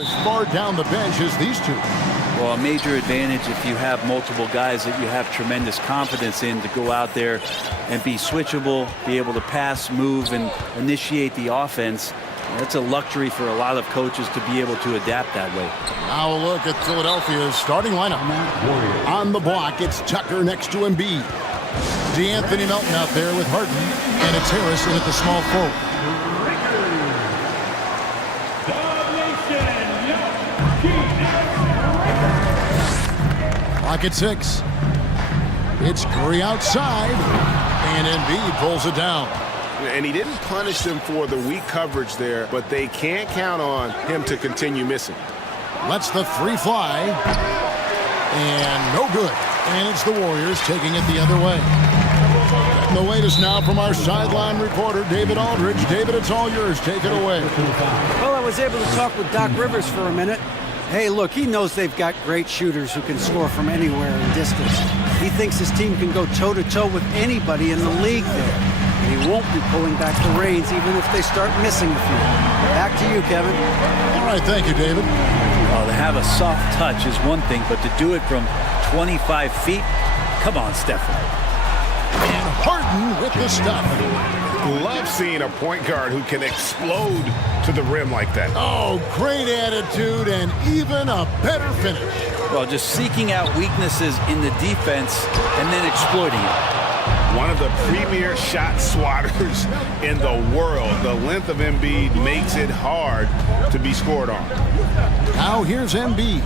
As far down the bench as these two. Well, a major advantage if you have multiple guys that you have tremendous confidence in to go out there and be switchable, be able to pass, move, and initiate the offense. That's a luxury for a lot of coaches to be able to adapt that way. Now a look at Philadelphia's starting lineup. On the block, it's Tucker next to Embiid. DeAnthony Melton out there with Harden, and it's Harrison at the small forward. Clock at 6. It's Curry outside, and Embiid pulls it down. And he didn't punish them for the weak coverage there, but they can't count on him to continue missing. Lets the three fly, and no good. And it's the Warriors taking it the other way. And the latest now from our sideline reporter, David Aldridge. David, it's all yours. Take it away. Well, I was able to talk with Doc Rivers for a minute. Hey, look, he knows they've got great shooters who can score from anywhere in distance. He thinks his team can go toe-to-toe with anybody in the league there. And he won't be pulling back the reins even if they start missing a few. Back to you, Kevin. All right, thank you, David. Well, to have a soft touch is one thing, but to do it from 25 feet, come on, Stephen. And Harden with the stuff. Love seeing a point guard who can explode to the rim like that. Oh, great attitude and even a better finish. Well, just seeking out weaknesses in the defense and then exploiting it. One of the premier shot swatters in the world. The length of Embiid makes it hard to be scored on. Now here's Embiid.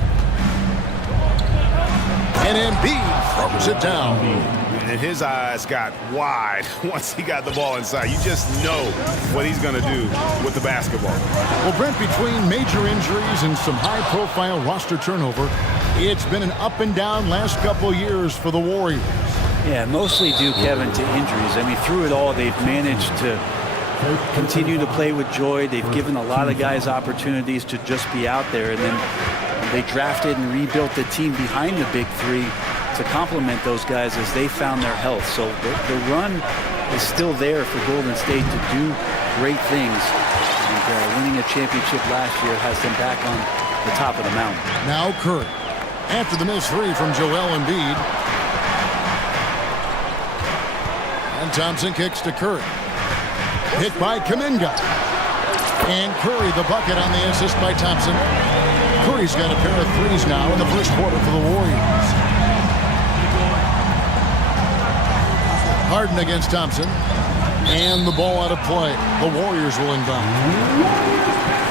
And Embiid throws it down. And his eyes got wide once he got the ball inside. You just know what he's going to do with the basketball. Well, Brent, between major injuries and some high-profile roster turnover, it's been an up-and-down last couple of years for the Warriors. Yeah, mostly due, Kevin, to injuries. I mean, through it all, they've managed to continue to play with joy. They've given a lot of guys opportunities to just be out there, and then they drafted and rebuilt the team behind the big three to complement those guys as they found their health. So the run is still there for Golden State to do great things. And winning a championship last year has them back on the top of the mountain. Now Curry. After the missed three from Joel Embiid. And Thompson kicks to Curry. Hit by Kuminga. And Curry the bucket on the assist by Thompson. Curry's got a pair of threes now in the first quarter for the Warriors. Harden against Thompson. And the ball out of play. The Warriors will inbound.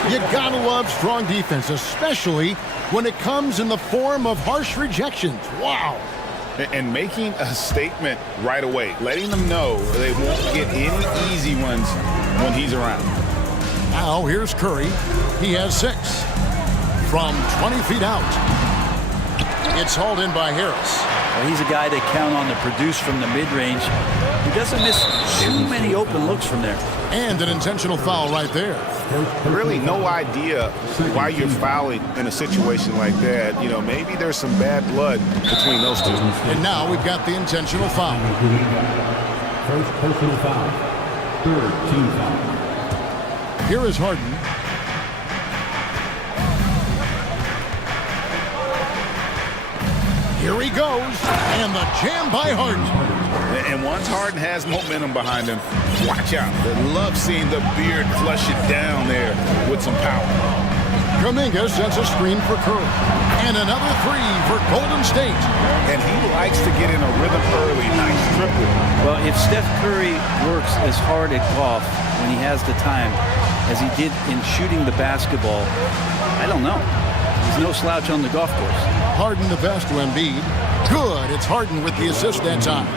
You gotta love strong defense, especially when it comes in the form of harsh rejections. Wow. And making a statement right away, letting them know they won't get any easy ones when he's around. Now here's Curry. He has 6. From 20 feet out. It's hauled in by Harris. Well, he's a guy they count on to produce from the mid-range. He doesn't miss too many open looks from there. And an intentional foul right there. Really no idea why you're fouling in a situation like that. You know, maybe there's some bad blood between those two. And now we've got the intentional foul. First personal foul. Third team foul. Here is Harden. Here he goes, and the jam by Harden. And once Harden has momentum behind him, watch out. They love seeing the beard flush it down there with some power. Kuminga sets a screen for Curry. And another three for Golden State. And he likes to get in a rhythm early. Nice triple. Well, if Steph Curry works as hard at golf when he has the time as he did in shooting the basketball, I don't know. He's no slouch on the golf course. Harden the best to Embiid. Good. It's Harden with the assist that time.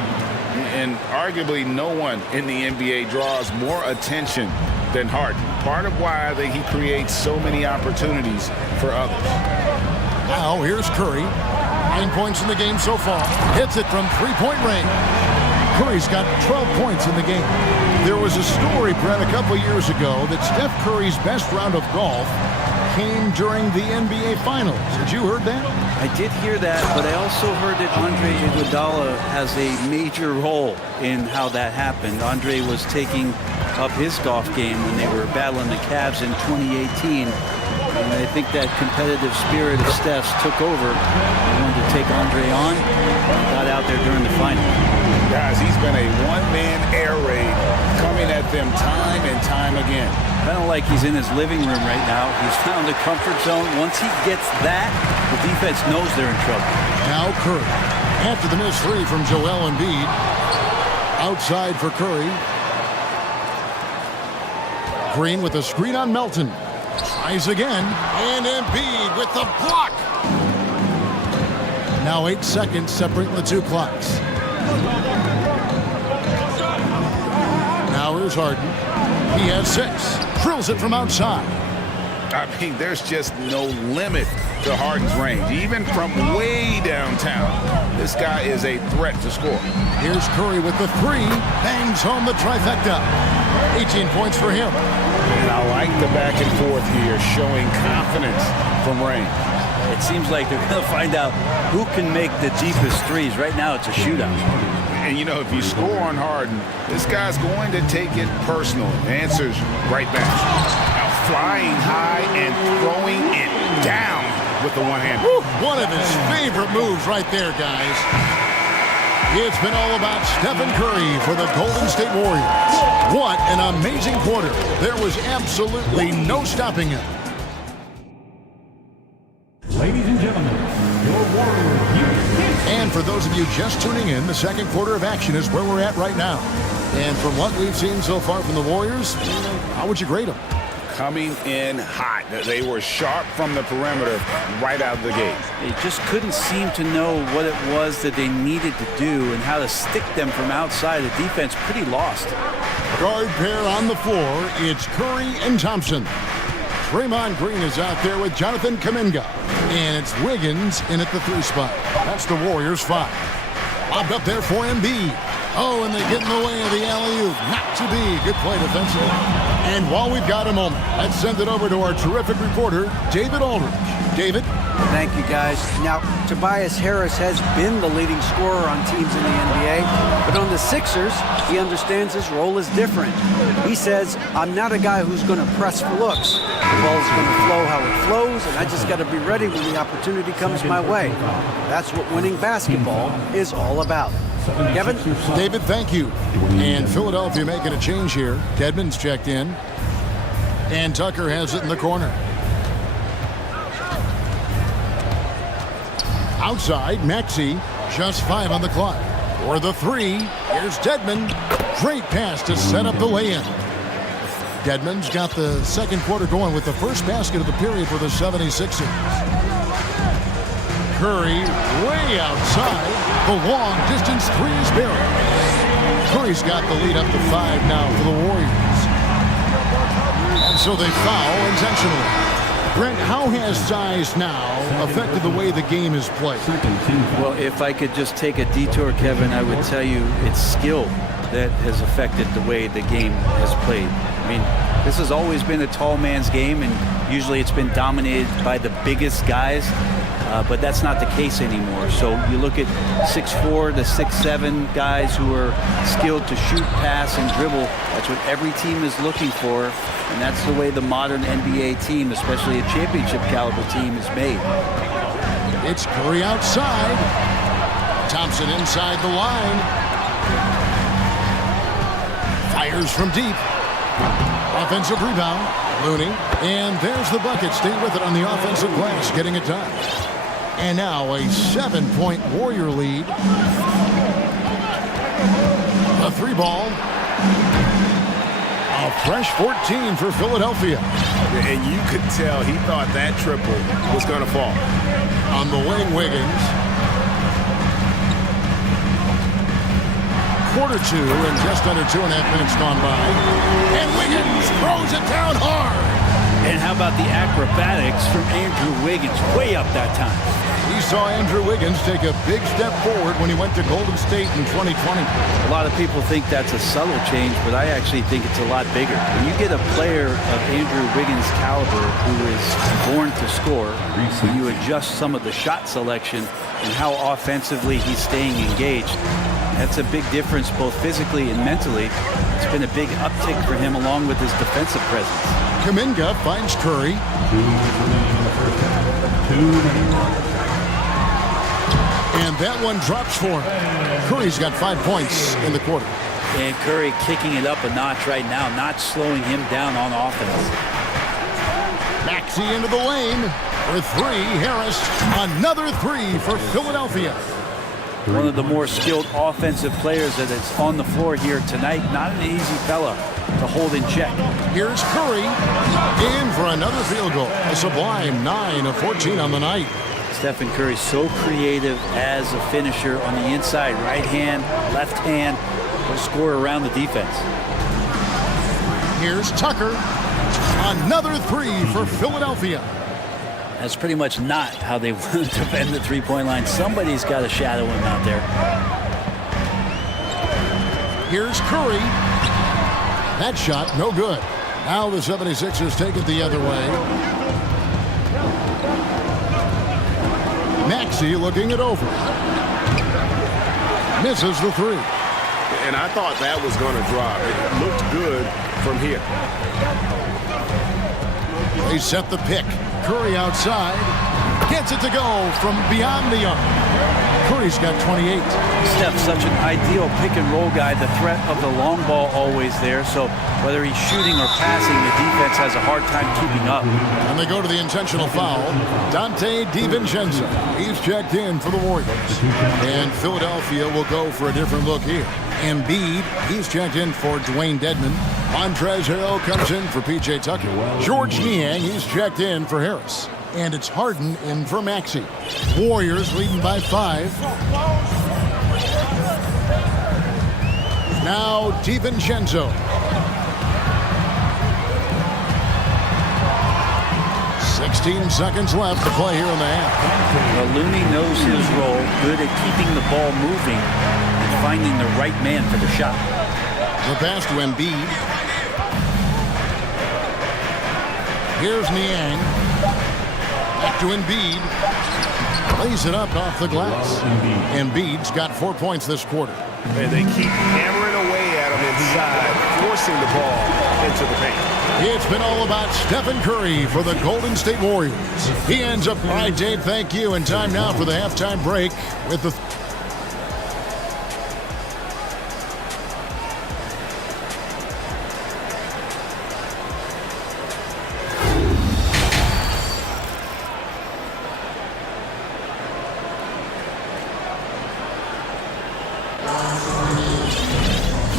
And arguably no one in the NBA draws more attention than Harden. Part of why he creates so many opportunities for others. Now here's Curry. 9 points in the game so far. Hits it from three-point range. Curry's got 12 points in the game. There was a story, Brent, a couple years ago that Steph Curry's best round of golf came during the NBA Finals. Had you heard that? I did hear that, but I also heard that Andre Iguodala has a major role in how that happened. Andre was taking up his golf game when they were battling the Cavs in 2018. And I think that competitive spirit of Steph's took over. He wanted to take Andre on. Got out there during the final. Guys, he's been a one-man air raid coming at them time and time again. Kind of like he's in his living room right now. He's found the comfort zone. Once he gets that, the defense knows they're in trouble. Now Curry. After the missed three from Joel Embiid. Outside for Curry. Green with a screen on Melton. Tries again. And Embiid with the block. Now 8 seconds separating the two clocks. Now here's Harden. He has 6. Drills it from outside. I mean, there's just no limit to Harden's range. Even from way downtown, this guy is a threat to score. Here's Curry with the 3. Bangs home the trifecta. 18 points for him. And I like the back and forth here, showing confidence from range. It seems like they're going to find out who can make the deepest threes. Right now, it's a shootout. And, you know, if you score on Harden, this guy's going to take it personal. The answer's right back. Now flying high and throwing it down with the one hand. One of his favorite moves right there, guys. It's been all about Stephen Curry for the Golden State Warriors. What an amazing quarter. There was absolutely no stopping him. Ladies and gentlemen, your Warriors. And for those of you just tuning in, the second quarter of action is where we're at right now. And from what we've seen so far from the Warriors, how would you grade them? Coming in hot. They were sharp from the perimeter right out of the gate. They just couldn't seem to know what it was that they needed to do and how to stick them from outside. The defense pretty lost. Guard pair on the floor. It's Curry and Thompson. Draymond Green is out there with Jonathan Kuminga. And it's Wiggins in at the 3 spot. That's the Warriors' 5. Lobbed up there for Embiid. Oh, and they get in the way of the alley-oop. Not to be. Good play defensively. And while we've got a moment, let's send it over to our terrific reporter, David Aldridge. David? Thank you, guys. Now, Tobias Harris has been the leading scorer on teams in the NBA, but on the Sixers, he understands his role is different. He says, I'm not a guy who's going to press for looks. The ball's going to flow how it flows, and I just got to be ready when the opportunity comes my way. That's what winning basketball is all about. Kevin? David, thank you. And Philadelphia making a change here. Dedmon's checked in. And Tucker has it in the corner. Outside, Maxey, just 5 on the clock. For the 3, here's Dedmon. Great pass to set up the lay-in. Dedmon's got the second quarter going with the first basket of the period for the 76ers. Curry way outside. The long-distance 3 is buried. Curry's got the lead up to 5 now for the Warriors. And so they foul intentionally. Brent, how has size now affected the way the game is played? Well, if I could just take a detour, Kevin, I would tell you it's skill that has affected the way the game has played. I mean, this has always been a tall man's game, and usually it's been dominated by the biggest guys, but that's not the case anymore. So you look at 6'4" to 6'7" guys who are skilled to shoot, pass, and dribble. That's what every team is looking for, and that's the way the modern NBA team, especially a championship caliber team, is made. It's Curry outside. Thompson inside the line. Fires from deep. Offensive rebound. Looney. And there's the bucket. Stay with it on the offensive glass, getting it done. And now a 7-point Warrior lead. A 3-ball. A fresh 14 for Philadelphia. And you could tell he thought that triple was going to fall. On the wing, Wiggins. Quarter 2 and just under 2.5 minutes gone by. And Wiggins throws it down hard. And how about the acrobatics from Andrew Wiggins? Way up that time. We saw Andrew Wiggins take a big step forward when he went to Golden State in 2020. A lot of people think that's a subtle change, but I actually think it's a lot bigger. When you get a player of Andrew Wiggins' caliber who is born to score, when you adjust some of the shot selection and how offensively he's staying engaged, that's a big difference both physically and mentally. It's been a big uptick for him along with his defensive presence. Kuminga finds Curry. And that one drops for him. Curry's got 5 points in the quarter. And Curry kicking it up a notch right now, not slowing him down on offense. Maxey into the lane for three. Harris, another three for Philadelphia. One of the more skilled offensive players that is on the floor here tonight. Not an easy fella to hold in check. Here's Curry in for another field goal. A sublime 9 of 14 on the night. Stephen Curry so creative as a finisher on the inside. Right hand, left hand. Will score around the defense. Here's Tucker. Another three for Philadelphia. That's pretty much not how they want to defend the three-point line. Somebody's got to shadow him out there. Here's Curry. That shot, no good. Now the 76ers take it the other way. Maxey looking it over. Misses the three. And I thought that was going to drop. It looked good from here. They set the pick. Curry outside. Gets it to go from beyond the arc. Curry's got 28. Steph, such an ideal pick-and-roll guy. The threat of the long ball always there. So whether he's shooting or passing, the defense has a hard time keeping up. And they go to the intentional foul. Dante DiVincenzo. He's checked in for the Warriors. And Philadelphia will go for a different look here. Embiid, he's checked in for Dwayne Dedmon. Montrezl Harrell comes in for P.J. Tucker. George Niang, he's checked in for Harris. And it's Harden in for Maxey. Warriors leading by 5. Now DiVincenzo. 16 seconds left to play here in the half. Well, Looney knows his role, good at keeping the ball moving and finding the right man for the shot. The pass to Embiid. Here's Niang. Back to Embiid. Lays it up off the glass. Embiid's got 4 points this quarter. And they keep hammering away at him inside, forcing the ball into the paint. It's been all about Stephen Curry for the Golden State Warriors. He ends up. All right, Dave, thank you. And time now for the halftime break with the...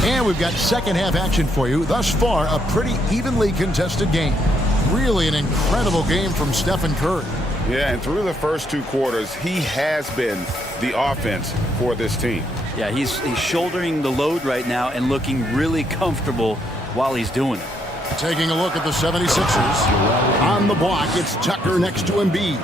And we've got second half action for you. Thus far, a pretty evenly contested game. Really an incredible game from Stephen Curry. Yeah, and through the first 2 quarters, he has been the offense for this team. Yeah, he's shouldering the load right now and looking really comfortable while he's doing it. Taking a look at the 76ers. On the block, it's Tucker next to Embiid.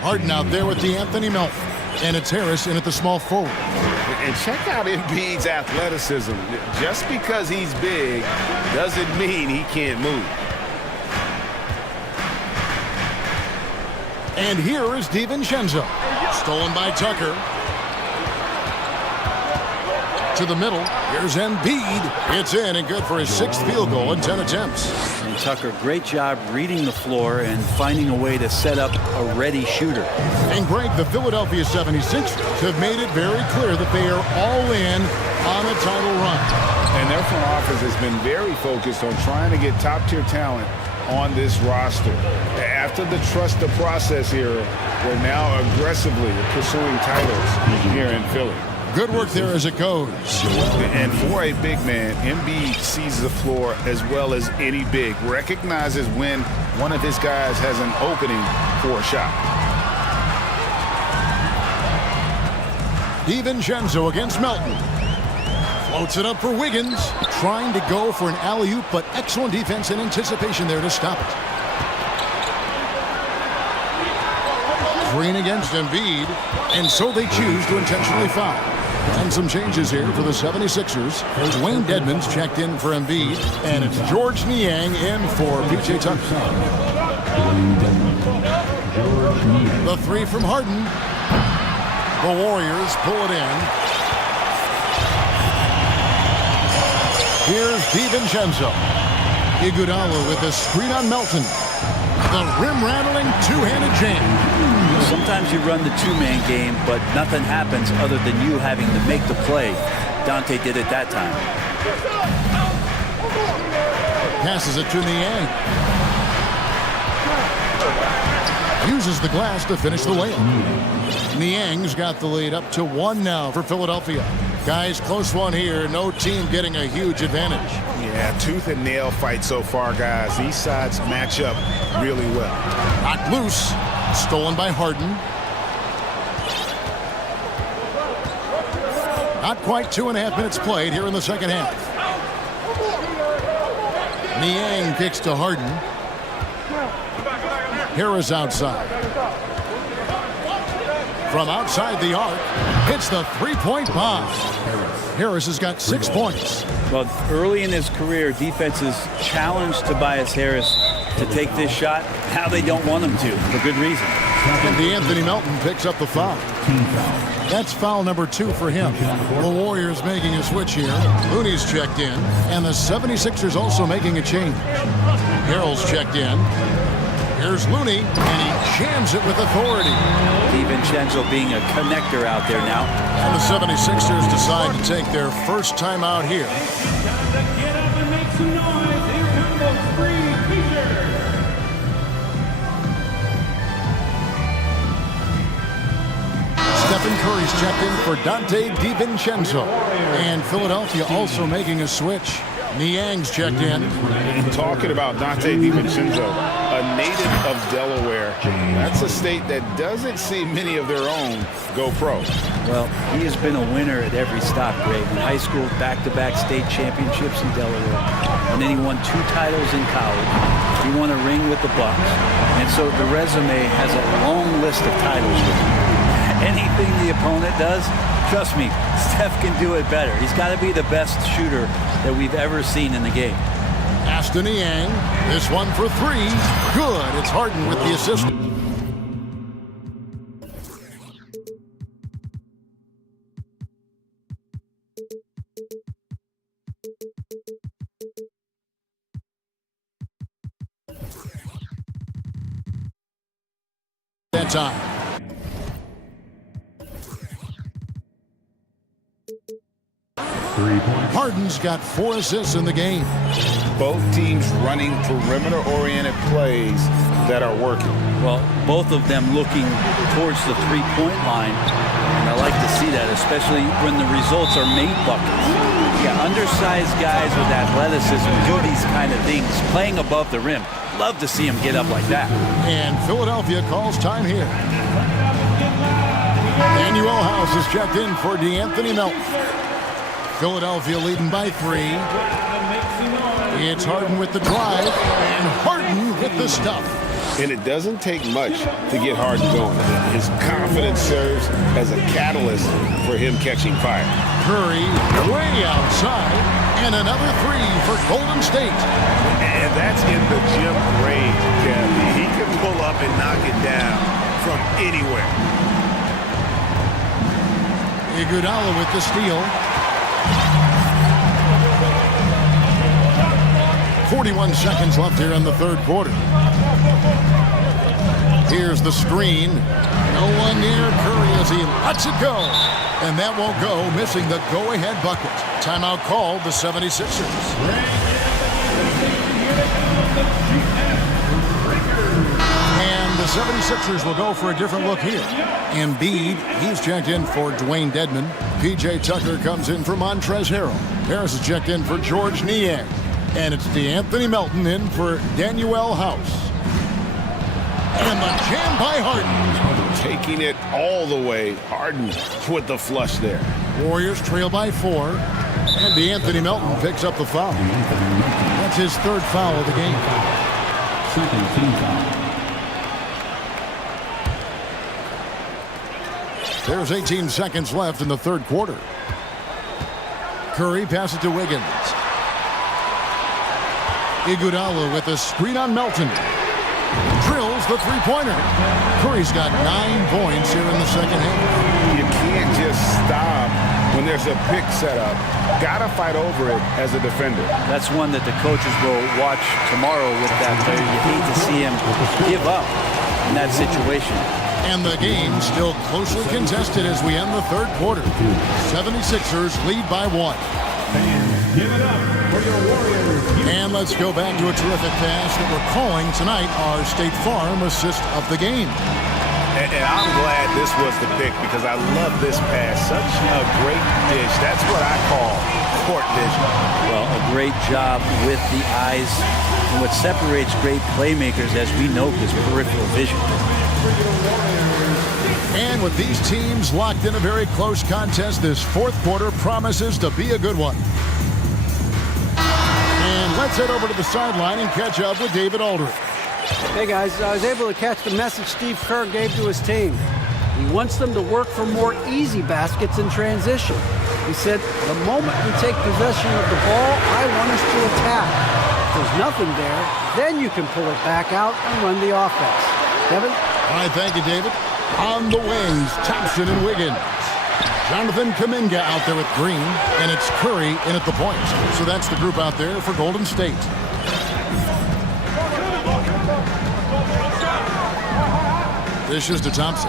Harden out there with D'Anthony Melton. And it's Harris in at the small forward. And check out Embiid's athleticism. Just because he's big doesn't mean he can't move. And here is DiVincenzo. Stolen by Tucker. To the middle. Here's Embiid. It's in and good for his 6th field goal in 10 attempts. And Tucker, great job reading the floor and finding a way to set up a ready shooter. And Greg, the Philadelphia 76ers have made it very clear that they are all in on a title run. And their front office has been very focused on trying to get top-tier talent on this roster. After the trust the process era, we're now aggressively pursuing titles here in Philly. Good work there as it goes. And for a big man, Embiid sees the floor as well as any big. Recognizes when one of his guys has an opening for a shot. DiVincenzo against Melton. Floats it up for Wiggins. Trying to go for an alley-oop, but excellent defense and anticipation there to stop it. Green against Embiid, and so they choose to intentionally foul. And some changes here for the 76ers. Dwayne Dedmon's checked in for Embiid, and it's George Niang in for P.J. Tucker. The 3 from Harden. The Warriors pull it in. Here's DiVincenzo. Iguodala with a screen on Melton. The rim-rattling two-handed jam. Sometimes you run the two-man game, but nothing happens other than you having to make the play. Dante did it that time. Passes it to Niang. Uses the glass to finish the layup. Niang's got the lead up to 1 now for Philadelphia. Guys, close one here. No team getting a huge advantage. Yeah, tooth and nail fight so far, guys. These sides match up really well. Knocked loose. Stolen by Harden. Not quite 2.5 minutes played here in the second half. Niang kicks to Harden. Harris outside. From outside the arc, hits the three-point bomb. Harris has got 6 points. Well, early in his career, defenses challenged Tobias Harris to take this shot. Now they don't want him to, for good reason. And Anthony Melton picks up the foul. That's foul number 2 for him. The Warriors making a switch here. Looney's checked in, and the 76ers also making a change. Harrell's checked in. Here's Looney, and he jams it with authority. DiVincenzo being a connector out there now. And the 76ers decide to take their first time out here. Get up and make some noise. Here come those three features. Stephen Curry's checked in for Dante DiVincenzo. And Philadelphia also making a switch. Niang's checked in. Talking about Dante DiVincenzo, a native of Delaware. That's a state that doesn't see many of their own go pro. Well, he has been a winner at every stop, Greg. In high school, back-to-back state championships in Delaware. And then he won 2 titles in college. He won a ring with the Bucks. And so the resume has a long list of titles with him. Anything the opponent does, trust me, Steph can do it better. He's got to be the best shooter that we've ever seen in the game. Aston Niang, this one for 3. Good. It's Harden with the assist. That time. Harden's got 4 assists in the game. Both teams running perimeter-oriented plays that are working. Well, both of them looking towards the three-point line. And I like to see that, especially when the results are made buckets. Yeah, undersized guys with athleticism do these kind of things, playing above the rim. Love to see him get up like that. And Philadelphia calls time here. Daniel House is checked in for DeAnthony Melton. Philadelphia leading by 3. It's Harden with the drive, and Harden with the stuff. And it doesn't take much to get Harden going. His confidence serves as a catalyst for him catching fire. Curry way outside, and another 3 for Golden State. And that's in the gym grade, Kevin. He can pull up and knock it down from anywhere. Iguodala with the steal. 41 seconds left here in the third quarter. Here's the screen. No one near Curry as he lets it go. And that won't go, missing the go-ahead bucket. Timeout called the 76ers. And the 76ers will go for a different look here. Embiid, he's checked in for Dwayne Dedmon. P.J. Tucker comes in for Montrezl Harrell. Harris is checked in for George Niang. And it's DeAnthony Melton in for Daniel House. And the jam by Harden. Taking it all the way. Harden with the flush there. Warriors trail by 4. And DeAnthony Melton picks up the foul. That's his 3rd foul of the game. Second team foul. There's 18 seconds left in the third quarter. Curry passes to Wiggins. Iguodala with a screen on Melton. Drills the three-pointer. Curry's got 9 points here in the second half. You can't just stop When there's a pick set up, gotta fight over it as a defender. That's one that the coaches will watch tomorrow with that player. You hate to see him give up in that situation. And the game still closely contested as we end the third quarter. 76ers lead by 1. Give it up for your Warriors. And let's go back to a terrific pass that we're calling tonight our State Farm assist of the game. And I'm glad this was the pick because I love this pass. Such a great dish. That's what I call court vision. Well, a great job with the eyes. And what separates great playmakers, as we know, is peripheral vision. And with these teams locked in a very close contest, this fourth quarter promises to be a good one. And let's head over to the sideline and catch up with David Aldridge. Hey guys, I was able to catch the message Steve Kerr gave to his team. He wants them to work for more easy baskets in transition. He said, the moment we take possession of the ball, I want us to attack. If there's nothing there, then you can pull it back out and run the offense. Kevin? All right, thank you, David. On the wings, Thompson and Wiggins. Jonathan Kuminga out there with Green, and it's Curry in at the point. So that's the group out there for Golden State. Dishes to Thompson.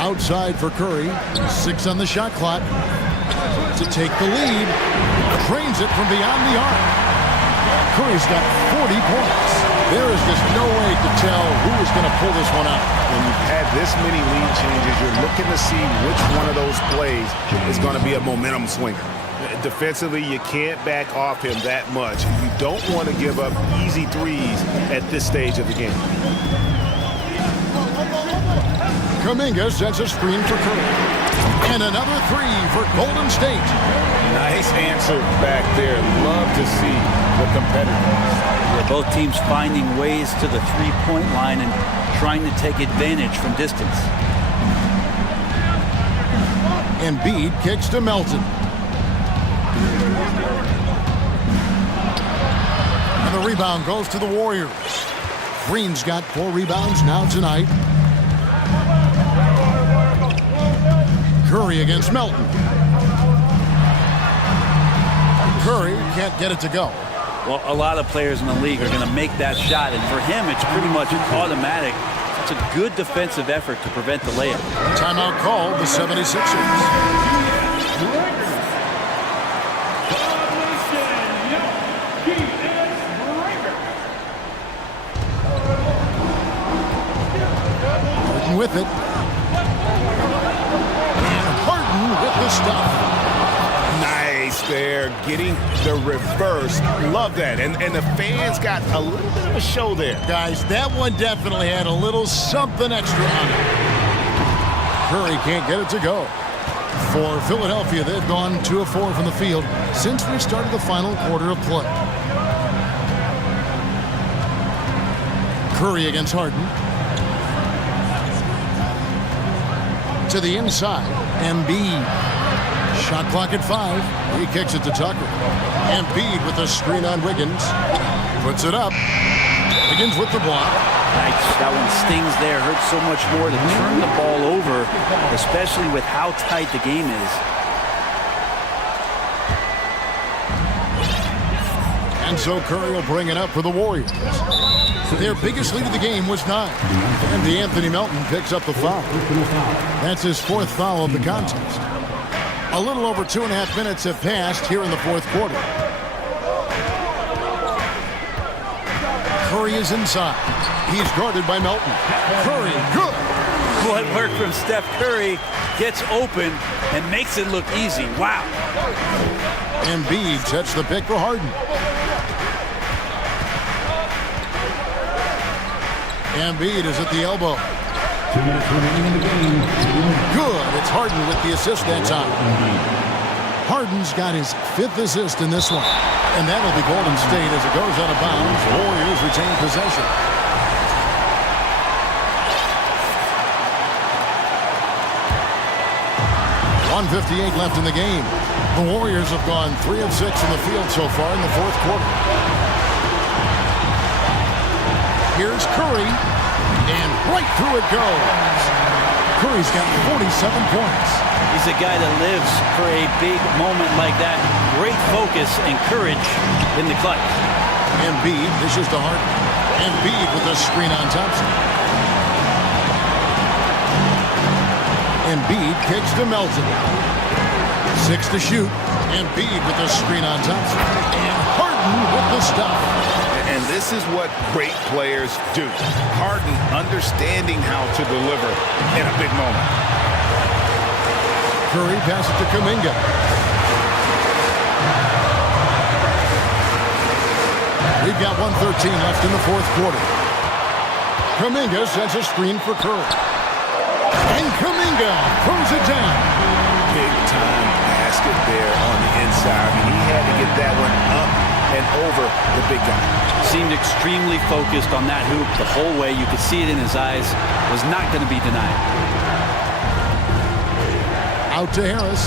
Outside for Curry. 6 on the shot clock. To take the lead. Drains it from beyond the arc. Curry's got 40 points. There is just no way to tell who is going to pull this one out. When you've had this many lead changes, you're looking to see which one of those plays is going to be a momentum swinger. Defensively, you can't back off him that much. You don't want to give up easy threes at this stage of the game. Kuminga sets a screen for Curry. And another 3 for Golden State. Nice answer back there. Love to see the competitors. Yeah, both teams finding ways to the three-point line and trying to take advantage from distance. Embiid kicks to Melton. And the rebound goes to the Warriors. Green's got 4 rebounds now tonight. Curry against Melton. Curry can't get it to go. Well, a lot of players in the league are going to make that shot, and for him, it's pretty much automatic. It's a good defensive effort to prevent the layup. Timeout called the 76ers. With it. And Harden with the stuff. Nice there, getting the reverse. Love that. And the fans got a little bit of a show there. Guys, that one definitely had a little something extra on it. Curry can't get it to go. For Philadelphia, they've gone 2 of 4 from the field since we started the final quarter of play. Curry against Harden. To the inside, Embiid. Shot clock at 5. He kicks it to Tucker. Embiid with a screen on Wiggins. Puts it up. Wiggins with the block. Nice. That one stings there. Hurts so much more to turn the ball over, especially with how tight the game is. And so Curry will bring it up for the Warriors. Their biggest lead of the game was 9. And Anthony Melton picks up the foul. That's his 4th foul of the contest. A little over 2.5 minutes have passed here in the fourth quarter. Curry is inside. He's guarded by Melton. Curry, good. What worked from Steph Curry gets open and makes it look easy. Wow. Embiid sets the pick for Harden. Embiid is at the elbow. 2 minutes remaining in the game. Good. It's Harden with the assist that time. Harden's got his 5th assist in this one. And that'll be Golden State as it goes out of bounds. Warriors retain possession. .158 left in the game. The Warriors have gone 3 of 6 in the field so far in the fourth quarter. Here's Curry, and right through it goes. Curry's got 47 points. He's a guy that lives for a big moment like that. Great focus and courage in the clutch. Embiid dishes to Harden. Embiid with a screen on Thompson. Embiid kicks to Melton. 6 to shoot. Embiid with a screen on Thompson. And Harden with the stop. And this is what great players do. Harden understanding how to deliver in a big moment. Curry passes to Kuminga. We've got 1:13 left in the fourth quarter. Kuminga sets a screen for Curry. And Kuminga throws it down. Big time basket there on the inside. I mean, he had to get that one up and over the big guy. Seemed extremely focused on that hoop the whole way. You could see it in his eyes. Was not going to be denied. Out to Harris.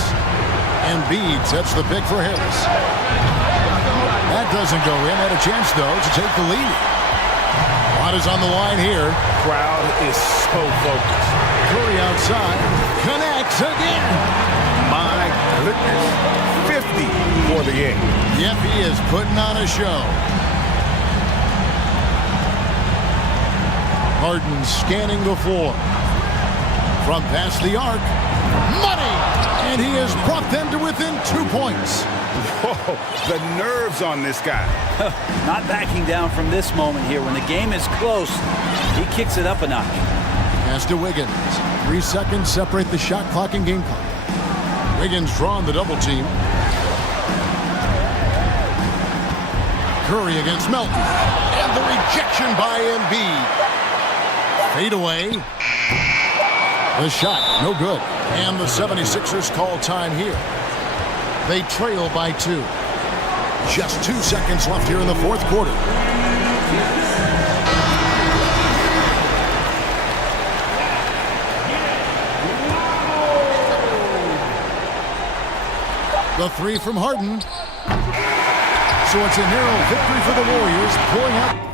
Embiid sets the pick for Harris. That doesn't go in. Had a chance, though, to take the lead. A lot is on the line here. Crowd is so focused. Curry outside. Connects again. My goodness. 50 for the game. Yep, he is putting on a show. Harden scanning the floor. From past the arc. Money! And he has brought them to within 2 points. Whoa, the nerves on this guy. Not backing down from this moment here. When the game is close, he kicks it up a notch. Pass to Wiggins. 3 seconds separate the shot clock and game clock. Wiggins drawing the double team. Curry against Melton. And the rejection by Embiid. Fade away. The shot, no good. And the 76ers call time here. They trail by 2. Just 2 seconds left here in the fourth quarter. The 3 from Harden. So it's a narrow victory for the Warriors, pulling out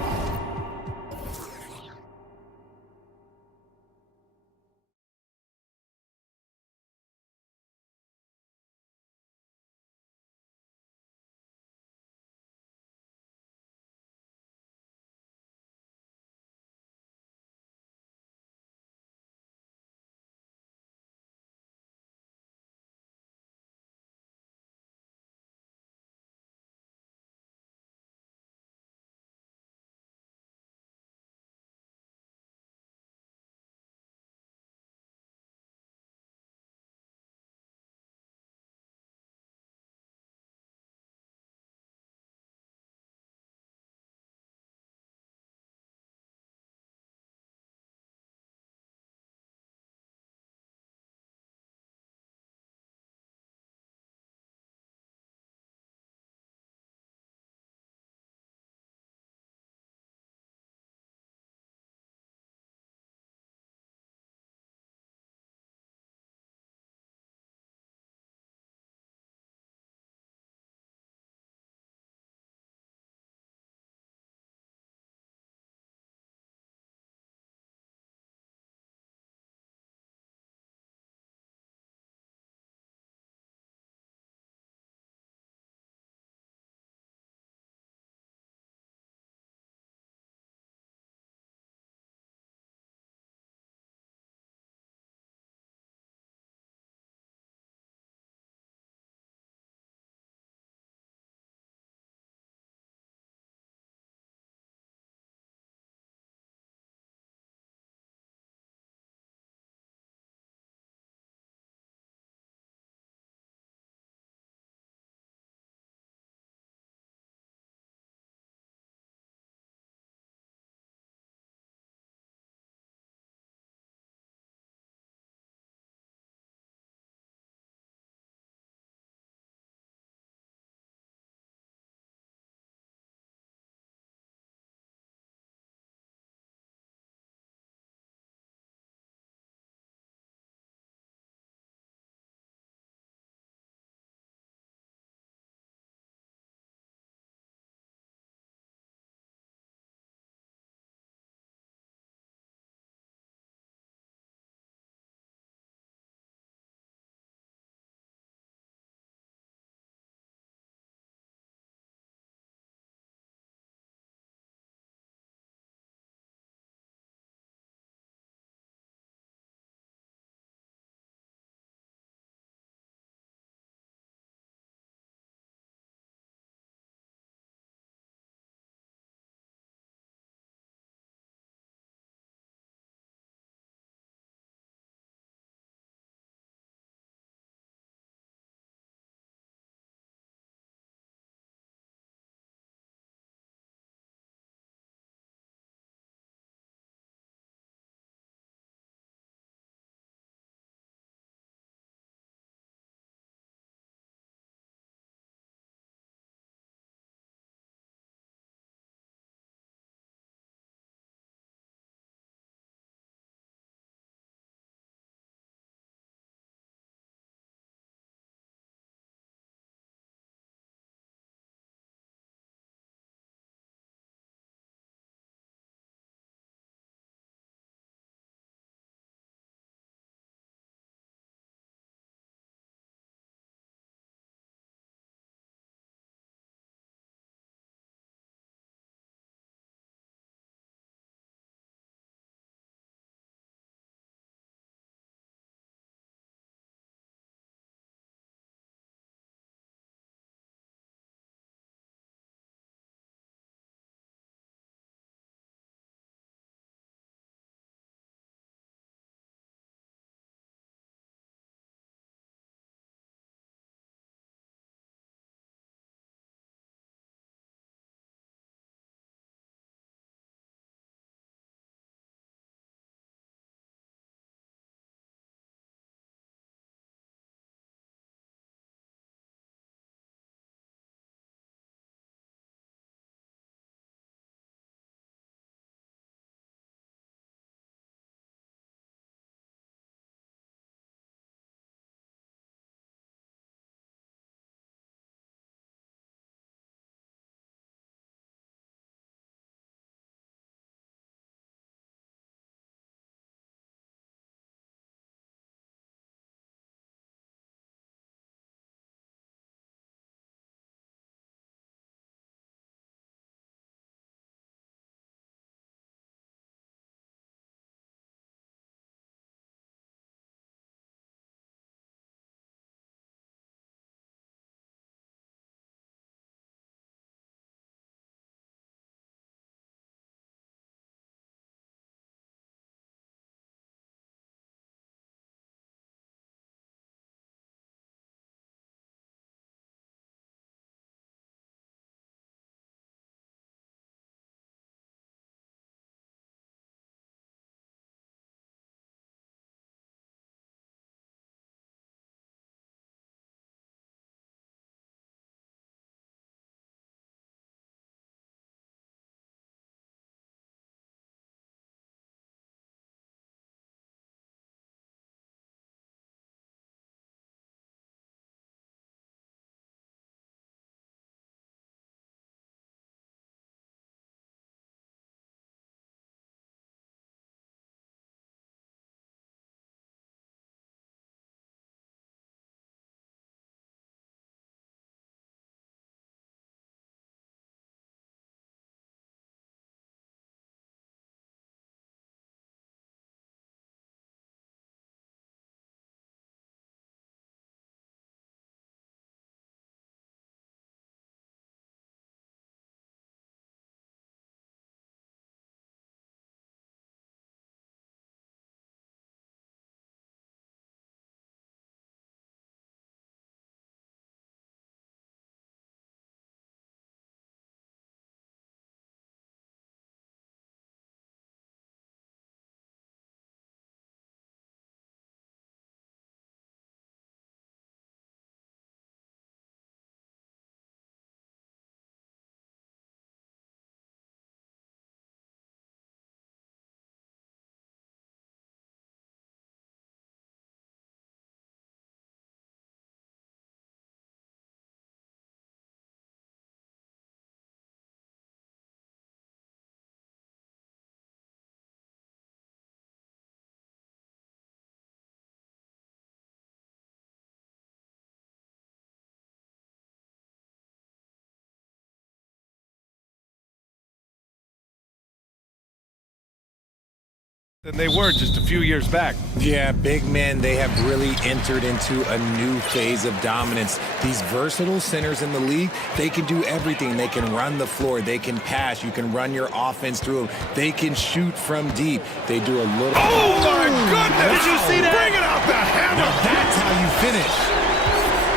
than they were just a few years back. Yeah, big men, they have really entered into a new phase of dominance. These versatile centers in the league, they can do everything. They can run the floor, they can pass, you can run your offense through them. They can shoot from deep. They do a little... Oh, my goodness! Did you see that? Bring it out the hammer! Now that's how you finish.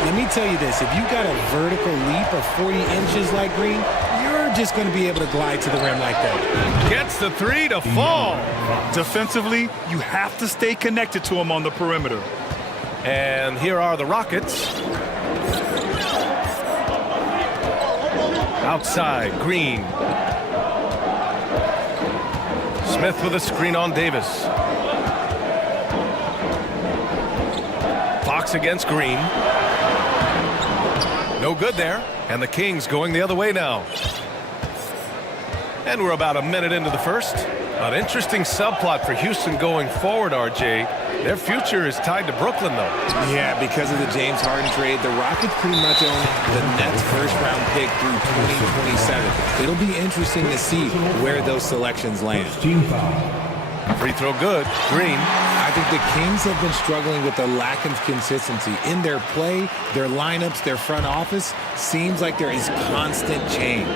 Let me tell you this, if you got a vertical leap of 40 inches like Green, you're just going to be able to glide to the rim like that. Gets the three to fall. Defensively, you have to stay connected to him on the perimeter. And here are the Rockets. Outside, Green. Smith with a screen on Davis. Fox against Green. No good there. And the Kings going the other way now. And we're about a minute into the first. An interesting subplot for Houston going forward, RJ. Their future is tied to Brooklyn, though. Yeah, because of the James Harden trade, the Rockets pretty much own the Nets' first-round pick through 2027. It'll be interesting to see where those selections land. Free throw good. Green. I think the Kings have been struggling with a lack of consistency in their play, their lineups, their front office. Seems like there is constant change.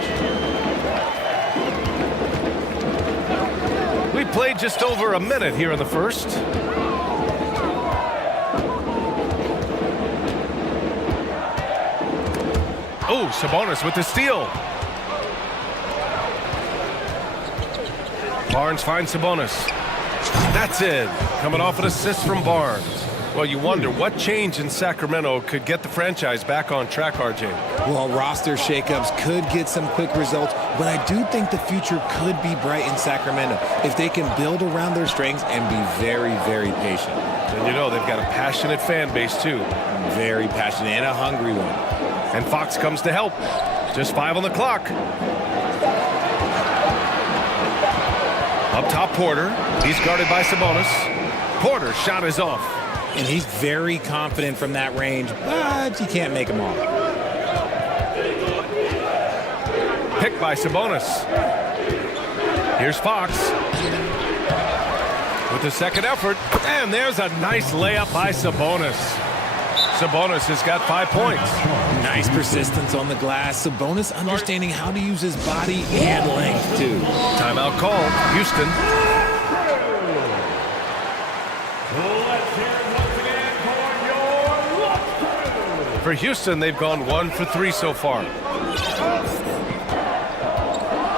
We played just over a minute here in the first. Oh, Sabonis with the steal. Barnes finds Sabonis. That's it. Coming off an assist from Barnes. Well, you wonder what change in Sacramento could get the franchise back on track, RJ. Well, roster shakeups could get some quick results, but I do think the future could be bright in Sacramento if they can build around their strengths and be very, very patient. And you know, they've got a passionate fan base, too. Very passionate and a hungry one. And Fox comes to help. Just 5 on the clock. Up top, Porter. He's guarded by Sabonis. Porter's shot is off. And he's very confident from that range, but you can't make him off. Picked by Sabonis. Here's Fox. With the second effort. And there's a nice layup by Sabonis. Sabonis has got 5 points. Nice persistence on the glass. Sabonis understanding how to use his body and length, too. Timeout call. Houston. For Houston, they've gone 1 for 3 so far.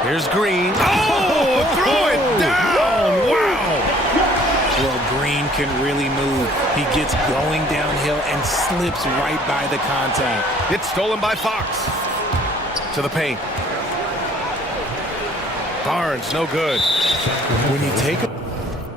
Here's Green. Oh, throw it down! Wow! Well, Green can really move. He gets going downhill and slips right by the contact. It's stolen by Fox. To the paint. Barnes, no good. When you take a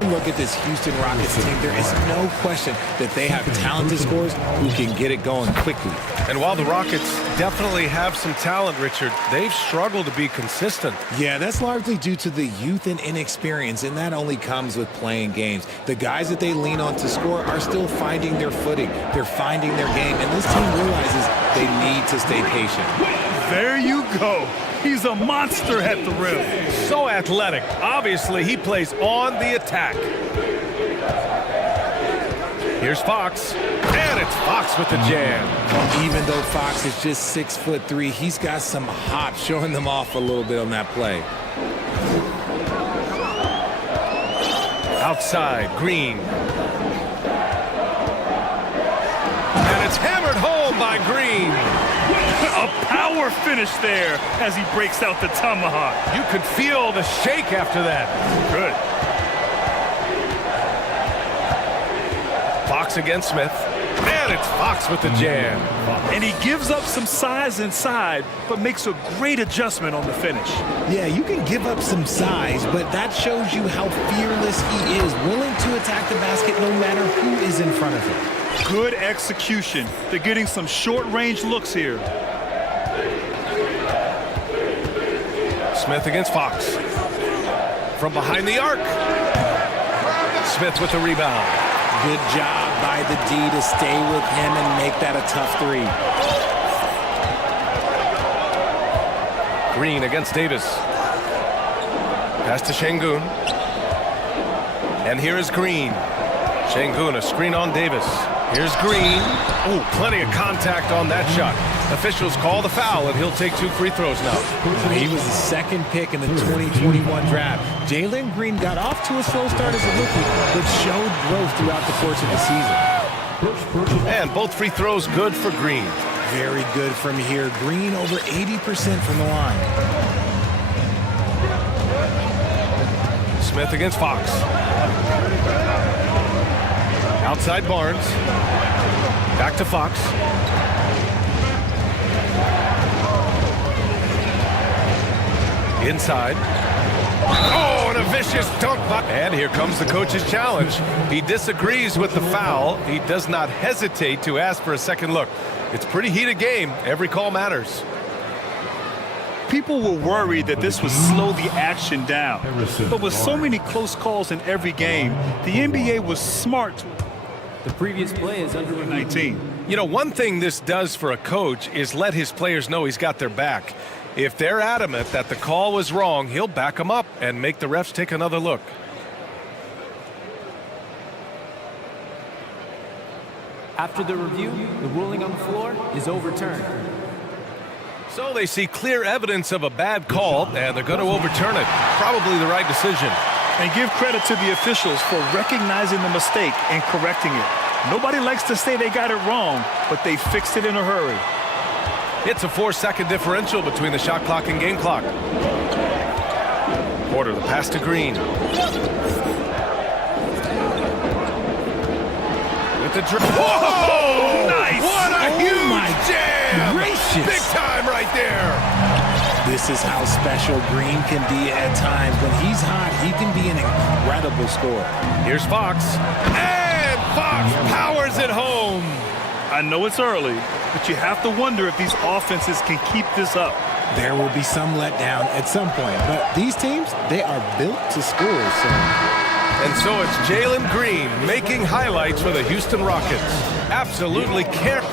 look at this Houston Rockets team, there is no question that they have talented scorers who can get it going quickly. And while the Rockets definitely have some talent, Richard, they've struggled to be consistent. Yeah, that's largely due to the youth and inexperience, and that only comes with playing games. The guys that they lean on to score are still finding their footing. They're finding their game, and this team realizes they need to stay patient. There you go. He's a monster at the rim. So athletic. Obviously, he plays on the attack. Here's Fox. And it's Fox with the jam. Even though Fox is just 6'3", he's got some hop, showing them off a little bit on that play. Outside, Green. And it's hammered home by Green. A power finish there as he breaks out the tomahawk. You could feel the shake after that. Good. Fox against Smith. And it's Fox with the jam. And he gives up some size inside, but makes a great adjustment on the finish. Yeah, you can give up some size, but that shows you how fearless he is, willing to attack the basket no matter who is in front of him. Good execution. They're getting some short-range looks here. Smith against Fox. From behind the arc. Smith with the rebound. Good job by the D to stay with him and make that a tough three. Green against Davis. Pass to Şengün. And here is Green. Şengün, a screen on Davis. Here's Green. Oh, plenty of contact on that shot. Officials call the foul, and he'll take 2 free throws now. He was the second pick in the 2021 draft. Jalen Green got off to a slow start as a rookie, but showed growth throughout the course of the season. And both free throws good for Green. Very good from here. Green over 80% from the line. Smith against Fox. Outside Barnes. Back to Fox. Inside. Oh, and a vicious dunk. And here comes the coach's challenge. He disagrees with the foul. He does not hesitate to ask for a second look. It's a pretty heated game. Every call matters. People were worried that this would slow the action down. But with so many close calls in every game, the NBA was smart. The previous play is under 19. You know, one thing this does for a coach is let his players know he's got their back. If they're adamant that the call was wrong, he'll back them up and make the refs take another look. After the review, the ruling on the floor is overturned. So they see clear evidence of a bad call, and they're going to overturn it. Probably the right decision. And give credit to the officials for recognizing the mistake and correcting it. Nobody likes to say they got it wrong, but they fixed it in a hurry. It's a 4-second differential between the shot clock and game clock. Porter, the pass to Green. With the whoa! Nice! What a huge jam! Gracious. Big time right there! This is how special Green can be at times. When he's hot, he can be an incredible scorer. Here's Fox. And Fox powers it home! I know it's early, but you have to wonder if these offenses can keep this up. There will be some letdown at some point, but these teams, they are built to score. And so it's Jalen Green making highlights for the Houston Rockets. Absolutely can't.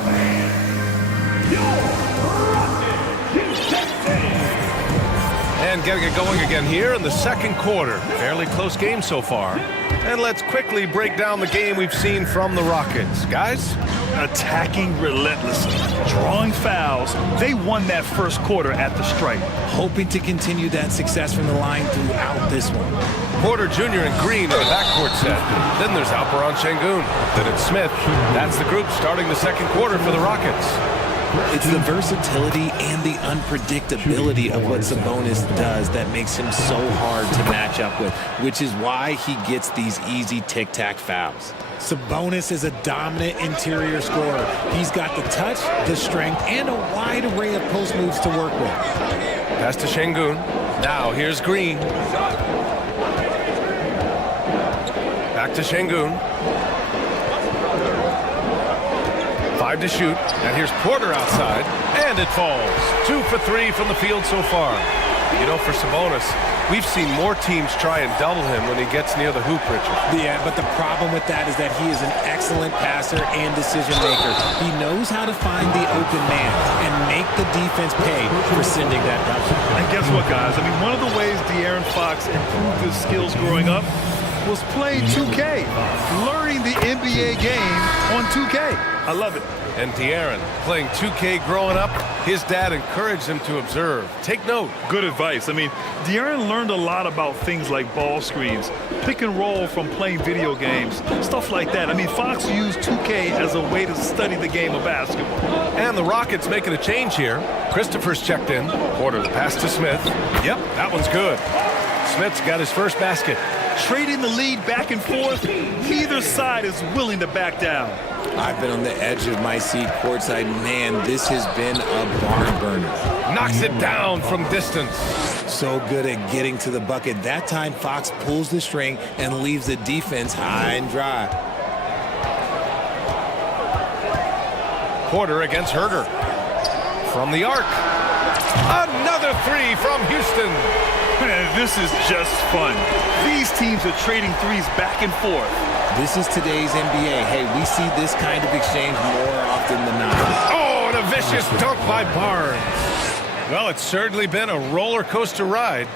And getting it going again here in the second quarter. Fairly close game so far. And let's quickly break down the game we've seen from the Rockets. Guys? Attacking relentlessly, drawing fouls. They won that first quarter at the stripe. Hoping to continue that success from the line throughout this one. Porter Jr. and Green in the backcourt set. Then there's Alperon Şengün. Then it's Smith. That's the group starting the second quarter for the Rockets. It's the versatility and the unpredictability of what Sabonis does that makes him so hard to match up with, which is why he gets these easy tic-tac fouls. Sabonis is a dominant interior scorer. He's got the touch, the strength, and a wide array of post moves to work with. Pass to Şengün. Now here's Green. Back to Şengün. 5 to shoot, and here's Porter outside, and it falls. 2 for 3 from the field so far. You know, for Sabonis, we've seen more teams try and double him when he gets near the hoop, Richard. Yeah, but the problem with that is that he is an excellent passer and decision maker. He knows how to find the open man and make the defense pay for sending that double. And guess what, guys? I mean, one of the ways De'Aaron Fox improved his skills growing up was playing 2K, learning the NBA game on 2K. I love it. And De'Aaron, playing 2K growing up, his dad encouraged him to observe. Take note. Good advice. I mean, De'Aaron learned a lot about things like ball screens, pick and roll from playing video games, stuff like that. I mean, Fox used 2K as a way to study the game of basketball. And the Rockets making a change here. Christopher's checked in. Porter, the pass to Smith. Yep, that one's good. Smith's got his first basket. Trading the lead back and forth, neither side is willing to back down. I've been on the edge of my seat courtside. Man, this has been a barn burner. Knocks it down from distance. So good at getting to the bucket. That time, Fox pulls the string and leaves the defense high and dry. Porter against Herter. From the arc. Another 3 from Houston. Man, this is just fun. These teams are trading threes back and forth. This is today's NBA. Hey, we see this kind of exchange more often than not. Oh, and a vicious dunk by Barnes. Well, it's certainly been a roller coaster ride.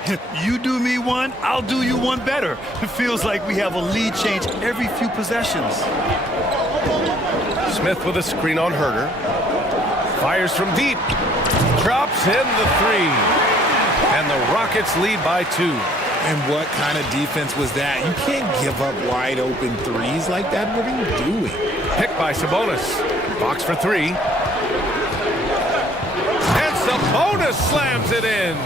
You do me one, I'll do you one better. It feels like we have a lead change every few possessions. Smith with a screen on Herter. Fires from deep. Drops in the three. And the Rockets lead by 2. And what kind of defense was that? You can't give up wide open threes like that. What are you doing? Picked by Sabonis. Box for 3. And Sabonis slams it in.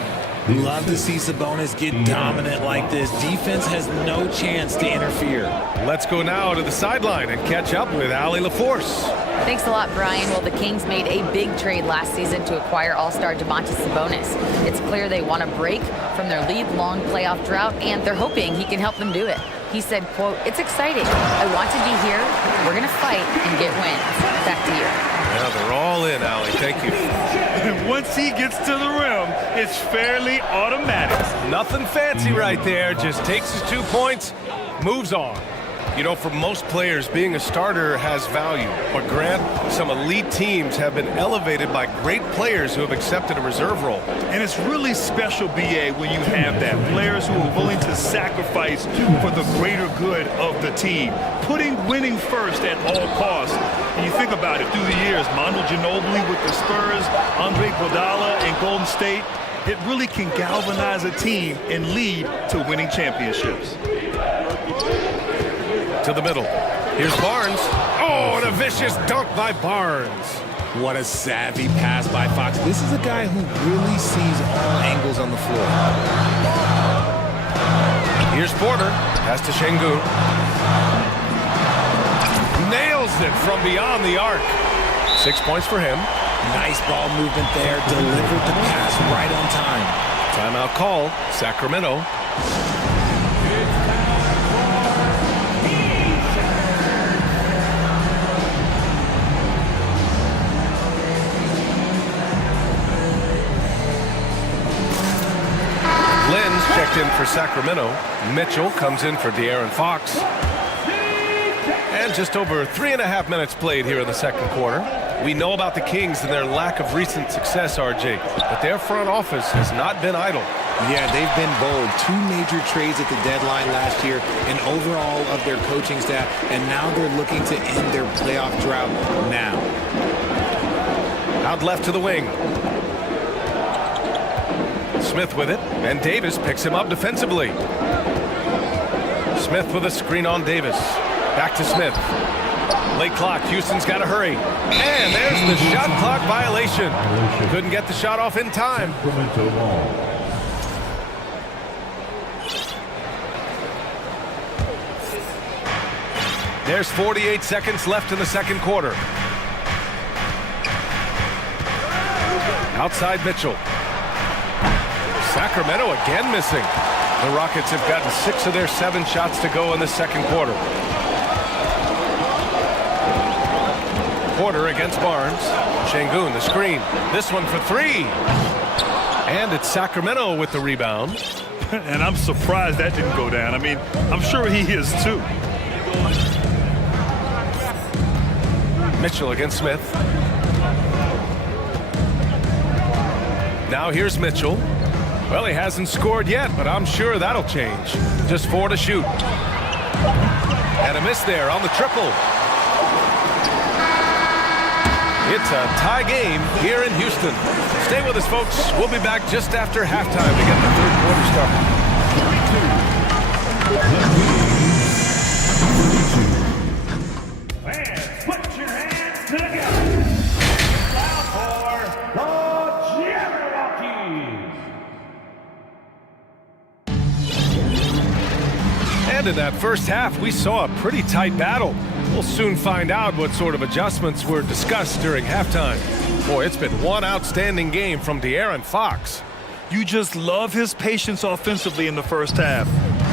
Love to see Sabonis get dominant like this. Defense has no chance to interfere. Let's go now to the sideline and catch up with Allie LaForce. Thanks a lot, Brian. Well, the Kings made a big trade last season to acquire all-star Domantas Sabonis. It's clear they want to break from their league-long playoff drought, and they're hoping he can help them do it. He said, quote, "It's exciting. I want to be here. We're going to fight and get wins." Back to you. Yeah, they're all in, Allie. Thank you. Once he gets to the rim, it's fairly automatic. Nothing fancy right there. Just takes his 2 points, moves on. You know, for most players, being a starter has value. But Grant, some elite teams have been elevated by great players who have accepted a reserve role. And it's really special, BA, when you have that. Players who are willing to sacrifice for the greater good of the team. Putting winning first at all costs. And you think about it, through the years, Manu Ginobili with the Spurs, Andre Iguodala in Golden State, it really can galvanize a team and lead to winning championships. To the middle. Here's Barnes. Oh, and a vicious dunk by Barnes. What a savvy pass by Fox. This is a guy who really sees all angles on the floor. Here's Porter. Pass to Şengün. Nails it from beyond the arc. 6 points for him. Nice ball movement there. Delivered the pass right on time. Timeout call. Sacramento. Lynn's checked in for Sacramento. Mitchell comes in for De'Aaron Fox. And just over 3.5 minutes played here in the second quarter. We know about the Kings and their lack of recent success, RJ, but their front office has not been idle. Yeah, they've been bold. 2 major trades at the deadline last year, an overhaul of their coaching staff, and now they're looking to end their playoff drought now. Out left to the wing. Smith with it, and Davis picks him up defensively. Smith with a screen on Davis. Back to Smith. Late clock, Houston's got to hurry. And there's the shot clock violation. Couldn't get the shot off in time. There's 48 seconds left in the second quarter. Outside Mitchell. Sacramento again missing. The Rockets have gotten 6 of their 7 shots to go in the second quarter. Porter against Barnes. Şengün, the screen. This one for 3. And it's Sacramento with the rebound. And I'm surprised that didn't go down. I mean, I'm sure he is too. Mitchell against Smith. Now here's Mitchell. Well, he hasn't scored yet, but I'm sure that'll change. Just 4 to shoot. And a miss there on the triple. It's a tie game here in Houston. Stay with us, folks. We'll be back just after halftime to get the third quarter started. Fans, put your hands together. Now for the Jabberwockies. And in that first half, we saw a pretty tight battle. We'll soon find out what sort of adjustments were discussed during halftime. Boy, it's been one outstanding game from De'Aaron Fox. You just love his patience offensively in the first half.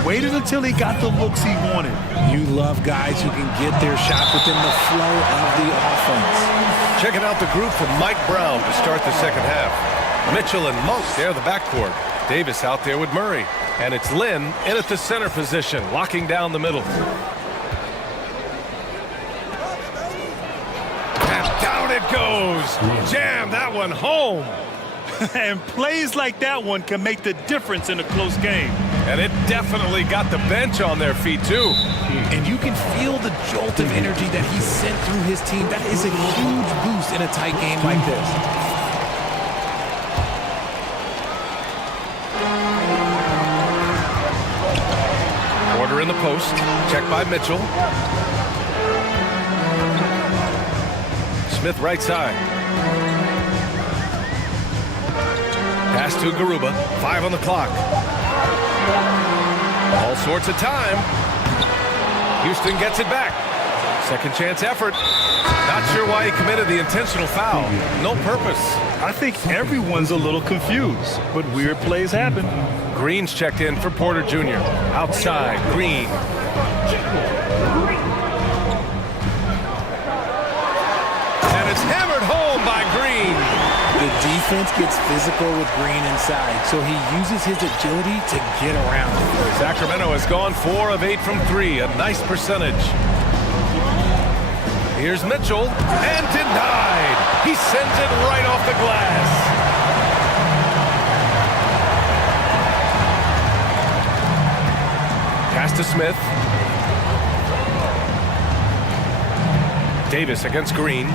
Waited until he got the looks he wanted. You love guys who can get their shot within the flow of the offense. Checking out the group from Mike Brown to start the second half. Mitchell and Monk, they're the backcourt. Davis out there with Murray. And it's Lynn in at the center position, locking down the middle. And down it goes. Jam that one home. And plays like that one can make the difference in a close game. And it definitely got the bench on their feet, too. And you can feel the jolt of energy that he sent through his team. That is a huge boost in a tight game like this. Order in the post. Check by Mitchell. Smith right side. Pass to Garuba. 5 on the clock. All sorts of time. Houston gets it back. Second chance effort. Not sure why he committed the intentional foul. No purpose. I think everyone's a little confused, but weird plays happen. Green's checked in for Porter Jr. Outside, Green. And it's hammered home by Green. The defense gets physical with Green inside, so he uses his agility to get around it. Sacramento has gone 4 of 8 from 3, a nice percentage. Here's Mitchell, and denied. He sends it right off the glass. Pass to Smith. Davis against Green.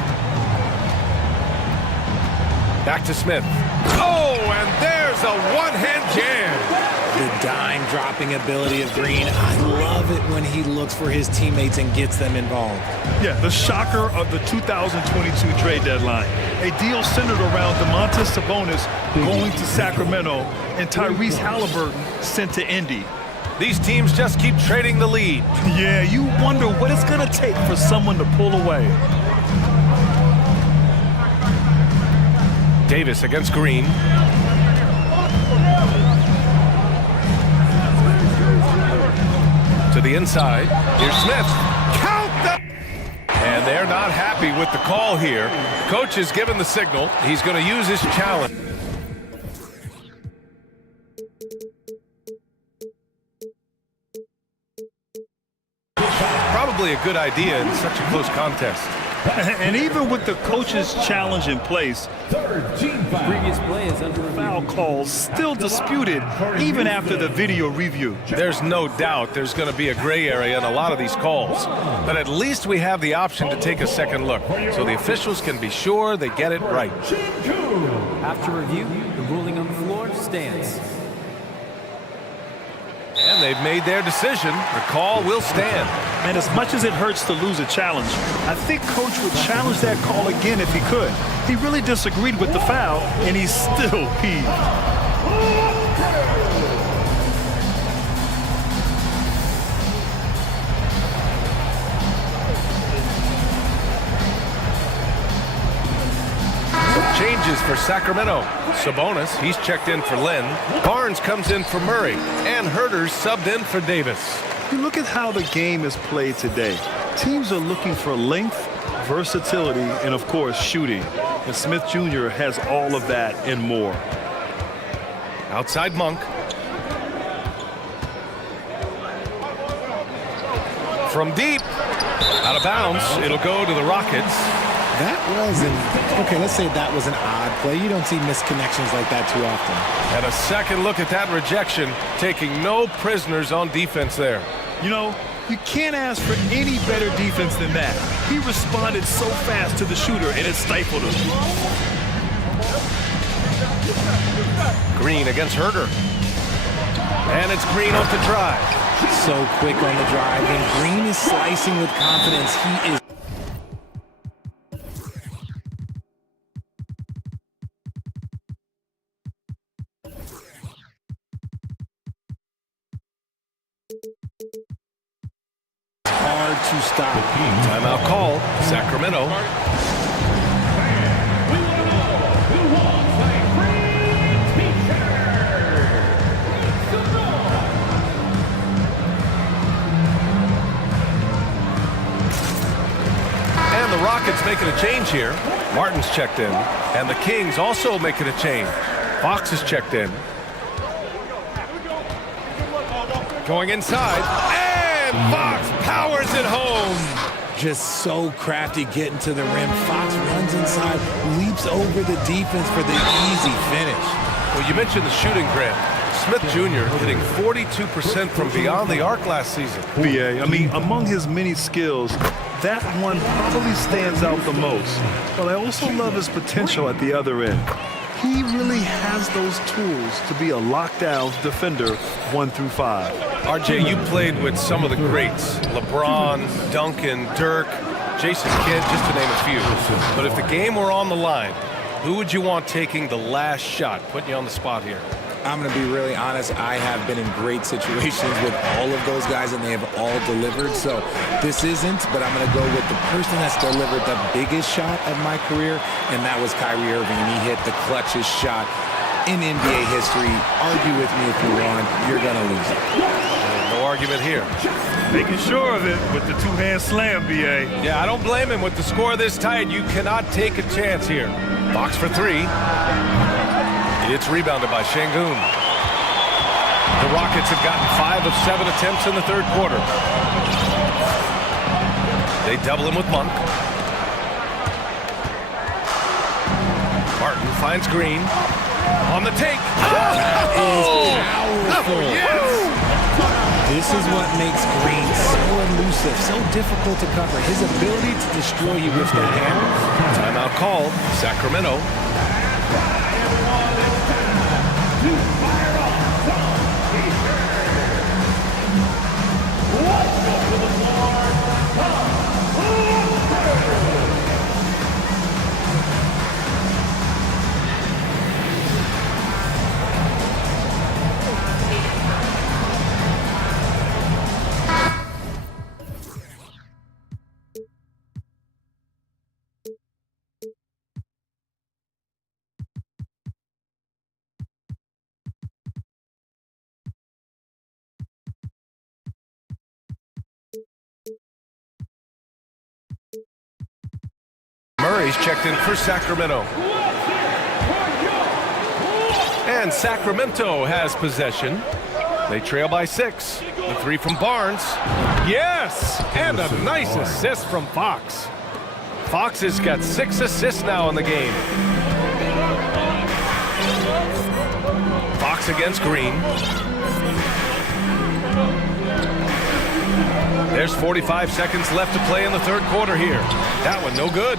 Back to Smith. Oh, and there's a one-hand jam. The dime-dropping ability of Green. I love it when he looks for his teammates and gets them involved. Yeah, the shocker of the 2022 trade deadline. A deal centered around Domantas Sabonis going to Sacramento and Tyrese Halliburton sent to Indy. These teams just keep trading the lead. Yeah, you wonder what it's going to take for someone to pull away. Davis against Green. To the inside. Here's Smith. Count them! And they're not happy with the call here. Coach has given the signal. He's going to use his challenge. Probably a good idea in such a close contest. And even with the coach's challenge in place, Previous play is under review. foul calls still disputed even after the video review. There's no doubt there's going to be a gray area in a lot of these calls. But at least we have the option to take a second look, so the officials can be sure they get it right. After review, the ruling on the floor stands. And they've made their decision. The call will stand. And as much as it hurts to lose a challenge, I think Coach would challenge that call again if he could. He really disagreed with the foul, and he's still peeved. Changes for Sacramento. Sabonis, he's checked in for Lynn. Barnes comes in for Murray. And Herter's subbed in for Davis. You look at how the game is played today. Teams are looking for length, versatility, and of course shooting. And Smith Jr. has all of that and more. Outside Monk. From deep. Out of bounds. It'll go to the Rockets. That was okay, let's say that was an odd play. You don't see misconnections like that too often. And a second look at that rejection, taking no prisoners on defense there. You know, you can't ask for any better defense than that. He responded so fast to the shooter, and it stifled him. Green against Herter. And it's Green off the drive. So quick on the drive, and Green is slicing with confidence. He is hard to stop. Timeout call, Sacramento. And the Rockets making a change here. Martin's checked in. And the Kings also making a change. Fox is checked in. Going inside. And Fox powers it home. just so crafty getting to the rim. Fox runs inside, leaps over the defense for the easy finish. Well, you mentioned the shooting, Grant. Smith Jr. hitting 42% from beyond the arc last season. BA, I mean, among his many skills, that one probably stands out the most. But I also love his potential at the other end. He really has those tools to be a lockdown defender 1 through 5. RJ, you played with some of the greats. LeBron, Duncan, Dirk, Jason Kidd, just to name a few. But if the game were on the line, who would you want taking the last shot? Putting you on the spot here. I'm going to be really honest. I have been in great situations with all of those guys, and they have all delivered. So this isn't, but I'm going to go with the person that's delivered the biggest shot of my career, and that was Kyrie Irving, and he hit the clutchest shot in NBA history. Argue with me if you want. You're going to lose it. No argument here. Making sure of it with the two-hand slam, BA. Yeah, I don't blame him. With the score this tight, you cannot take a chance here. Fox for three. It's rebounded by Şengün. The Rockets have gotten 5 of 7 attempts in the third quarter. They double him with Monk. Martin finds Green. On the take. That is powerful. Yes! This is what makes Green so elusive, so difficult to cover. His ability to destroy you with that hammer. Timeout called. Sacramento. Murray's checked in for Sacramento. And Sacramento has possession. They trail by 6. The three from Barnes. Yes! And a nice assist from Fox. Fox has got 6 assists now in the game. Fox against Green. There's 45 seconds left to play in the third quarter here. That one no good.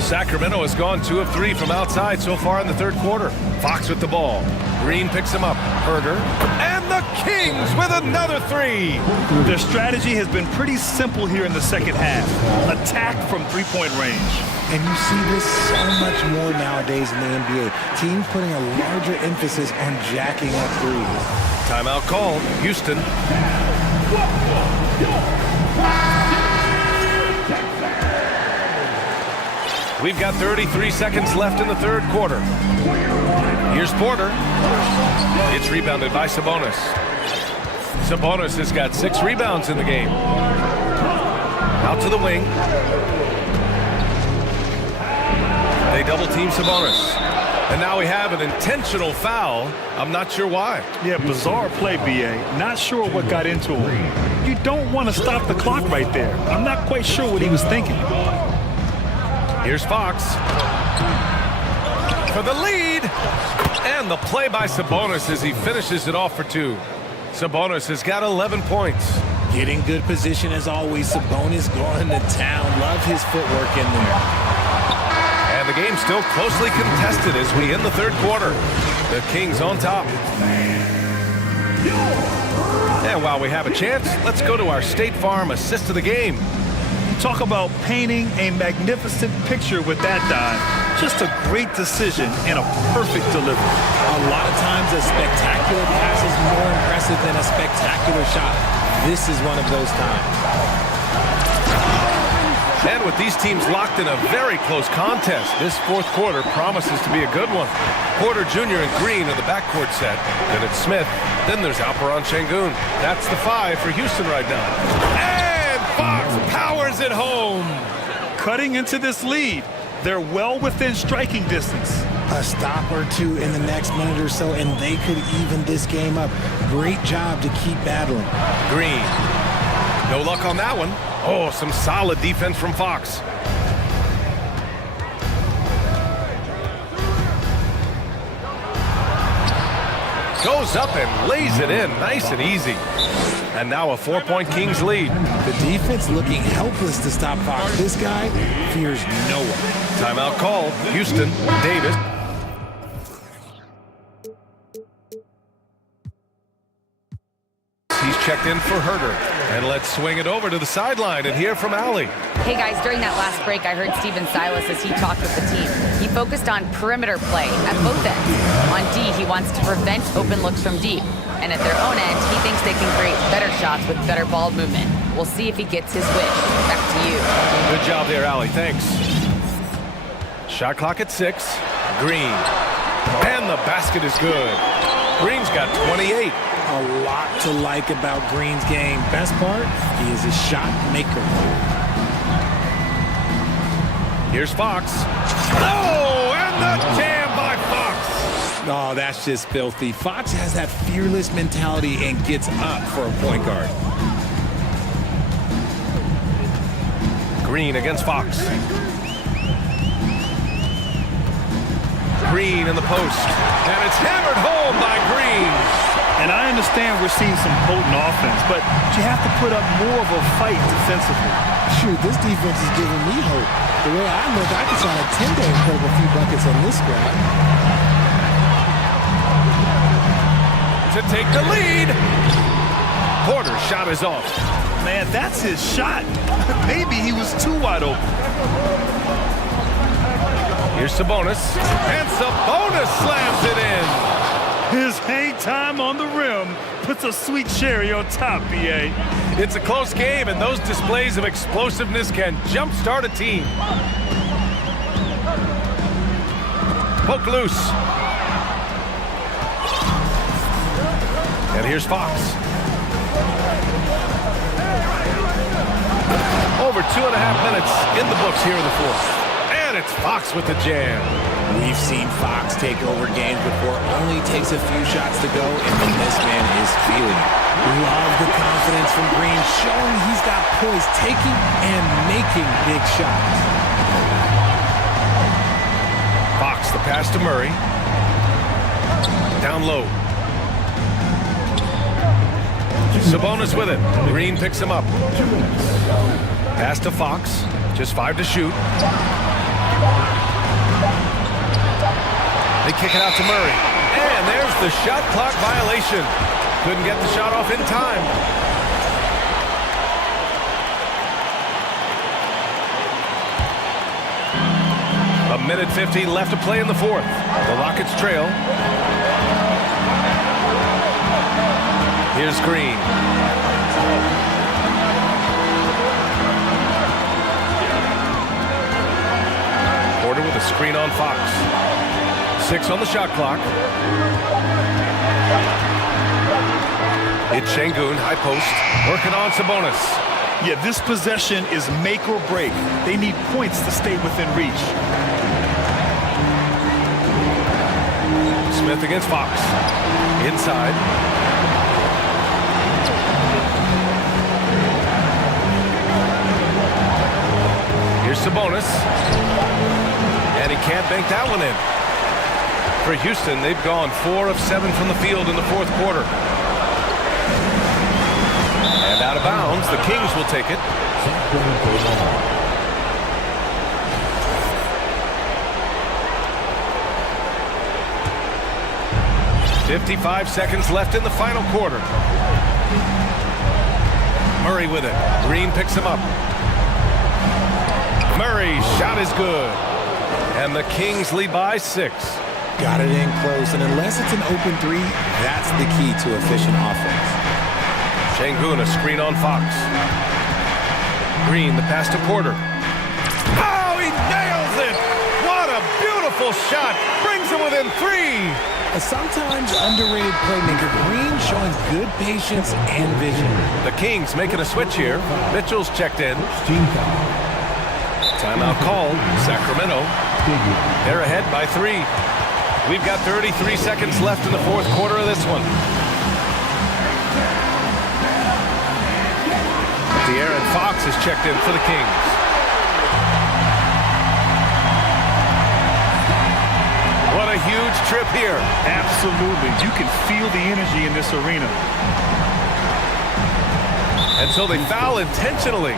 Sacramento has gone 2 of 3 from outside so far in the third quarter. Fox with the ball. Green picks him up. Herder. And the Kings with another 3. Their strategy has been pretty simple here in the second half. Attack from three-point range. And you see this so much more nowadays in the NBA. Teams putting a larger emphasis on jacking up threes. Timeout called. Houston. We've got 33 seconds left in the third quarter. Here's Porter. It's rebounded by Sabonis. Sabonis has got 6 rebounds in the game. Out to the wing. They double team Sabonis. And now we have an intentional foul. I'm not sure why. Yeah, bizarre play, BA. Not sure what got into him. You don't want to stop the clock right there. I'm not quite sure what he was thinking. Here's Fox for the lead. And the play by Sabonis as he finishes it off for 2. Sabonis has got 11 points. Getting good position as always. Sabonis going to town. Love his footwork in there. And the game's still closely contested as we end the third quarter. The Kings on top. And while we have a chance, let's go to our State Farm assist of the game. Talk about painting a magnificent picture with that dive. Just a great decision and a perfect delivery. A lot of times a spectacular pass is more impressive than a spectacular shot. This is one of those times. And with these teams locked in a very close contest, this fourth quarter promises to be a good one. Porter Jr. and Green are the backcourt set. Then it's Smith. Then there's Alperon Şengün. That's the 5 for Houston right now. And Fox powers it home. Cutting into this lead. They're well within striking distance. A stop or 2 in the next minute or so, and they could even this game up. Great job to keep battling. Green. No luck on that one. Oh, some solid defense from Fox. Goes up and lays it in, nice and easy. And now a 4-point Kings lead. The defense looking helpless to stop Fox. This guy fears no one. Timeout called. Houston, Davis. He's checked in for Herder. And let's swing it over to the sideline and hear from Allie. Hey guys, during that last break, I heard Steven Silas as he talked with the team. He focused on perimeter play at both ends. On D, he wants to prevent open looks from deep. And at their own end, he thinks they can create better shots with better ball movement. We'll see if he gets his wish. Back to you. Good job there, Allie. Thanks. Shot clock at 6. Green. And the basket is good. Green's got 28. A lot to like about Green's game. Best part, he is a shot maker. Here's Fox. Oh, and the jam by Fox. Oh, that's just filthy. Fox has that fearless mentality and gets up for a point guard. Green against Fox. Green in the post. And it's hammered home by Green. And I understand we're seeing some potent offense, but you have to put up more of a fight defensively. Shoot, this defense is giving me hope. The way I look, I can sign a 10-day and put up a few buckets on this squad. To take the lead. Porter's shot is off. Man, that's his shot. Maybe he was too wide open. Here's Sabonis. And Sabonis slams it in. His hang time on the rim puts a sweet cherry on top, BA. It's a close game, and those displays of explosiveness can jumpstart a team. Poke loose. And here's Fox. Over 2.5 minutes in the books here in the fourth. And it's Fox with the jam. We've seen Fox take over games before. Only takes a few shots to go, and then this man is feeling it. Love the confidence from Green, showing he's got poise, taking and making big shots. Fox, the pass to Murray. Down low. Sabonis with it. Green picks him up. Pass to Fox. Just 5 to shoot. They kick it out to Murray. And there's the shot clock violation. Couldn't get the shot off in time. A minute 50 left to play in the fourth. The Rockets trail. Here's Green. Porter with a screen on Fox. 6 on the shot clock. It's Şengün, high post, working on Sabonis. Yeah, this possession is make or break. They need points to stay within reach. Smith against Fox. Inside. Here's Sabonis. And he can't bank that one in. For Houston, they've gone 4 of 7 from the field in the fourth quarter. And out of bounds, the Kings will take it. "55 seconds left in the final quarter. Murray with it. Green picks him up. Murray's shot is good. And the Kings lead by 6. Got it in close, and unless it's an open 3, that's the key to efficient offense. Şengün, a screen on Fox. Green, the pass to Porter. Oh, he nails it! What a beautiful shot! Brings him within 3! A sometimes underrated playmaker, Green showing good patience and vision. The Kings making a switch here. Mitchell's checked in. Timeout called. Sacramento. They're ahead by 3. We've got 33 seconds left in the fourth quarter of this one. The the air, and Fox is checked in for the Kings. What a huge trip here. Absolutely. You can feel the energy in this arena. And so they foul intentionally.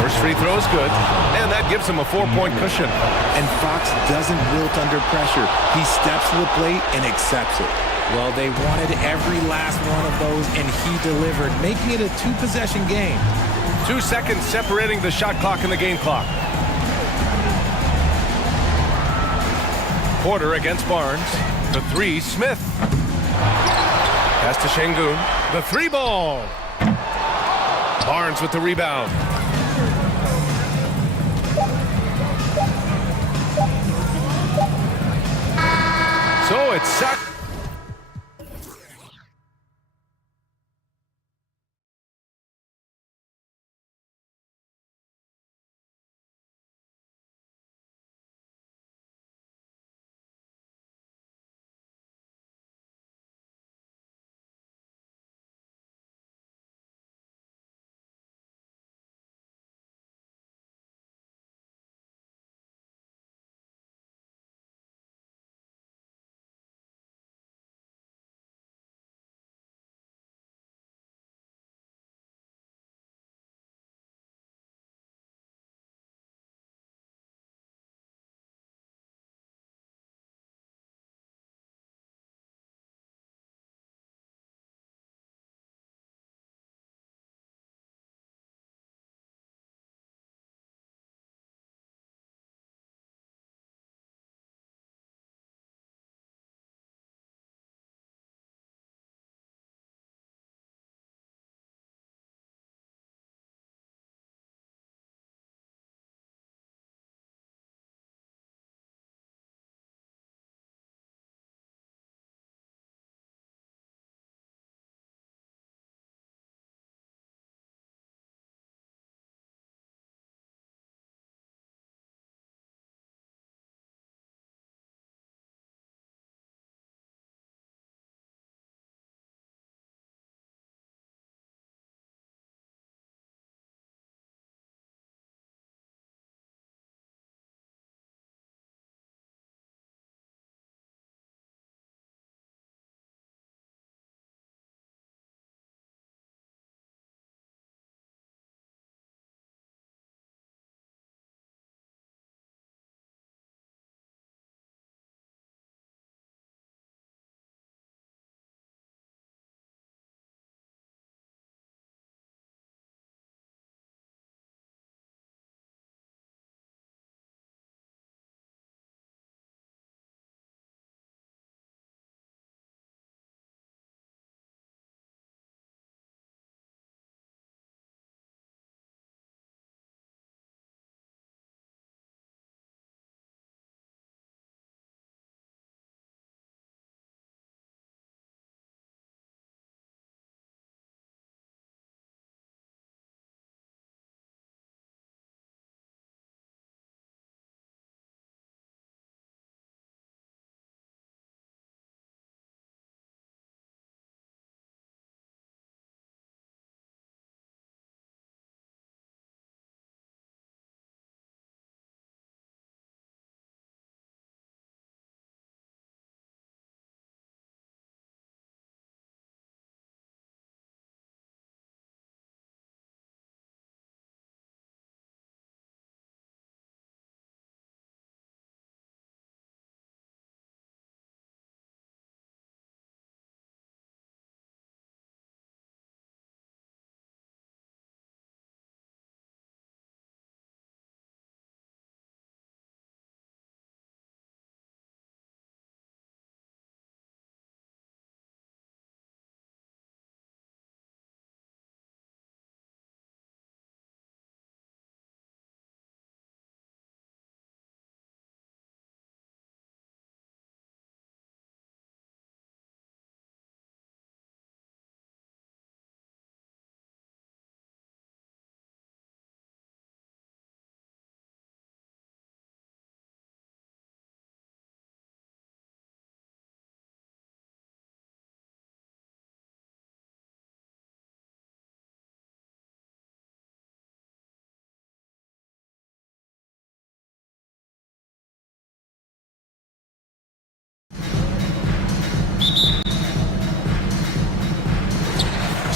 First free throw is good, and that gives him a 4-point cushion. And Fox doesn't wilt under pressure. He steps to the plate and accepts it. Well, they wanted every last one of those, and he delivered, making it a 2-possession game. 2 seconds separating the shot clock and the game clock. Porter against Barnes. The 3, Smith. Pass to Şengün. The 3 ball. Barnes with the rebound. So it's sacked.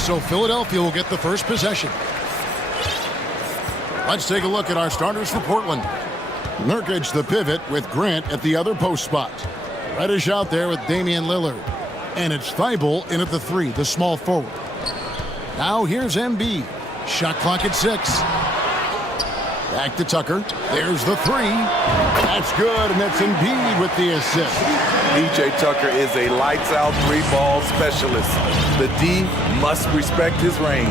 so Philadelphia will get the first possession. Let's take a look at our starters for Portland. Nurkic, the pivot, with Grant at the other post spot. Reddish out there with Damian Lillard. And it's Thibault in at the 3, the small forward. Now here's Embiid. Shot clock at 6. Back to Tucker. There's the 3. That's good, and that's Embiid with the assist. PJ Tucker is a lights-out 3-ball specialist. The D must respect his range.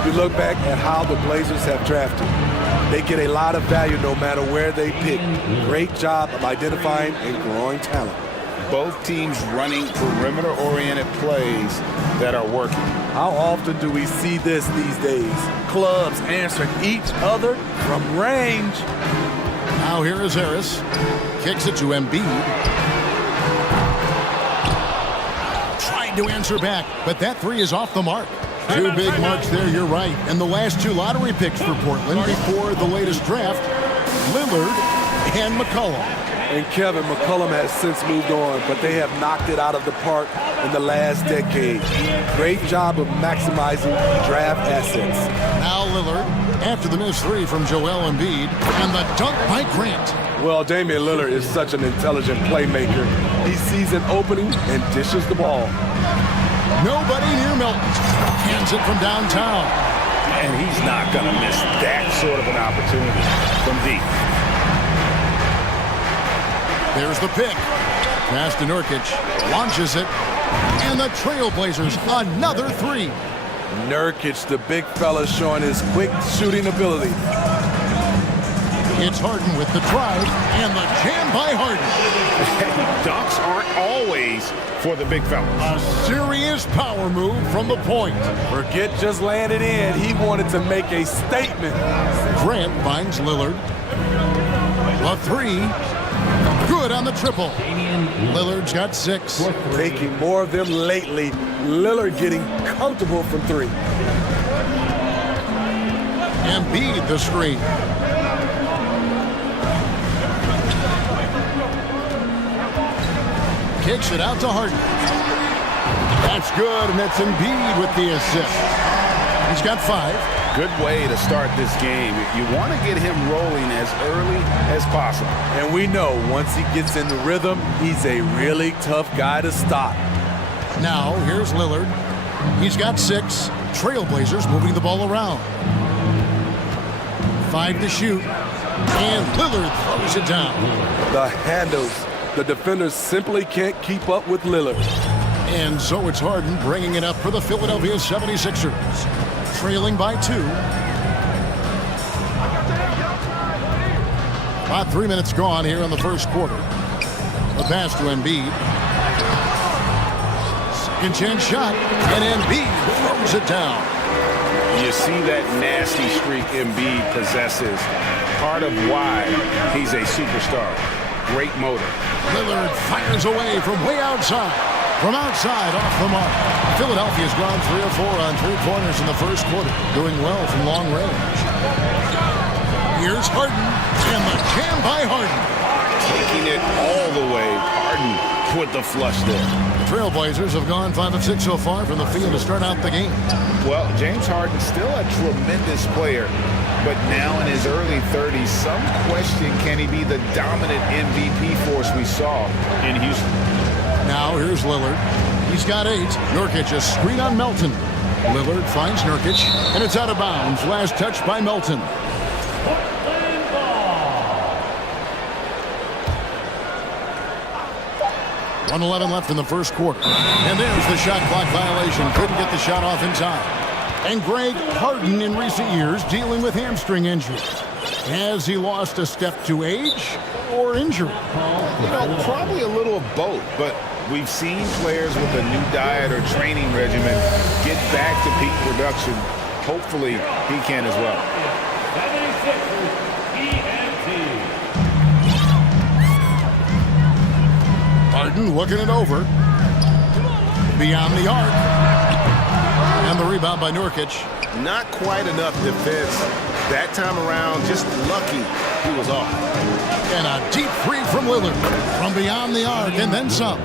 If you look back at how the Blazers have drafted, they get a lot of value no matter where they pick. Great job of identifying and growing talent. Both teams running perimeter-oriented plays that are working. How often do we see this these days? Clubs answering each other from range. Now here is Harris. Kicks it to Embiid. Trying to answer back, but that 3 is off the mark. 2 big marks there, you're right. And the last 2 lottery picks for Portland before the latest draft, Lillard and McCollum. And Kevin, McCollum has since moved on, but they have knocked it out of the park in the last decade. Great job of maximizing draft assets. Now Lillard, after the missed 3 from Joel Embiid, and the dunk by Grant. Well, Damian Lillard is such an intelligent playmaker. He sees an opening and dishes the ball. Nobody near Milton. Hands it from downtown. And he's not going to miss that sort of an opportunity from deep. There's the pick. Pass to Nurkic. Launches it. And the Trailblazers, another 3. Nurkic, the big fella, showing his quick shooting ability. It's Harden with the drive and the jam by Harden. Dunks aren't always for the big fella. A serious power move from the point. Forget just laying it in. He wanted to make a statement. Grant finds Lillard. The 3. Good on the triple. Lillard's got 6. Taking more of them lately. Lillard getting comfortable from 3. Embiid the screen. Kicks it out to Harden. That's good, and that's Embiid with the assist. He's got 5. Good way to start this game. You want to get him rolling as early as possible. And we know once he gets in the rhythm, he's a really tough guy to stop. Now, here's Lillard. He's got 6. Trailblazers moving the ball around. 5 to shoot. And Lillard throws it down. The handles. The defenders simply can't keep up with Lillard. And so it's Harden bringing it up for the Philadelphia 76ers. Trailing by 2. About 3 minutes gone here in the first quarter. The pass to Embiid. Second chance shot, and Embiid throws it down. You see that nasty streak Embiid possesses. Part of why he's a superstar. Great motor. Lillard fires away from way outside. From outside, off the mark. Philadelphia's gone 3 of 4 on 3-pointers in the first quarter, doing well from long range. Here's Harden, and the jam by Harden. Taking it all the way. Harden with the flush there. The Trailblazers have gone 5 of 6 so far from the field to start out the game. Well, James Harden's still a tremendous player, but now in his early 30s, some question, can he be the dominant MVP force we saw in Houston? Now here's Lillard. He's got 8. Nurkic a screen on Melton. Lillard finds Nurkic, and it's out of bounds. Last touch by Melton. 1:11 left in the first quarter. And there's the shot clock violation. Couldn't get the shot off in time. And Greg Harden in recent years dealing with hamstring injury. Has he lost a step to age or injury? You know, probably a little of both, but we've seen players with a new diet or training regimen get back to peak production. Hopefully, he can as well. Harden looking it over. Beyond the arc. And the rebound by Nurkic. Not quite enough defense. That time around, just lucky he was off. And a deep three from Lillard. From beyond the arc and then some.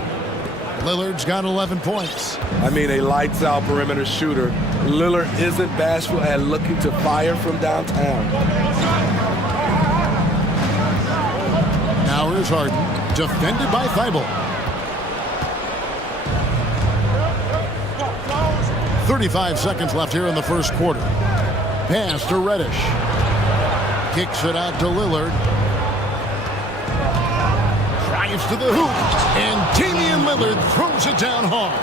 Lillard's got 11 points. I mean, a lights-out perimeter shooter Lillard isn't bashful at looking to fire from downtown. Now here's Harden, defended by Thibault. 35 seconds left here in the first quarter. Pass to Reddish. Kicks it out to Lillard. Drives to the hoop. And Damian Lillard throws it down hard.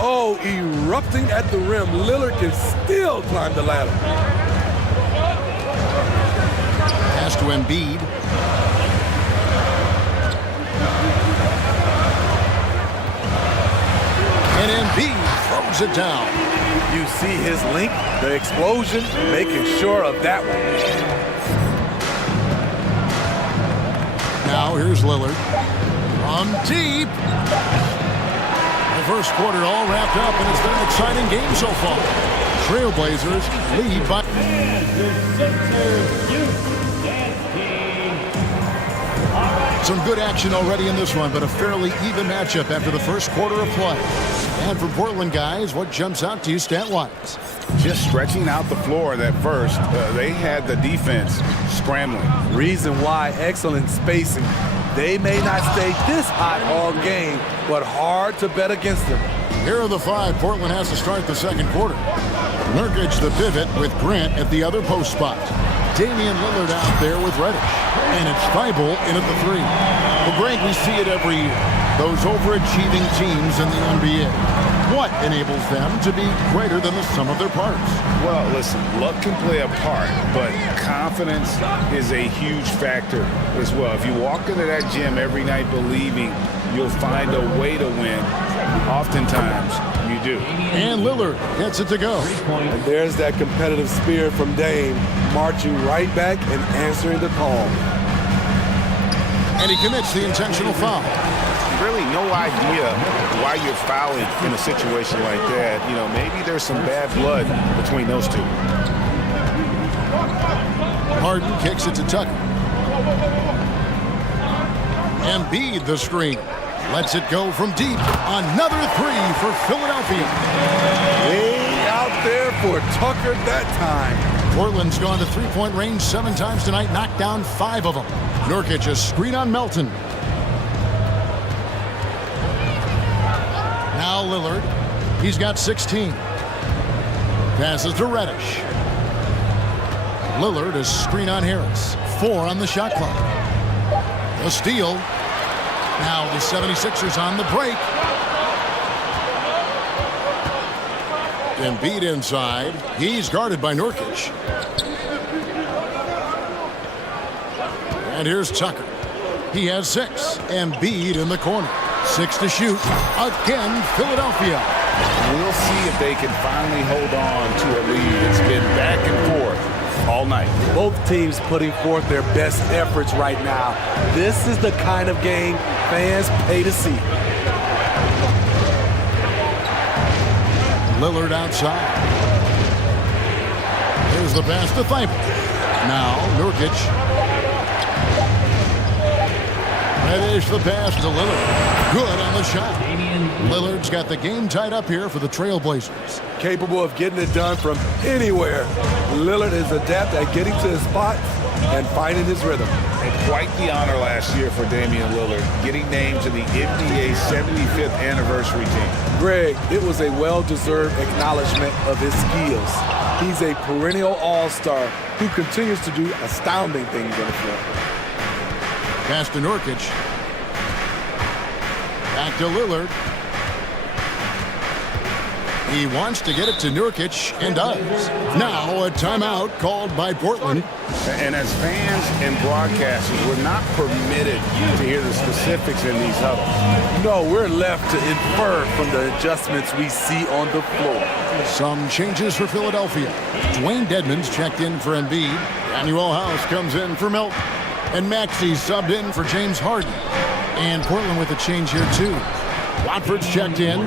Oh, erupting at the rim. Lillard can still climb the ladder. Pass to Embiid. And Embiid throws it down. You see his link, the explosion, making sure of that one. Now here's Lillard. From deep. The first quarter all wrapped up, and it's been an exciting game so far. Trailblazers lead by... Some good action already in this one, but a fairly even matchup after the first quarter of play. And for Portland guys, what jumps out to you stat-wise? Just stretching out the floor that first. They had the defense scrambling. Reason why, excellent spacing. They may not stay this hot all game, but hard to bet against them. Here are the five Portland has to start the second quarter. Nurkic the pivot with Grant at the other post spot. Damian Lillard out there with Reddish. And it's Thibault in at the three. Well, Greg, we see it every year. Those overachieving teams in the NBA. What enables them to be greater than the sum of their parts? Well, listen, luck can play a part, but confidence is a huge factor as well. If you walk into that gym every night believing you'll find a way to win, oftentimes you do. And Lillard gets it to go. And there's that competitive spirit from Dame, marching right back and answering the call. And he commits the intentional foul. Really no idea why you're fouling in a situation like that. You know, maybe there's some bad blood between those two. Harden kicks it to Tucker. Embiid the screen. Lets it go from deep. Another three for Philadelphia. Way out there for Tucker that time. Portland's gone to three-point range 7 times tonight, knocked down 5 of them. Nurkic a screen on Melton. Now Lillard. He's got 16. Passes to Reddish. Lillard a screen on Harris. 4 on the shot clock. The steal. Now the 76ers on the break. Embiid inside. He's guarded by Nurkic. And here's Tucker. He has 6. Embiid in the corner. 6 to shoot. Again, Philadelphia. We'll see if they can finally hold on to a lead. It's been back and forth all night. Both teams putting forth their best efforts right now. This is the kind of game fans pay to see. Lillard outside. Here's the pass to Thibault. Now Nurkic. Reddish the pass to Lillard. Good on the shot. Lillard's got the game tied up here for the Trailblazers. Capable of getting it done from anywhere. Lillard is adept at getting to his spots and finding his rhythm. And quite the honor last year for Damian Lillard, getting named to the NBA 75th anniversary team. Greg, it was a well-deserved acknowledgement of his skills. He's a perennial all-star who continues to do astounding things on the floor. Pass to Nurkic. Back to Lillard. He wants to get it to Nurkic and does. Now a timeout called by Portland. And as fans and broadcasters, we're not permitted to hear the specifics in these huddles. No, we're left to infer from the adjustments we see on the floor. Some changes for Philadelphia. Dwayne Dedmon's checked in for Embiid. Daniel House comes in for Melton. And Maxey subbed in for James Harden. And Portland with a change here too. Watford's checked in.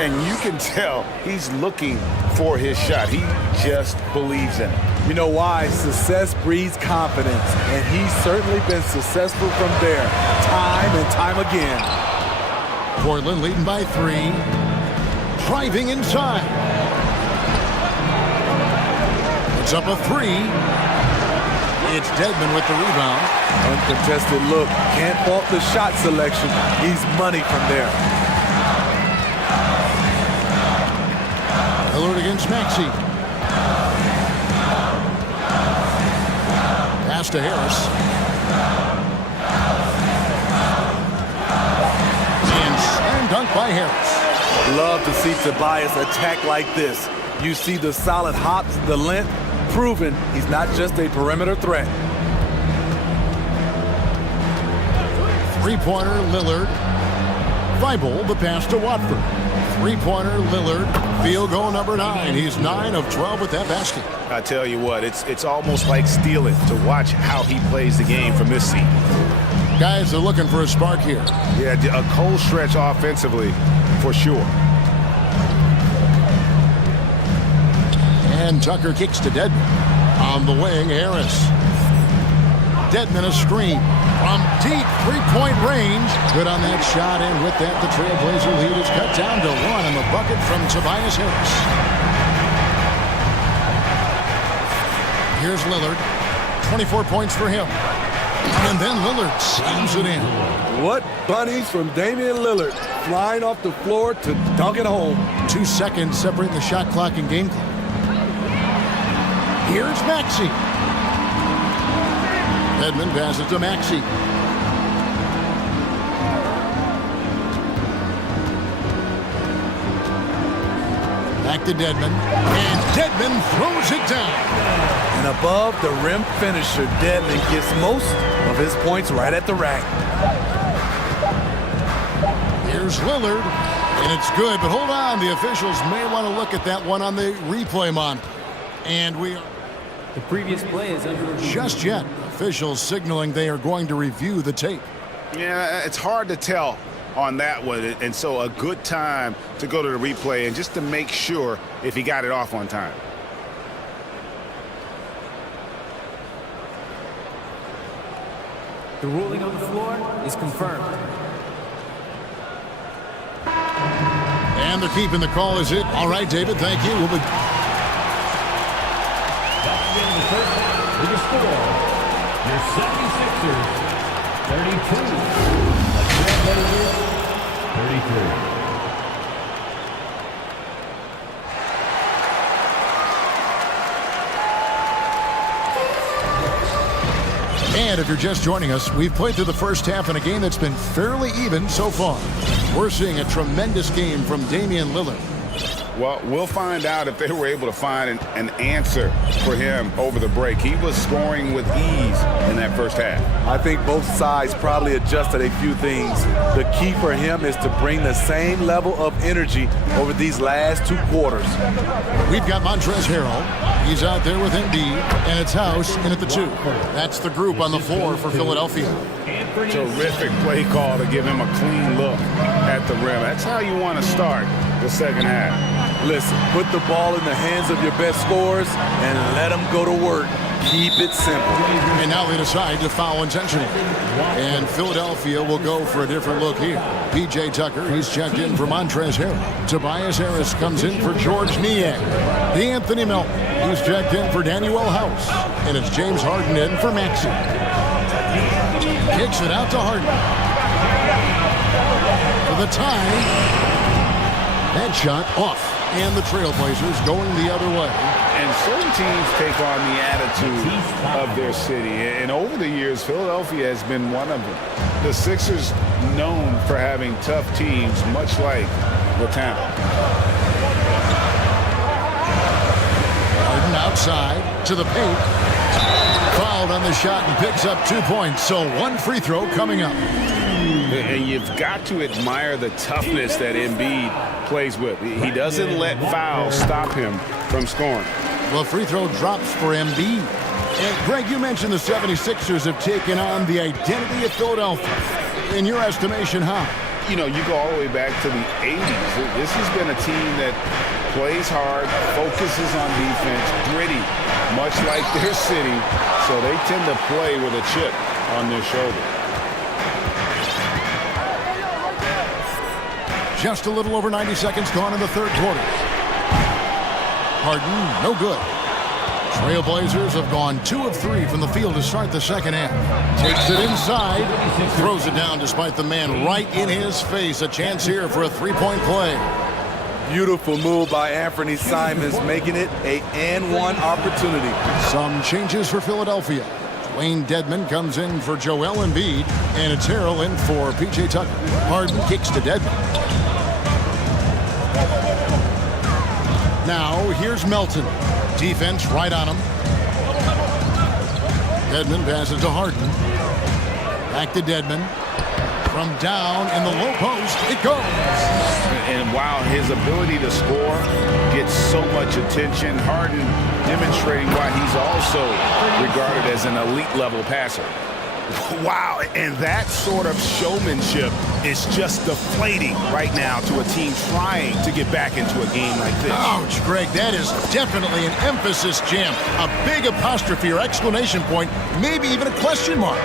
And you can tell he's looking for his shot. He just believes in it. You know why? Success breeds confidence. And he's certainly been successful from there, time and time again. Portland leading by 3. Driving inside. Puts up a three. It's Dedmon with the rebound. Uncontested look. Can't fault the shot selection. He's money from there. Lillard against Maxey. Pass to Harris. And slam dunk by Harris. Love to see Tobias attack like this. You see the solid hops, the length, proving he's not just a perimeter threat. Three-pointer, Lillard. Thibault, the pass to Watford. Three-pointer, Lillard. Field goal number 9. He's 9 of 12 with that basket. I tell you what, it's almost like stealing to watch how he plays the game from this seat. Guys are looking for a spark here. Yeah, a cold stretch offensively, for sure. And Tucker kicks to Dedmon. On the wing, Harris. Dedmon a screen. From deep three-point range. Good on that shot, and with that, the Trailblazer lead is cut down to 1 in the bucket from Tobias Harris. Here's Lillard. 24 points for him. And then Lillard slams it in. What bunnies from Damian Lillard. Flying off the floor to dunk it home. 2 seconds separating the shot clock and game clock. Here's Maxey. Dedmon passes to Maxey. Back to Dedmon. And Dedmon throws it down. And above the rim finisher, Dedmon gets most of his points right at the rack. Here's Lillard. And it's good, but hold on. The officials may want to look at that one on the replay monitor. And we are... The previous play is under review. Just yet, officials signaling they are going to review the tape. Yeah, it's hard to tell on that one, and so a good time to go to the replay and just to make sure if he got it off on time. The ruling on the floor is confirmed. And they're keeping the call as it. All right, David, thank you. We'll be... With the score, your 76ers, 32. The Trailblazers, 33. And if you're just joining us, we've played through the first half in a game that's been fairly even so far. We're seeing a tremendous game from Damian Lillard. Well, we'll find out if they were able to find an answer for him over the break. He was scoring with ease in that first half. I think both sides probably adjusted a few things. The key for him is to bring the same level of energy over these last 2 quarters. We've got Montrezl Harrell. He's out there with Embiid, and it's House in at the 2. That's the group on the floor for Philadelphia. Terrific play call to give him a clean look at the rim. That's how you want to start the second half. Listen, put the ball in the hands of your best scorers and let them go to work. Keep it simple. And now they decide to foul intentionally. And Philadelphia will go for a different look here. P.J. Tucker, he's checked in for Montrezl Harrell. Tobias Harris comes in for George Niang. Anthony Melton, he's checked in for Daniel House. And it's James Harden in for Maxey. Kicks it out to Harden. For the tie. That shot off. And the Trailblazers going the other way. And certain teams take on the attitude of their city. And over the years, Philadelphia has been one of them. The Sixers known for having tough teams, much like the town. Harden outside to the paint. Fouled on the shot and picks up 2 points. So 1 free throw coming up. And you've got to admire the toughness that Embiid plays with. He doesn't let fouls stop him from scoring. Well, free throw drops for Embiid. And Greg, you mentioned the 76ers have taken on the identity of Philadelphia. In your estimation, how? You know, you go all the way back to the 80s. This has been a team that plays hard, focuses on defense, gritty, much like their city. So they tend to play with a chip on their shoulder. Just a little over 90 seconds gone in the third quarter. Harden, no good. Trailblazers have gone 2 of 3 from the field to start the second half. Takes it inside, throws it down despite the man right in his face. A chance here for a three-point play. Beautiful move by Anthony Simons, making it a and-one opportunity. Some changes for Philadelphia. Wayne Dedmon comes in for Joel Embiid, and it's Harrell in for P.J. Tucker. Harden kicks to Dedmon. Now, here's Melton. Defense right on him. Dedmon passes to Harden. Back to Dedmon. From down in the low post, it goes. And while his ability to score gets so much attention, Harden demonstrating why he's also regarded as an elite level passer. Wow, and that sort of showmanship is just deflating right now to a team trying to get back into a game like this. Ouch, Greg, that is definitely an emphasis jam. A big apostrophe or exclamation point, maybe even a question mark.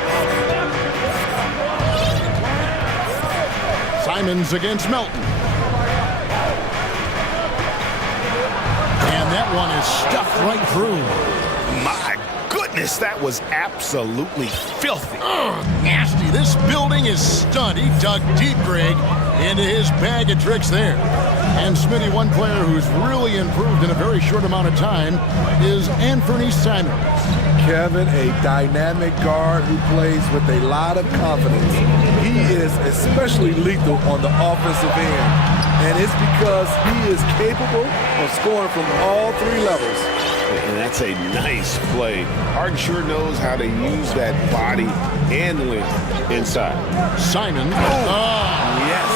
Simons against Melton. And that one is stuffed right through. My goodness, that was absolutely filthy. Nasty. This building is stunned. He dug deep, Greg, into his bag of tricks there. And Smitty, one player who's really improved in a very short amount of time is Anthony Simons. Kevin, a dynamic guard who plays with a lot of confidence. He is especially lethal on the offensive end, and it's because he is capable of scoring from all 3 levels. And that's a nice play. Harden sure knows how to use that body and length inside. Simon. Yes.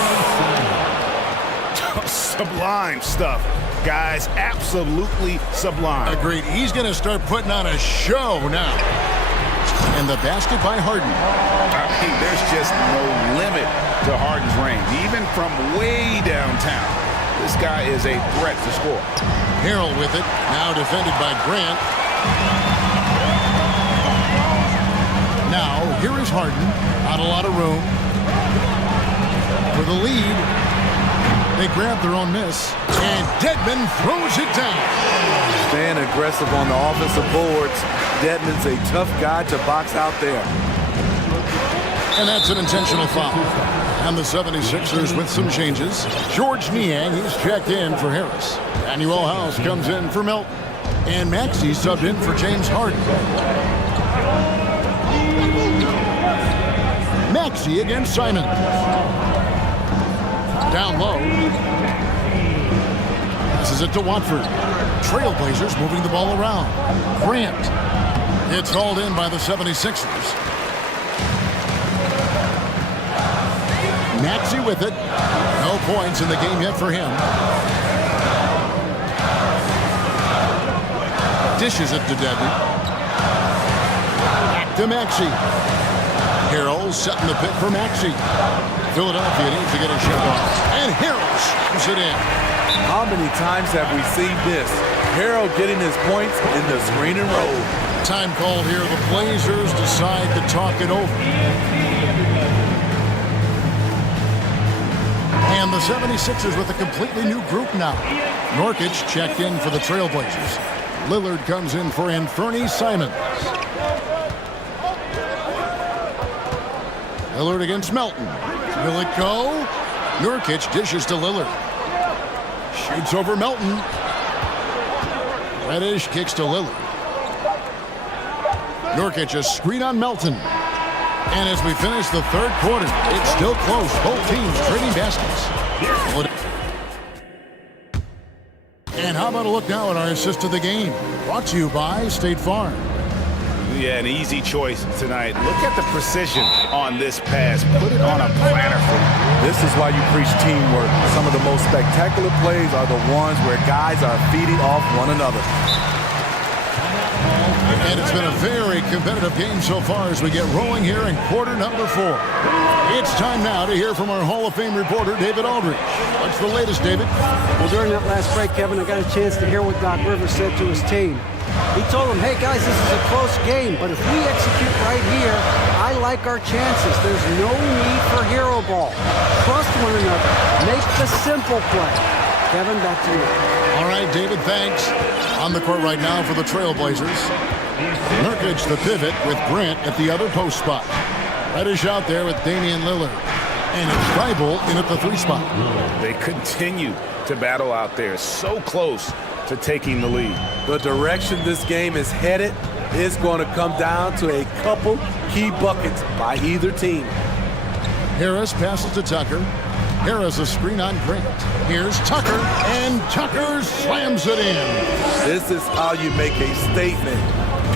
Sublime stuff. Guys, absolutely sublime. Agreed. He's going to start putting on a show now. And the basket by Harden. I mean, there's just no limit to Harden's range, even from way downtown. This guy is a threat to score. Harrell with it, now defended by Grant. Now, here is Harden. Not a lot of room. For the lead. They grab their own miss. And Dedmon throws it down. Staying aggressive on the offensive boards. Dedmon's a tough guy to box out there. And that's an intentional foul. And the 76ers with some changes. George Niang, he's checked in for Harris. Emmanuel House comes in for Melton. And Maxey subbed in for James Harden. Maxey against Simon. Down low. Passes it to Watford. Trailblazers moving the ball around. Grant. It's hauled in by the 76ers. Maxey with it. No points in the game yet for him. Dishes it to Dedmon. Back to Maxey. Harrell setting the pick for Maxey. Philadelphia needs to get a shot off. And Harrell shoots it in. How many times have we seen this? Harrell getting his points in the screen and roll. Time called here. The Blazers decide to talk it over. And the 76ers with a completely new group now. Nurkic checked in for the Trailblazers. Lillard comes in for Anthony Simons. Lillard against Melton. Will it go? Nurkic dishes to Lillard. Shoots over Melton. Reddish kicks to Lillard. Nurkic a screen on Melton. And as we finish the third quarter, it's still close. Both teams trading baskets. And how about a look now at our assist of the game? Brought to you by State Farm. Yeah, an easy choice tonight. Look at the precision on this pass. Put it on a platter for you. This is why you preach teamwork. Some of the most spectacular plays are the ones where guys are feeding off one another. And it's been a very competitive game so far as we get rolling here in quarter number 4. It's time now to hear from our Hall of Fame reporter, David Aldridge. What's the latest, David? Well, during that last break, Kevin, I got a chance to hear what Doc Rivers said to his team. He told them, hey, guys, this is a close game, but if we execute right here, I like our chances. There's no need for hero ball. Trust one another. Make the simple play. Kevin, back to you. All right, David, thanks. On the court right now for the Trailblazers. Nurkic, the pivot, with Grant at the other post spot. Reddish out there with Damian Lillard. And it's Thibault in at the 3 spot. They continue to battle out there, so close to taking the lead. The direction this game is headed is going to come down to a couple key buckets by either team. Harris passes to Tucker. Harris a screen on Grant. Here's Tucker, and Tucker slams it in. This is how you make a statement.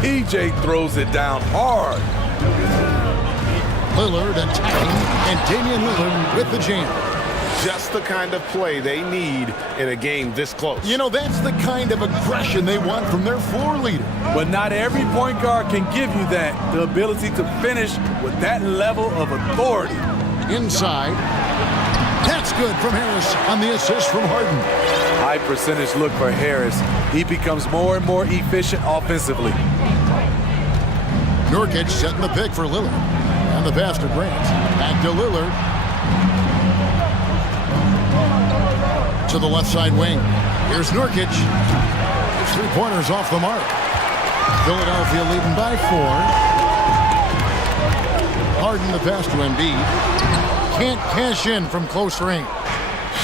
PJ throws it down hard. Lillard attacking, and Damian Lillard with the jam. Just the kind of play they need in a game this close. You know, that's the kind of aggression they want from their floor leader. But not every point guard can give you that, the ability to finish with that level of authority. Inside. That's good from Harris on the assist from Harden. High percentage look for Harris. He becomes more and more efficient offensively. Nurkic setting the pick for Lillard. And the pass to Grant. Back to Lillard. To the left side wing. Here's Nurkic. His 3-pointers off the mark. Philadelphia leading by 4. Harden the pass to Embiid. Can't cash in from close range.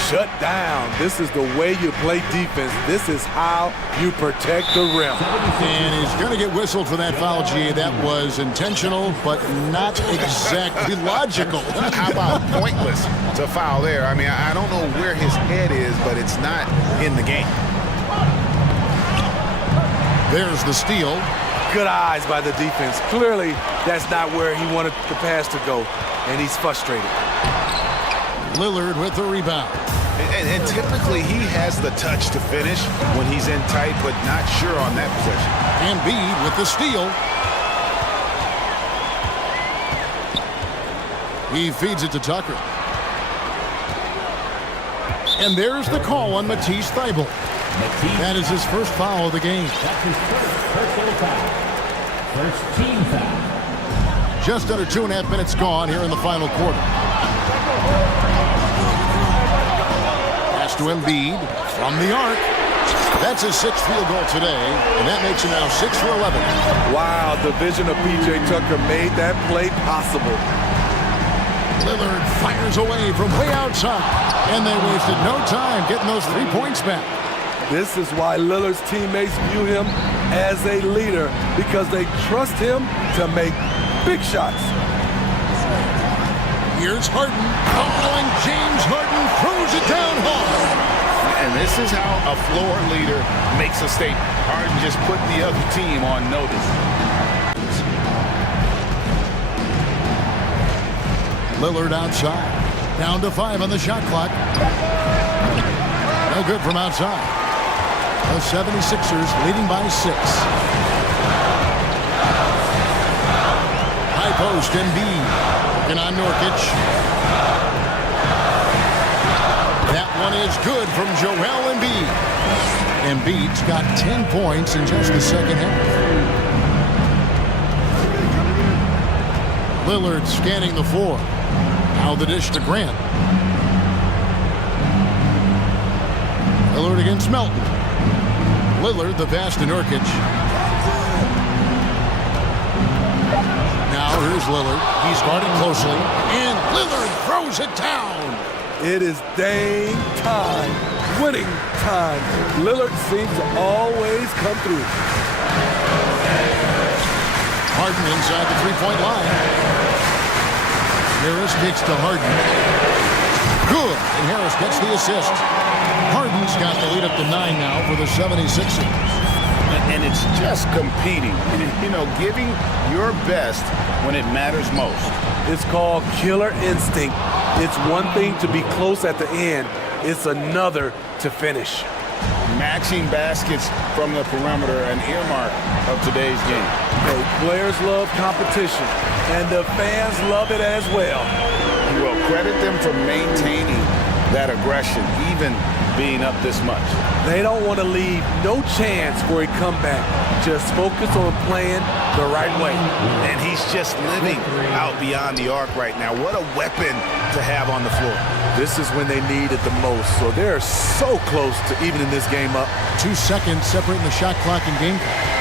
Shut down. This is the way you play defense. This is how you protect the rim. And he's going to get whistled for that foul, G. That was intentional, but not exactly logical. How about pointless to foul there? I mean, I don't know where his head is, but it's not in the game. There's the steal. Good eyes by the defense. Clearly, that's not where he wanted the pass to go, and he's frustrated. Lillard with the rebound. And typically he has the touch to finish when he's in tight, but not sure on that possession. Embiid with the steal. He feeds it to Tucker. And there's the call on Matisse Thybulle. That is his first foul of the game. That's his first personal foul. First team foul. Just under 2.5 minutes gone here in the final quarter. Pass to Embiid from the arc. That's his 6th field goal today, and that makes him now 6 for 11. Wow, the vision of P.J. Tucker made that play possible. Lillard fires away from way outside, and they wasted no time getting those 3 points back. This is why Lillard's teammates view him as a leader, because they trust him to make big shots. Here's Harden. Oh, and James Harden throws it down hard. And this is how a floor leader makes a statement. Harden just put the other team on notice. Lillard outside. Down to 5 on the shot clock. No good from outside. The 76ers leading by 6. High post, Embiid. Working on Nurkic. That one is good from Joel Embiid. Embiid's got 10 points in just the second half. Lillard scanning the floor. Now the dish to Grant. Lillard against Melton. Lillard the pass to Nurkic. Now here's Lillard. He's guarding closely. And Lillard throws it down. It is dang time. Winning time. Lillard seems to always come through. Harden inside the 3-point line. Harris kicks to Harden. Good. And Harris gets the assist. Harden's got the lead up to 9 now for the 76ers. And it's just competing. You know, giving your best when it matters most. It's called killer instinct. It's one thing to be close at the end. It's another to finish. Matching baskets from the perimeter, an earmark of today's game. Hey, players love competition, and the fans love it as well. Well, credit them for maintaining that aggression, even being up this much. They don't want to leave no chance for a comeback. Just focus on playing the right way. And he's just living out beyond the arc right now. What a weapon to have on the floor. This is when they need it the most. So they're so close to evening this game up. 2 seconds separating the shot clock and game clock.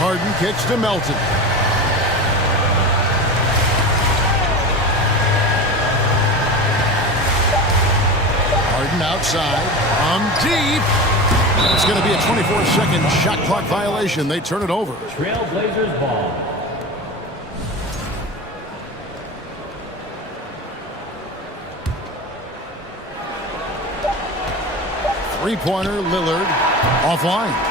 Harden kicks to Melton. Harden outside. On deep. It's going to be a 24-second shot clock violation. They turn it over. Trailblazers ball. Three-pointer, Lillard, offline.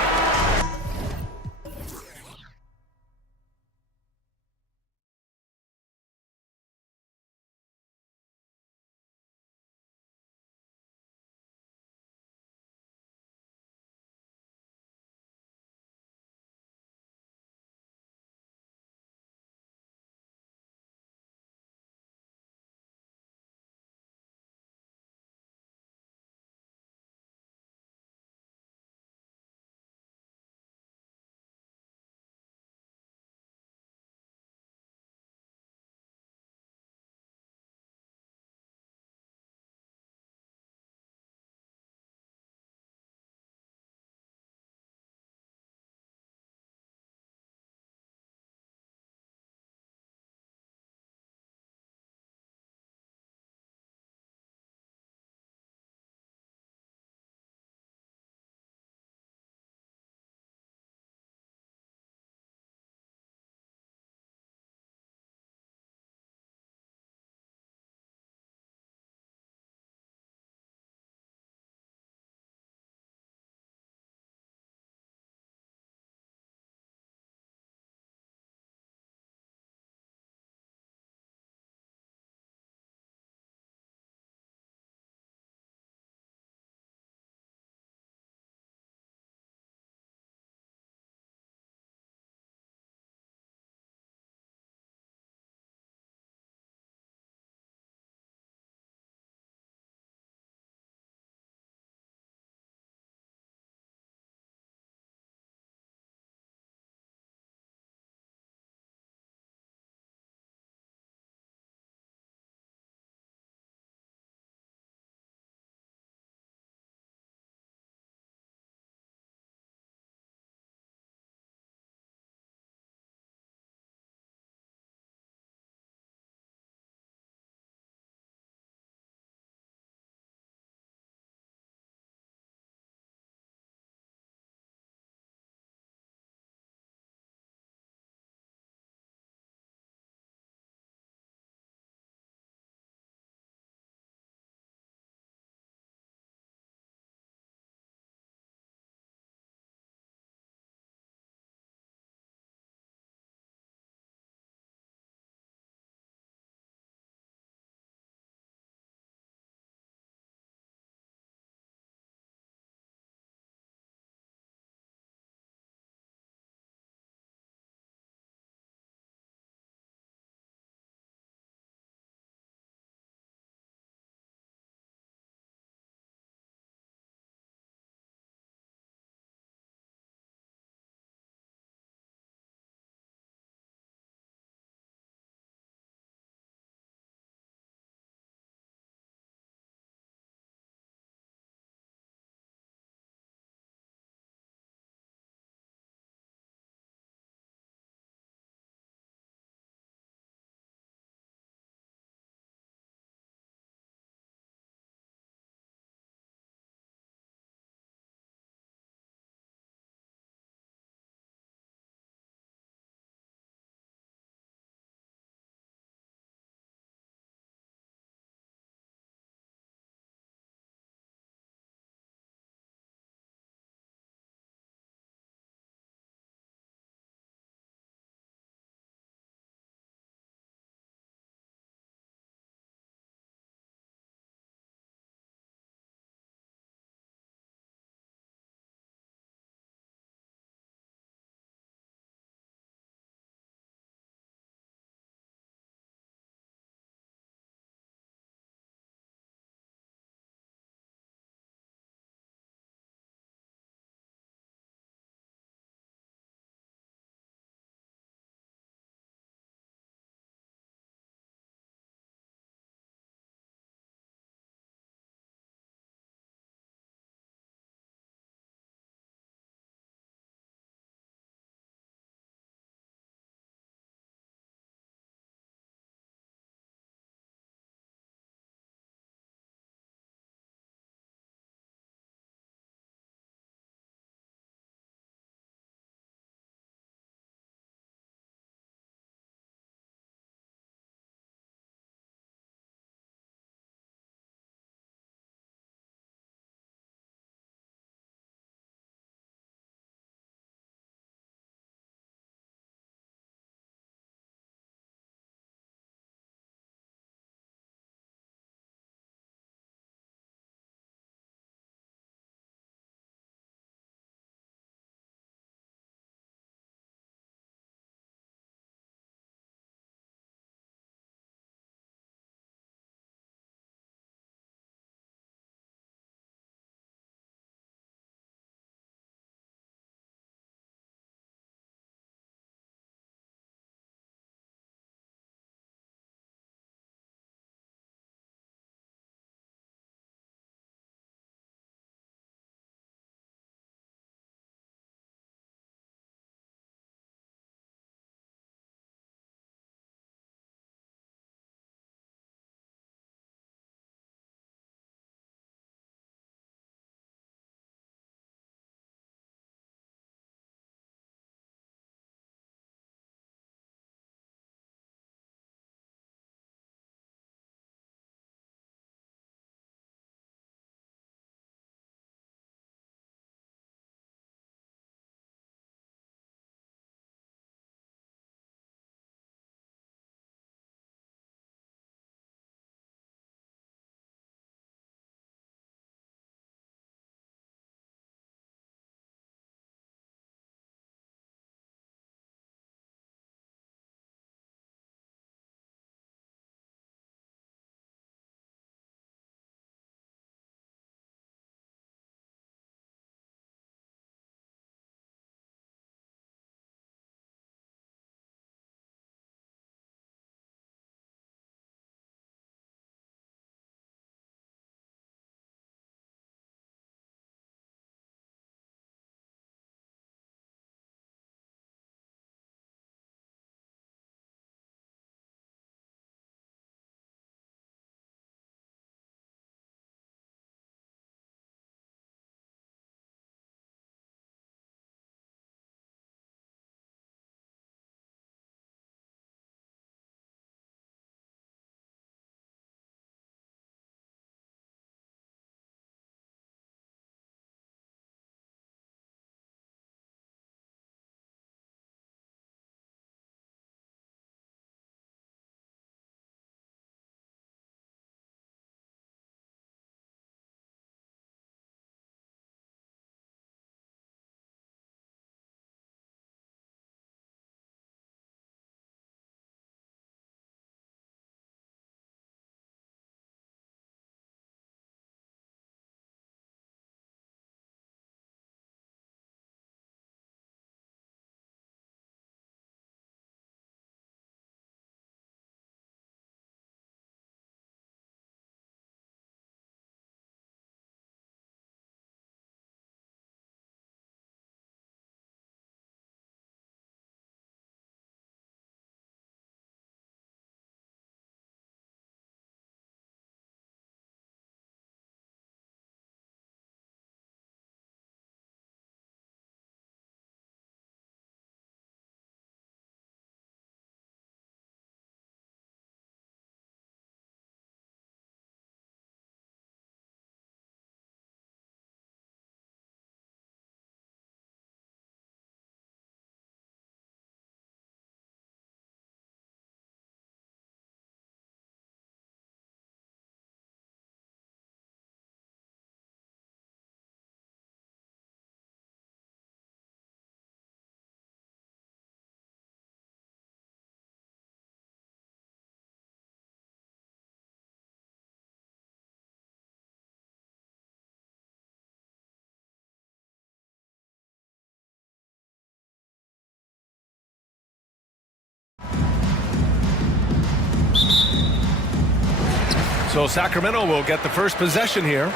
So Sacramento will get the first possession here.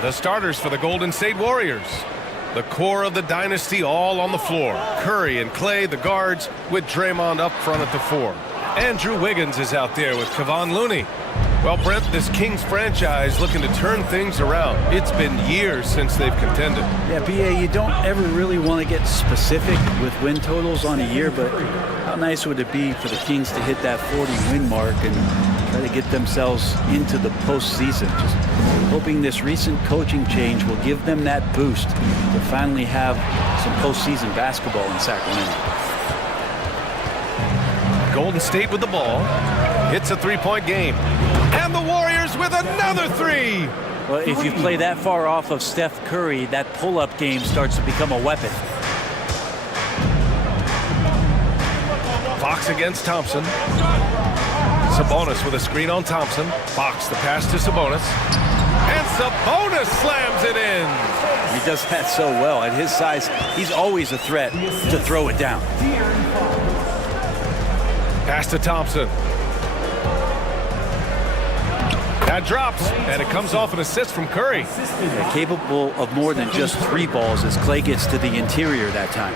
The starters for the Golden State Warriors. The core of the dynasty all on the floor. Curry and Clay, the guards, with Draymond up front at the 4. Andrew Wiggins is out there with Kevon Looney. Well, Brent, this Kings franchise looking to turn things around. It's been years since they've contended. Yeah, BA, you don't ever really want to get specific with win totals on a year, but how nice would it be for the Kings to hit that 40-win mark and try to get themselves into the postseason? Just hoping this recent coaching change will give them that boost to finally have some postseason basketball in Sacramento. Golden State with the ball. It's a three-point game. And the Warriors with another three. Well, if you play that far off of Steph Curry, that pull-up game starts to become a weapon. Fox against Thompson. Sabonis with a screen on Thompson. Fox the pass to Sabonis. And Sabonis slams it in. He does that so well. At his size, he's always a threat to throw it down. Pass to Thompson. That drops, and it comes off an assist from Curry. Yeah, capable of more than just 3 balls as Clay gets to the interior that time.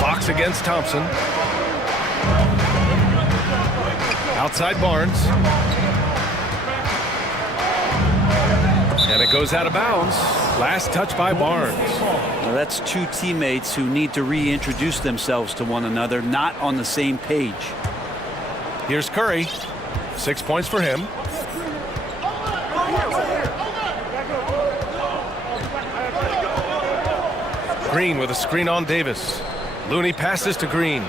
Fox against Thompson. Outside Barnes. And it goes out of bounds. Last touch by Barnes. Well, that's 2 teammates who need to reintroduce themselves to one another, not on the same page. Here's Curry. 6 points for him. Green with a screen on Davis. Looney passes to Green.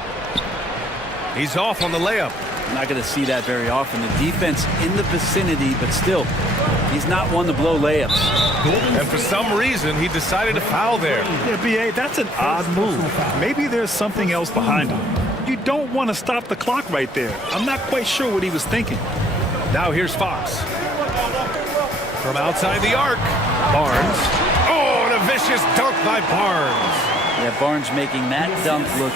He's off on the layup. You're not going to see that very often. The defense in the vicinity, but still, he's not one to blow layups. And for some reason, he decided to foul there. Yeah, B.A., that's an odd move. Maybe there's something else behind him. You don't want to stop the clock right there. I'm not quite sure what he was thinking. Now here's Fox. From outside the arc. Barnes. Oh, and a vicious dunk by Barnes. Yeah, Barnes making that dunk look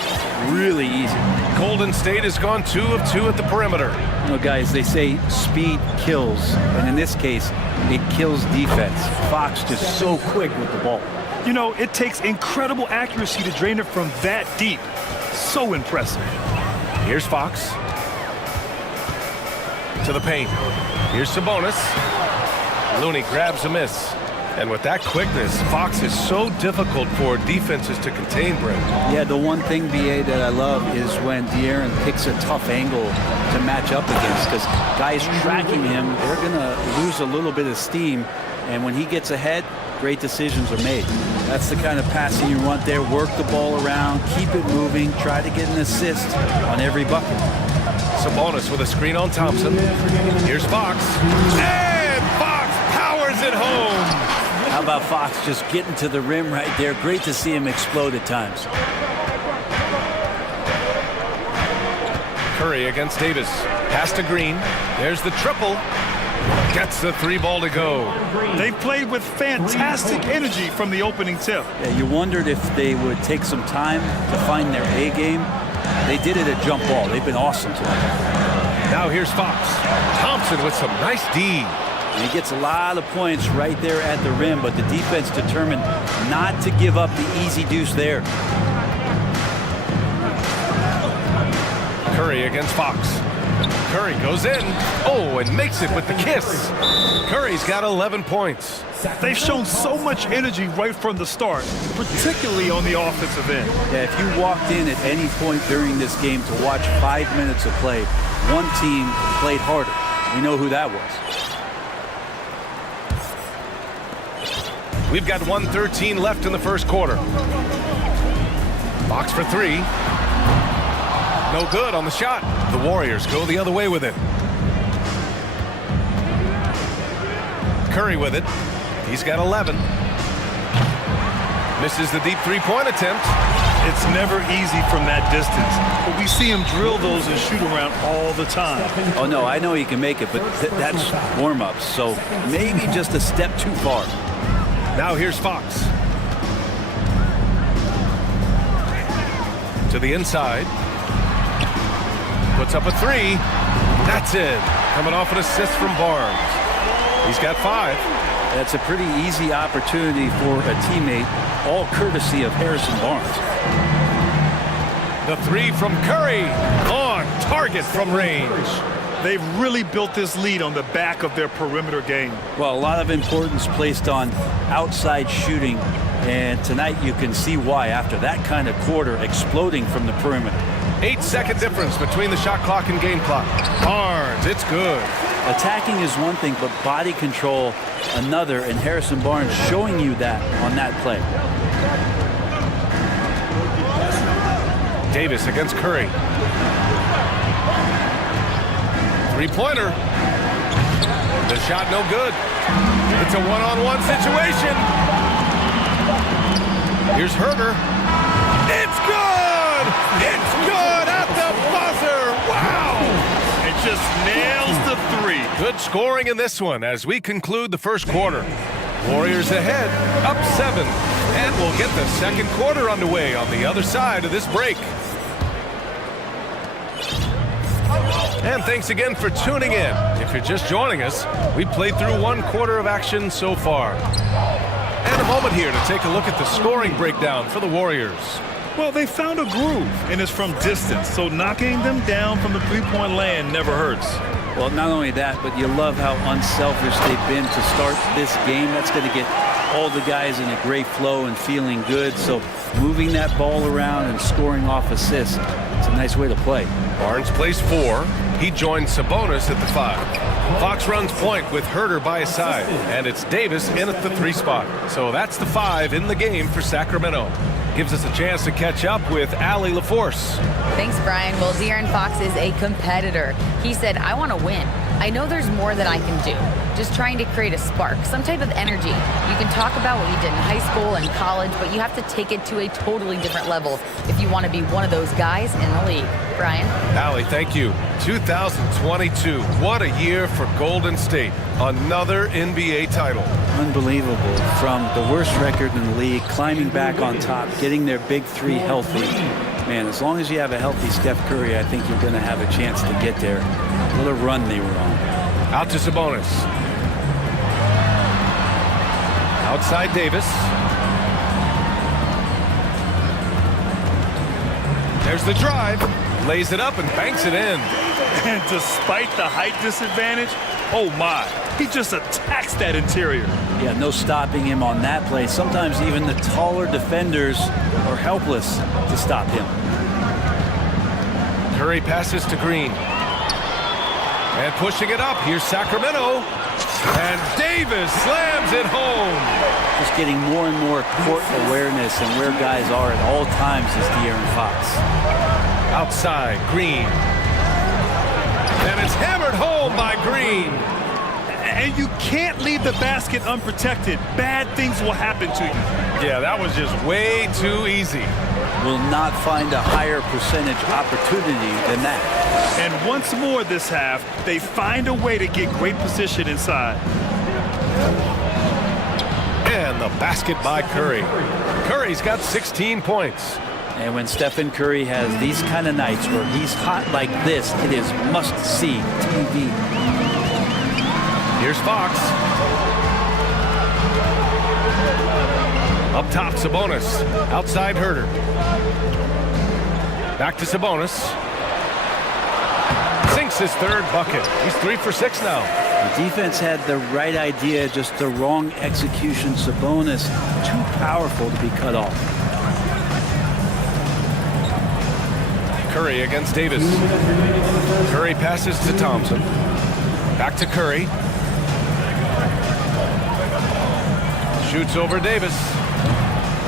really easy. Golden State has gone 2 of 2 at the perimeter. You know, guys, they say speed kills. And in this case, it kills defense. Fox just so quick with the ball. You know, it takes incredible accuracy to drain it from that deep. So impressive. Here's Fox. To the paint. Here's Sabonis. Looney grabs a miss. And with that quickness, Fox is so difficult for defenses to contain, Brent. Yeah, the one thing, BA, that I love is when De'Aaron picks a tough angle to match up against, because guys tracking him, they're going to lose a little bit of steam. And when he gets ahead, great decisions are made. That's the kind of passing you want there. Work the ball around, keep it moving, try to get an assist on every bucket. Sabonis with a screen on Thompson. Here's Fox. And Fox powers it home. How about Fox just getting to the rim right there? Great to see him explode at times. Curry against Davis. Pass to Green. There's the triple. Gets the 3 ball to go. They played with fantastic energy from the opening tip. Yeah, you wondered if they would take some time to find their A game. They did it at jump ball. They've been awesome tonight. Now here's Fox. Thompson with some nice D. And he gets a lot of points right there at the rim, but the defense determined not to give up the easy deuce there. Curry against Fox. Curry goes in. Oh, and makes it with the kiss. Curry's got 11 points. They've shown so much energy right from the start, particularly on the offensive end. Yeah, if you walked in at any point during this game to watch 5 minutes of play, one team played harder. We know who that was. We've got 1:13 left in the first quarter. Fox for 3. No good on the shot. The Warriors go the other way with it. Curry with it. He's got 11. Misses the deep 3-point attempt. It's never easy from that distance, but we see him drill those and shoot around all the time. Oh, no, I know he can make it, but that's warm-ups, so maybe just a step too far. Now here's Fox. To the inside. Puts up a three. That's in. Coming off an assist from Barnes. He's got 5. That's a pretty easy opportunity for a teammate, all courtesy of Harrison Barnes. The three from Curry. On target from range. They've really built this lead on the back of their perimeter game. Well, a lot of importance placed on outside shooting, and tonight you can see why after that kind of quarter exploding from the perimeter. 8-second difference between the shot clock and game clock. Barnes, it's good. Attacking is one thing, but body control another, and Harrison Barnes showing you that on that play. Davis against Curry. Three-pointer. The shot no good. It's a one-on-one situation. Here's Herter. It's good! It's good at the buzzer! Wow! It just nails the three. Good scoring in this one as we conclude the first quarter. Warriors ahead, up 7. And we'll get the second quarter underway on the other side of this break. And thanks again for tuning in. If you're just joining us, we played through 1 quarter of action so far. And a moment here to take a look at the scoring breakdown for the Warriors. Well, they found a groove, and it's from distance, so knocking them down from the three-point land never hurts. Well, not only that, but you love how unselfish they've been to start this game. That's going to get all the guys in a great flow and feeling good. So moving that ball around and scoring off assists, it's a nice way to play. Barnes plays 4. He joins Sabonis at the 5. Fox runs point with Herter by his side, and it's Davis in at the 3 spot. So that's the 5 in the game for Sacramento. Gives us a chance to catch up with Allie LaForce. Thanks, Brian. Well, De'Aaron Fox is a competitor. He said, I want to win. I know there's more that I can do. Just trying to create a spark, some type of energy. You can talk about what you did in high school and college, but you have to take it to a totally different level if you want to be one of those guys in the league. Brian? Allie, thank you. 2022. What a year for Golden State. Another NBA title. Unbelievable. From the worst record in the league, climbing back on top, getting their big 3 healthy. Man, as long as you have a healthy Steph Curry, I think you're going to have a chance to get there. What a run they were on. Out to Sabonis. Outside Davis. There's the drive. Lays it up and banks it in. And despite the height disadvantage, oh my, he just attacks that interior. Yeah, no stopping him on that play. Sometimes even the taller defenders are helpless to stop him. Curry passes to Green. And pushing it up, here's Sacramento. And Davis slams it home. Just getting more and more court awareness and where guys are at all times is De'Aaron Fox. Outside, Green. And it's hammered home by Green. And you can't leave the basket unprotected. Bad things will happen to you. Yeah, that was just way too easy. Will not find a higher percentage opportunity than that. And once more this half, they find a way to get great position inside. And the basket by Curry. Curry's got 16 points. And when Stephen Curry has these kind of nights where he's hot like this, it is must-see TV. Here's Fox. Up top, Sabonis. Outside, Herter. Back to Sabonis. Sinks his 3rd bucket. He's 3 for 6 now. The defense had the right idea, just the wrong execution. Sabonis, too powerful to be cut off. Curry against Davis. Curry passes to Thompson. Back to Curry. Shoots over Davis.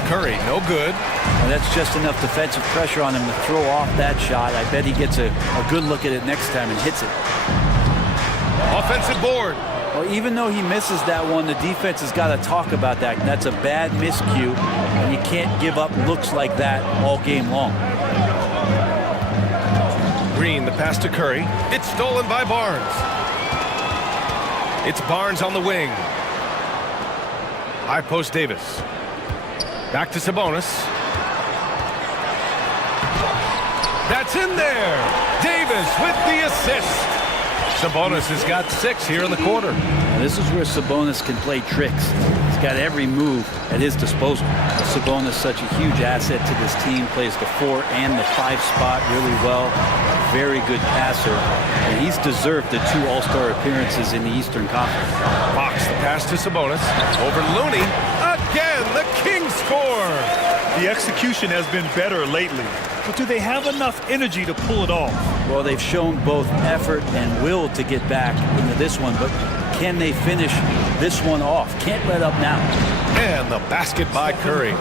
Curry, no good. And that's just enough defensive pressure on him to throw off that shot. I bet he gets a good look at it next time and hits it. Offensive board. Well, even though he misses that one, the defense has got to talk about that. That's a bad miscue, and you can't give up looks like that all game long. Green, the pass to Curry. It's stolen by Barnes. It's Barnes on the wing. High post Davis. Back to Sabonis. That's in there. Davis Sabonis with the assist. Sabonis has got 6 here in the quarter. Now, this is where Sabonis can play tricks. He's got every move at his disposal. Sabonis, such a huge asset to this team, plays the 4 and the 5 spot really well. Very good passer, and he's deserved the 2 All-Star appearances in the Eastern Conference. Fox, the pass to Sabonis. Over Looney. Again, the Kings score. The execution has been better lately, but do they have enough energy to pull it off? Well, they've shown both effort and will to get back into this one, but can they finish this one off? Can't let up now. And the basket by Curry.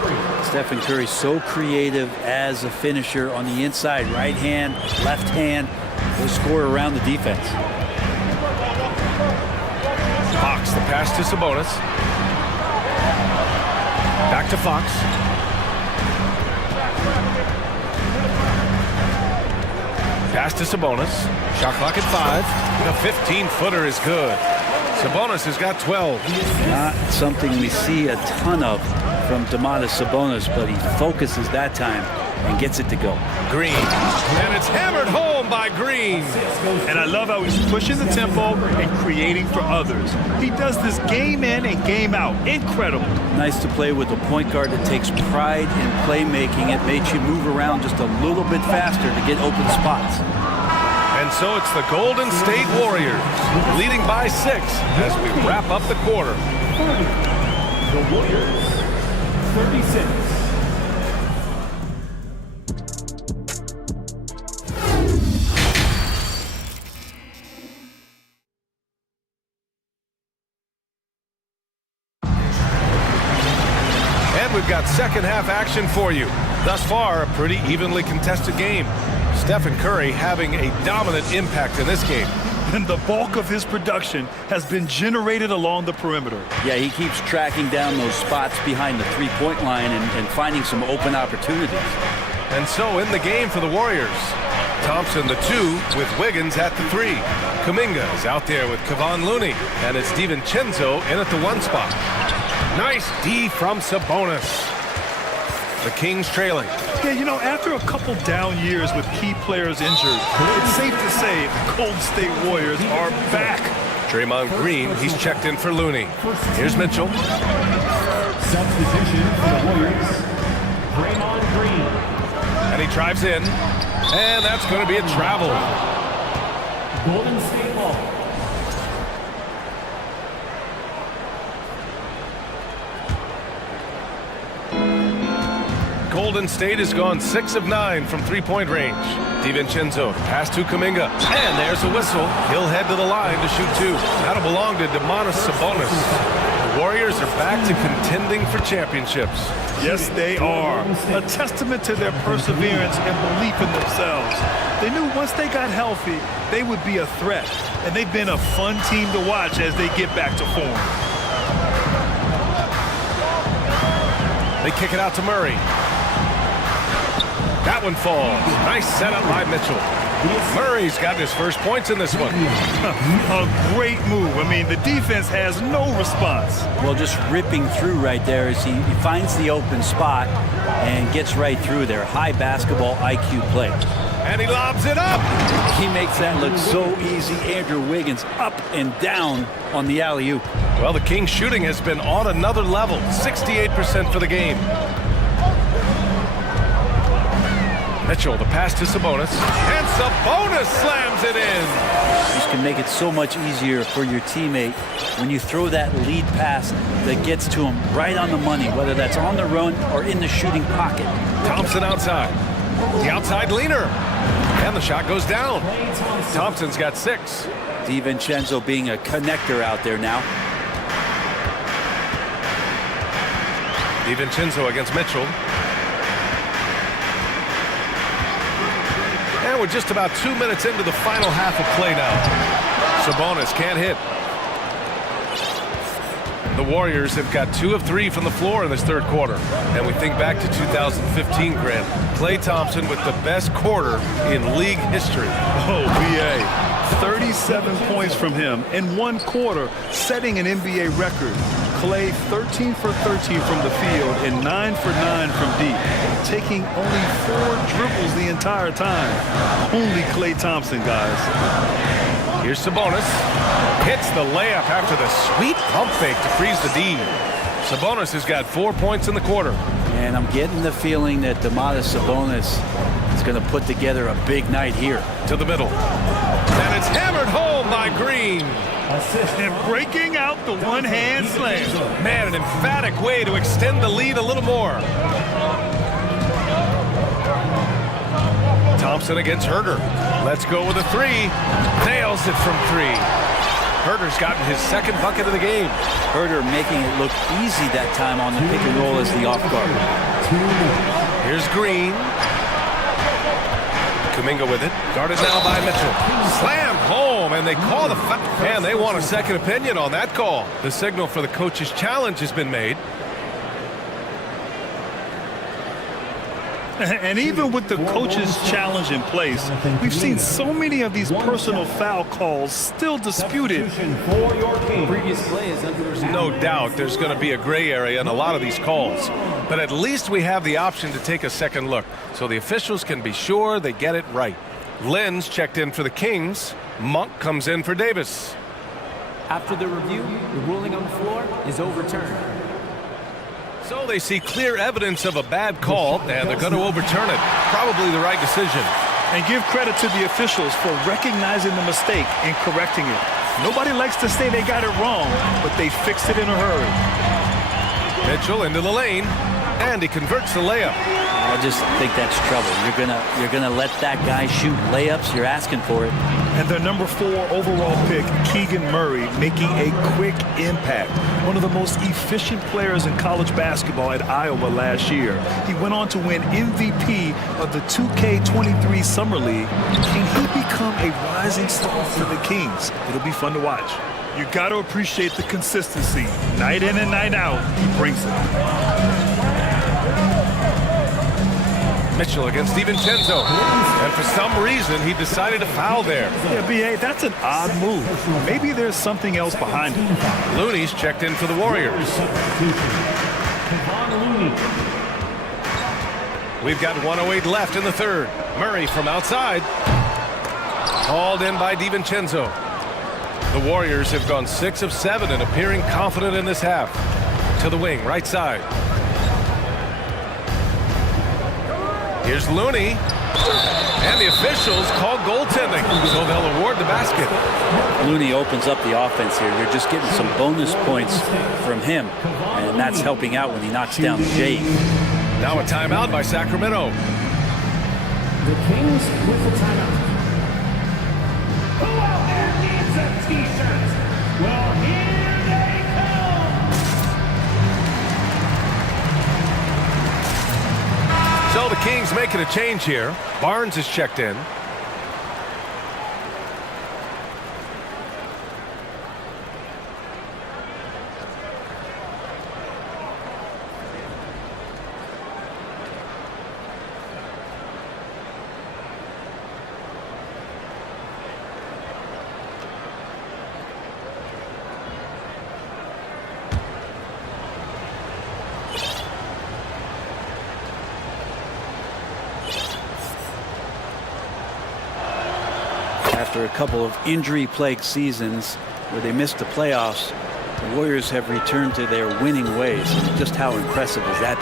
Stephen Curry, so creative as a finisher on the inside, right hand, left hand. He'll score around the defense. Fox, the pass to Sabonis. Back to Fox. Pass to Sabonis. Shot clock at 5. The 15-footer is good. Sabonis has got 12. Not something we see a ton of from Domantas Sabonis, but he focuses that time and gets it to go. Green. And it's hammered home by Green. And I love how he's pushing the tempo and creating for others. He does this game in and game out. Incredible. Nice to play with a point guard that takes pride in playmaking. It makes you move around just a little bit faster to get open spots. And so it's the Golden State Warriors leading by 6 as we wrap up the quarter. The Warriors, 36. We've got second half action for you. Thus far, a pretty evenly contested game. Stephen Curry having a dominant impact in this game. And the bulk of his production has been generated along the perimeter. Yeah, he keeps tracking down those spots behind the three-point line and finding some open opportunities. And so in the game for the Warriors, Thompson the 2 with Wiggins at the 3. Kuminga is out there with Kevon Looney, and it's DiVincenzo in at the 1 spot. Nice D from Sabonis. The Kings trailing. Yeah, you know, after a couple down years with key players injured, it's safe to say the Golden State Warriors are back. Draymond Green, he's checked in for Looney. Here's Mitchell. Substitution for the Warriors, Draymond Green. And he drives in, and that's going to be a travel. Golden State ball. Golden State has gone 6 of 9 from three-point range. DiVincenzo, pass to Kuminga, and there's a whistle. He'll head to the line to shoot 2. That'll belong to Domantas Sabonis. The Warriors are back to contending for championships. Yes, they are. A testament to their perseverance and belief in themselves. They knew once they got healthy, they would be a threat. And they've been a fun team to watch as they get back to form. They kick it out to Murray. That one falls. Nice setup by Mitchell. Murray's got his first points in this one. A great move. I mean, the defense has no response. Well, just ripping through right there as he finds the open spot and gets right through there. High basketball IQ play. And he lobs it up. He makes that look so easy. Andrew Wiggins up and down on the alley-oop. Well, the Kings shooting has been on another level. 68% for the game. Mitchell, the pass to Sabonis. And Sabonis slams it in. This can make it so much easier for your teammate when you throw that lead pass that gets to him right on the money, whether that's on the run or in the shooting pocket. Thompson outside. The outside leaner. And the shot goes down. Thompson's got 6. DiVincenzo being a connector out there now. DiVincenzo against Mitchell. And we're just about 2 minutes into the final half of play now. Sabonis can't hit. The Warriors have got 2 of 3 from the floor in this third quarter. And we think back to 2015, Grant. Klay Thompson with the best quarter in league history. Oh, BA. 37 points from him in 1 quarter, setting an NBA record. Clay 13 for 13 from the field and 9 for 9 from deep, taking only 4 dribbles the entire time. Only Klay Thompson, guys. Here's Sabonis. Hits the layup after the sweet pump fake to freeze the D. Sabonis has got 4 points in the quarter. And I'm getting the feeling that Domantas Sabonis is going to put together a big night here. To the middle. And it's hammered home by Green. And breaking out the one-hand slam. Man, an emphatic way to extend the lead a little more. Thompson against Herder. Let's go with a 3. Nails it from 3. Herder's gotten his second bucket of the game. Herder making it look easy that time on the pick and roll as the off guard. Here's Green. Kuminga with it. Guarded now by Mitchell. Slammed home, and they call the foul. Man, they want a second opinion on that call. The signal for the coach's challenge has been made. And even with the coach's challenge in place, we've seen so many of these personal foul calls still disputed. No doubt there's going to be a gray area in a lot of these calls. But at least we have the option to take a second look, so the officials can be sure they get it right. Lenz checked in for the Kings. Monk comes in for Davis. After the review, the ruling on the floor is overturned. So they see clear evidence of a bad call, and they're going to overturn it. Probably the right decision. And give credit to the officials for recognizing the mistake and correcting it. Nobody likes to say they got it wrong, but they fixed it in a hurry. Mitchell into the lane, and he converts the layup. I just think that's trouble. You're gonna let that guy shoot layups. You're asking for it. And their number 4 overall pick, Keegan Murray, making a quick impact. One of the most efficient players in college basketball at Iowa last year. He went on to win MVP of the 2K23 Summer League. Can he become a rising star for the Kings? It'll be fun to watch. You got to appreciate the consistency. Night in and night out, he brings it. Mitchell against DiVincenzo. And for some reason, he decided to foul there. Yeah, B.A., that's an odd move. Maybe there's something else behind it. Looney's checked in for the Warriors. We've got 1:08 left in the third. Murray from outside. Called in by DiVincenzo. The Warriors have gone 6 of 7 and appearing confident in this half. To the wing, right side. Here's Looney, and the officials call goaltending, so they'll award the basket. Looney opens up the offense here. You're just getting some bonus points from him, and that's helping out when he knocks down the J. Now a timeout by Sacramento. The Kings with the timeout. Who out there needs a t-shirt? Well, here they come. So the Kings making a change here. Barnes is checked in. After a couple of injury-plagued seasons where they missed the playoffs, the Warriors have returned to their winning ways. Just how impressive has that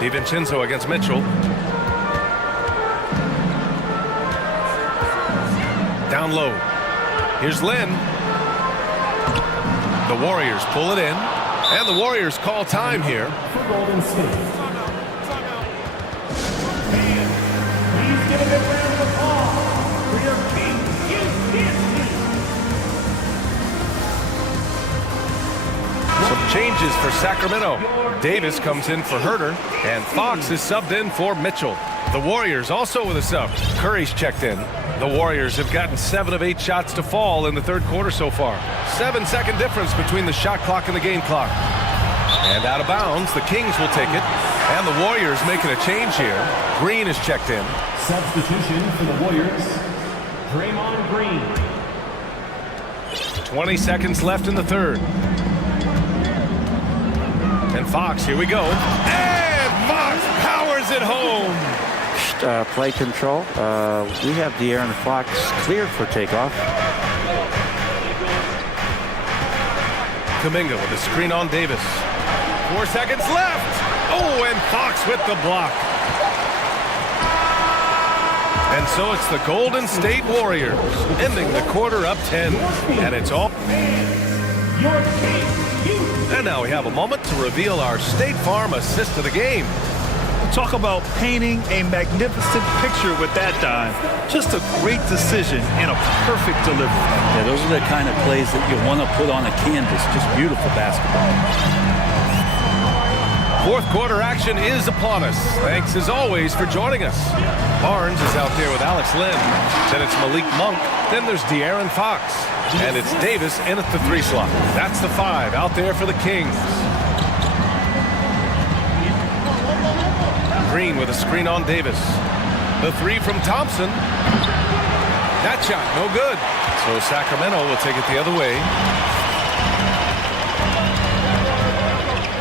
been? DiVincenzo against Mitchell. Down low. Here's Lynn. The Warriors pull it in, and the Warriors call time here. For Golden State. Give a big round of applause for your king, Some changes for Sacramento. Davis comes in for Herder, and Fox is subbed in for Mitchell. The Warriors also with a sub. Curry's checked in. The Warriors have gotten 7 of 8 shots to fall in the third quarter so far. 7-second difference between the shot clock and the game clock. And out of bounds, the Kings will take it. And the Warriors making a change here. Green is checked in. Substitution for the Warriors, Draymond Green. 20 seconds left in the third. And Fox, here we go. And Fox powers it home. Play control. We have De'Aaron Fox cleared for takeoff. Kuminga with a screen on Davis. 4 seconds left. Oh, and Fox with the block. And so it's the Golden State Warriors ending the quarter up 10. And it's all. And now we have a moment to reveal our State Farm assist of the game. Talk about painting a magnificent picture with that dime. Just a great decision and a perfect delivery. Yeah, those are the kind of plays that you want to put on a canvas. Just beautiful basketball. Fourth quarter action is upon us. Thanks as always for joining us. Barnes is out there with Alex Lynn. Then it's Malik Monk. Then there's De'Aaron Fox. And it's Davis in at the 3 slot. That's the 5 out there for the Kings. Green with a screen on Davis. The 3 from Thompson. That shot, no good. So Sacramento will take it the other way.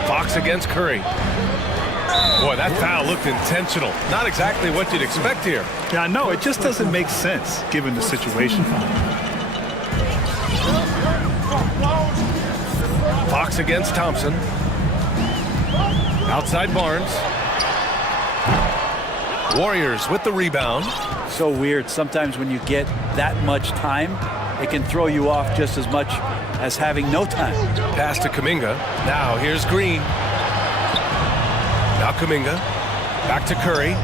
Fox against Curry. Boy, that foul looked intentional. Not exactly what you'd expect here. Yeah, I know. It just doesn't make sense given the situation. Fox against Thompson. Outside Barnes. Warriors with the rebound. So weird. Sometimes when you get that much time, it can throw you off just as much as having no time. Pass to Kuminga. Now here's Green. Now Kuminga. Back to Curry.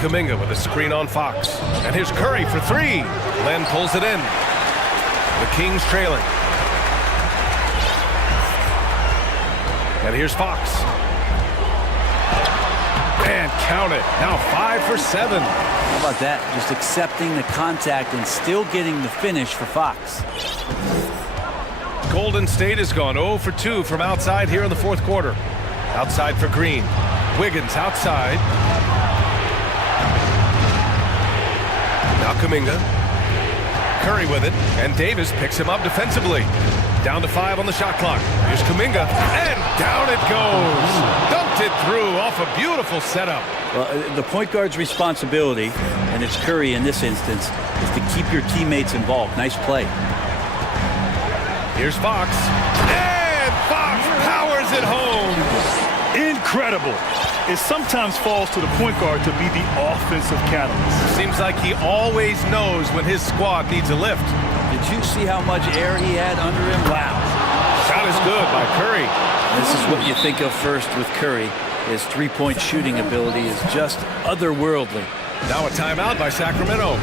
Kuminga with a screen on Fox. And here's Curry for 3. Len pulls it in. The Kings trailing. And here's Fox. And count it. Now 5 for 7. How about that? Just accepting the contact and still getting the finish for Fox. Golden State has gone 0 for 2 from outside here in the fourth quarter. Outside for Green. Wiggins outside. Now Kuminga. Curry with it. And Davis picks him up defensively. Down to 5 on the shot clock. Here's Kuminga. And down it goes. Dunked it through off a beautiful setup. Well, the point guard's responsibility, and it's Curry in this instance, is to keep your teammates involved. Nice play. Here's Fox. And Fox powers it home. Incredible. It sometimes falls to the point guard to be the offensive catalyst. Seems like he always knows when his squad needs a lift. Did you see how much air he had under him? Wow. Shot is good by Curry. This is what you think of first with Curry. His three-point shooting ability is just otherworldly. Now a timeout by Sacramento.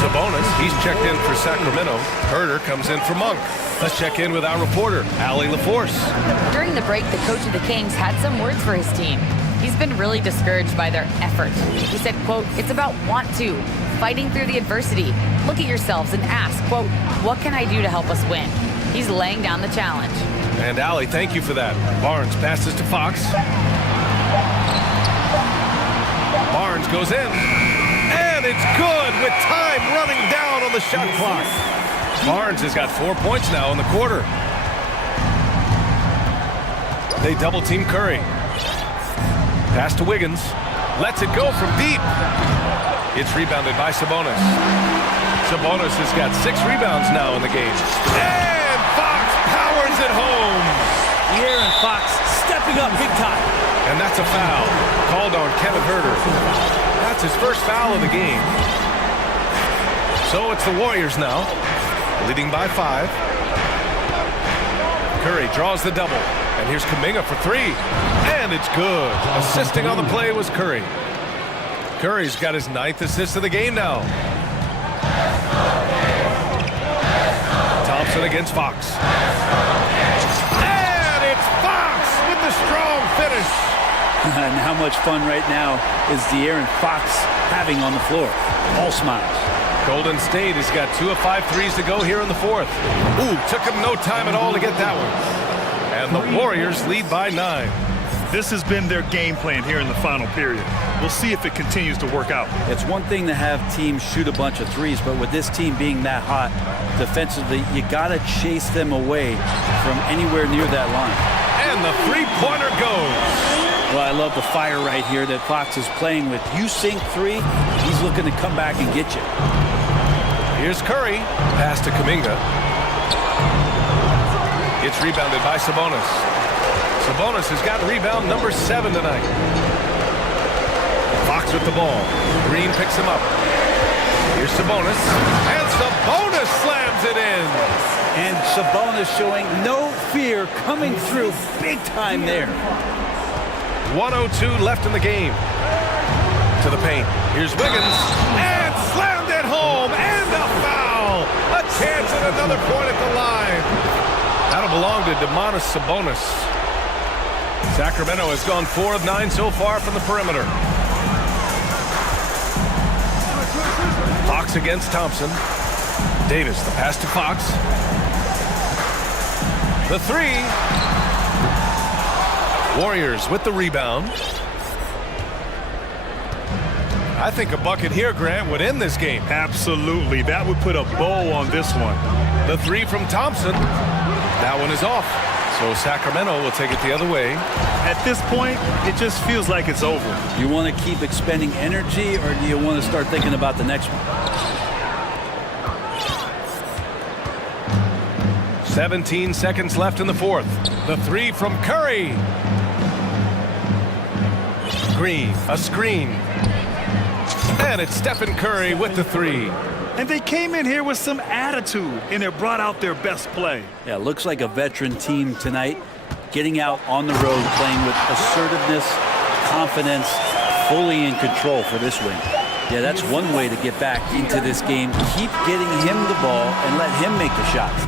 Sabonis, he's checked in for Sacramento. Herter comes in for Monk. Let's check in with our reporter, Allie LaForce. During the break, the coach of the Kings had some words for his team. He's been really discouraged by their effort. He said, quote, "It's about want to, fighting through the adversity. Look at yourselves and ask, quote, what can I do to help us win?" He's laying down the challenge. And Allie, thank you for that. Barnes passes to Fox. Barnes goes in. And it's good with time running down on the shot clock. Barnes has got 4 points now in the quarter. They double team Curry. Pass to Wiggins. Lets it go from deep. It's rebounded by Sabonis. Sabonis has got 6 rebounds now in the game. And Fox powers it home. De'Aaron Fox stepping up big time. And that's a foul called on Kevin Herter. That's his first foul of the game. So it's the Warriors now, leading by 5. Curry draws the double. And here's Kuminga for 3. And it's good. Assisting on the play was Curry. Curry's got his 9th assist of the game now. Thompson against Fox. And it's Fox with the strong finish. And how much fun right now is De'Aaron Fox having on the floor? All smiles. Golden State has got 2 of 5 threes to go here in the fourth. Ooh, took him no time at all to get that one. And the Warriors lead by 9. This has been their game plan here in the final period. We'll see if it continues to work out. It's one thing to have teams shoot a bunch of threes, but with this team being that hot defensively, you got to chase them away from anywhere near that line. And the three-pointer goes. Well, I love the fire right here that Fox is playing with. You sink three, he's looking to come back and get you. Here's Curry. Pass to Kuminga. It's rebounded by Sabonis. Sabonis has got rebound number 7 tonight. Fox with the ball. Green picks him up. Here's Sabonis. And Sabonis slams it in. And Sabonis showing no fear, coming through big time there. 1:02 left in the game. To the paint. Here's Wiggins. And slammed it home. And a foul. A chance at another point at the line. That'll belong to Domantas Sabonis. Sacramento has gone 4 of 9 so far from the perimeter. Fox against Thompson. Davis, the pass to Fox. The three. Warriors with the rebound. I think a bucket here, Grant, would end this game. Absolutely. That would put a bow on this one. The three from Thompson. That one is off. So Sacramento will take it the other way. At this point, it just feels like it's over. You want to keep expending energy, or do you want to start thinking about the next one? 17 seconds left in the fourth. The three from Curry. Green, a screen. And it's Stephen Curry with the three. And they came in here with some attitude, and they brought out their best play. Yeah, looks like a veteran team tonight, getting out on the road, playing with assertiveness, confidence, fully in control for this win. Yeah, that's one way to get back into this game. Keep getting him the ball and let him make the shots.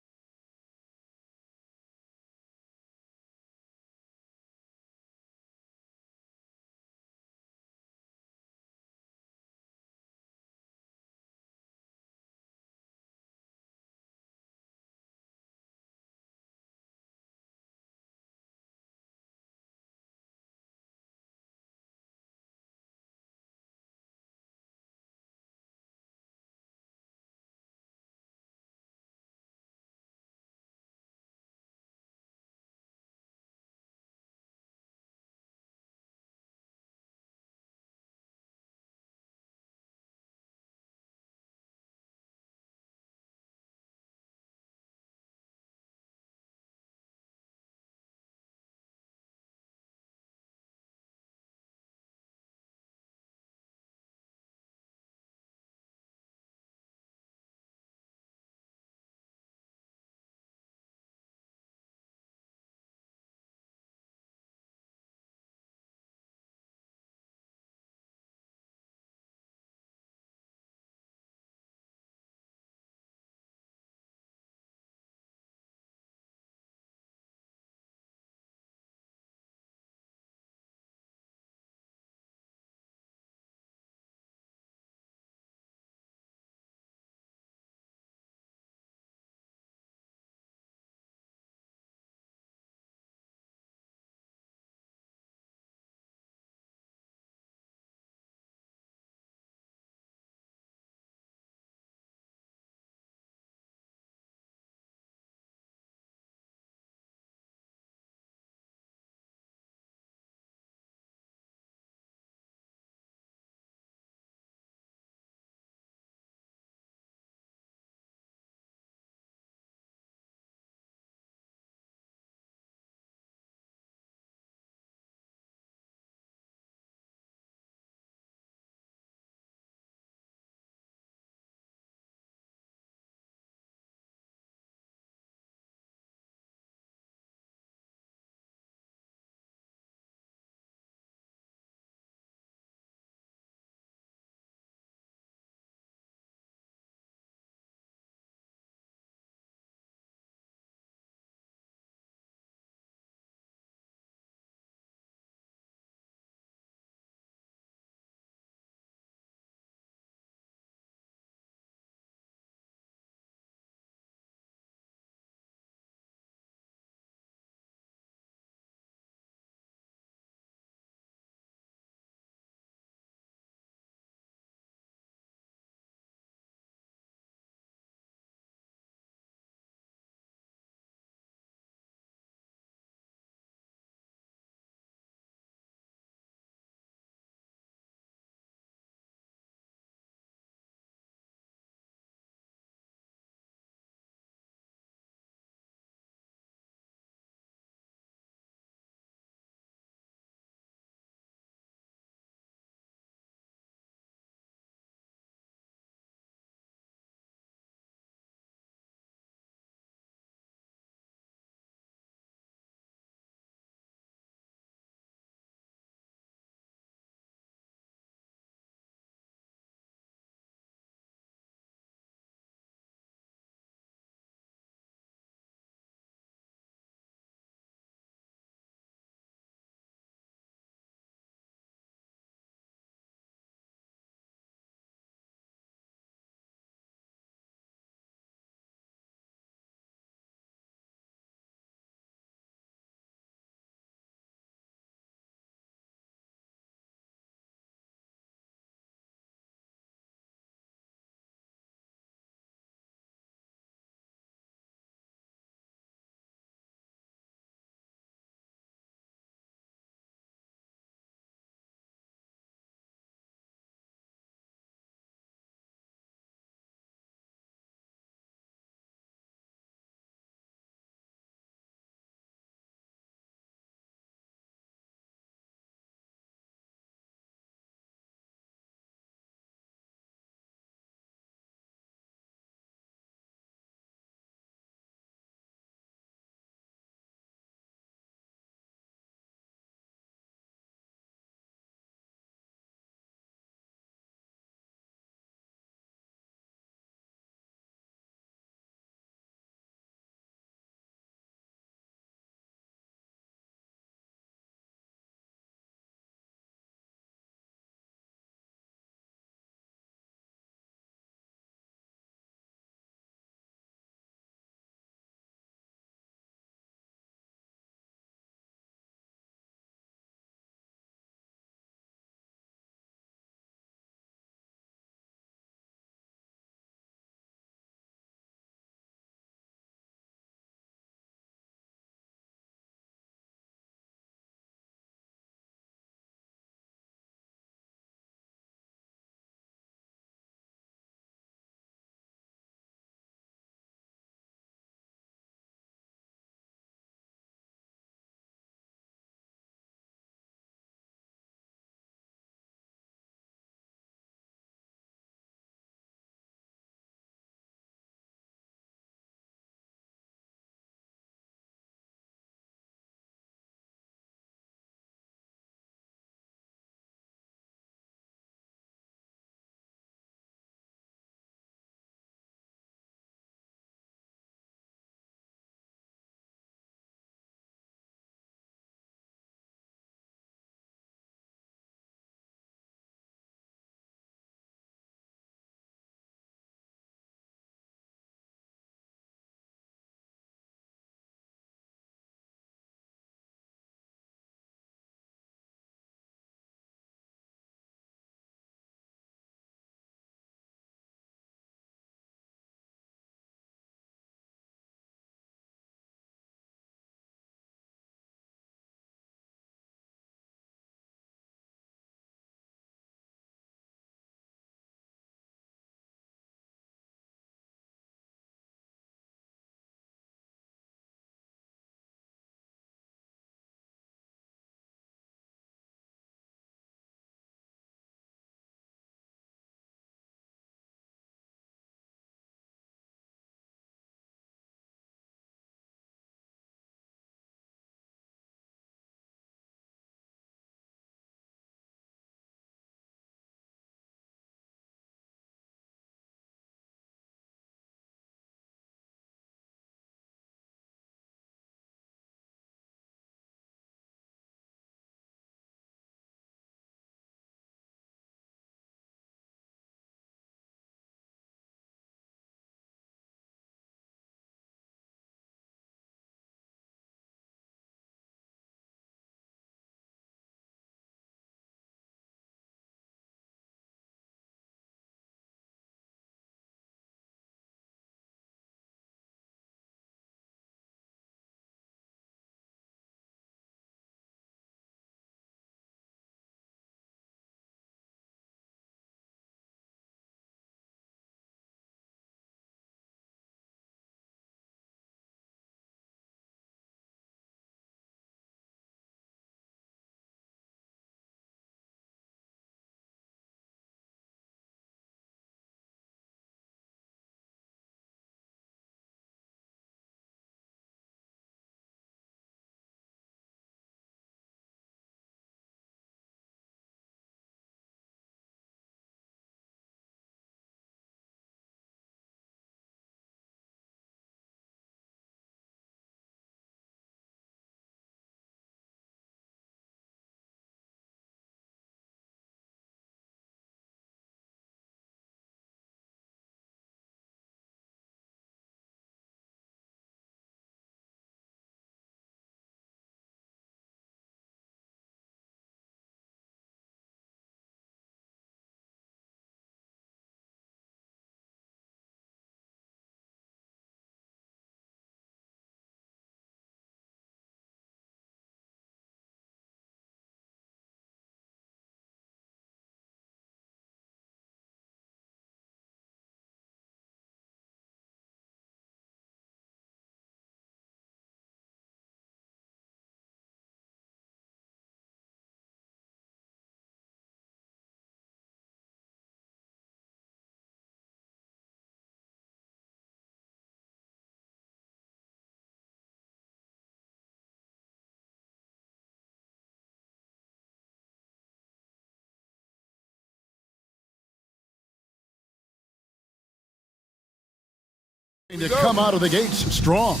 To come out of the gates strong.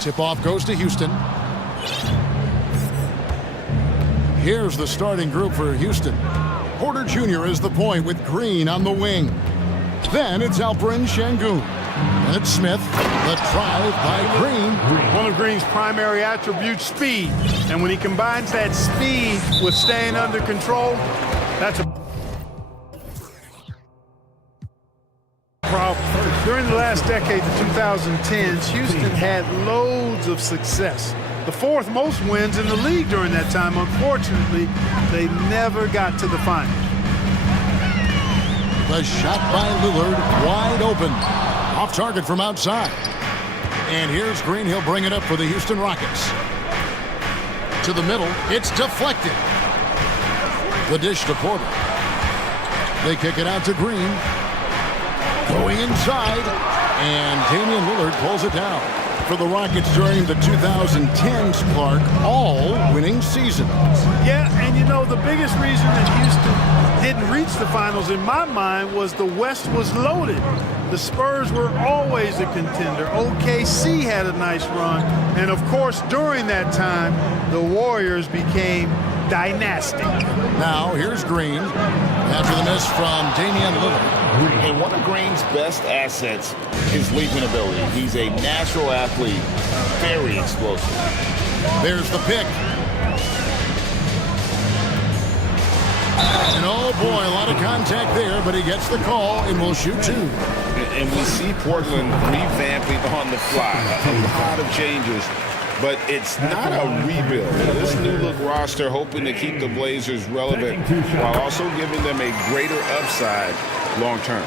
Tip-off goes to Houston. Here's the starting group for Houston. Porter Jr. is the point with Green on the wing. Then it's Alperen Şengün. And it's Smith. The drive by Green. One of Green's primary attributes, speed. And when he combines that speed with staying under control, that's a problem. During the last decade, the 2010s, Houston had loads of success. The fourth most wins in the league during that time. Unfortunately, they never got to the finals. The shot by Lillard, wide open. Off target from outside. And here's Green. He'll bring it up for the Houston Rockets. To the middle. It's deflected. The dish to Porter. They kick it out to Green. Going inside. And Damian Lillard pulls it down. For the Rockets during the 2010s, Clark, all winning seasons. Yeah, and you know, the biggest reason that Houston didn't reach the finals, in my mind, was the West was loaded. The Spurs were always a contender. OKC had a nice run. And, of course, during that time, the Warriors became dynastic. Now, here's Green. After the miss from Damian Lillard. And one of Green's best assets is leaping ability. He's a natural athlete, very explosive. There's the pick. And oh boy, a lot of contact there, but he gets the call and will shoot two. And we see Portland revamping on the fly. A lot of changes, but it's not a rebuild. This new look roster hoping to keep the Blazers relevant while also giving them a greater upside long term.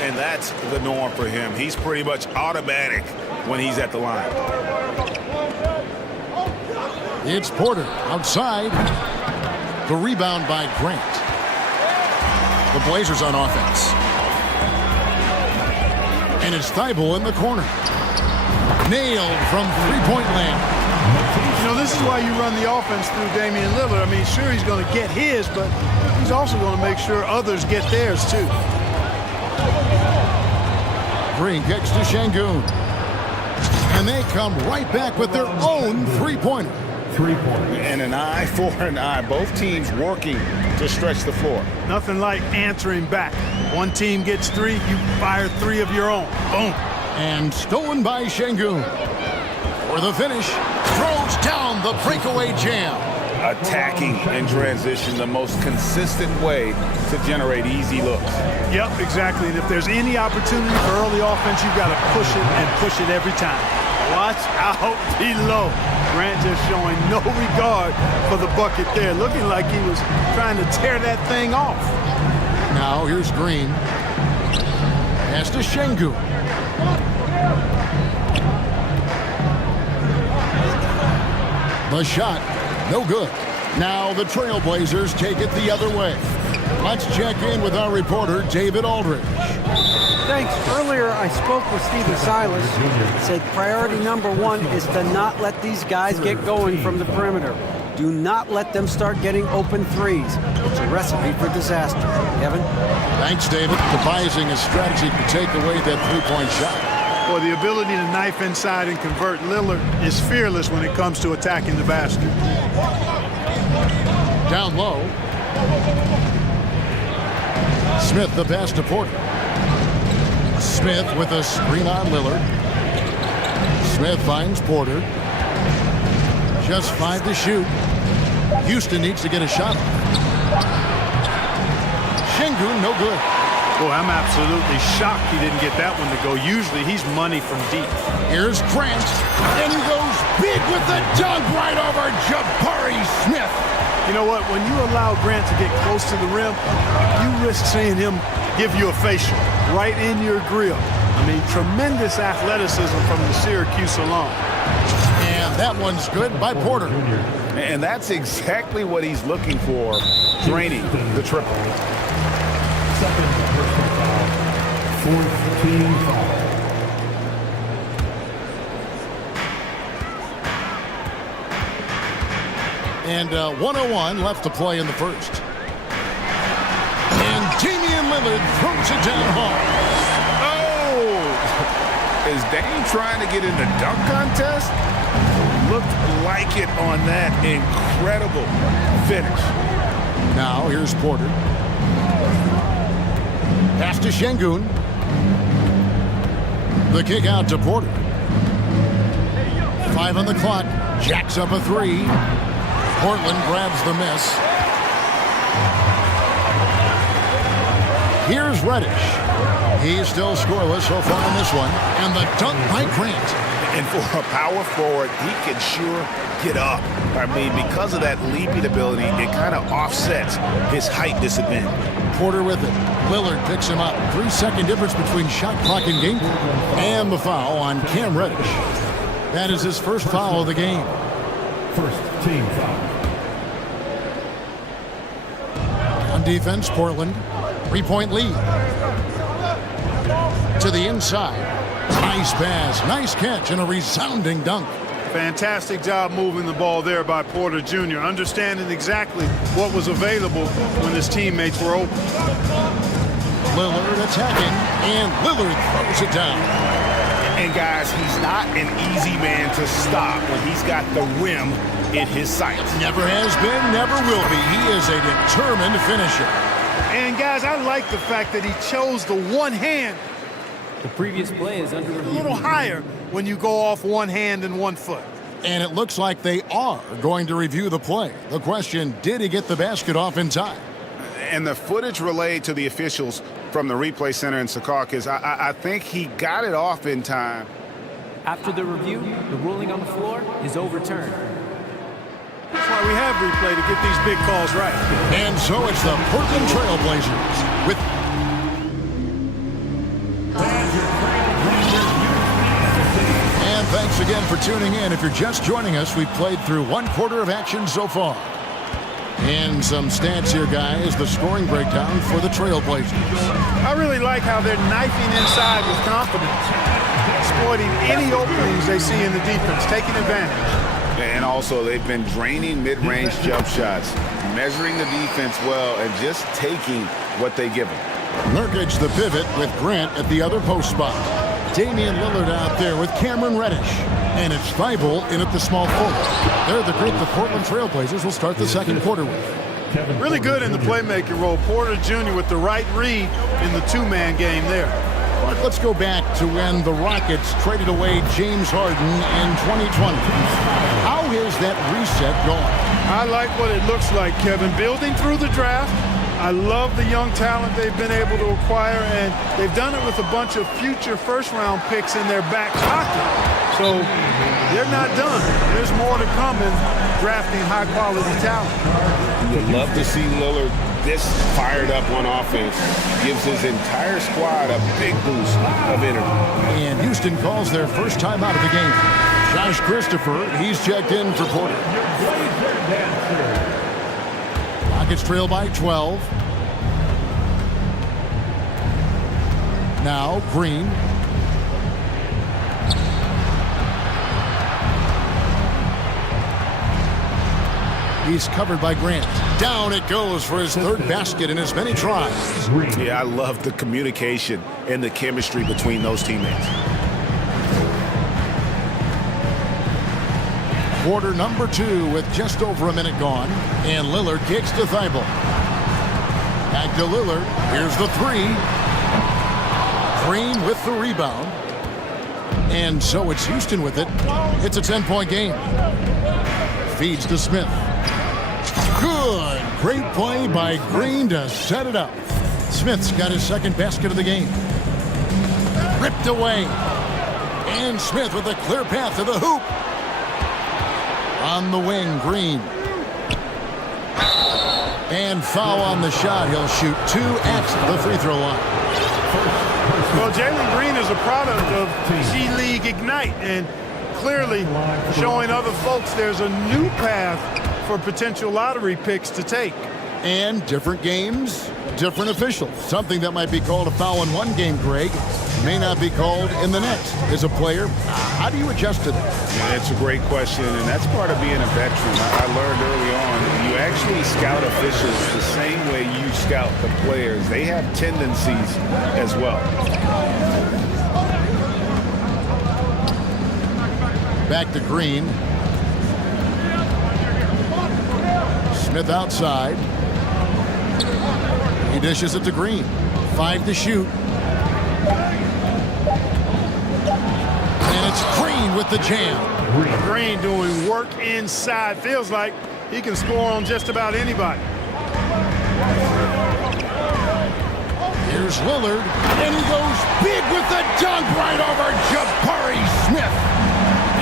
And that's the norm for him. He's pretty much automatic when he's at the line. It's Porter outside. The rebound by Grant. The Blazers on offense. And it's Thibault in the corner. Nailed from three-point land. You know, this is why you run the offense through Damian Lillard. I mean, sure, he's going to get his, but he's also going to make sure others get theirs, too. Green kicks to Şengün. And they come right back with their own three-pointer. And an eye for an eye. Both teams working to stretch the floor. Nothing like answering back. One team gets three, you fire three of your own. Boom. And stolen by Şengün. For the finish, throws down the breakaway jam. Attacking in transition, the most consistent way to generate easy looks. Yep, exactly. And if there's any opportunity for early offense, you've got to push it and push it every time. Watch out below. Grant just showing no regard for the bucket there. Looking like he was trying to tear that thing off. Now here's Green. Pass to Şengün. The shot, no good. Now the Trailblazers take it the other way. Let's check in with our reporter, David Aldridge. Thanks. Earlier, I spoke with Stephen Silas. He said priority number one is to not let these guys get going from the perimeter. Do not let them start getting open threes. It's a recipe for disaster. Kevin? Thanks, David. Devising a strategy to take away that three-point shot. Well, the ability to knife inside and convert Lillard is fearless when it comes to attacking the basket. Down low. Smith the pass to Porter. Smith with a screen on Lillard. Smith finds Porter. Just 5 to shoot. Houston needs to get a shot. Şengün, no good. Boy, I'm absolutely shocked he didn't get that one to go. Usually he's money from deep. Here's Grant, and he goes big with the dunk right over Jabari Smith. You know what? When you allow Grant to get close to the rim, you risk seeing him give you a facial right in your grill. I mean, tremendous athleticism from the Syracuse alum. And that one's good by Porter. And that's exactly what he's looking for, draining the triple. Second personal foul. Fourth team foul. And 1:01 left to play in the first. And Damian Lillard throws it down hard. Oh, Is Dame trying to get in the dunk contest? Looked like it on that incredible finish. Now here's Porter. Pass to Şengün. The kick out to Porter. 5 on the clock. Jacks up a 3. Portland grabs the miss. Here's Reddish. He's still scoreless so far in this one. And the dunk by Grant. And for a power forward, he can sure get up. I mean, because of that leaping ability, it kind of offsets his height disadvantage. Porter with it. Lillard picks him up. 3-second difference between shot clock and game. And the foul on Cam Reddish. That is his first foul of the game. First team foul. On defense, Portland. 3-point lead. To the inside. Nice pass, nice catch, and a resounding dunk. Fantastic job moving the ball there by Porter Jr., understanding exactly what was available when his teammates were open. Lillard attacking, and Lillard throws it down. And guys, he's not an easy man to stop when he's got the rim in his sights. Never has been, never will be. He is a determined finisher. And guys, I like the fact that he chose the one hand. The previous play is under review. A little higher when you go off one hand and 1 foot. And it looks like they are going to review the play. The question, did he get the basket off in time? And the footage relayed to the officials from the replay center in Secaucus, I think he got it off in time. After the review, the ruling on the floor is overturned. That's why we have replay, to get these big calls right. And so it's the Portland Trailblazers with... And thanks again for tuning in. If you're just joining us, we've played through 1/4 of action so far. And some stats here, guys. The scoring breakdown for the Trailblazers. I really like how they're knifing inside with confidence, exploiting any openings they see in the defense, taking advantage. And also, they've been draining mid-range jump shots, measuring the defense well, and just taking what they give them. Nurkic the pivot with Grant at the other post spot. Damian Lillard out there with Cameron Reddish. And it's Thibault in at the small forward. They're the group the Portland Trailblazers will start the second quarter with. Really good in the playmaking role. Porter Jr. with the right read in the two-man game there. But let's go back to when the Rockets traded away James Harden in 2020. How is that reset going? I like what it looks like, Kevin. Building through the draft. I love the young talent they've been able to acquire, and they've done it with a bunch of future first-round picks in their back pocket. So they're not done. There's more to come in drafting high-quality talent. You would love to see Lillard this fired up on offense. Gives his entire squad a big boost of energy. And Houston calls their first time out of the game. Josh Christopher, he's checked in for Porter. Rockets trail by 12. Now Green. He's covered by Grant. Down it goes for his third basket in as many tries. Yeah, I love the communication and the chemistry between those teammates. Quarter number 2 with just over a minute gone. And Lillard kicks to Thibault. Back to Lillard. Here's the 3. Green with the rebound. And so it's Houston with it. It's a 10-point game. Feeds to Smith. Good. Great play by Green to set it up. Smith's got his second basket of the game. Ripped away. And Smith with a clear path to the hoop. On the wing, Green. And foul on the shot. He'll shoot 2 at the free throw line. Well, Jalen Green is a product of G-League Ignite, and clearly showing other folks there's a new path for potential lottery picks to take. And different games, different officials. Something that might be called a foul in one game, Greg, may not be called in the next. As a player, how do you adjust to that? Yeah, it's a great question, and that's part of being a veteran. I learned early on, you actually scout officials the same way you scout the players. They have tendencies as well. Back to Green. Smith outside. He dishes it to Green. 5 to shoot. And it's Green with the jam. Green doing work inside. Feels like he can score on just about anybody. Here's Lillard, and he goes big with the dunk right over Jabari Smith.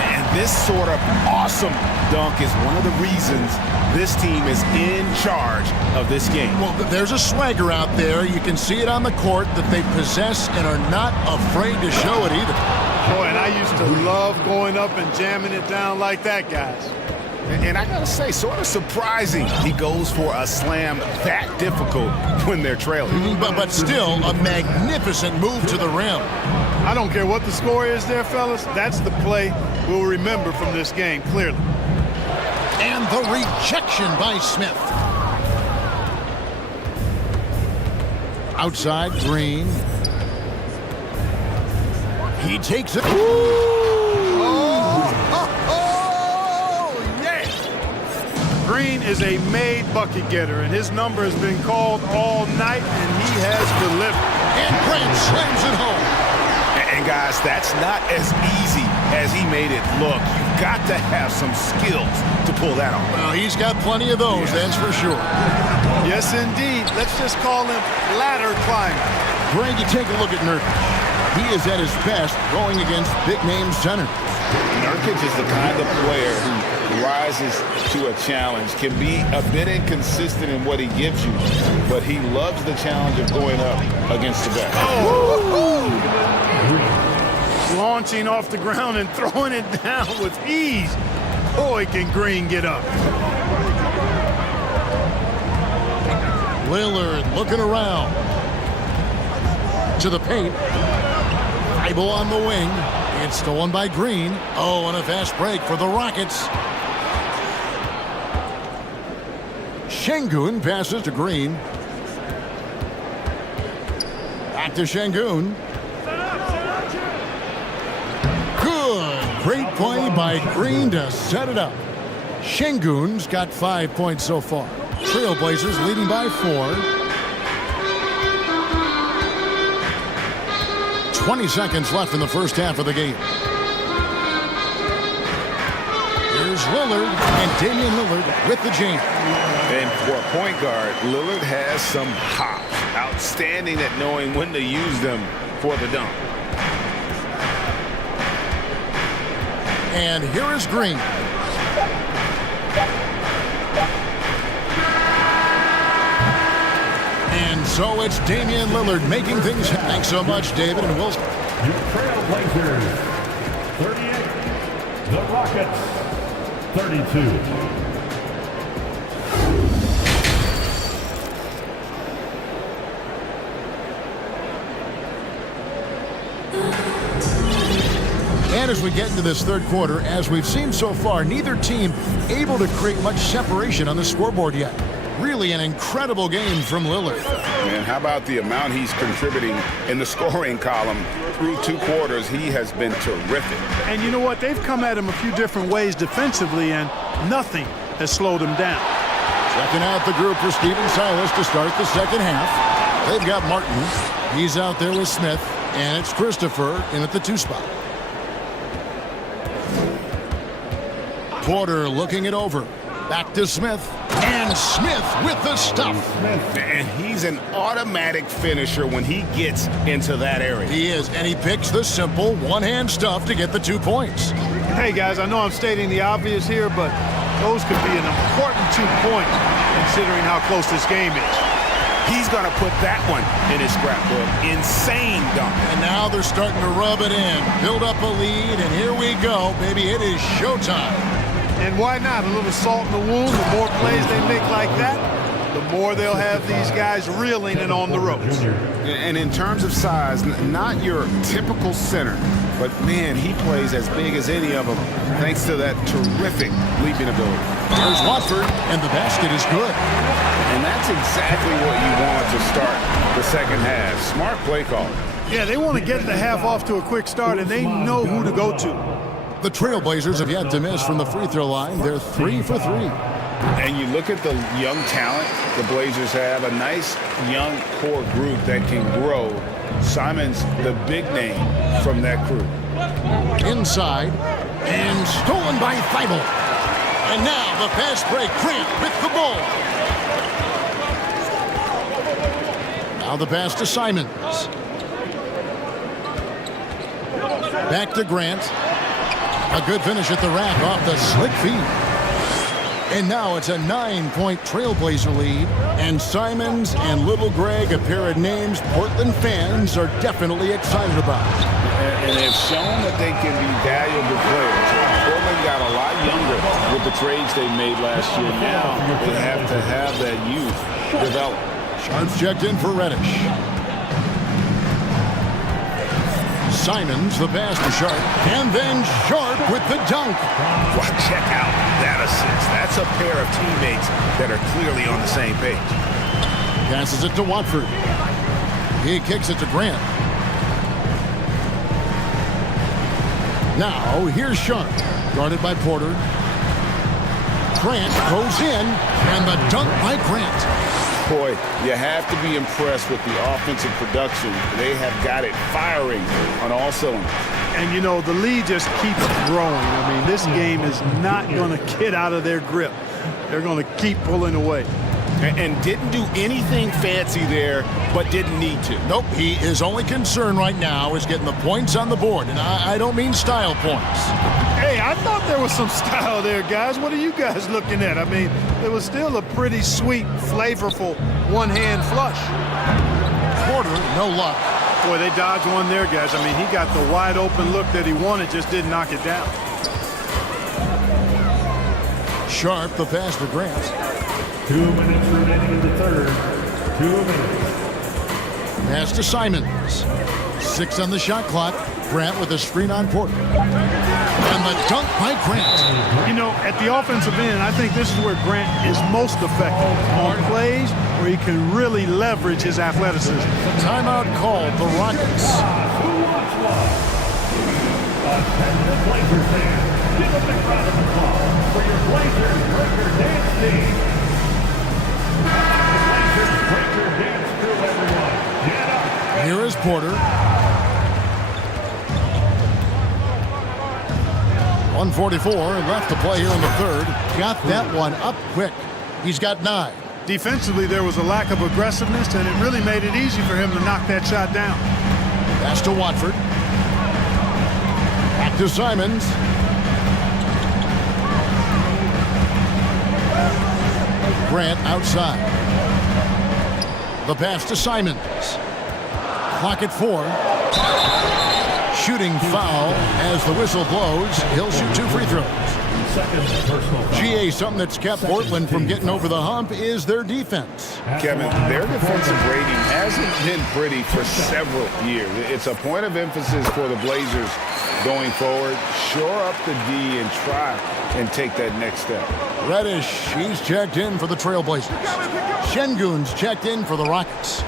And this sort of awesome dunk is one of the reasons this team is in charge of this game. Well, there's a swagger out there. You can see it on the court that they possess and are not afraid to show it either. Boy, and I used to love going up and jamming it down like that, guys. And I gotta say, sort of surprising he goes for a slam that difficult when they're trailing. But still, a magnificent move to the rim. I don't care what the score is there, fellas. That's the play we'll remember from this game, clearly. And the rejection by Smith. Outside, Green. He takes it. Green is a made bucket getter, and his number has been called all night, and he has delivered. And Grant slams it home. And guys, that's not as easy as he made it look. You've got to have some skills to pull that off. Well, he's got plenty of those, that's for sure. Yes, indeed. Let's just call him ladder climber. Greg, you take a look at Nurkic. He is at his best going against big-name centers. Nurkic is the kind of player who rises to a challenge, can be a bit inconsistent in what he gives you, but he loves the challenge of going up against the best. Launching off the ground and throwing it down with ease. Boy, can Green get up. Lillard looking around. To the paint. Thibault on the wing. It's stolen by Green. Oh, and a fast break for the Rockets. Şengün passes to Green. Back to Şengün. Good. Great play by Green to set it up. Şengün's got 5 points so far. Trailblazers leading by 4. 20 seconds left in the first half of the game. Here's Lillard, and Damian Lillard with the jam. And for a point guard, Lillard has some hops. Outstanding at knowing when to use them for the dunk. And here is Green. And so it's Damian Lillard making things happen. Thanks so much, David and Wilson. Your Trailblazers, 38. The Rockets, 32. And as we get into this third quarter, as we've seen so far, neither team able to create much separation on the scoreboard yet. Really an incredible game from Lillard. Man, how about the amount he's contributing in the scoring column through 2 quarters? He has been terrific. And you know what? They've come at him a few different ways defensively, and nothing has slowed him down. Checking out the group for Stephen Silas to start the second half. They've got Martin. He's out there with Smith. And it's Christopher in at the 2 spot. Porter looking it over. Back to Smith. And Smith with the stuff. And he's an automatic finisher when he gets into that area. He is, and he picks the simple one-hand stuff to get the 2 points. Hey, guys, I know I'm stating the obvious here, but those could be an important 2 points considering how close this game is. He's going to put that one in his scrapbook. Insane dunk. And now they're starting to rub it in. Build up a lead, and here we go, baby. It is showtime. And why not? A little salt in the wound. The more plays they make like that, the more they'll have these guys reeling and on the ropes. And in terms of size, not your typical center, but man, he plays as big as any of them thanks to that terrific leaping ability. Here's Watford, and the basket is good. And that's exactly what you want to start the second half. Smart play call. Yeah, they want to get the half off to a quick start, and they know who to go to. The Trailblazers have yet to miss from the free throw line. They're 3 for 3. And you look at the young talent the Blazers have, a nice young core group that can grow. Simon's the big name from that crew. Inside, and stolen by Thibault. And now the fast break, Grant with the ball. Now the pass to Simons. Back to Grant. A good finish at the rack off the slick feed. And now it's a 9-point Trailblazer lead. And Simons and Little Greg, a pair of names Portland fans are definitely excited about. And they've shown that they can be valuable players. Portland got a lot younger with the trades they made last year. Now they have to have that youth develop. Sharp's checked in for Reddish. Simons, the pass to Sharp, and then Sharp with the dunk. Well, check out that assist. That's a pair of teammates that are clearly on the same page. Passes it to Watford. He kicks it to Grant. Now, here's Sharp, guarded by Porter. Grant goes in, and the dunk by Grant. Boy, you have to be impressed with the offensive production. They have got it firing on all cylinders. And, you know, the lead just keeps growing. I mean, this game is not going to get out of their grip. They're going to keep pulling away. And didn't do anything fancy there, but didn't need to. Nope, his only concern right now is getting the points on the board. And I don't mean style points. Hey, I thought there was some style there, guys. What are you guys looking at? I mean, it was still a pretty sweet, flavorful one-hand flush. Porter, no luck. Boy, they dodged one there, guys. I mean, he got the wide-open look that he wanted, just didn't knock it down. Sharp, the pass to Grant. 2 minutes remaining in the third. 2 minutes. Pass to Simons. 6 on the shot clock. Grant with a screen on Porter. And the dunk by Grant. You know, at the offensive end, I think this is where Grant is most effective. On plays where he can really leverage his athleticism. Timeout called, the Rockets. Who wants one? Attention Blazers fans, give a big round of applause for your Blazers Breaker Dance team. Blazers Breaker Dance crew, everyone. Get up. Here is Porter. 1:44 left to play here in the third. Got that one up quick. He's got 9. Defensively, there was a lack of aggressiveness, and it really made it easy for him to knock that shot down. Pass to Watford. Back to Simons. Grant outside. The pass to Simons. Clock at 4. Shooting foul as the whistle blows. He'll shoot 2 free throws. GA, something that's kept Portland from getting over the hump is their defense. Kevin, their defensive rating hasn't been pretty for several years. It's a point of emphasis for the Blazers going forward. Shore up the D and try and take that next step. Reddish, he's checked in for the Trailblazers. Şengün's checked in for the Rockets.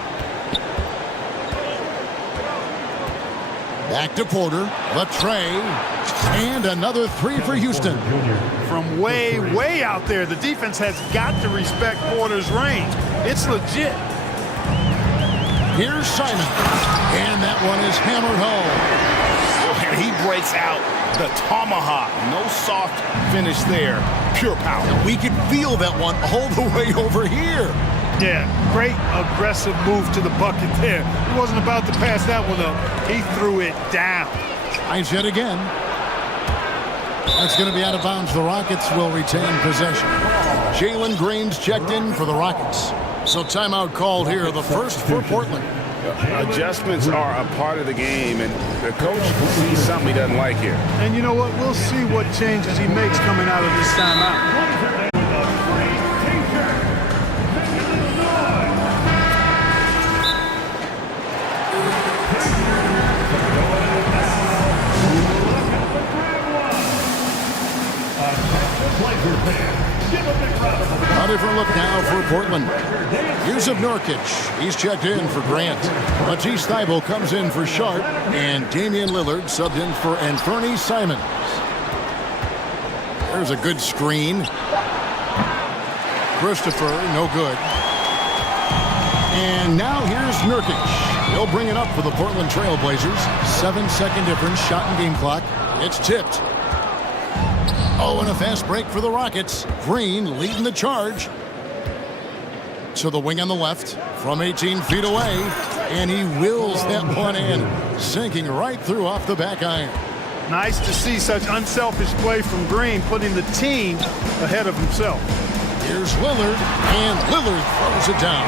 Back to Porter, the tray, and another 3 for Houston. From way, way out there, the defense has got to respect Porter's range. It's legit. Here's Simon, and that one is hammered home. And he breaks out the tomahawk. No soft finish there, pure power. And we can feel that one all the way over here. Yeah, great aggressive move to the bucket there. He wasn't about to pass that one up. He threw it down. Nice hit again. That's going to be out of bounds. The Rockets will retain possession. Jalen Green's checked in for the Rockets. So timeout called here, the first for Portland. Adjustments are a part of the game, and the coach sees something he doesn't like here. And you know what? We'll see what changes he makes coming out of this timeout. A different look now for Portland. Yusuf Nurkic, he's checked in for Grant. Matisse Thybulle comes in for Sharp, and Damian Lillard subbed in for Anthony Simons. There's a good screen. Christopher, no good. And now here's Nurkic. He'll bring it up for the Portland Trail Blazers. 7-second difference, shot and game clock. It's tipped. Oh, and a fast break for the Rockets. Green leading the charge. So the wing on the left from 18 feet away. And he wills that one in, sinking right through off the back iron. Nice to see such unselfish play from Green, putting the team ahead of himself. Here's Lillard, and Lillard throws it down.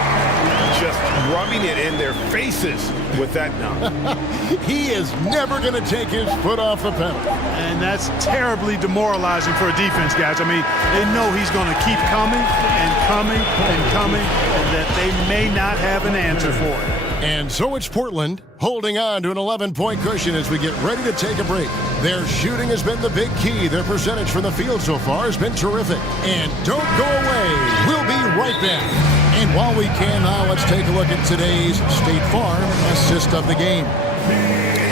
Just rubbing it in their faces with that dunk. He is never going to take his foot off the pedal. And that's terribly demoralizing for a defense, guys. I mean, they know he's going to keep coming and coming and coming, and that they may not have an answer for it. And so it's Portland holding on to an 11-point cushion as we get ready to take a break. Their shooting has been the big key. Their percentage from the field so far has been terrific. And don't go away. We'll be right back. And while we can now, let's take a look at today's State Farm assist of the game.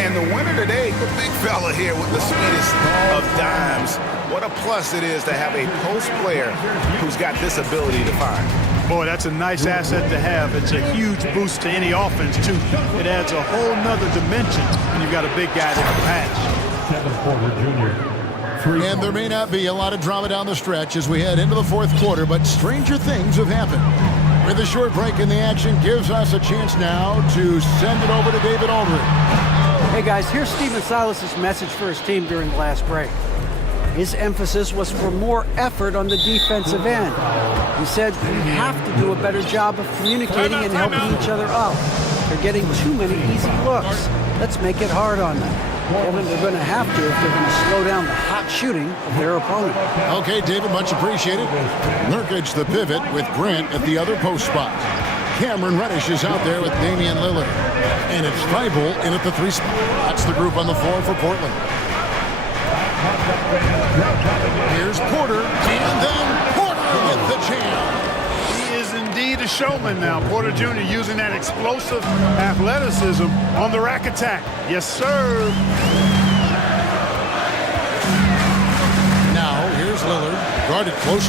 And the winner today, the big fella here with the sweetest of dimes. What a plus it is to have a post player who's got this ability to find. Boy, that's a nice asset to have. It's a huge boost to any offense, too. It adds a whole nother dimension when you've got a big guy that can pass. Kevin Porter Jr. And there may not be a lot of drama down the stretch as we head into the fourth quarter, but stranger things have happened. With a short break in the action gives us a chance now to send it over to David Aldridge. Hey guys, here's Stephen Silas's message for his team during the last break. His emphasis was for more effort on the defensive end. He said we have to do a better job of communicating and helping each other out. They're getting too many easy looks. Let's make it hard on them. Kevin, they're going to have to if they're going to slow down the hot shooting of their opponent. Okay, David, much appreciated. Nurkic the pivot with Grant at the other post spot. Cameron Reddish is out there with Damian Lillard. And it's Thibault in at the 3 spot. That's the group on the floor for Portland. Here's Porter, and then Porter with the jam. He is indeed a showman now. Porter Jr. using that explosive athleticism on the rack attack. Yes, sir. Now, here's Lillard, guarded close.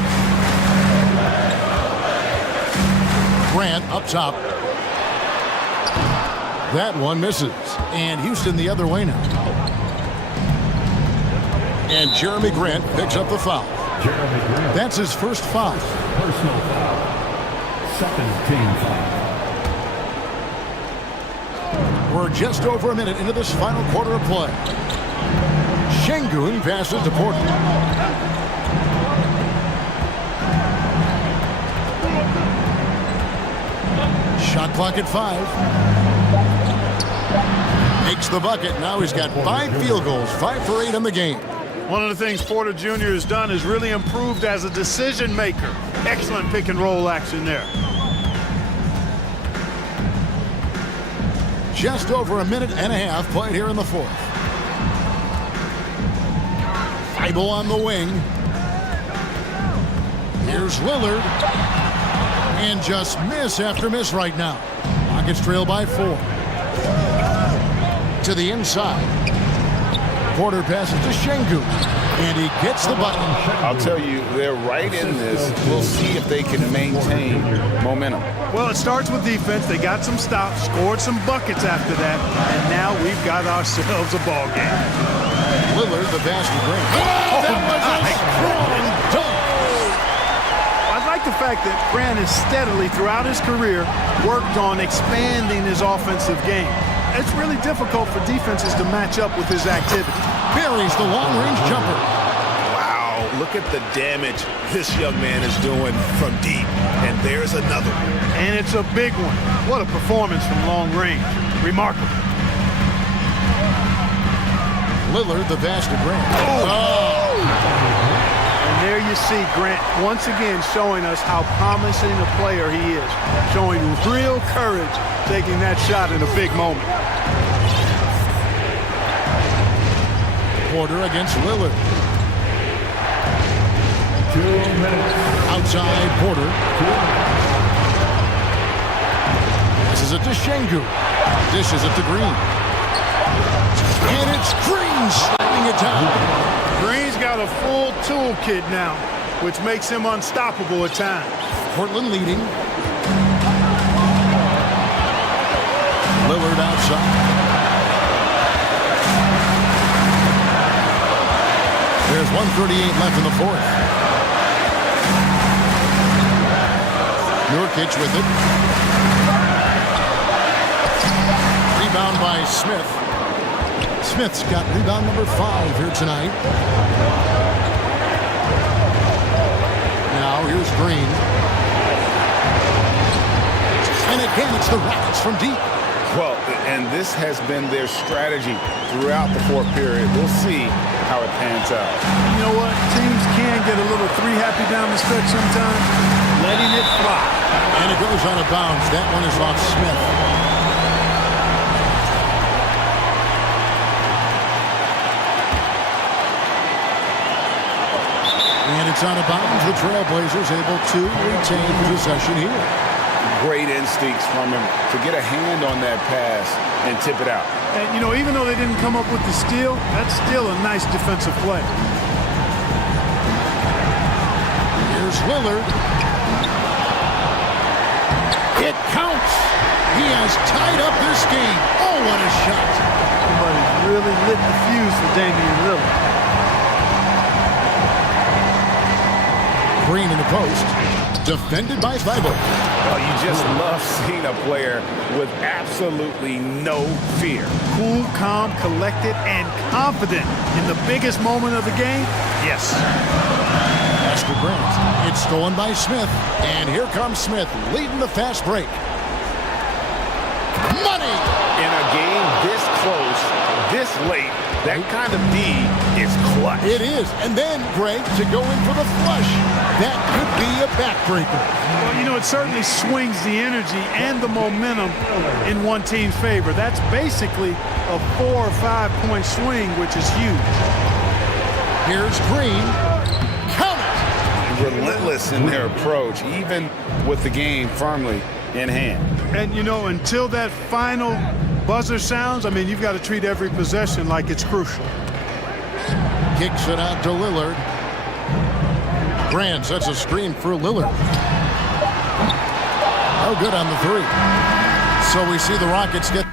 Grant up top. That one misses. And Houston the other way now. And Jeremy Grant picks up the foul. That's his first foul. Personal foul. Second team foul. We're just over a minute into this final quarter of play. Şengün passes to Porter. Shot clock at 5. Makes the bucket. Now he's got 5 field goals, 5 for 8 in the game. One of the things Porter Jr. has done is really improved as a decision maker. Excellent pick and roll action there. Just over a minute and a half played here in the fourth. Thibault on the wing. Here's Lillard. And just miss after miss right now. Rockets trail by 4. To the inside. Porter passes to Şengün, and he gets the bucket. I'll tell you, they're right in this. We'll see if they can maintain momentum. Well, it starts with defense. They got some stops, scored some buckets after that, and now we've got ourselves a ball game. Lillard, the basket ring. Oh, that was a strong dunk. I like the fact that Grant has steadily, throughout his career, worked on expanding his offensive game. It's really difficult for defenses to match up with his activity. Buries the long-range jumper. Wow, look at the damage this young man is doing from deep. And there's another one. And it's a big one. What a performance from long range. Remarkable. Lillard, the basket ring. Oh! And there you see Grant once again showing us how promising a player he is. Showing real courage taking that shot in a big moment. Porter against Lillard. 2 minutes. Outside Porter. This is it to Şengün. Dishes it to Green. And it's Green slamming it down. Green's got got a full toolkit now, which makes him unstoppable at times. Portland leading. Lillard outside. There's 1:38 left in the fourth. Nurkic with it. Rebound by Smith. Smith's got rebound number 5 here tonight. Now here's Green. And again, it's the Rockets from deep. Well, and this has been their strategy throughout the fourth period. We'll see how it pans out. You know what? Teams can get a little three happy down the stretch sometimes. Letting it fly. And it goes out of bounds. That one is off Smith. And it's out of bounds. The Trailblazers able to retain possession here. Great instincts from him to get a hand on that pass and tip it out. And, you know, even though they didn't come up with the steal, that's still a nice defensive play. Here's Lillard. It counts. He has tied up this game. Oh, what a shot. Somebody really lit the fuse for Damian Lillard. Green in the post. Defended by Thibault. Well, you just love seeing a player with absolutely no fear. Cool, calm, collected, and confident in the biggest moment of the game? Yes. Pass to Grant. It's stolen by Smith. And here comes Smith leading the fast break. Money! In a game this close, this late, that kind of D is clutch. It is. And then, Greg, to go in for the flush. That could be a backbreaker. Well, you know, it certainly swings the energy and the momentum in one team's favor. That's basically a 4 or 5 point swing, which is huge. Here's Green. Count it! Relentless in their approach, even with the game firmly in hand. And, you know, until that final buzzer sounds, I mean, you've got to treat every possession like it's crucial. Kicks it out to Lillard. Grant sets a screen for Lillard. Oh, good on the 3. So we see the Rockets get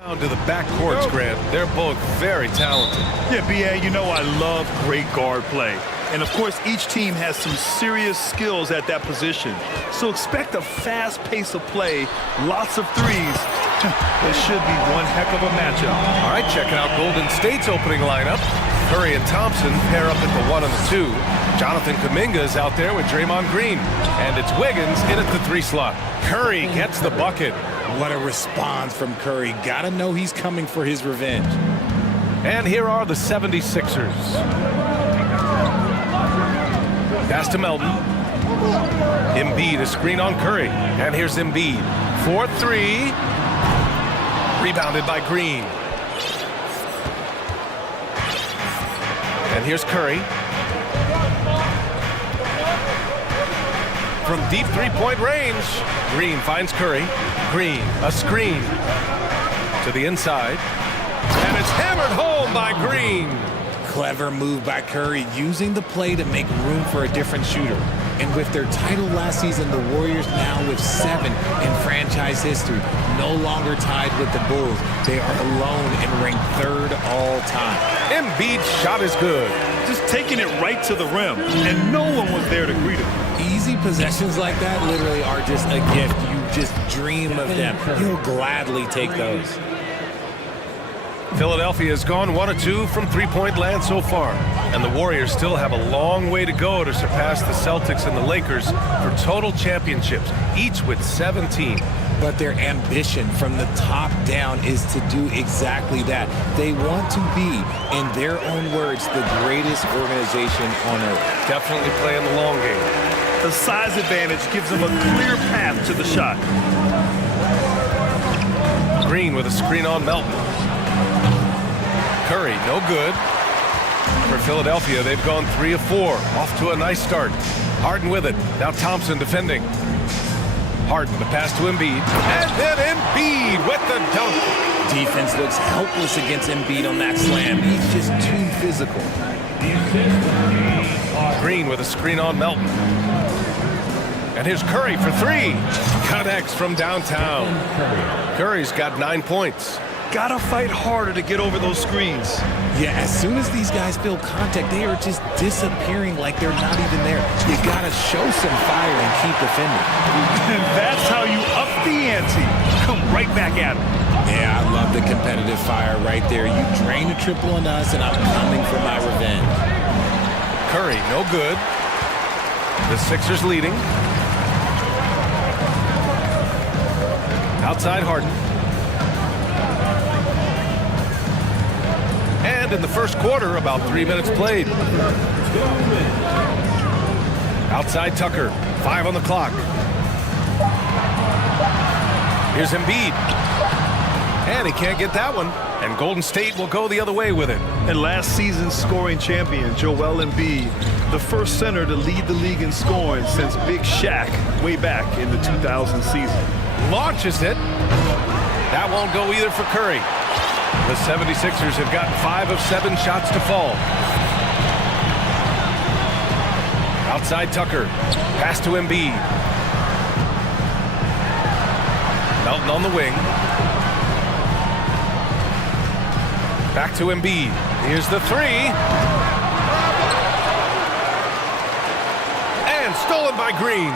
Down to the backcourts, Grant. They're both very talented. Yeah, B.A., you know I love great guard play. And, of course, each team has some serious skills at that position. So expect a fast pace of play, lots of threes. It should be one heck of a matchup. All right, checking out Golden State's opening lineup. Curry and Thompson pair up at the 1 and the 2. Jonathan Kuminga is out there with Draymond Green. And it's Wiggins in at the 3 slot. Curry gets the bucket. What a response from Curry. Gotta know he's coming for his revenge. And here are the 76ers. Pass to Melton. Embiid, a screen on Curry. And here's Embiid. 4-3. Rebounded by Green. And here's Curry. From deep three-point range, Green finds Curry. Green, a screen. To the inside. And it's hammered home by Green. Clever move by Curry, using the play to make room for a different shooter. And with their title last season, the Warriors now with 7 in franchise history, no longer tied with the Bulls. They are alone and ranked 3rd all time. Embiid's shot is good. Just taking it right to the rim, and no one was there to greet him. Easy possessions like that literally are just a gift. You just dream of them. He'll gladly take those. Philadelphia has gone 1 of 2 from three-point land so far. And the Warriors still have a long way to go to surpass the Celtics and the Lakers for total championships, each with 17. But their ambition from the top down is to do exactly that. They want to be, in their own words, the greatest organization on earth. Definitely playing the long game. The size advantage gives them a clear path to the shot. Green with a screen on Melton. Curry, no good. For Philadelphia, they've gone 3 of 4. Off to a nice start. Harden with it. Now Thompson defending. Harden, the pass to Embiid. And then Embiid with the dunk. Defense looks helpless against Embiid on that slam. He's just too physical. Green with a screen on Melton. And here's Curry for 3. Connects from downtown. Curry's got 9 points. Gotta fight harder to get over those screens. Yeah, as soon as these guys feel contact, they are just disappearing like they're not even there. You gotta show some fire and keep defending. And that's how you up the ante. Come right back at them. Yeah, I love the competitive fire right there. You drain a triple on us, and I'm coming for my revenge. Curry, no good. The Sixers leading. Outside Harden. And in the first quarter, about 3 minutes played. Outside Tucker, 5 on the clock. Here's Embiid. And he can't get that one. And Golden State will go the other way with it. And last season's scoring champion, Joel Embiid, the first center to lead the league in scoring since Big Shaq way back in the 2000 season. Launches it. That won't go either for Curry. The 76ers have gotten 5 of 7 shots to fall. Outside Tucker. Pass to Embiid. Melton on the wing. Back to Embiid. Here's the 3. And stolen by Green.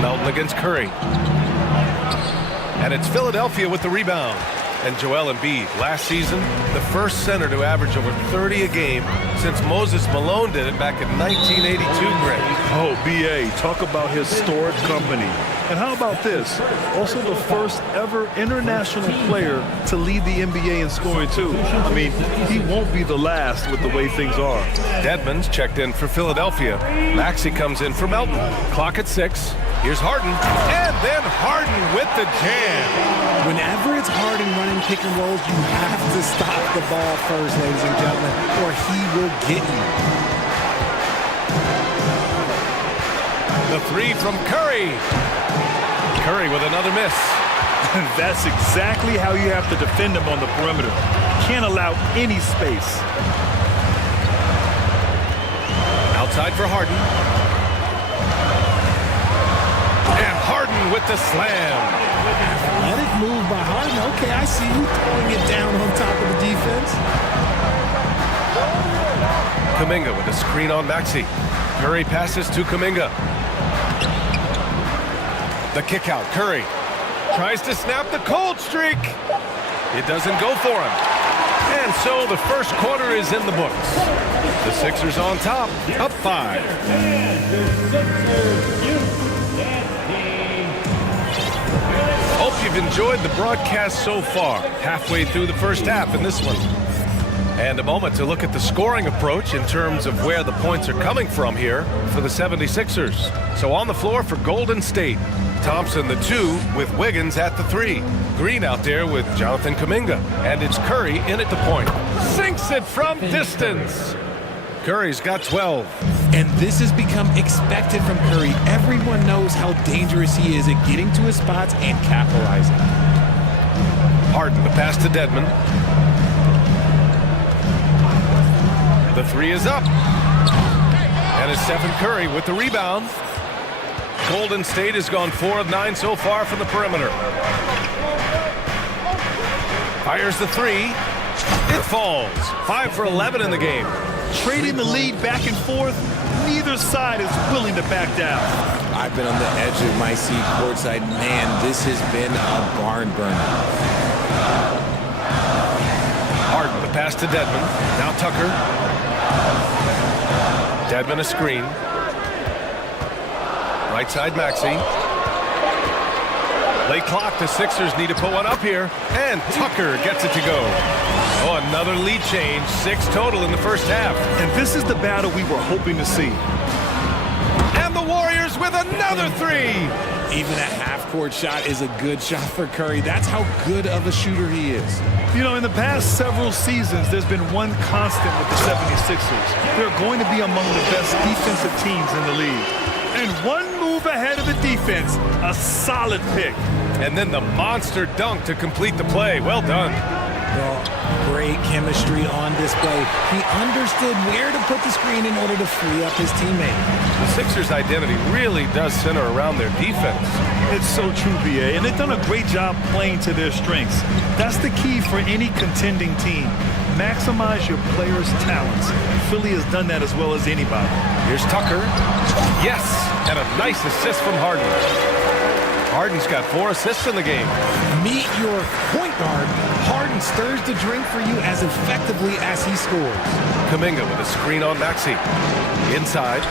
Melton against Curry. And it's Philadelphia with the rebound. And Joel Embiid, last season, the first center to average over 30 a game since Moses Malone did it back in 1982, Greg. Oh, B.A., talk about historic company. And how about this? Also the first ever international player to lead the NBA in scoring, too. I mean, he won't be the last with the way things are. Dedmon's checked in for Philadelphia. Maxey comes in for Melton. Clock at 6. Here's Harden. And then Harden with the jam. Whenever it's Harden running pick and rolls, you have to stop the ball first, ladies and gentlemen, or he will get you. The 3 from Curry. Curry with another miss. That's exactly how you have to defend him on the perimeter. Can't allow any space. Outside for Harden. And Harden with with the slam. Athletic move by Harden. Okay, I see you throwing it down on top of the defense. Kuminga with a screen on Maxey. Curry passes to Kuminga. The kick out. Curry tries to snap the cold streak. It doesn't go for him. And so the first quarter is in the books. The Sixers on top, up 5. Hope you've enjoyed the broadcast so far. Halfway through the first half in this one. And a moment to look at the scoring approach in terms of where the points are coming from here for the 76ers. So on the floor for Golden State. Thompson the 2 with Wiggins at the 3. Green out there with Jonathan Kuminga. And it's Curry in at the point. Sinks it from distance. Curry's got 12. And this has become expected from Curry. Everyone knows how dangerous he is at getting to his spots and capitalizing. Harden the pass to Dedmon. The 3 is up. And it's Stephen Curry with the rebound. Golden State has gone 4 of 9 so far from the perimeter. Fires the 3. It falls. 5 for 11 in the game. Trading the lead back and forth, neither side is willing to back down. I've been on the edge of my seat courtside. Man, this has been a barn burner. Harden the pass to Dedmon. Now Tucker. Dedmon a screen. Right side Maxey. Late clock, the Sixers need to put one up here. And Tucker gets it to go. Oh, another lead change. 6 total in the first half. And this is the battle we were hoping to see. And the Warriors with another 3. Even a half-court shot is a good shot for Curry. That's how good of a shooter he is. You know, in the past several seasons, there's been one constant with the 76ers. They're going to be among the best defensive teams in the league. And one move ahead of the defense, a solid pick. And then the monster dunk to complete the play. Well done. Well, great chemistry on display. He understood where to put the screen in order to free up his teammate. The Sixers' identity really does center around their defense. It's so true, BA, and they've done a great job playing to their strengths. That's the key for any contending team. Maximize your players' talents. Philly has done that as well as anybody. Here's Tucker. Yes, and a nice assist from Harden. Harden's got 4 assists in the game. Meet your point guard. Harden stirs the drink for you as effectively as he scores. Kuminga with a screen on Maxey. Inside.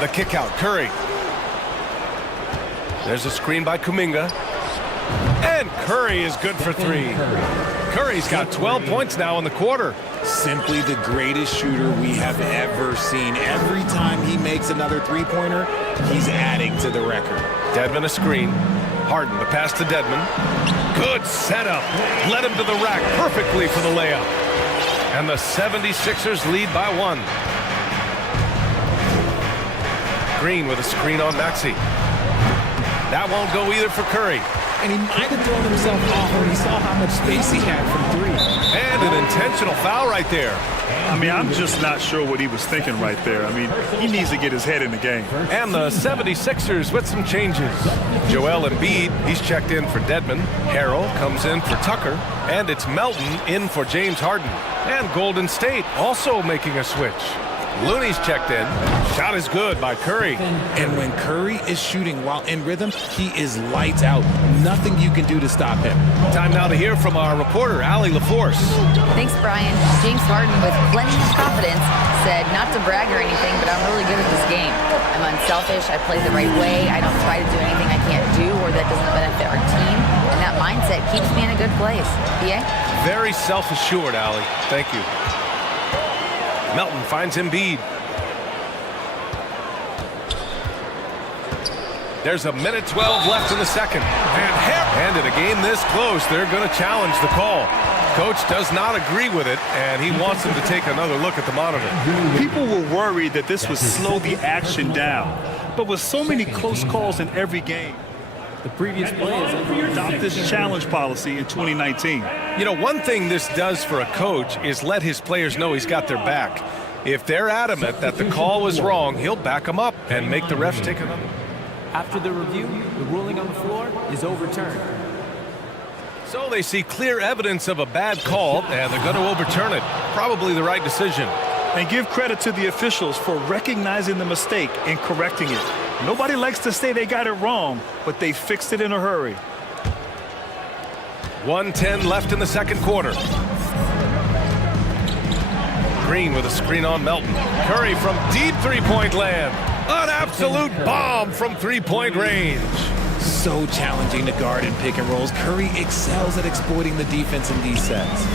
The kick out, Curry. There's a screen by Kuminga. And Curry is good for 3. Curry's got 12 points now in the quarter. Simply the greatest shooter we have ever seen. Every time he makes another three-pointer, he's adding to the record. Dedmon a screen. Harden the pass to Dedmon. Good setup. Led him to the rack perfectly for the layup. And the 76ers lead by 1. Green with a screen on Maxey. That won't go either for Curry. And he might have thrown himself off when he saw how much space he had from 3. And an intentional foul right there. I mean, I'm just not sure what he was thinking right there. I mean, he needs to get his head in the game. And the 76ers with some changes. Joel Embiid, he's checked in for Dedmon. Harrell comes in for Tucker. And it's Melton in for James Harden. And Golden State also making a switch. Looney's checked in. Shot is good by Curry. And when Curry is shooting while in rhythm, he is lights out. Nothing you can do to stop him. Time now to hear from our reporter, Allie LaForce. Thanks, Brian. James Harden, with plenty of confidence, said not to brag or anything, but I'm really good at this game. I'm unselfish. I play the right way. I don't try to do anything I can't do or that doesn't benefit our team. And that mindset keeps me in a good place. PA? Very self-assured, Allie. Thank you. Melton finds Embiid. There's a minute 12 left in the second. And in a game this close, they're going to challenge the call. Coach does not agree with it, and he wants him to take another look at the monitor. People were worried that this would slow the action down. But with so many close calls in every game, the previous play is adopt this challenge policy in 2019. You know, one thing this does for a coach is let his players know he's got their back. If they're adamant that the call was wrong, he'll back them up and make the refs take another. After the review, the ruling on the floor is overturned. So they see clear evidence of a bad call, and they're going to overturn it. Probably the right decision. And give credit to the officials for recognizing the mistake and correcting it. Nobody likes to say they got it wrong, but they fixed it in a hurry. 1:10 left in the second quarter. Green with a screen on Melton. Curry from deep three-point land. An absolute bomb from three-point range. So challenging to guard in pick and rolls. Curry excels at exploiting the defense in these sets.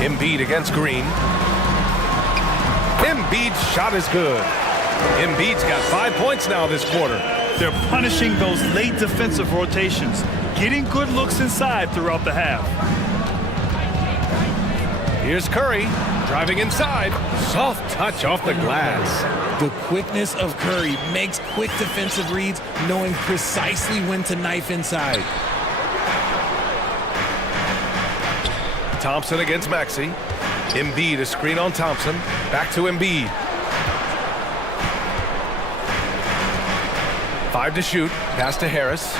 Embiid against Green. Embiid's shot is good. Embiid's got 5 points now this quarter. They're punishing those late defensive rotations, getting good looks inside throughout the half. Here's Curry, driving inside. Soft touch off the glass. The quickness of Curry makes quick defensive reads, knowing precisely when to knife inside. Thompson against Maxey. Embiid, a screen on Thompson. Back to Embiid. 5 to shoot. Pass to Harris.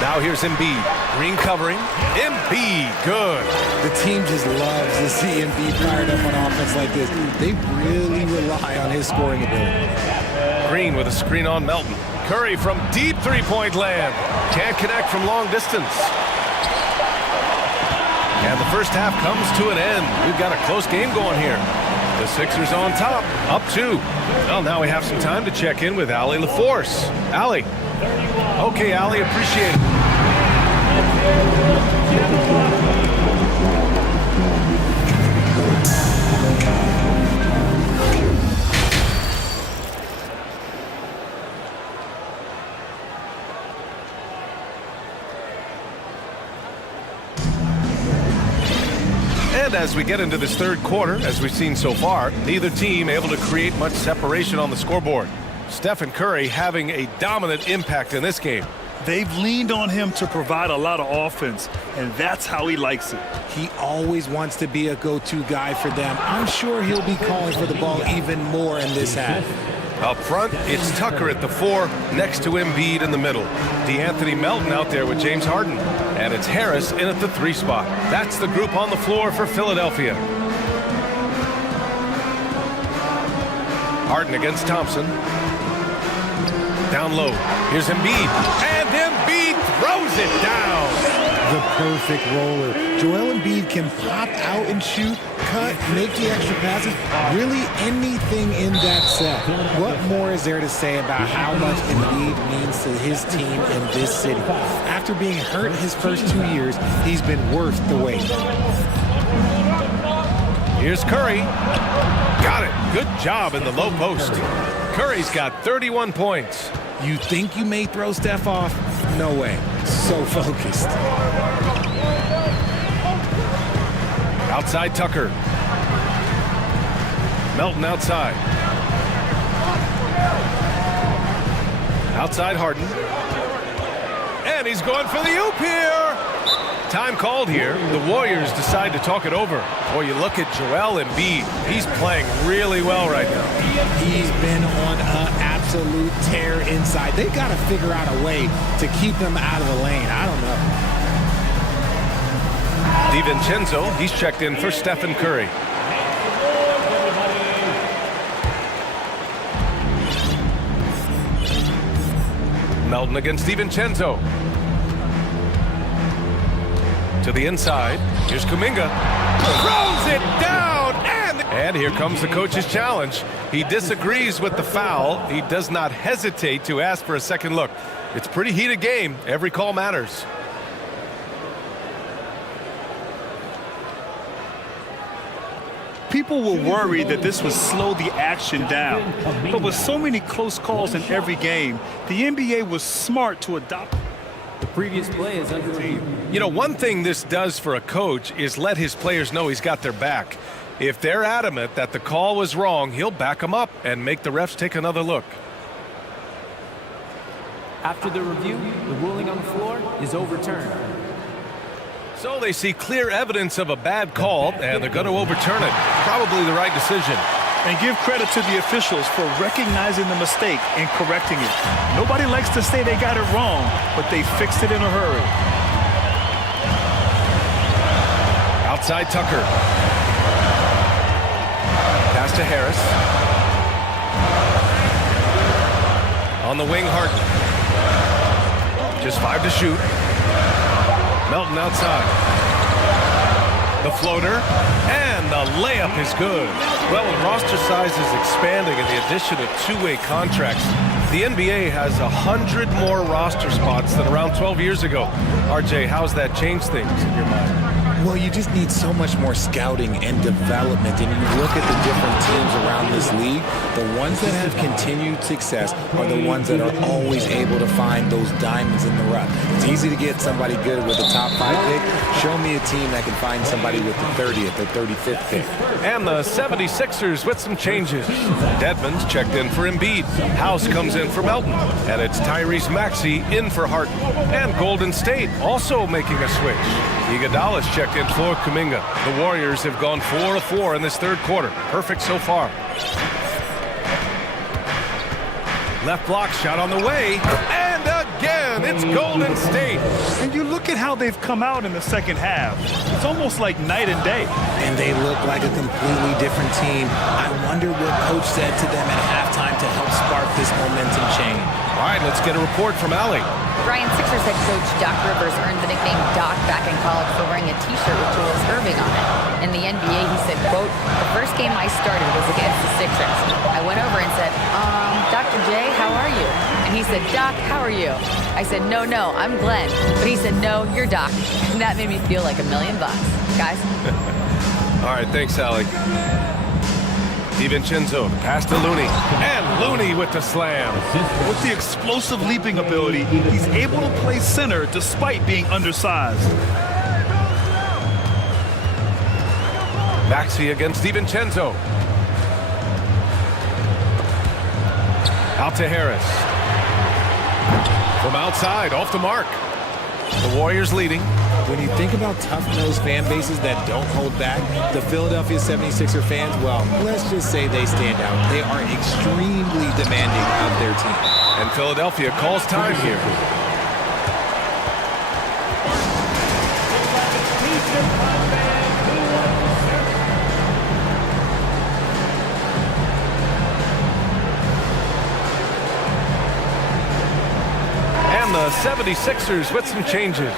Now here's Embiid. Green covering. Embiid, good. The team just loves to see Embiid fired up on offense like this. They really rely on his scoring ability. Green with a screen on Melton. Curry from deep three-point land. Can't connect from long distance. And the first half comes to an end. We've got a close game going here. The Sixers on top, up 2. Well, now we have some time to check in with Allie LaForce. Allie. Okay, Allie, appreciate it. And as we get into this third quarter, as we've seen so far, neither team able to create much separation on the scoreboard. Stephen Curry having a dominant impact in this game. They've leaned on him to provide a lot of offense, and that's how he likes it. He always wants to be a go-to guy for them. I'm sure he'll be calling for the ball even more in this half. Up front, it's Tucker at the 4, next to Embiid in the middle. DeAnthony Melton out there with James Harden. And it's Harris in at the 3 spot. That's the group on the floor for Philadelphia. Harden against Thompson. Down low. Here's Embiid. And Embiid throws it down. The perfect roller. Joel Embiid can pop out and shoot, cut, make the extra passes, really anything in that set. What more is there to say about how much Embiid means to his team in this city? After being hurt his first 2 years, he's been worth the wait. Here's Curry. Got it. Good job in the low post. Curry's got 31 points. You think you may throw Steph off? No way. So focused. Outside Tucker. Melton outside. Outside Harden. And he's going for the oop here. Time called here. The Warriors decide to talk it over. Boy, you look at Joel Embiid. He's playing really well right now. He's been on an absolute tear inside. They got to figure out a way to keep him out of the lane. I don't know. DiVincenzo, he's checked in for Stephen Curry. Melton against DiVincenzo. To the inside. Here's Kuminga. Throws it down. And here comes the coach's challenge. He disagrees with the foul. He does not hesitate to ask for a second look. It's a pretty heated game. Every call matters. People were worried that this would slow the action down. But with so many close calls in every game, the NBA was smart to adopt. The previous play is under review. You know, one thing this does for a coach is let his players know he's got their back. If they're adamant that the call was wrong, he'll back them up and make the refs take another look. After the review, the ruling on the floor is overturned. So they see clear evidence of a bad call, and they're going to overturn it. Probably the right decision. And give credit to the officials for recognizing the mistake and correcting it. Nobody likes to say they got it wrong, but they fixed it in a hurry. Outside Tucker. Pass to Harris. On the wing, Harden. Just 5 to shoot. Melton outside. The floater, and the layup is good. Well, when roster size is expanding and the addition of two-way contracts, the NBA has 100 more roster spots than around 12 years ago. RJ, how's that changed things in your mind? Well, you just need so much more scouting and development. And you look at the different teams around this league, the ones that have continued success are the ones that are always able to find those diamonds in the rough. It's easy to get somebody good with a top 5 pick. Show me a team that can find somebody with the 30th or 35th pick. And the 76ers with some changes. Dedmon's checked in for Embiid. House comes in for Melton. And it's Tyrese Maxey in for Harden. And Golden State also making a switch. Iguodala's checked in for Kuminga. The Warriors have gone 4 of 4 in this third quarter. Perfect so far. Left block shot on the way. And again, it's Golden State. And you look at how they've come out in the second half. It's almost like night and day. And they look like a completely different team. I wonder what coach said to them at halftime to help spark this momentum change. All right, let's get a report from Allie. Brian, Sixers head coach Doc Rivers earned the nickname Doc back in college for wearing a T-shirt with Julius Erving on it. In the NBA, he said, quote, "The first game I started was against the Sixers. I went over and said, Dr. J, how are you?" And he said, "Doc, how are you?" I said, "No, I'm Glenn." But he said, "No, you're Doc." And that made me feel like $1 million. Guys. All right, thanks, Allie. DiVincenzo, pass to Looney. And Looney with the slam. With the explosive leaping ability, he's able to play center despite being undersized. Maxey against DiVincenzo. Out to Harris. From outside, off the mark. The Warriors leading. When you think about tough-nosed fan bases that don't hold back, the Philadelphia 76er fans, well, let's just say they stand out. They are extremely demanding of their team. And Philadelphia calls time here. And the 76ers with some changes.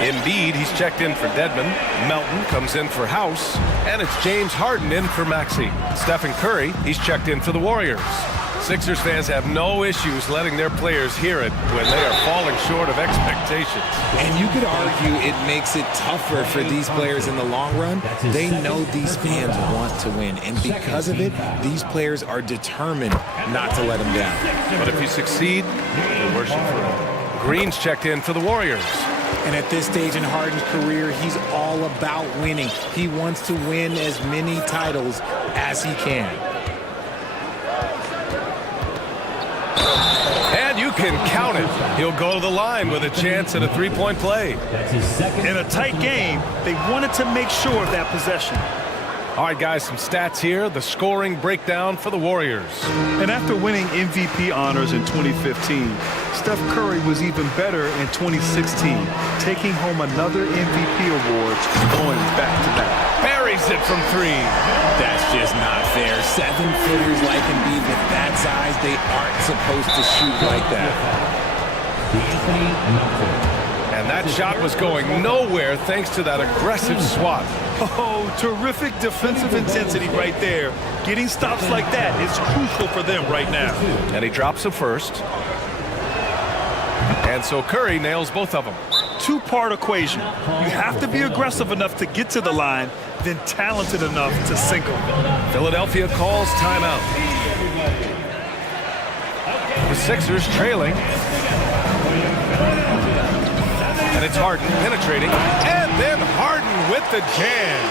Embiid, he's checked in for Dedmon. Melton comes in for House. And it's James Harden in for Maxey. Stephen Curry, he's checked in for the Warriors. Sixers fans have no issues letting their players hear it when they are falling short of expectations. And you could argue it makes it tougher for these players in the long run. They know these fans want to win. And because of it, these players are determined not to let them down. But if you succeed, you'll worship for it. Green's checked in for the Warriors. And at this stage in Harden's career, he's all about winning. He wants to win as many titles as he can. And you can count it. He'll go to the line with a chance at a three-point play. In a tight game, they wanted to make sure of that possession. All right, guys, some stats here. The scoring breakdown for the Warriors. And after winning MVP honors in 2015, Steph Curry was even better in 2016, taking home another MVP award, going back-to-back. Buries it from 3. That's just not fair. 7-footers like Embiid with that size, they aren't supposed to shoot like that. And that shot was going nowhere thanks to that aggressive swat. Oh, terrific defensive intensity right there. Getting stops like that is crucial for them right now. And he drops a first. And so Curry nails both of them. Two-part equation. You have to be aggressive enough to get to the line, then talented enough to sink them. Philadelphia calls timeout. The Sixers trailing. And it's Harden penetrating. And then Harden with the jam.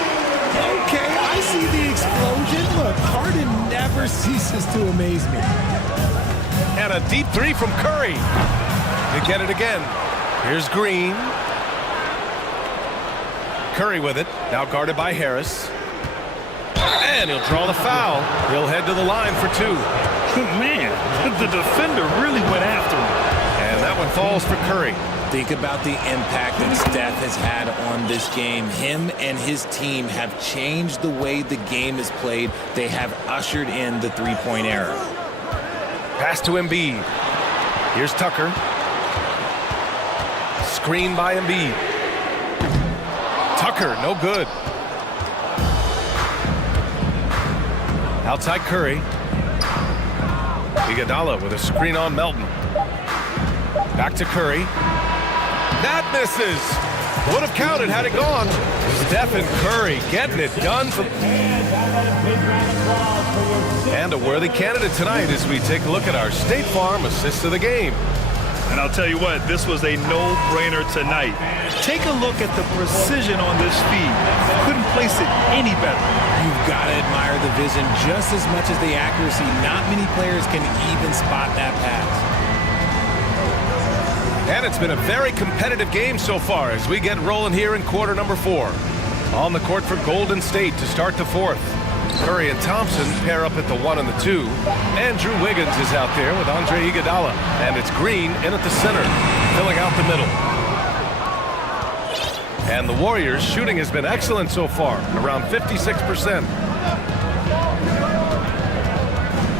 Okay, I see the explosion. Look, Harden never ceases to amaze me. And a deep 3 from Curry. They get it again. Here's Green. Curry with it. Now guarded by Harris. And he'll draw the foul. He'll head to the line for 2. Man, the defender really went after him. And that one falls for Curry. Think about the impact that Steph has had on this game. Him and his team have changed the way the game is played. They have ushered in the three-point era. Pass to Embiid. Here's Tucker. Screen by Embiid. Tucker, no good. Outside Curry. Iguodala with a screen on Melton. Back to Curry. That misses. Would have counted had it gone. Stephen Curry getting it done. And a worthy candidate tonight as we take a look at our State Farm assist of the game. And I'll tell you what, this was a no-brainer tonight. Take a look at the precision on this feed. Couldn't place it any better. You've got to admire the vision just as much as the accuracy. Not many players can even spot that pass. And it's been a very competitive game so far as we get rolling here in quarter number 4. On the court for Golden State to start the 4th. Curry and Thompson pair up at the 1 and the 2. Andrew Wiggins is out there with Andre Iguodala. And it's Green in at the center, filling out the middle. And the Warriors' shooting has been excellent so far, around 56%.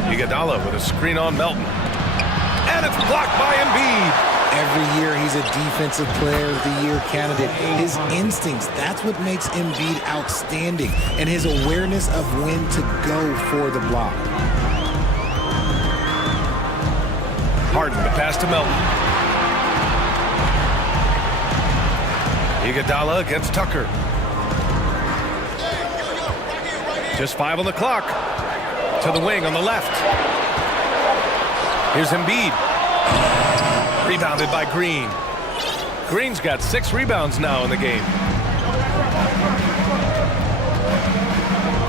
Iguodala with a screen on Melton. And it's blocked by Embiid. Every year he's a Defensive Player of the Year candidate. His instincts, that's what makes Embiid outstanding. And his awareness of when to go for the block. Harden to pass to Melton. Iguodala against Tucker. Just 5 on the clock. To the wing on the left. Here's Embiid. Rebounded by Green. Green's got 6 rebounds now in the game.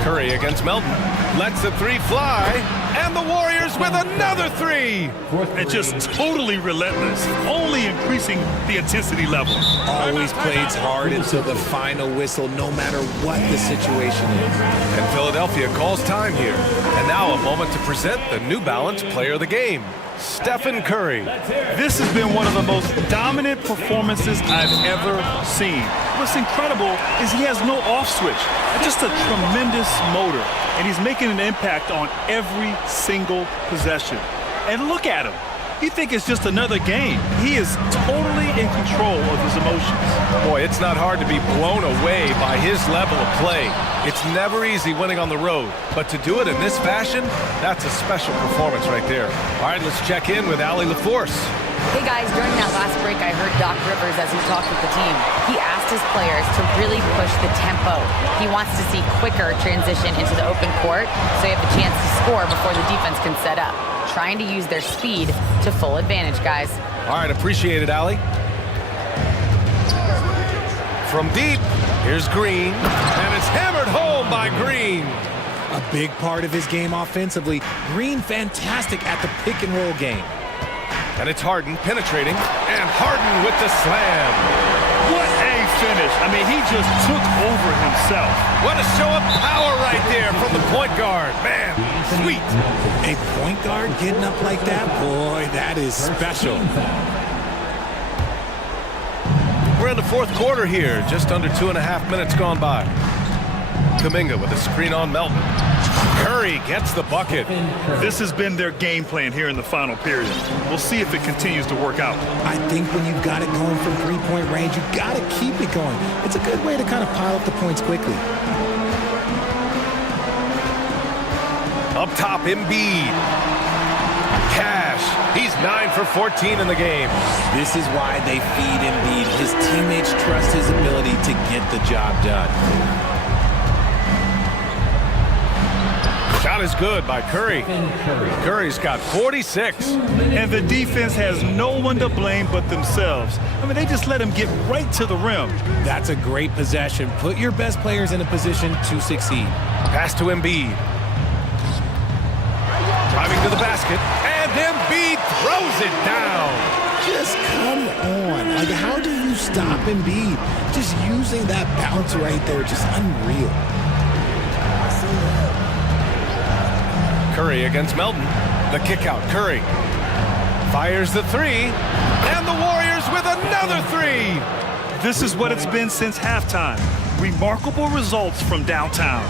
Curry against Melton. Lets the 3 fly. And the Warriors with another 3. And just totally relentless. Only increasing the intensity level. Always plays hard until the final whistle, no matter what the situation is. And Philadelphia calls time here. And now a moment to present the New Balance Player of the Game, Stephen Curry. This has been one of the most dominant performances I've ever seen. What's incredible is he has no off switch. Just a tremendous motor. And he's making an impact on every single possession. And look at him. You think it's just another game. He is totally in control of his emotions. Boy, it's not hard to be blown away by his level of play. It's never easy winning on the road, but to do it in this fashion, that's a special performance right there. All right, let's check in with Allie LaForce. Hey guys, during that last break, I heard Doc Rivers as he talked with the team. He asked his players to really push the tempo. He wants to see quicker transition into the open court so you have a chance to score before the defense can set up. Trying to use their speed to full advantage, guys. All right, appreciate it, Allie. From deep, here's Green, and it's hammered home by Green. A big part of his game offensively. Green fantastic at the pick and roll game. And it's Harden penetrating, and Harden with the slam. What a finish. I mean, he just took over himself. What a show of power right there from the point guard. Man, sweet. A point guard getting up like that? Boy, that is special. We're in the 4th quarter here, just under 2.5 minutes gone by. Kuminga with a screen on Melton. Curry gets the bucket. This has been their game plan here in the final period. We'll see if it continues to work out. I think when you've got it going from three-point range, you've got to keep it going. It's a good way to kind of pile up the points quickly. Up top, Embiid. Cash. He's 9 for 14 in the game. This is why they feed Embiid. His teammates trust his ability to get the job done. Shot is good by Curry. Curry's got 46. And the defense has no one to blame but themselves. I mean, they just let him get right to the rim. That's a great possession. Put your best players in a position to succeed. Pass to Embiid. Driving to the basket, and Embiid throws it down. Just come on. Like, how do you stop Embiid? Just using that bounce right there, just unreal. Curry against Melton. The kick out, Curry fires the three, and the Warriors with another three. This is what it's been since halftime. Remarkable results from downtown.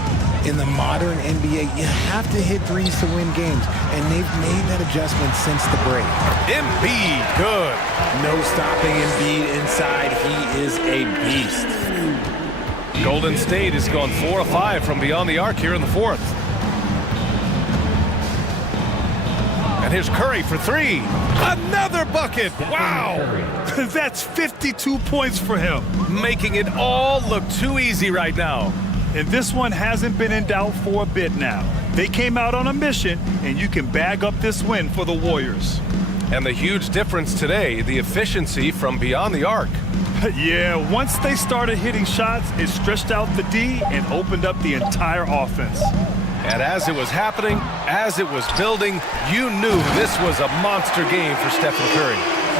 In the modern NBA, you have to hit threes to win games, and they've made that adjustment since the break. Embiid, good. No stopping Embiid inside. He is a beast. Golden State has gone 4 of 5 from beyond the arc here in the fourth. And here's Curry for three. Another bucket. Wow. That's 52 points for him. Making it all look too easy right now. And this one hasn't been in doubt for a bit now. They came out on a mission, and you can bag up this win for the Warriors. And the huge difference today, the efficiency from beyond the arc. Yeah, once they started hitting shots, it stretched out the D and opened up the entire offense. And as it was happening, as it was building, you knew this was a monster game for Stephen Curry.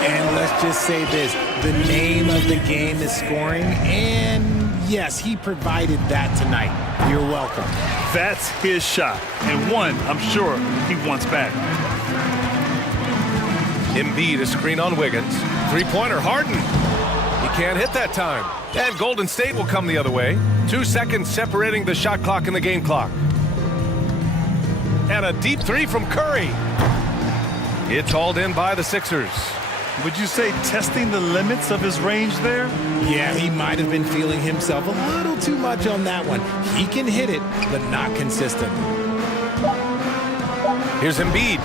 And let's just say this, the name of the game is scoring, and yes, he provided that tonight. You're welcome. That's his shot, and one I'm sure he wants back. Embiid, a screen on Wiggins. Three-pointer, Harden. He can't hit that time. And Golden State will come the other way. 2 seconds separating the shot clock and the game clock. And a deep three from Curry. It's hauled in by the Sixers. Would you say testing the limits of his range there? Yeah, he might have been feeling himself a little too much on that one. He can hit it, but not consistent. Here's Embiid.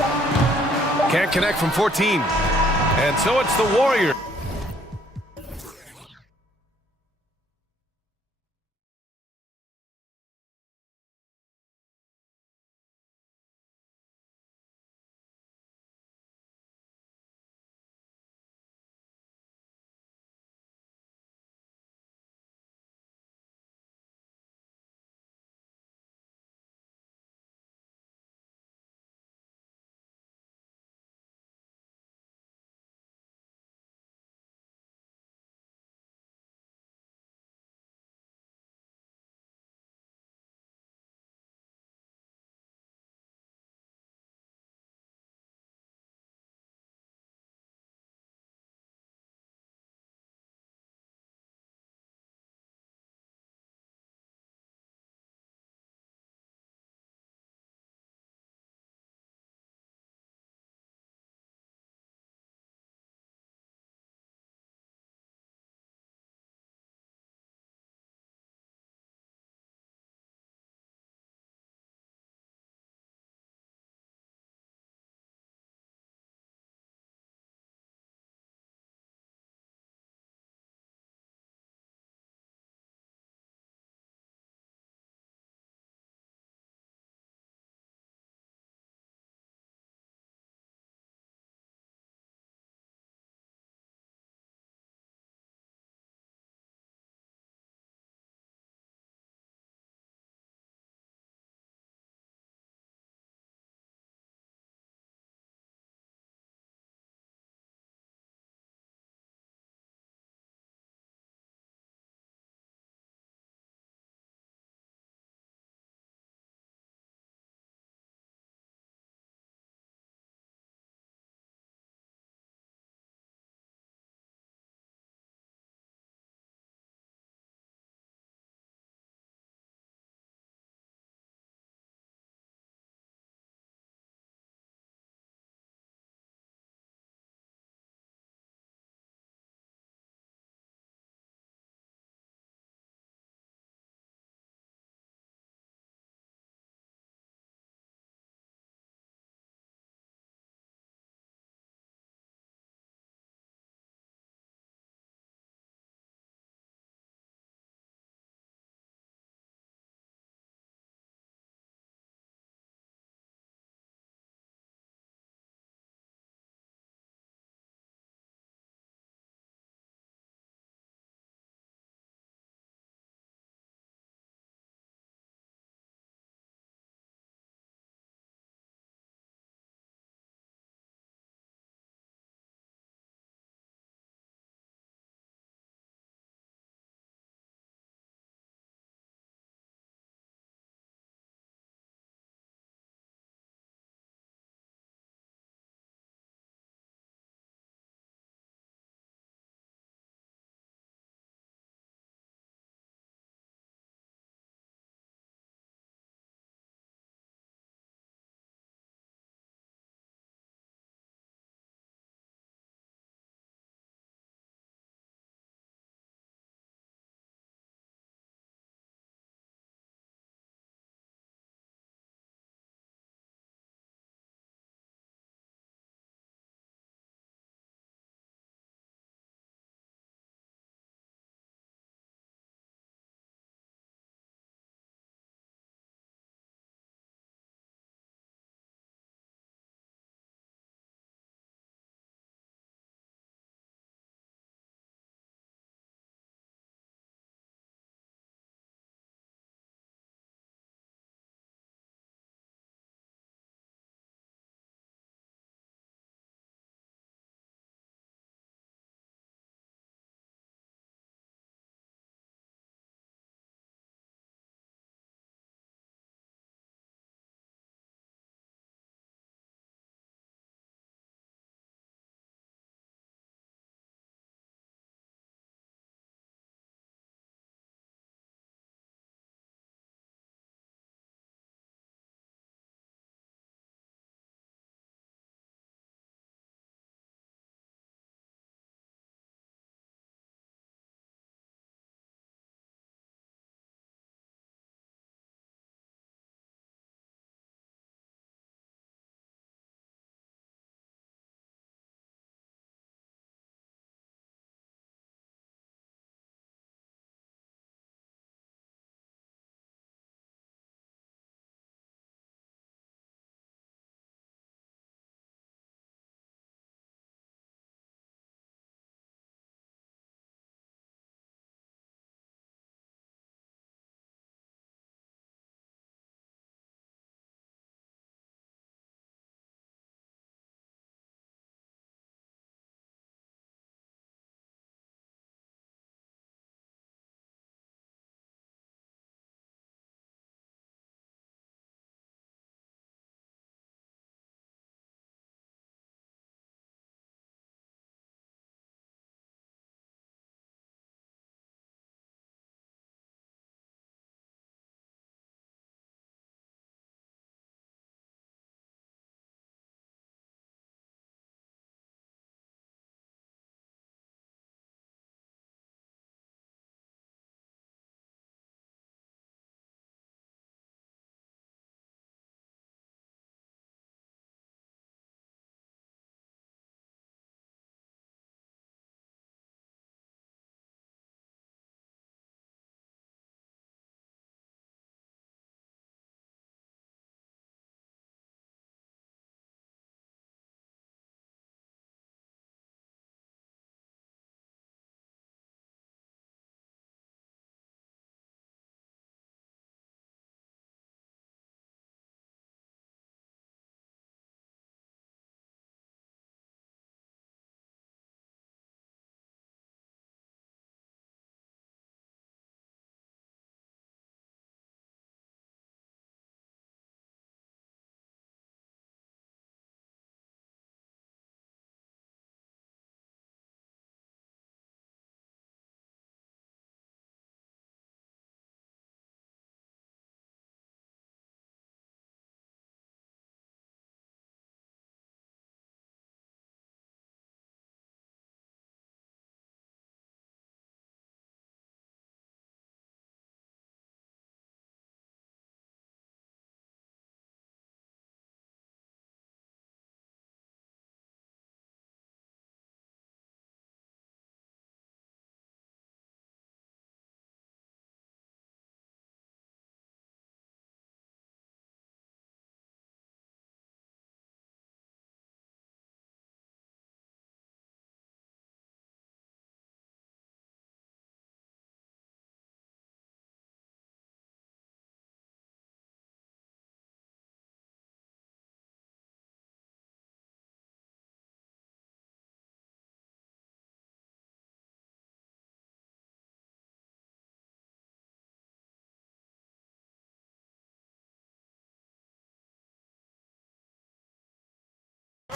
Can't connect from 14. And so it's the Warriors.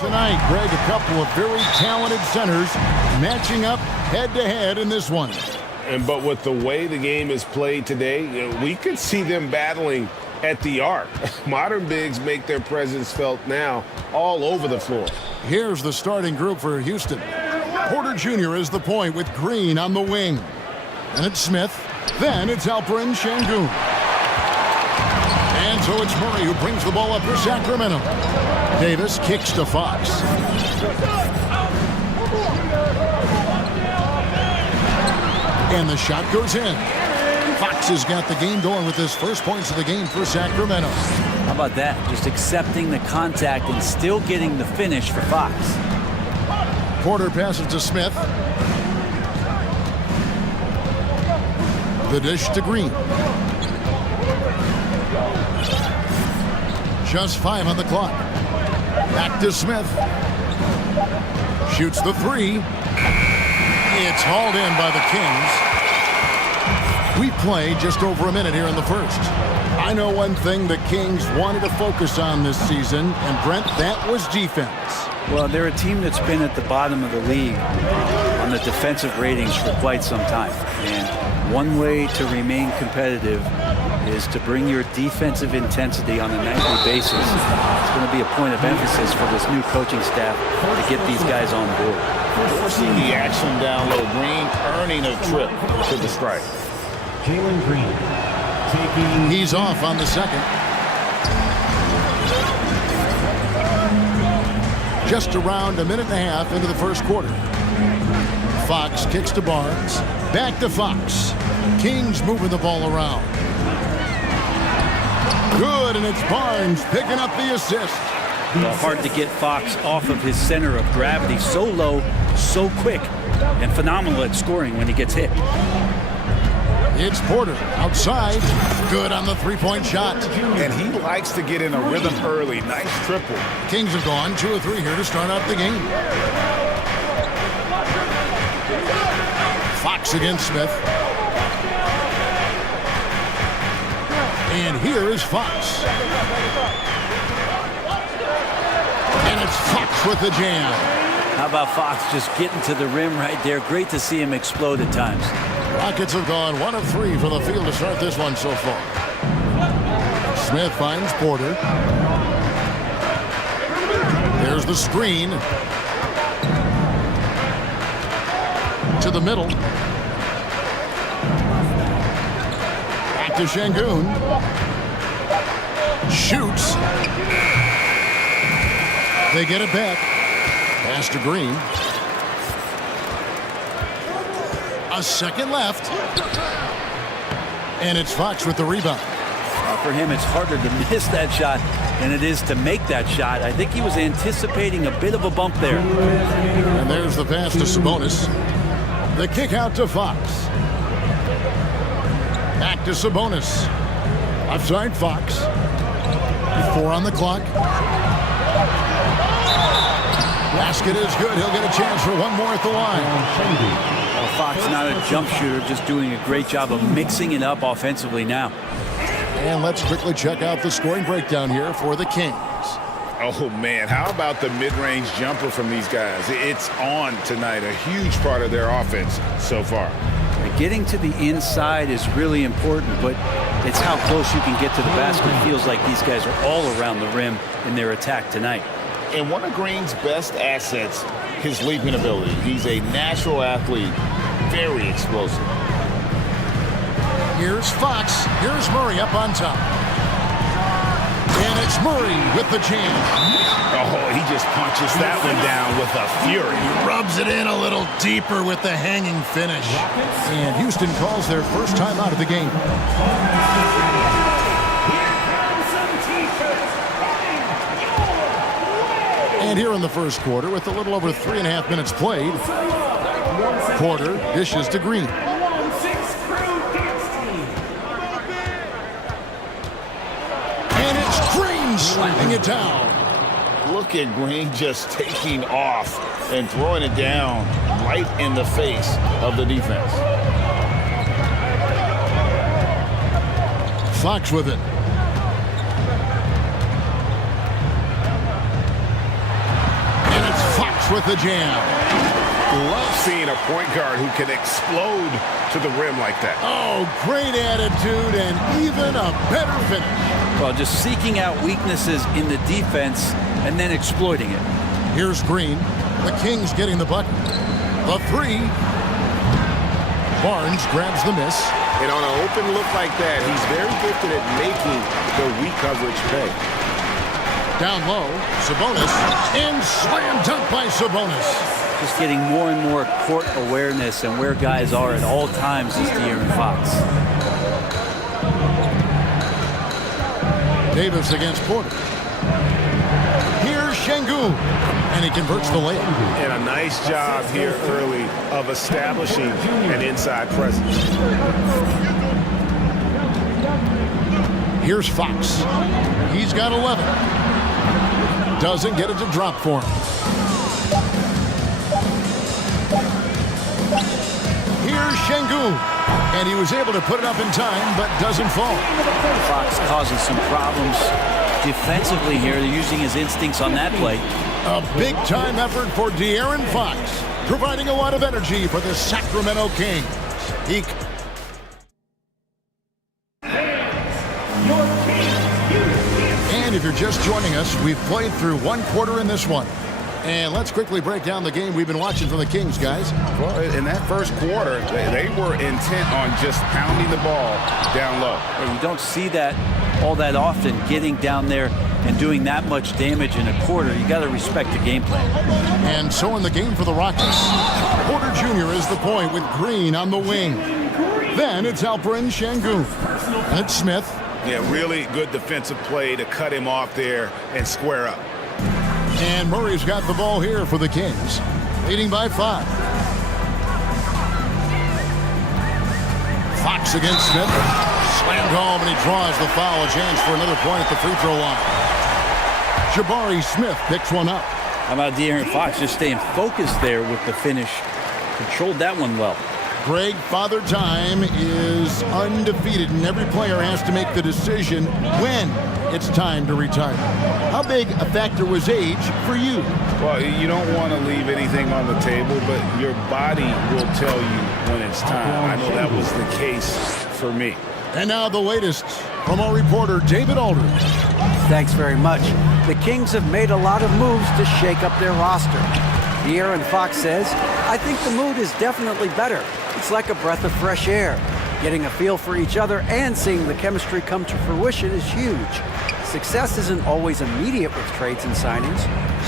Tonight, Greg, a couple of very talented centers matching up head-to-head in this one. But with the way the game is played today, we could see them battling at the arc. Modern bigs make their presence felt now all over the floor. Here's the starting group for Houston. Porter Jr. is the point with Green on the wing. Then it's Smith. Then it's Alperen Şengün. And so it's Murray who brings the ball up for Sacramento. Davis kicks to Fox. And the shot goes in. Fox has got the game going with his first points of the game for Sacramento. How about that? Just accepting the contact and still getting the finish for Fox. Porter passes to Smith. The dish to Green. Just 5 on the clock. Back to Smith. Shoots the three. It's hauled in by the Kings. We played just over a minute here in the first. I know one thing the Kings wanted to focus on this season, and Brent, that was defense. Well, they're a team that's been at the bottom of the league on the defensive ratings for quite some time. And one way to remain competitive is to bring your defensive intensity on a nightly basis. It's going to be a point of emphasis for this new coaching staff to get these guys on board. Forcing the action down low. Green earning a trip to the strike. Jalen Green taking... He's off on the second. Just around a minute and a half into the first quarter. Fox kicks to Barnes. Back to Fox. Kings moving the ball around. Good, and it's Barnes picking up the assist. Well, hard to get Fox off of his center of gravity. So low, so quick, and phenomenal at scoring when he gets hit. It's Porter outside. Good on the three-point shot. And he likes to get in a rhythm early. Nice triple. Kings have gone 2 or 3 here to start out the game. Fox against Smith. And here is Fox. And it's Fox with the jam. How about Fox just getting to the rim right there? Great to see him explode at times. Rockets have gone 1 of 3 from the field to start this one so far. Smith finds Porter. There's the screen. To the middle. Back to Şengün. Shoots. They get it back. Pass to Green. A second left. And it's Fox with the rebound. For him, it's harder to miss that shot than it is to make that shot. I think he was anticipating a bit of a bump there. And there's the pass to Sabonis. The kick out to Fox. Back to Sabonis. Offside Fox. 4 on the clock. Basket is good. He'll get a chance for one more at the line. Well, Fox not a jump shooter, just doing a great job of mixing it up offensively now. And let's quickly check out the scoring breakdown here for the Kings. Oh, man, how about the mid-range jumper from these guys? It's on tonight, a huge part of their offense so far. Getting to the inside is really important, but it's how close you can get to the basket. It feels like these guys are all around the rim in their attack tonight. And one of Green's best assets, his leaping ability. He's a natural athlete, very explosive. Here's Fox. Here's Murray up on top. And it's Murray with the jam. Oh, he just punches that one down with a fury. He rubs it in a little deeper with the hanging finish. And Houston calls their first time out of the game. And here in the first quarter, with a little over 3.5 minutes played, Porter dishes to Green. And it's Green slamming it down. Look at Green just taking off and throwing it down right in the face of the defense. Fox with it. with the jam. Love seeing a point guard who can explode to the rim like that. Oh, great attitude and even a better finish. Well, just seeking out weaknesses in the defense and then exploiting it. Here's Green. The Kings getting the bucket. The three. Barnes grabs the miss. And on an open look like that, he's very gifted at making the weak coverage pay. Down low, Sabonis, and slam dunk by Sabonis. Just getting more and more court awareness and where guys are at all times is De'Aaron Fox. Davis against Porter. Here's Şengün, and he converts the layup. And a nice job here early of establishing an inside presence. Here's Fox. He's got 11. Doesn't get it to drop for him. Here's Şengün, and he was able to put it up in time, but doesn't fall. Fox causing some problems defensively here. They're using his instincts on that play. A big-time effort for De'Aaron Fox, providing a lot of energy for the Sacramento Kings. And if you're just joining us, we've played through one quarter in this one. And let's quickly break down the game we've been watching from the Kings, guys. Well, in that first quarter, they were intent on just pounding the ball down low. And you don't see that all that often, getting down there and doing that much damage in a quarter. You got to respect the game plan. And so in the game for the Rockets, Porter Jr. is the point with Green on the wing. Then it's Alperen Şengün. And it's Smith. Yeah, really good defensive play to cut him off there and square up. And Murray's got the ball here for the Kings, leading by 5. Fox against Smith. Slammed home, and he draws the foul. A chance for another point at the free throw line. Jabari Smith picks one up. How about De'Aaron Fox just staying focused there with the finish? Controlled that one well. Greg, Father Time is undefeated, and every player has to make the decision when it's time to retire. How big a factor was age for you? Well, you don't want to leave anything on the table, but your body will tell you when it's time. I know that was the case for me. And now the latest from our reporter, David Aldridge. Thanks very much. The Kings have made a lot of moves to shake up their roster. De'Aaron Fox says, I think the mood is definitely better. It's like a breath of fresh air. Getting a feel for each other and seeing the chemistry come to fruition is huge. Success isn't always immediate with trades and signings,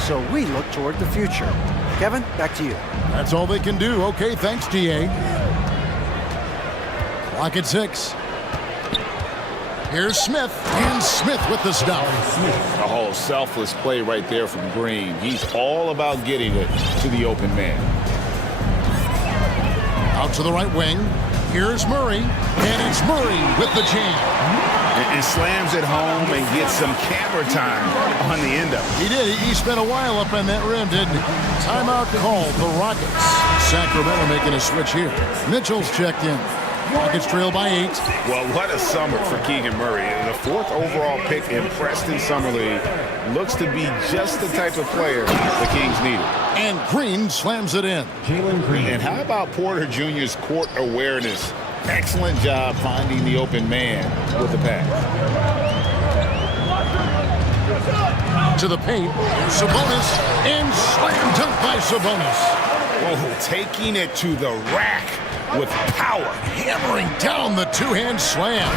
so we look toward the future. Kevin, back to you. That's all they can do. Okay, thanks, DA. Clock at 6. Here's Smith, and Smith with the stop. A whole selfless play right there from Green. He's all about getting it to the open man. Out to the right wing. Here's Murray, and it's Murray with the jam. And slams it home and gets some camera time on the end of it. He did. He spent a while up on that rim, didn't he? Timeout called the Rockets. Sacramento making a switch here. Mitchell's checked in. Rockets trail by 8. Well, what a summer for Keegan Murray. The 4th overall pick in Preston Summer League looks to be just the type of player the Kings needed. And Green slams it in. Jalen Green. And how about Porter Jr.'s court awareness? Excellent job finding the open man with the pass. To the paint, Sabonis, and slam dunk by Sabonis. Oh, taking it to the rack with power. Hammering down the two-hand slam.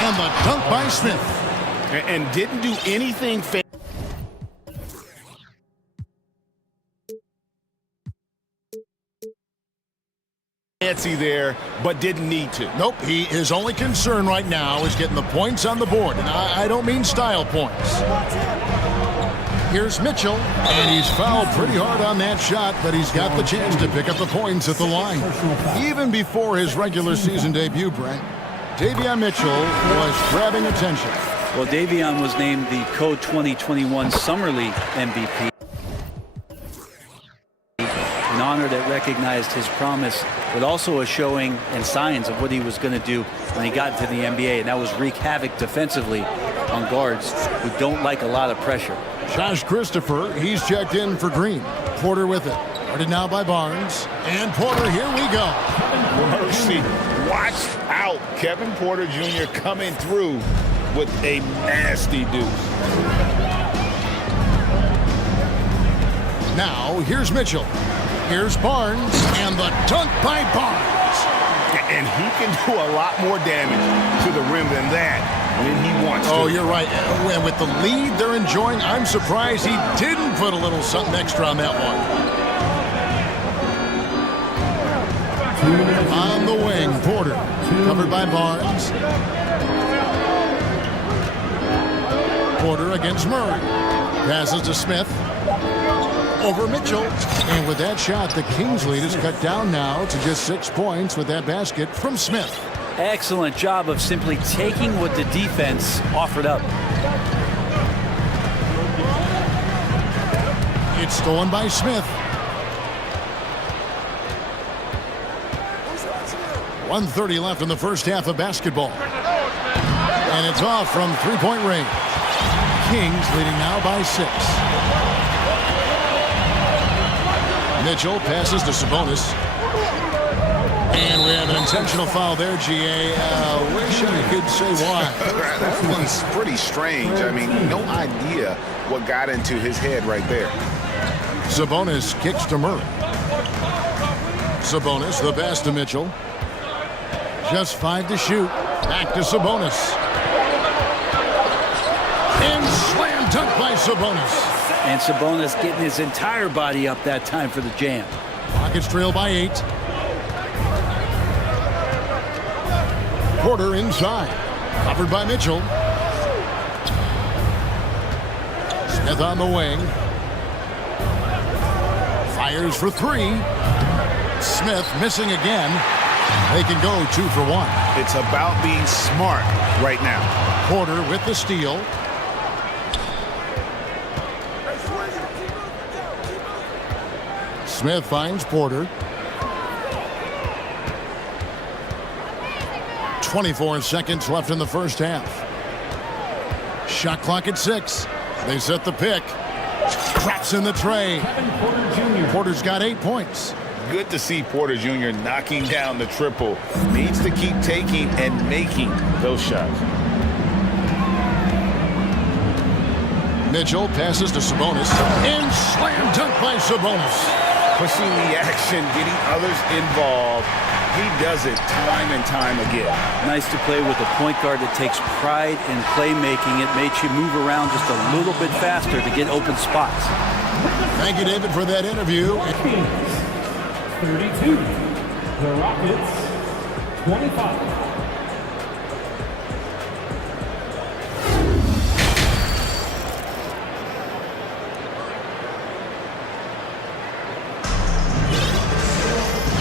And the dunk by Smith. And didn't do anything fancy there, but didn't need to. Nope, his only concern right now is getting the points on the board. And I don't mean style points. Here's Mitchell, and he's fouled pretty hard on that shot, but he's got the chance to pick up the points at the line. Even before his regular season debut, Brent, Davion Mitchell was grabbing attention. Well, Davion was named the Co-2021 Summer League MVP. An honor that recognized his promise, but also a showing and signs of what he was going to do when he got into the NBA, and that was wreak havoc defensively on guards who don't like a lot of pressure. Josh Christopher, he's checked in for Green. Porter with it. Guarded now by Barnes. And Porter, here we go. Mercy. Watch out. Kevin Porter Jr. coming through with a nasty deuce. Now, here's Mitchell. Here's Barnes, and the dunk by Barnes. And he can do a lot more damage to the rim than that when he wants to. Oh, you're right. And with the lead they're enjoying, I'm surprised he didn't put a little something extra on that one. On the wing, Porter, covered by Barnes. Porter against Murray. Passes to Smith. Over Mitchell. And with that shot, the Kings lead is cut down now to just 6 points with that basket from Smith. Excellent job of simply taking what the defense offered up. It's stolen by Smith. 1:30 left in the first half of basketball. And it's off from three-point range. Kings leading now by 6. Mitchell passes to Sabonis. And we have an intentional foul there, GA. Wish I could say why. That one's pretty strange. I mean, no idea what got into his head right there. Sabonis kicks to Murray. Sabonis, the pass to Mitchell. Just 5 to shoot. Back to Sabonis. And slam dunk by Sabonis. And Sabonis getting his entire body up that time for the jam. Rockets trail by 8. Porter inside. Covered by Mitchell. Smith on the wing. Fires for 3. Smith missing again. They can go 2 for 1. It's about being smart right now. Porter with the steal. Smith finds Porter. 24 seconds left in the first half. Shot clock at 6. They set the pick. Drops in the tray. Porter's got 8 points. Good to see Porter Jr. knocking down the triple. Needs to keep taking and making those shots. Mitchell passes to Sabonis. And slam dunk by Sabonis. Pushing the action, getting others involved. He does it time and time again. Nice to play with a point guard that takes pride in playmaking. It makes you move around just a little bit faster to get open spots. Thank you, David, for that interview. 32. The Rockets, 25.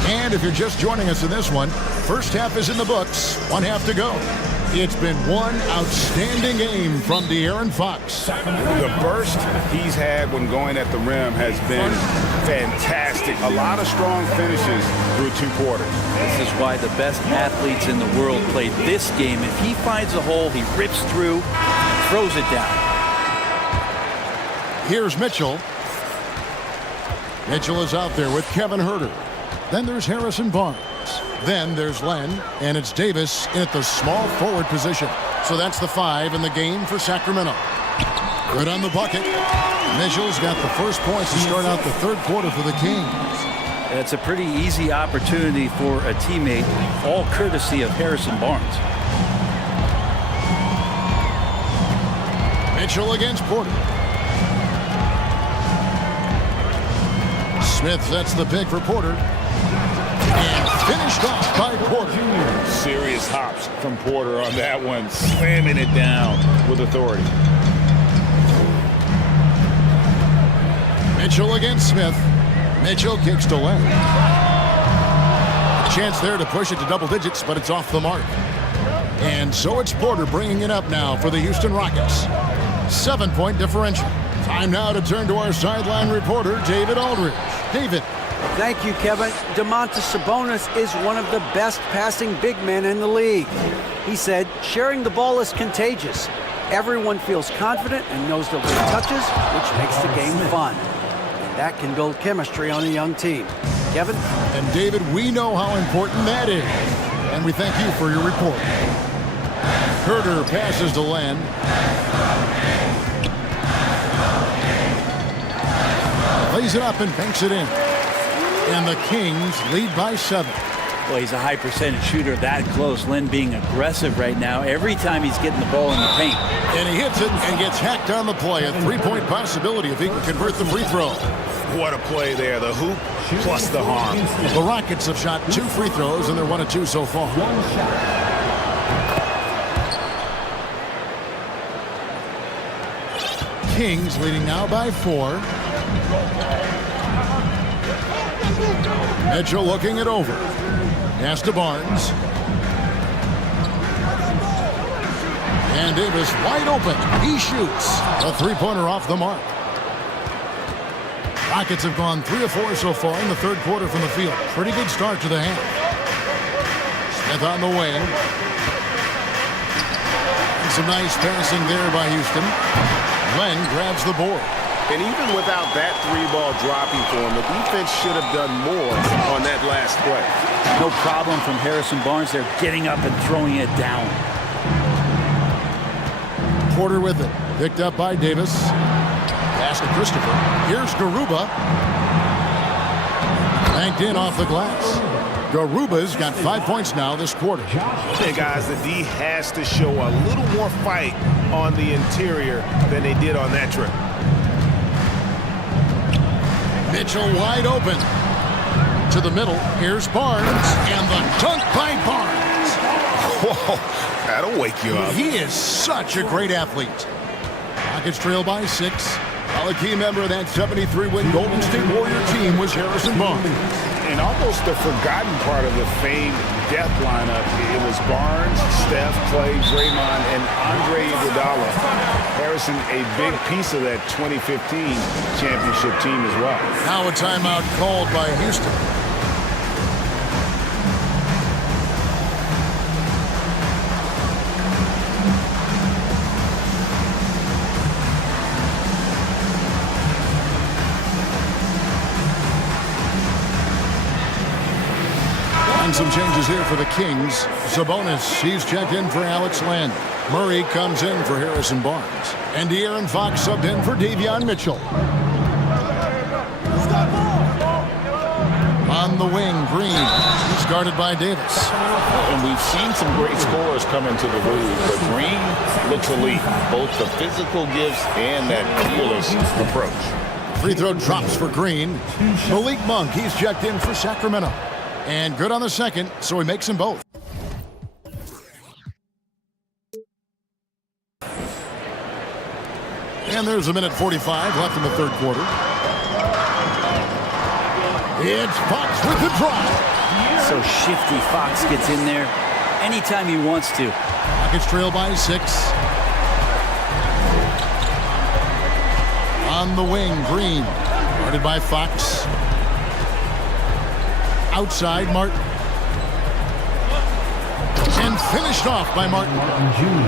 And if you're just joining us in this one, first half is in the books. 1 half to go. It's been one outstanding game from De'Aaron Fox. The burst he's had when going at the rim has been fantastic. A lot of strong finishes through 2 quarters. This is why the best athletes in the world play this game. If he finds a hole, he rips through, throws it down. Here's Mitchell. Mitchell is out there with Kevin Huerter. Then there's Harrison Barnes. Then there's Len, and it's Davis at the small forward position. So that's the 5 in the game for Sacramento. Good on the bucket. Mitchell's got the first points to start out the third quarter for the Kings. It's a pretty easy opportunity for a teammate, all courtesy of Harrison Barnes. Mitchell against Porter. Smith sets the pick for Porter. And finished off by Porter. Serious hops from Porter on that one, slamming it down with authority. Mitchell against Smith. Mitchell kicks to Len. Chance there to push it to double digits, but it's off the mark. And so it's Porter bringing it up now for the Houston Rockets. 7-point differential. Time now to turn to our sideline reporter, David Aldridge. David. Thank you, Kevin. Domantas Sabonis is one of the best passing big men in the league. He said, sharing the ball is contagious. Everyone feels confident and knows they'll get touches, which makes the game fun. And That can build chemistry on a young team. Kevin? And David, we know how important that is. And we thank you for your report. Herder passes to Len. Lays it up and banks it in. And the Kings lead by 7. Well, he's a high percentage shooter that close. Len being aggressive right now every time he's getting the ball in the paint. And he hits it and gets hacked on the play. A 3-point possibility if he can convert the free throw. What a play there. The hoop plus the harm. The Rockets have shot 2 free throws, and they're 1 of 2 so far. Kings leading now by 4. Mitchell looking it over. Pass to Barnes. And Davis wide open. He shoots. A 3-pointer off the mark. Rockets have gone 3 of 4 so far in the third quarter from the field. Pretty good start to the half. Smith on the wing. And some nice passing there by Houston. Len grabs the board. And even without that 3-ball dropping for him, the defense should have done more on that last play. No problem from Harrison Barnes. They're getting up and throwing it down. Porter with it. Picked up by Davis. Pass to Christopher. Here's Garuba. Banked in off the glass. Garuba's got 5 points now this quarter. Hey guys, the D has to show a little more fight on the interior than they did on that trip. Mitchell wide open. To the middle. Here's Barnes. And the dunk by Barnes. Whoa, that'll wake you up. He is such a great athlete. Rockets trail by 6. While a key member of that 73-win Golden State Warrior team was Harrison Barnes. And almost the forgotten part of the famed death lineup, it was Barnes, Steph, Clay, Draymond, and Andre Iguodala. Harrison, a big piece of that 2015 championship team as well. Now a timeout called by Houston. Some changes here for the Kings. Sabonis, he's checked in for Alex Len. Murray comes in for Harrison Barnes. And De'Aaron Fox subbed in for Davion Mitchell. On the wing, Green. He's guarded by Davis. And we've seen some great scorers come into the league, but Green looks elite. Both the physical gifts and that fearless approach. Free throw drops for Green. Malik Monk, he's checked in for Sacramento. And good on the second, so he makes them both. And there's a minute 45 left in the third quarter. It's Fox with the drive. So shifty. Fox gets in there anytime he wants to. Rockets trail by 6. On the wing, Green. Guarded by Fox. Outside, Martin. And finished off by Martin.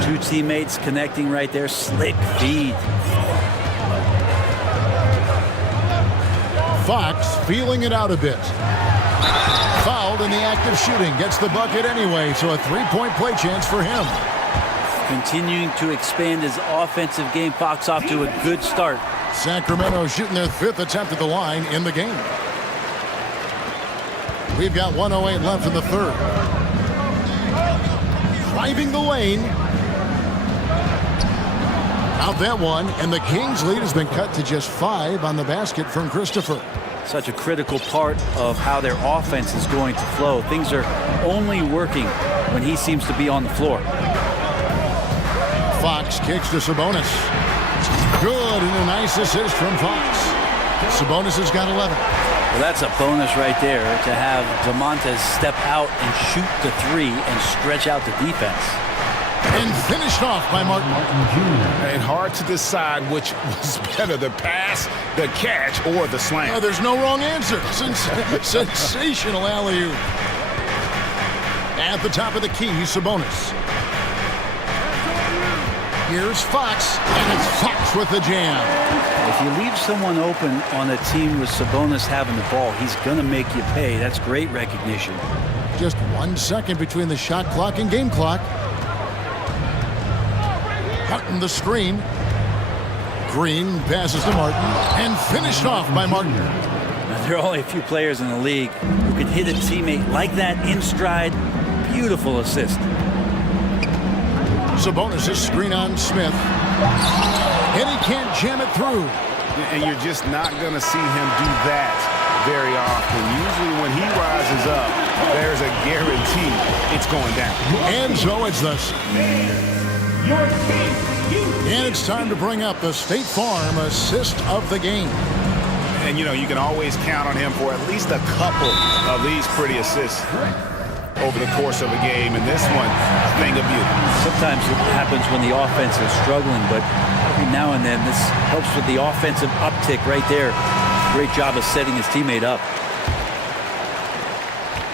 2 teammates connecting right there. Slick feed. Fox feeling it out a bit. Fouled in the act of shooting. Gets the bucket anyway, so a 3-point play chance for him. Continuing to expand his offensive game. Fox off to a good start. Sacramento shooting their 5th attempt at the line in the game. We've got 1:08 left in the third. Driving the lane. Out that one, and the Kings' lead has been cut to just 5 on the basket from Christopher. Such a critical part of how their offense is going to flow. Things are only working when he seems to be on the floor. Fox kicks to Sabonis. Good, and a nice assist from Fox. Sabonis has got 11. Well, that's a bonus right there to have DeMontis step out and shoot the 3 and stretch out the defense. And finished off by Martin. And hard to decide which was better, the pass, the catch, or the slam. There's no wrong answer. Sensational alley-oop. At the top of the key, Sabonis. Here's Fox, and it's Fox with the jam. If you leave someone open on a team with Sabonis having the ball, he's going to make you pay. That's great recognition. Just 1 second between the shot clock and game clock. Martin the screen. Green passes to Martin and finished off by Martin. Now, there are only a few players in the league who can hit a teammate like that in stride. Beautiful assist. Sabonis' screen on Smith. And he can't jam it through. And you're just not going to see him do that very often. Usually when he rises up, there's a guarantee it's going down. And so it's this. And it's time to bring up the State Farm assist of the game. And, you know, you can always count on him for at least a couple of these pretty assists over the course of a game. And this one, a thing of beauty. Sometimes it happens when the offense is struggling, but every now and then this helps with the offensive uptick right there. Great job of setting his teammate up.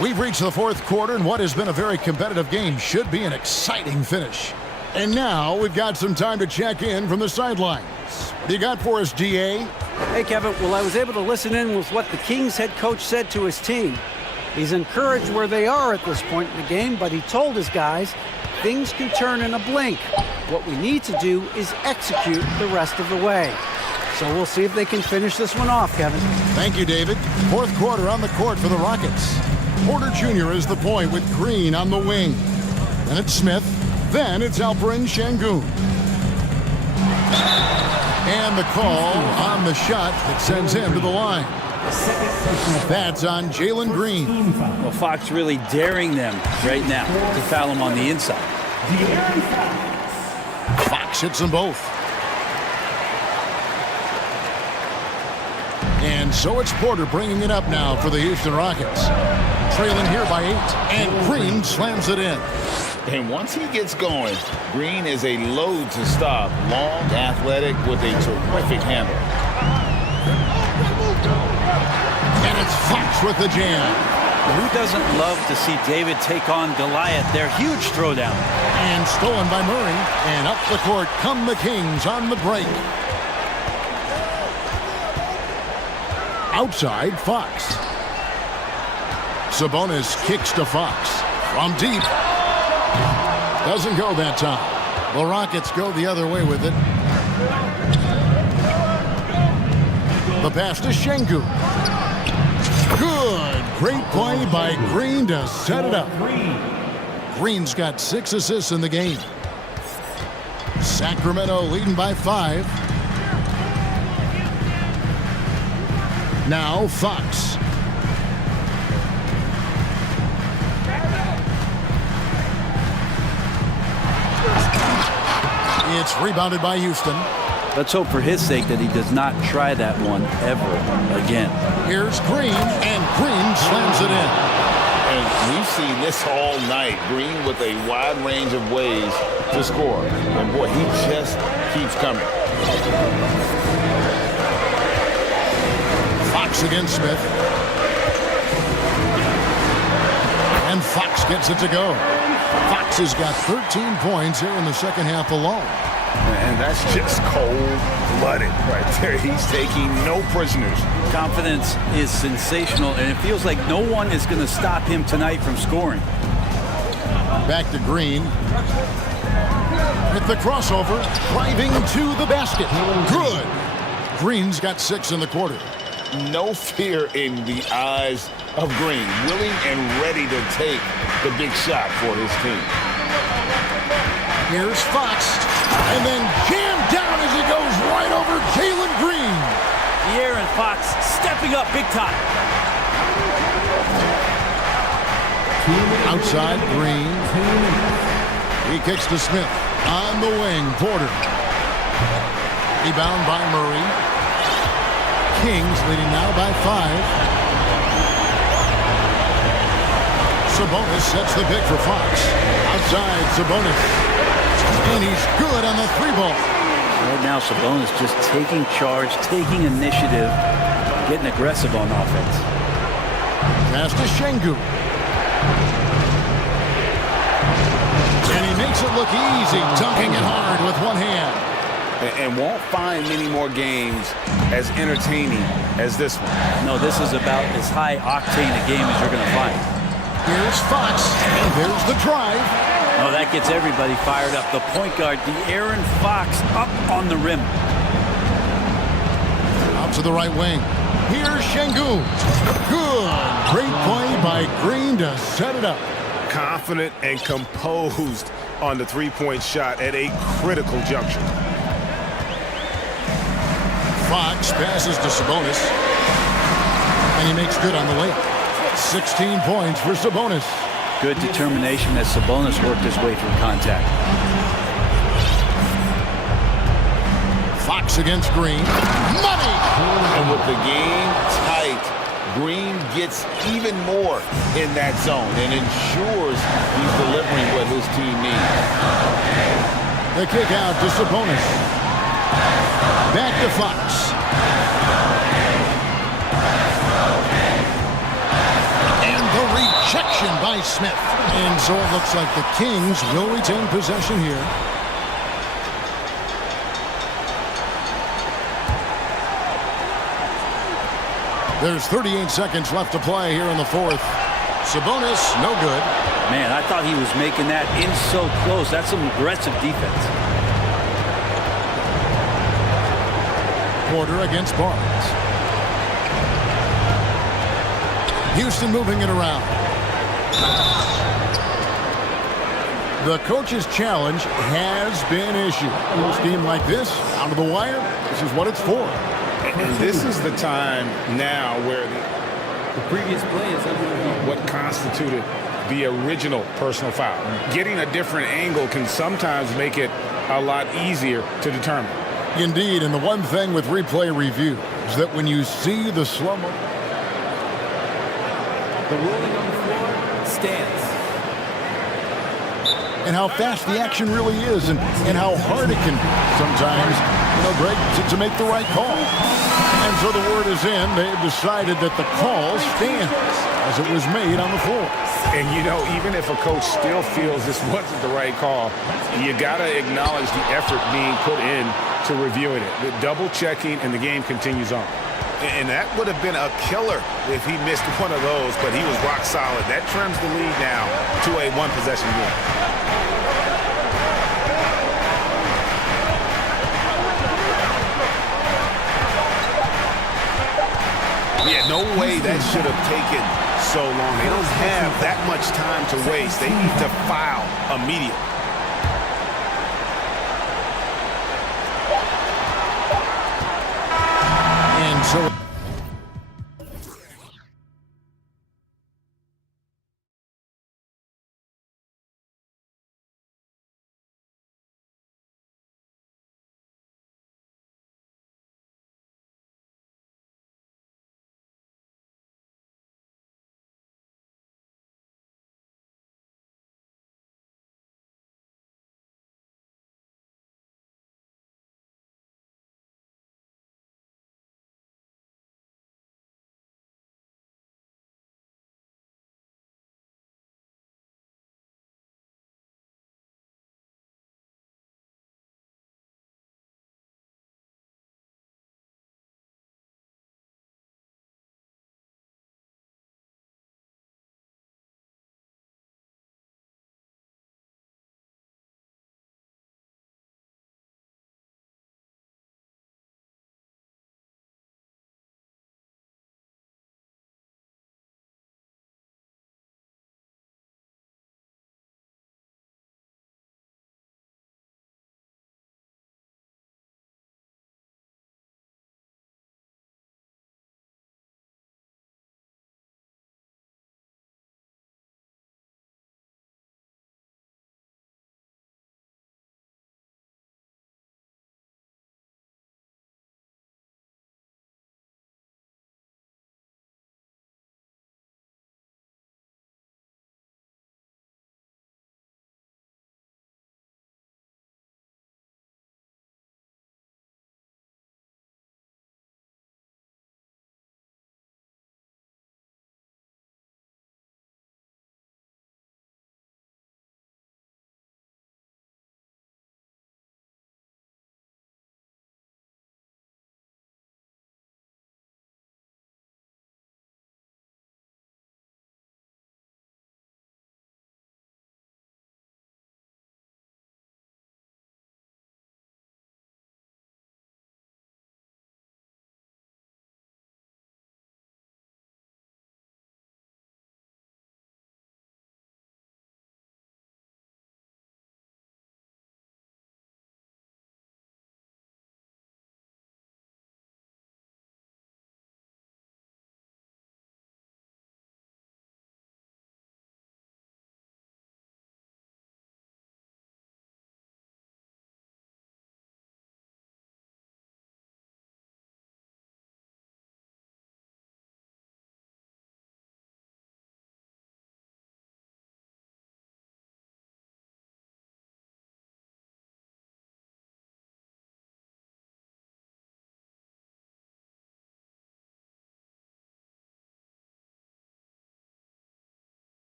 We've reached the fourth quarter, and what has been a very competitive game should be an exciting finish. And now we've got some time to check in from the sidelines. What do you got for us, GA? Hey, Kevin. Well, I was able to listen in with what the Kings head coach said to his team. He's encouraged where they are at this point in the game, but he told his guys things can turn in a blink. What we need to do is execute the rest of the way. So we'll see if they can finish this one off, Kevin. Thank you, David. Fourth quarter on the court for the Rockets. Porter Jr. is the point with Green on the wing. Then it's Smith. Then it's Alperen Şengün. And the call on the shot that sends him to the line. That's on Jalen Green. Well, Fox really daring them right now to foul him on the inside. Fox hits them both. And so it's Porter bringing it up now for the Houston Rockets. Trailing here by 8, and Green slams it in. And once he gets going, Green is a load to stop. Long, athletic, with a terrific handle. And it's Fox with the jam. Who doesn't love to see David take on Goliath? Their huge throwdown. And stolen by Murray. And up the court come the Kings on the break. Outside, Fox. Sabonis kicks to Fox. From deep. Doesn't go that time. The Rockets go the other way with it. The pass to Şengün. Good. Great play by Green to set it up. Green's got 6 assists in the game. Sacramento leading by 5. Now Fox. It's rebounded by Houston. Let's hope for his sake that he does not try that one ever again. Here's Green, and Green slams it in. And we've seen this all night. Green with a wide range of ways to score. And boy, he just keeps coming. Fox against Smith. And Fox gets it to go. Fox has got 13 points here in the second half alone. And that's just cold-blooded right there. He's taking no prisoners. Confidence is sensational, and it feels like no one is going to stop him tonight from scoring. Back to Green. With the crossover, driving to the basket. Good. Green's got 6 in the quarter. No fear in the eyes of Green. Willing and ready to take the big shot for his team. Here's Fox. And then jammed down as he goes right over Jalen Green. De'Aaron Fox stepping up big time. Outside Green. He kicks to Smith. On the wing, Porter. Rebound by Murray. Kings leading now by 5. Sabonis sets the pick for Fox. Outside, Sabonis. And he's good on the 3-ball. Right now, Sabonis just taking charge, taking initiative, getting aggressive on offense. Pass to Şengün. And he makes it look easy, dunking it hard with one hand. And won't find many more games as entertaining as this one. No, this is about as high octane a game as you're going to find. Here's Fox, and there's the drive. Oh, that gets everybody fired up. The point guard, De'Aaron Fox, up on the rim. Out to the right wing. Here's Şengün. Good. Great play by Green to set it up. Confident and composed on the three-point shot at a critical juncture. Fox passes to Sabonis. And he makes good on the layup. 16 points for Sabonis. Good determination as Sabonis worked his way through contact. Fox against Green. Money! And with the game tight, Green gets even more in that zone and ensures he's delivering what his team needs. The kick out to Sabonis. Back to Fox. And the rejection by Smith. And so it looks like the Kings will retain possession here. There's 38 seconds left to play here in the fourth. Sabonis, no good. Man, I thought he was making that in so close. That's some aggressive defense. Porter against Barnes. Houston moving it around. The coach's challenge has been issued. A team like this, out of the wire, this is what it's for. And this is the time now where The previous play is under review. what constituted the original personal foul. Getting a different angle can sometimes make it a lot easier to determine. Indeed, and the one thing with replay review is that when you see the slow-mo, The ruling on the floor stands. and how fast the action really is, and how hard it can sometimes, Greg, to make the right call. And so the word is in. They've decided that the call stands as it was made on the floor. And even if a coach still feels this wasn't the right call, you got to acknowledge the effort being put in to reviewing it. The double checking, and the game continues on. And that would have been a killer if he missed one of those, but he was rock solid. That trims the lead now to a one-possession game. Yeah, no way that should have taken so long. They don't have that much time to waste. They need to foul immediately. And so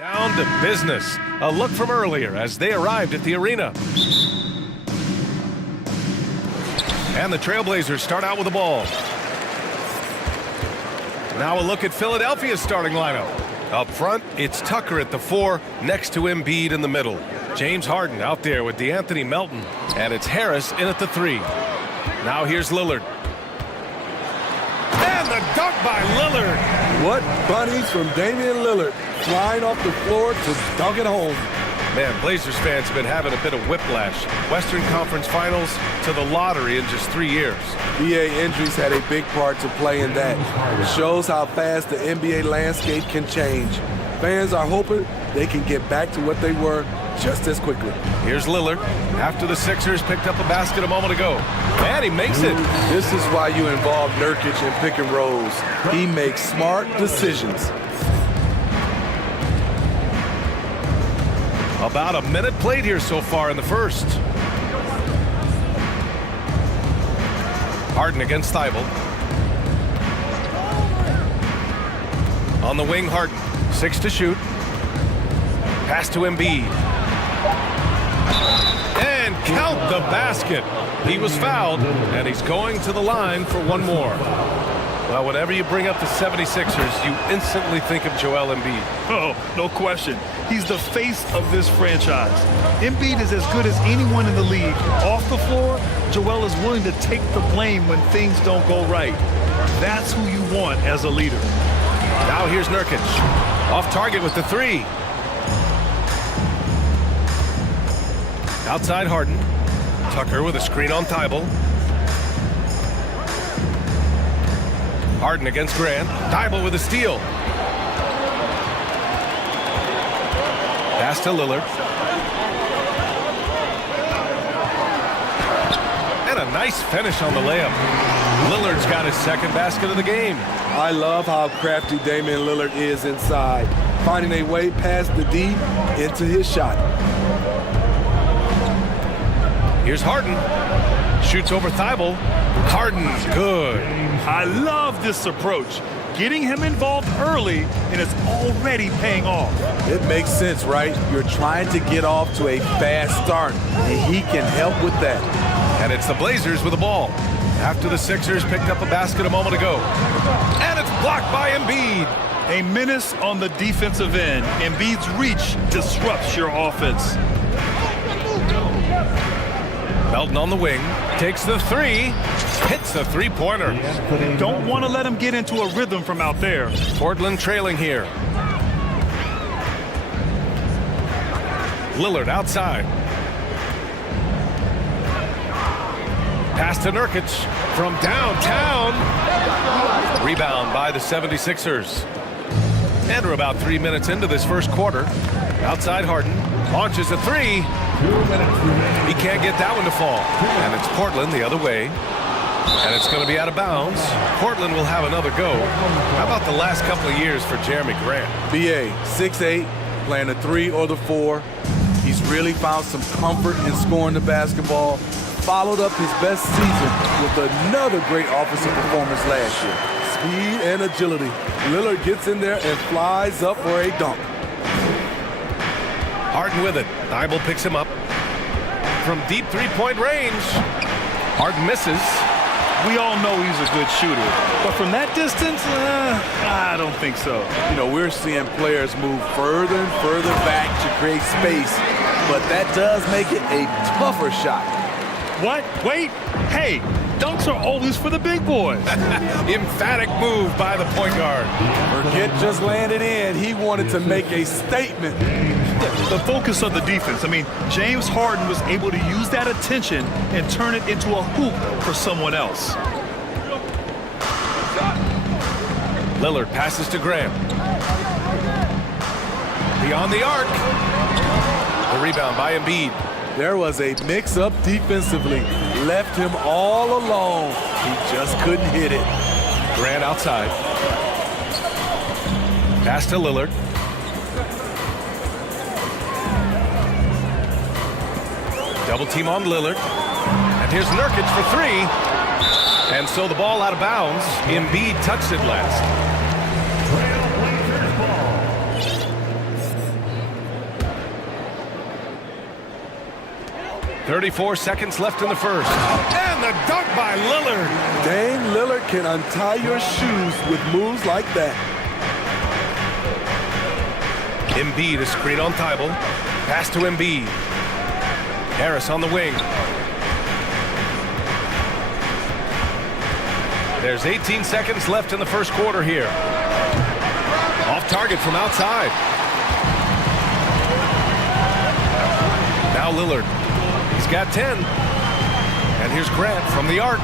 Down to business. A look from earlier as they arrived at the arena. And the Trailblazers start out with the ball. Now a look at Philadelphia's starting lineup. Up front, it's Tucker at the 4, next to Embiid in the middle. James Harden out there with DeAnthony Melton. And it's Harris in at the 3. Now here's Lillard. And the dunk by Lillard. What bunnies from Damian Lillard, flying off the floor to dunk it home. Man, Blazers fans have been having a bit of whiplash. Western Conference Finals to the lottery in just 3 years. BA injuries had a big part to play in that. It shows how fast the NBA landscape can change. Fans are hoping they can get back to what they were just as quickly. Here's Lillard after the Sixers picked up a basket a moment ago. And he makes it. This is why you involve Nurkic in pick and rolls. He makes smart decisions. About a minute played here so far in the first. Harden against Thibault. On the wing, Harden. 6 to shoot. Pass to Embiid. And count the basket. He was fouled, and he's going to the line for one more. Well, whenever you bring up the 76ers, you instantly think of Joel Embiid. Oh, no question. He's the face of this franchise. Embiid is as good as anyone in the league. Off the floor, Joel is willing to take the blame when things don't go right. That's who you want as a leader. Now here's Nurkic. Off target with the 3. Outside Harden. Tucker with a screen on Thibault. Harden against Grant. Thibault with a steal. Pass to Lillard. And a nice finish on the layup. Lillard's got his second basket of the game. I love how crafty Damian Lillard is inside, finding a way past the D into his shot. Here's Harden. Shoots over Thibault. Harden, good. I love this approach. Getting him involved early, and it's already paying off. It makes sense, right? You're trying to get off to a fast start, and he can help with that. And it's the Blazers with the ball. After the Sixers picked up a basket a moment ago. And it's blocked by Embiid. A menace on the defensive end. Embiid's reach disrupts your offense. Melton on the wing. Takes the 3. Hits the three-pointer. Don't want to let him get into a rhythm from out there. Portland trailing here. Lillard outside. Pass to Nurkic from downtown. Rebound by the 76ers. And we're about 3 minutes into this first quarter. Outside Harden. Launches a 3. He can't get that one to fall. And it's Portland the other way. And it's going to be out of bounds. Portland will have another go. How about the last couple of years for Jeremy Grant? BA, 6'8", playing the 3 or the 4. He's really found some comfort in scoring the basketball. Followed up his best season with another great offensive performance last year. Speed and agility. Lillard gets in there and flies up for a dunk. Harden with it. Thibault picks him up. From deep three-point range. Harden misses. We all know he's a good shooter. But from that distance, I don't think so. You know, we're seeing players move further and further back to create space. But that does make it a tougher shot. What? Wait. Hey, dunks are always for the big boys. Emphatic move by the point guard. Forget just landed in. He wanted to make a statement. The focus of the defense. I mean, James Harden was able to use that attention and turn it into a hoop for someone else. Lillard passes to Graham. Beyond the arc. The rebound by Embiid. There was a mix-up defensively. Left him all alone. He just couldn't hit it. Grant outside. Pass to Lillard. Double team on Lillard. And here's Nurkic for 3. And so the ball out of bounds. Embiid touched it last. 34 seconds left in the first. And the dunk by Lillard. Dame Lillard can untie your shoes with moves like that. Embiid is screen on Thibault. Pass to Embiid. Harris on the wing. There's 18 seconds left in the first quarter here. Off target from outside. Now Lillard. He's got 10. And here's Grant from the arc.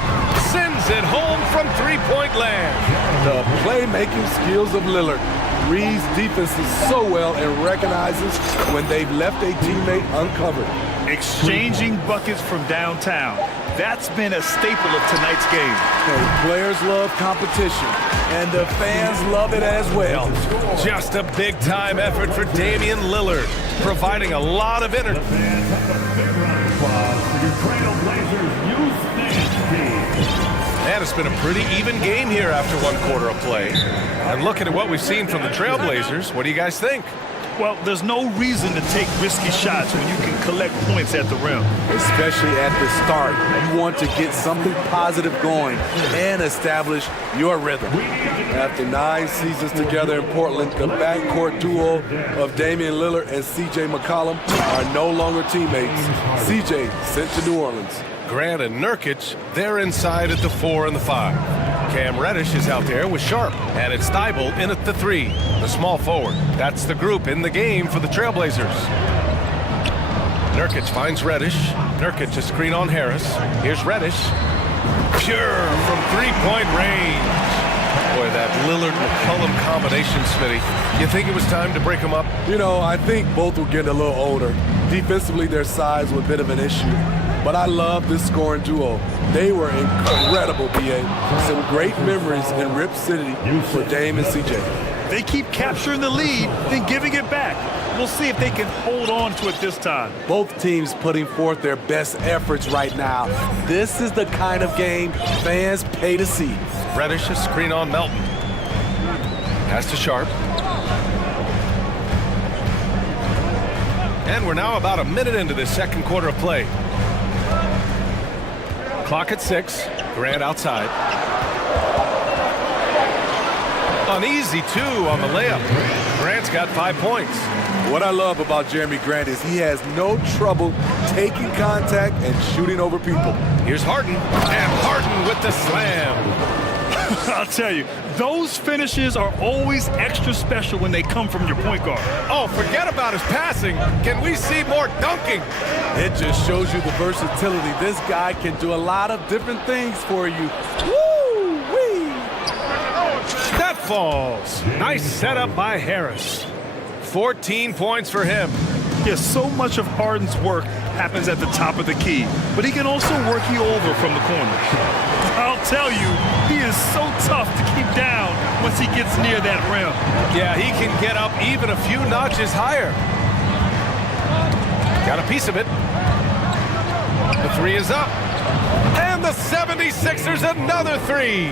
Sends it home from three-point land. The playmaking skills of Lillard. Reads defenses so well and recognizes when they've left a teammate uncovered. Exchanging buckets from downtown. That's been a staple of tonight's game. And players love competition, and the fans love it as well. Just a big-time effort for Damian Lillard, providing a lot of energy. And it's been a pretty even game here after one quarter of play. And looking at what we've seen from the Trailblazers, what do you guys think? Well, there's no reason to take risky shots when you can collect points at the rim. Especially at the start. You want to get something positive going and establish your rhythm. After 9 seasons together in Portland, the backcourt duo of Damian Lillard and C.J. McCollum are no longer teammates. C.J. sent to New Orleans. Grant and Nurkic, they're inside at the 4 and the 5. Cam Reddish is out there with Sharp, and it's Thibault in at the 3, the small forward. That's the group in the game for the Trailblazers. Nurkic finds Reddish. Nurkic a screen on Harris. Here's Reddish. Pure from three-point range. Boy, that Lillard-McCollum combination, Smitty. You think it was time to break them up? You know, I think both were getting a little older. Defensively, their size was a bit of an issue. But I love this scoring duo. They were incredible, B.A. Some great memories in Rip City for Dame and C.J. They keep capturing the lead, then giving it back. We'll see if they can hold on to it this time. Both teams putting forth their best efforts right now. This is the kind of game fans pay to see. Reddish a screen on Melton. Pass to Sharp. And we're now about a minute into this second quarter of play. Clock at 6. Grant outside. An easy 2 on the layup. Grant's got 5 points. What I love about Jeremy Grant is he has no trouble taking contact and shooting over people. Here's Harden. And Harden with the slam. I'll tell you, those finishes are always extra special when they come from your point guard. Oh, forget about his passing. Can we see more dunking? It just shows you the versatility. This guy can do a lot of different things for you. Woo-wee! That falls. Nice setup by Harris. 14 points for him. Yes, so much of Harden's work happens at the top of the key, but he can also work you over from the corner. I'll tell you, he is so tough to keep down once he gets near that rim. Yeah, he can get up even a few notches higher. Got a piece of it. The 3 is up. And the 76ers another 3.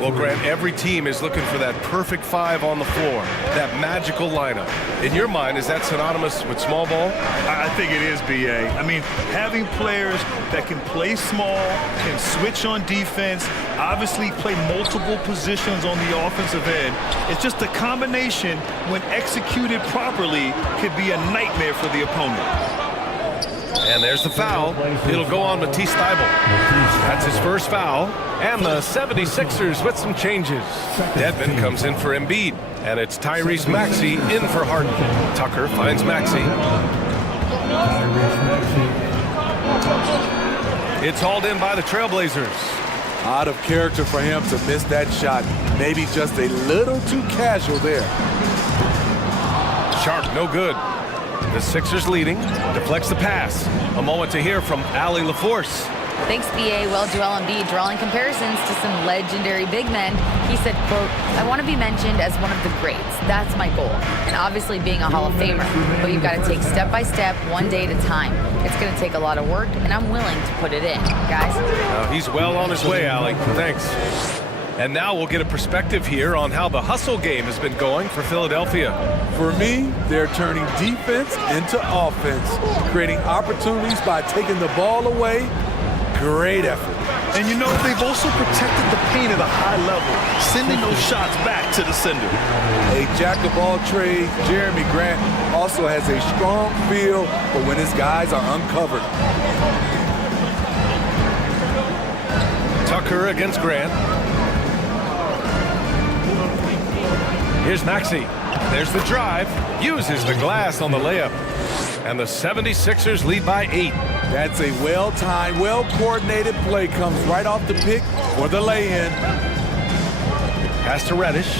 Well, Grant, every team is looking for that perfect 5 on the floor, that magical lineup. In your mind, is that synonymous with small ball? I think it is, B.A. I mean, having players that can play small, can switch on defense, obviously play multiple positions on the offensive end. It's just a combination, when executed properly, could be a nightmare for the opponent. And there's the foul. It'll go on Matisse Thybulle. That's his first foul. And the 76ers with some changes. Dedmon comes in for Embiid. And it's Tyrese Maxey in for Harden. Tucker finds Maxey. It's hauled in by the Trailblazers. Out of character for him to miss that shot. Maybe just a little too casual there. Sharp, no good. The Sixers leading, deflects the pass. A moment to hear from Allie LaForce. Thanks, B.A. Well, Joel Embiid drawing comparisons to some legendary big men. He said, quote, "I want to be mentioned as one of the greats. That's my goal." And obviously being a Hall of Famer. But you've got to take step by step, one day at a time. It's going to take a lot of work, and I'm willing to put it in, guys. He's well on his way, Allie. Thanks. And now we'll get a perspective here on how the hustle game has been going for Philadelphia. For me, they're turning defense into offense, creating opportunities by taking the ball away. Great effort. And you know, they've also protected the paint at a high level, sending those shots back to the sender. A jack of all trades, Jeremy Grant also has a strong feel for when his guys are uncovered. Tucker against Grant. Here's Maxey. There's the drive. Uses the glass on the layup. And the 76ers lead by 8. That's a well-timed, well-coordinated play. Comes right off the pick for the lay-in. Pass to Reddish.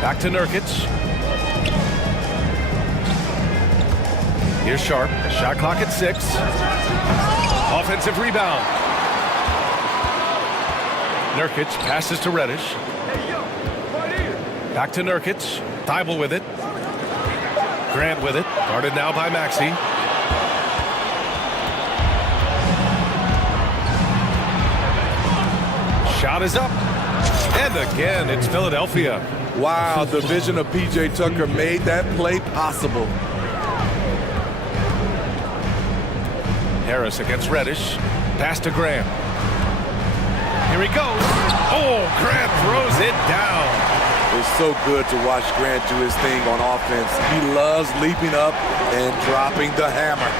Back to Nurkic. Here's Sharp. Shot clock at 6. Offensive rebound. Nurkic passes to Reddish. Back to Nurkic. Thibault with it. Grant with it. Guarded now by Maxey. Shot is up. And again, it's Philadelphia. Wow, the vision of P.J. Tucker made that play possible. Harris against Reddish. Pass to Grant. Here he goes. Oh, Grant throws it down. It's so good to watch Grant do his thing on offense. He loves leaping up and dropping the hammer.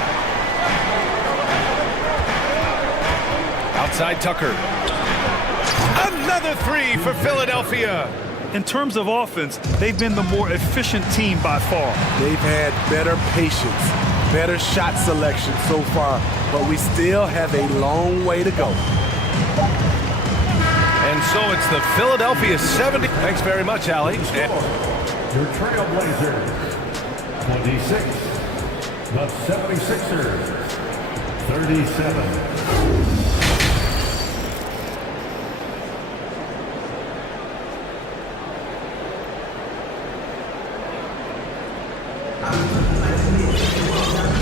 Outside Tucker. Another 3 for Philadelphia. In terms of offense, they've been the more efficient team by far. They've had better patience, better shot selection so far, but we still have a long way to go. And so it's the Philadelphia 70. Thanks very much, Allie. Your Trailblazers, 26. The 76ers, 37.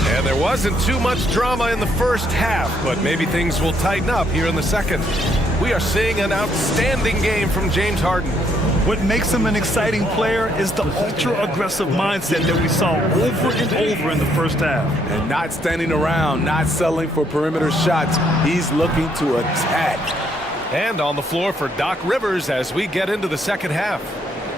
And there wasn't too much drama in the first half, but maybe things will tighten up here in the second. We are seeing an outstanding game from James Harden. What makes him an exciting player is the ultra-aggressive mindset that we saw over and over in the first half. And not standing around, not settling for perimeter shots. He's looking to attack. And on the floor for Doc Rivers as we get into the second half.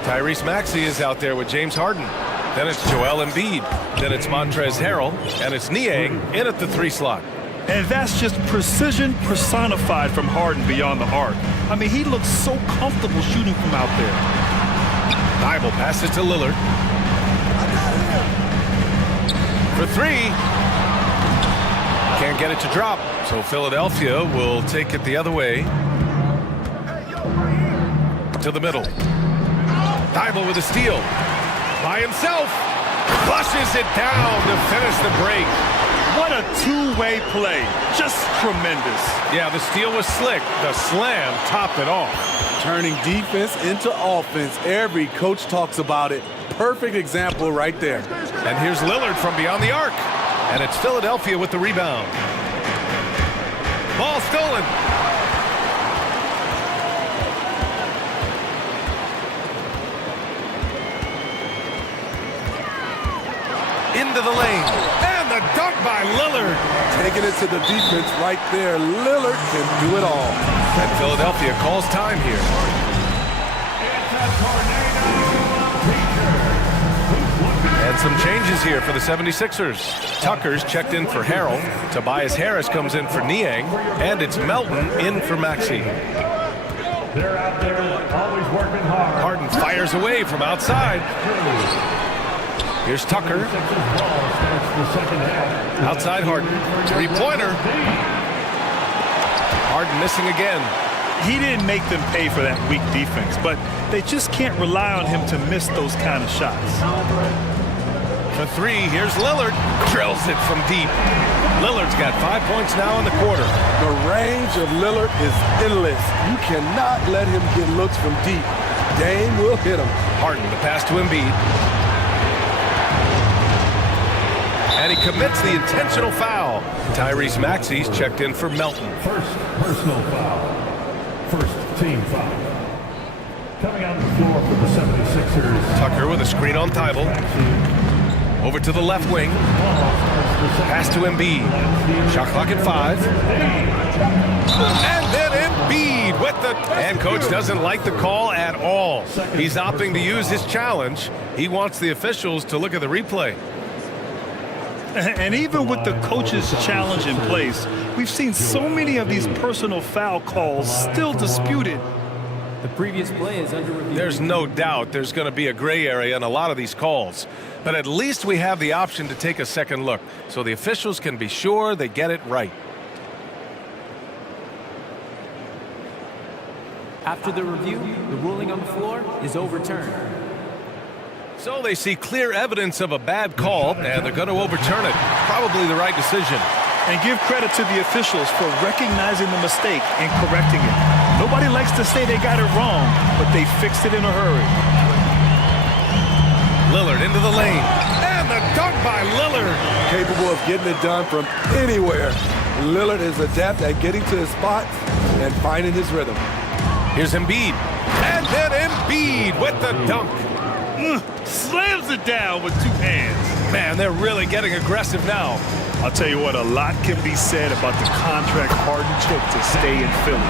Tyrese Maxey is out there with James Harden. Then it's Joel Embiid. Then it's Montrezl Harrell. And it's Niang in at the 3 slot. And that's just precision personified from Harden beyond the arc. I mean, he looks so comfortable shooting from out there. Thibault passes to Lillard. For 3. Can't get it to drop. So Philadelphia will take it the other way. To the middle. Thibault with a steal. By himself. Flushes it down to finish the break. What a two-way play. Just tremendous. Yeah, the steal was slick. The slam topped it off. Turning defense into offense. Every coach talks about it. Perfect example right there. And here's Lillard from beyond the arc. And it's Philadelphia with the rebound. Ball stolen. Into the lane. And the dunk by Lillard. Taking it to the defense right there. Lillard can do it all. And Philadelphia calls time here. And some changes here for the 76ers. Tucker's checked in for Harrell. Tobias Harris comes in for Niang. And it's Melton in for Maxey. They're out there always working hard. Harden fires away from outside. Here's Tucker. Outside Harden. 3-pointer. Harden missing again. He didn't make them pay for that weak defense, but they just can't rely on him to miss those kind of shots. For 3, here's Lillard. Drills it from deep. Lillard's got 5 points now in the quarter. The range of Lillard is endless. You cannot let him get looks from deep. Dame will hit him. Harden, the pass to Embiid. And he commits the intentional foul. Tyrese Maxey's checked in for Melton. First personal foul. First team foul. Coming on the floor for the 76ers. Tucker with a screen on Thibault. Over to the left wing. Pass to Embiid. Shot clock at 5. And then Embiid with the... And coach doesn't like the call at all. He's opting to use his challenge. He wants the officials to look at the replay. And even with the coach's challenge in place, we've seen so many of these personal foul calls still disputed. The previous play is under review. There's no doubt there's going to be a gray area in a lot of these calls. But at least we have the option to take a second look, so the officials can be sure they get it right. After the review, the ruling on the floor is overturned. So they see clear evidence of a bad call, and they're going to overturn it. Probably the right decision. And give credit to the officials for recognizing the mistake and correcting it. Nobody likes to say they got it wrong, but they fixed it in a hurry. Lillard into the lane. And the dunk by Lillard. Capable of getting it done from anywhere. Lillard is adept at getting to his spots and finding his rhythm. Here's Embiid. And then Embiid with the dunk. Slams it down with 2 hands. Man, they're really getting aggressive now. I'll tell you what, a lot can be said about the contract Harden took to stay in Philly.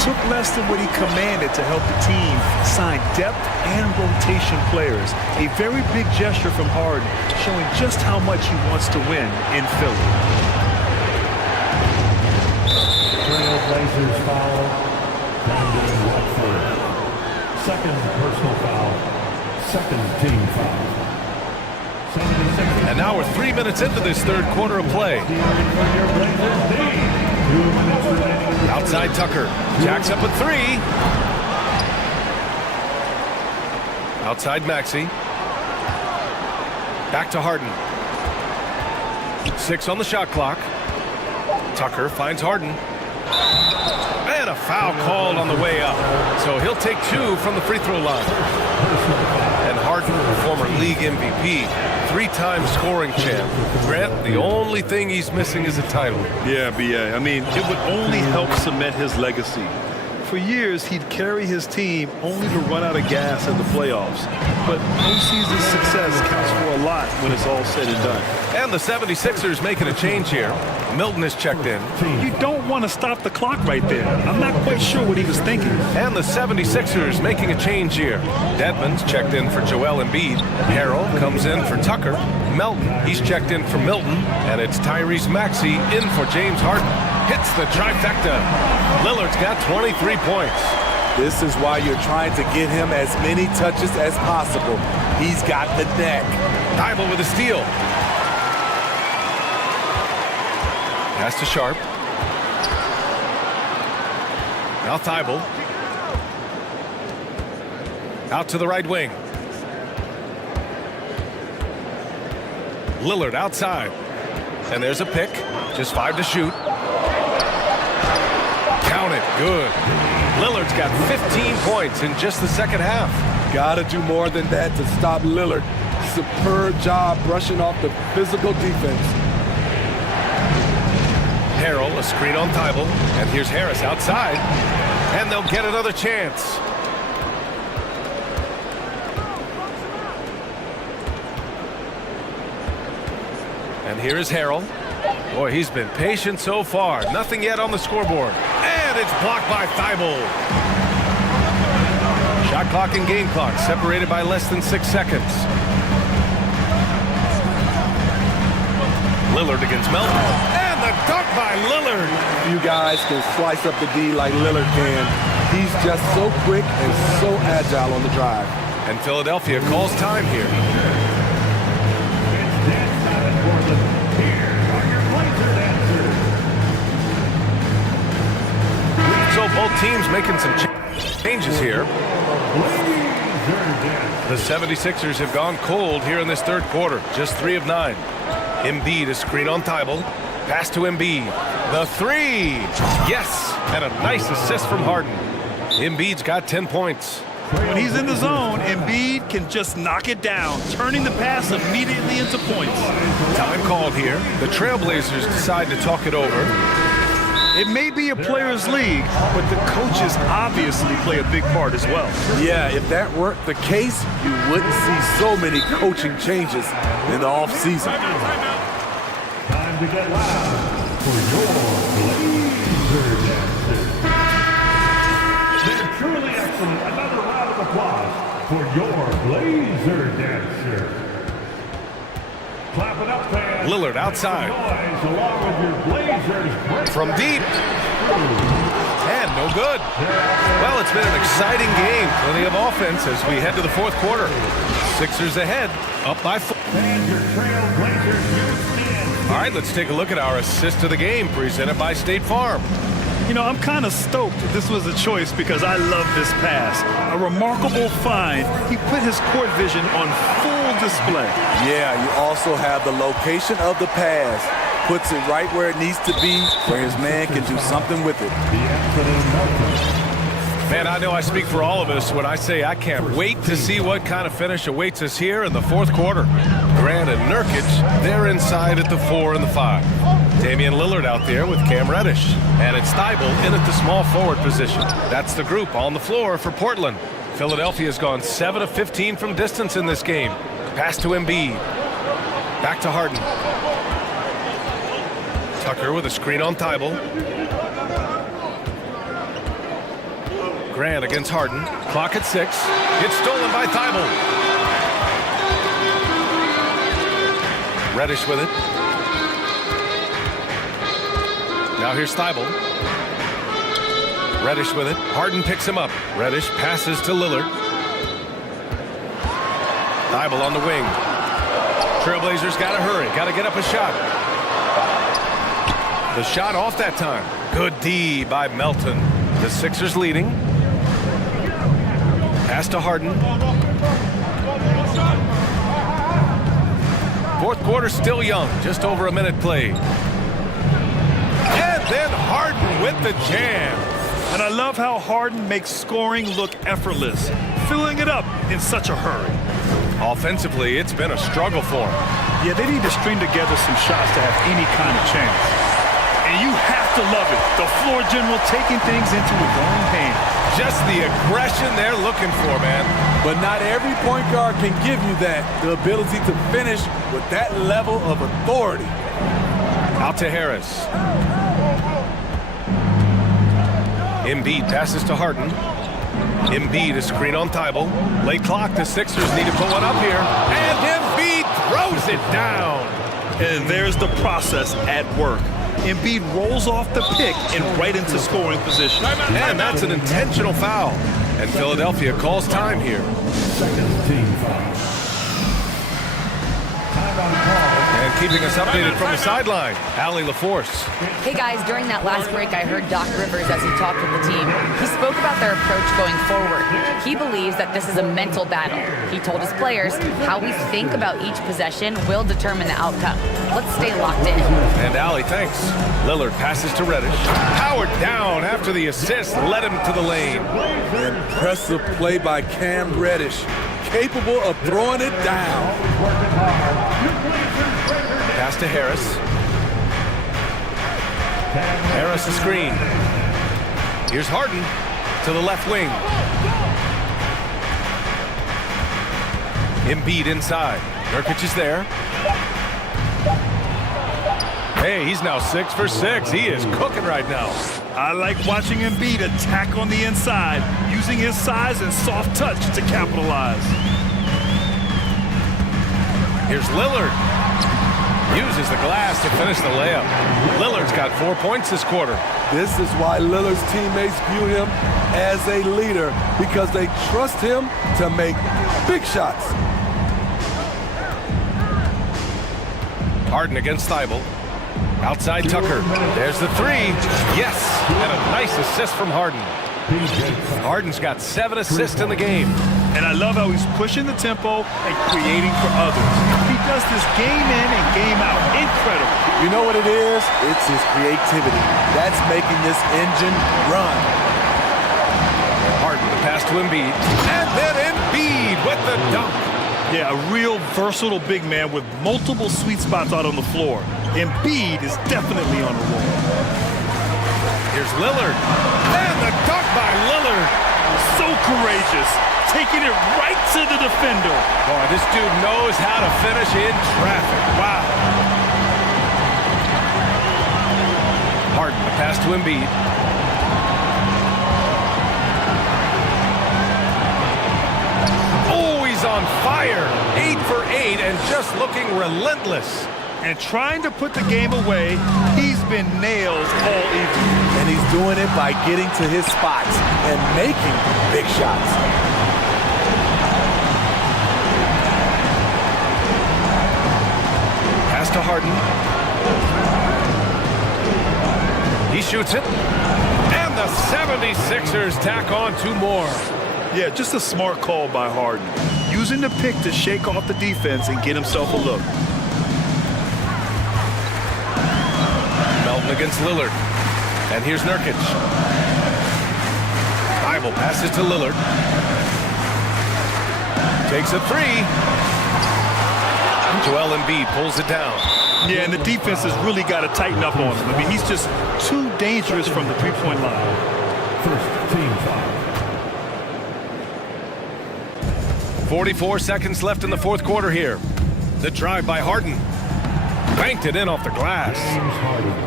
Took less than what he commanded to help the team sign depth and rotation players. A very big gesture from Harden, showing just how much he wants to win in Philly. Trailblazers foul. Brandon Watford. Second personal foul. Second team foul. And now we're 3 minutes into this third quarter of play. Outside Tucker. Jacks up at 3. Outside Maxey. Back to Harden. 6 on the shot clock. Tucker finds Harden. And a foul called on the way up. So he'll take 2 from the free throw line. And Harden, former league MVP, 3-time scoring champ. Grant, the only thing he's missing is a title. Yeah, B.A. I mean, it would only help cement his legacy. For years, he'd carry his team only to run out of gas in the playoffs. But postseason success counts for a lot when it's all said and done. And the 76ers making a change here. Milton is checked in. You don't want to stop the clock right there. I'm not quite sure what he was thinking. And the 76ers making a change here. Dedmon's checked in for Joel Embiid. Harrell comes in for Tucker. Melton, he's checked in for Milton. And it's Tyrese Maxey in for James Harden. Hits the trifecta. Lillard's got 23 points. This is why you're trying to get him as many touches as possible. He's got the neck. Thibault with a steal. Pass to Sharp. Now Thibault. Out to the right wing. Lillard outside. And there's a pick. Just 5 to shoot. Count it. Good. Lillard's got 15 points in just the second half. Gotta do more than that to stop Lillard. Superb job brushing off the physical defense. Harrell, a screen on Thibault. And here's Harris outside. And they'll get another chance. And here is Harrell. Boy, he's been patient so far. Nothing yet on the scoreboard. And it's blocked by Thibault. Shot clock and game clock separated by less than 6 seconds. Lillard against Melton. And the dunk by Lillard. You guys can slice up the D like Lillard can. He's just so quick and so agile on the drive. And Philadelphia calls time here. So both teams making some changes here. The 76ers have gone cold here in this third quarter. Just 3 of 9. Embiid a screen on Thibault. Pass to Embiid. The 3. Yes. And a nice assist from Harden. Embiid's got 10 points. When he's in the zone, Embiid can just knock it down, turning the pass immediately into points. Time called here. The Trailblazers decide to talk it over. It may be a players' league, but the coaches obviously play a big part as well. Yeah, if that weren't the case, you wouldn't see so many coaching changes in the offseason. Time to get loud for your Blazer dancers. They're truly excellent. Another round of applause for your Blazer dancers. Clap it up, fans. Lillard outside. Noise along with your Blazers. From deep. And no good. Well, it's been an exciting game. Plenty of offense as we head to the fourth quarter. Sixers ahead, up by 4. And your Trailblazers use the All right, let's take a look at our assist of the game presented by State Farm. You know, I'm kind of stoked this was a choice because I love this pass. A remarkable find. He put his court vision on full display. Yeah, you also have the location of the pass. Puts it right where it needs to be, where his man can do something with it. Man, I know I speak for all of us when I say I can't wait to see what kind of finish awaits us here in the fourth quarter. Grant and Nurkic, they're inside at the 4 and the 5. Damian Lillard out there with Cam Reddish. And it's Thibault in at the small forward position. That's the group on the floor for Portland. Philadelphia's gone 7 of 15 from distance in this game. Pass to Embiid. Back to Harden. Tucker with a screen on Thibault. Grant against Harden. Clock at 6. It's stolen by Thibault. Reddish with it. Now here's Thibault. Reddish with it. Harden picks him up. Reddish passes to Lillard. Thibault on the wing. Trailblazers got to hurry. Got to get up a shot. The shot off that time. Good D by Melton. The Sixers leading. Pass to Harden. Fourth quarter still young. Just over a minute played. And then Harden with the jam. And I love how Harden makes scoring look effortless, filling it up in such a hurry. Offensively, it's been a struggle for him. Yeah, they need to string together some shots to have any kind of chance. And you have to love it. The floor general taking things into his own hands. Just the aggression they're looking for, man. But not every point guard can give you that. The ability to finish with that level of authority. Out to Harris. Embiid passes to Harden. Embiid is screen on Thibault. Late clock, the Sixers need to put one up here. And Embiid throws it down. And there's the process at work. Embiid rolls off the pick and right into scoring position. And that's an intentional foul. And Philadelphia calls time here. second team foul. And keeping us updated from the sideline, Allie LaForce. Hey guys, during that last break, I heard Doc Rivers as he talked with the team. He spoke about their approach going forward. He believes that this is a mental battle. He told his players how we think about each possession will determine the outcome. Let's stay locked in. And Allie, thanks. Lillard passes to Reddish. Powered down after the assist, led him to the lane. Impressive play by Cam Reddish, capable of throwing it down. Pass to Harris. Harris the screen. Here's Harden to the left wing. Embiid inside. Nurkic is there. Hey, he's now 6 for 6. He is cooking right now. I like watching Embiid attack on the inside, using his size and soft touch to capitalize. Here's Lillard. Uses the glass to finish the layup. Lillard's got 4 points this quarter. This is why Lillard's teammates view him as a leader, because they trust him to make big shots. Harden against Thibault. Outside Tucker. There's the three. Yes, and a nice assist from Harden. Harden's got 7 assists in the game. And I love how he's pushing the tempo and creating for others. He does this game in and game out. Incredible. You know what it is? It's his creativity. That's making this engine run. Harden, the pass to Embiid. And then Embiid with the dunk. Yeah, a real versatile big man with multiple sweet spots out on the floor. Embiid is definitely on a roll. Here's Lillard. And the dunk by Lillard. So courageous, taking it right to the defender. Boy, this dude knows how to finish in traffic. Wow. Harden, a pass to Embiid. Oh, he's on fire. 8 for 8 and just looking relentless. And trying to put the game away, he's been nailed all evening. And he's doing it by getting to his spots and making big shots. Pass to Harden. He shoots it. And the 76ers tack on 2 more. Yeah, just a smart call by Harden. Using the pick to shake off the defense and get himself a look. Melton against Lillard. And here's Nurkic. Bible passes to Lillard. Takes a 3. Joel Embiid pulls it down. Yeah, and the defense has really got to tighten up on him. I mean, he's just too dangerous from the three-point line. First team foul. 44 seconds left in the fourth quarter here. The drive by Harden. Banked it in off the glass.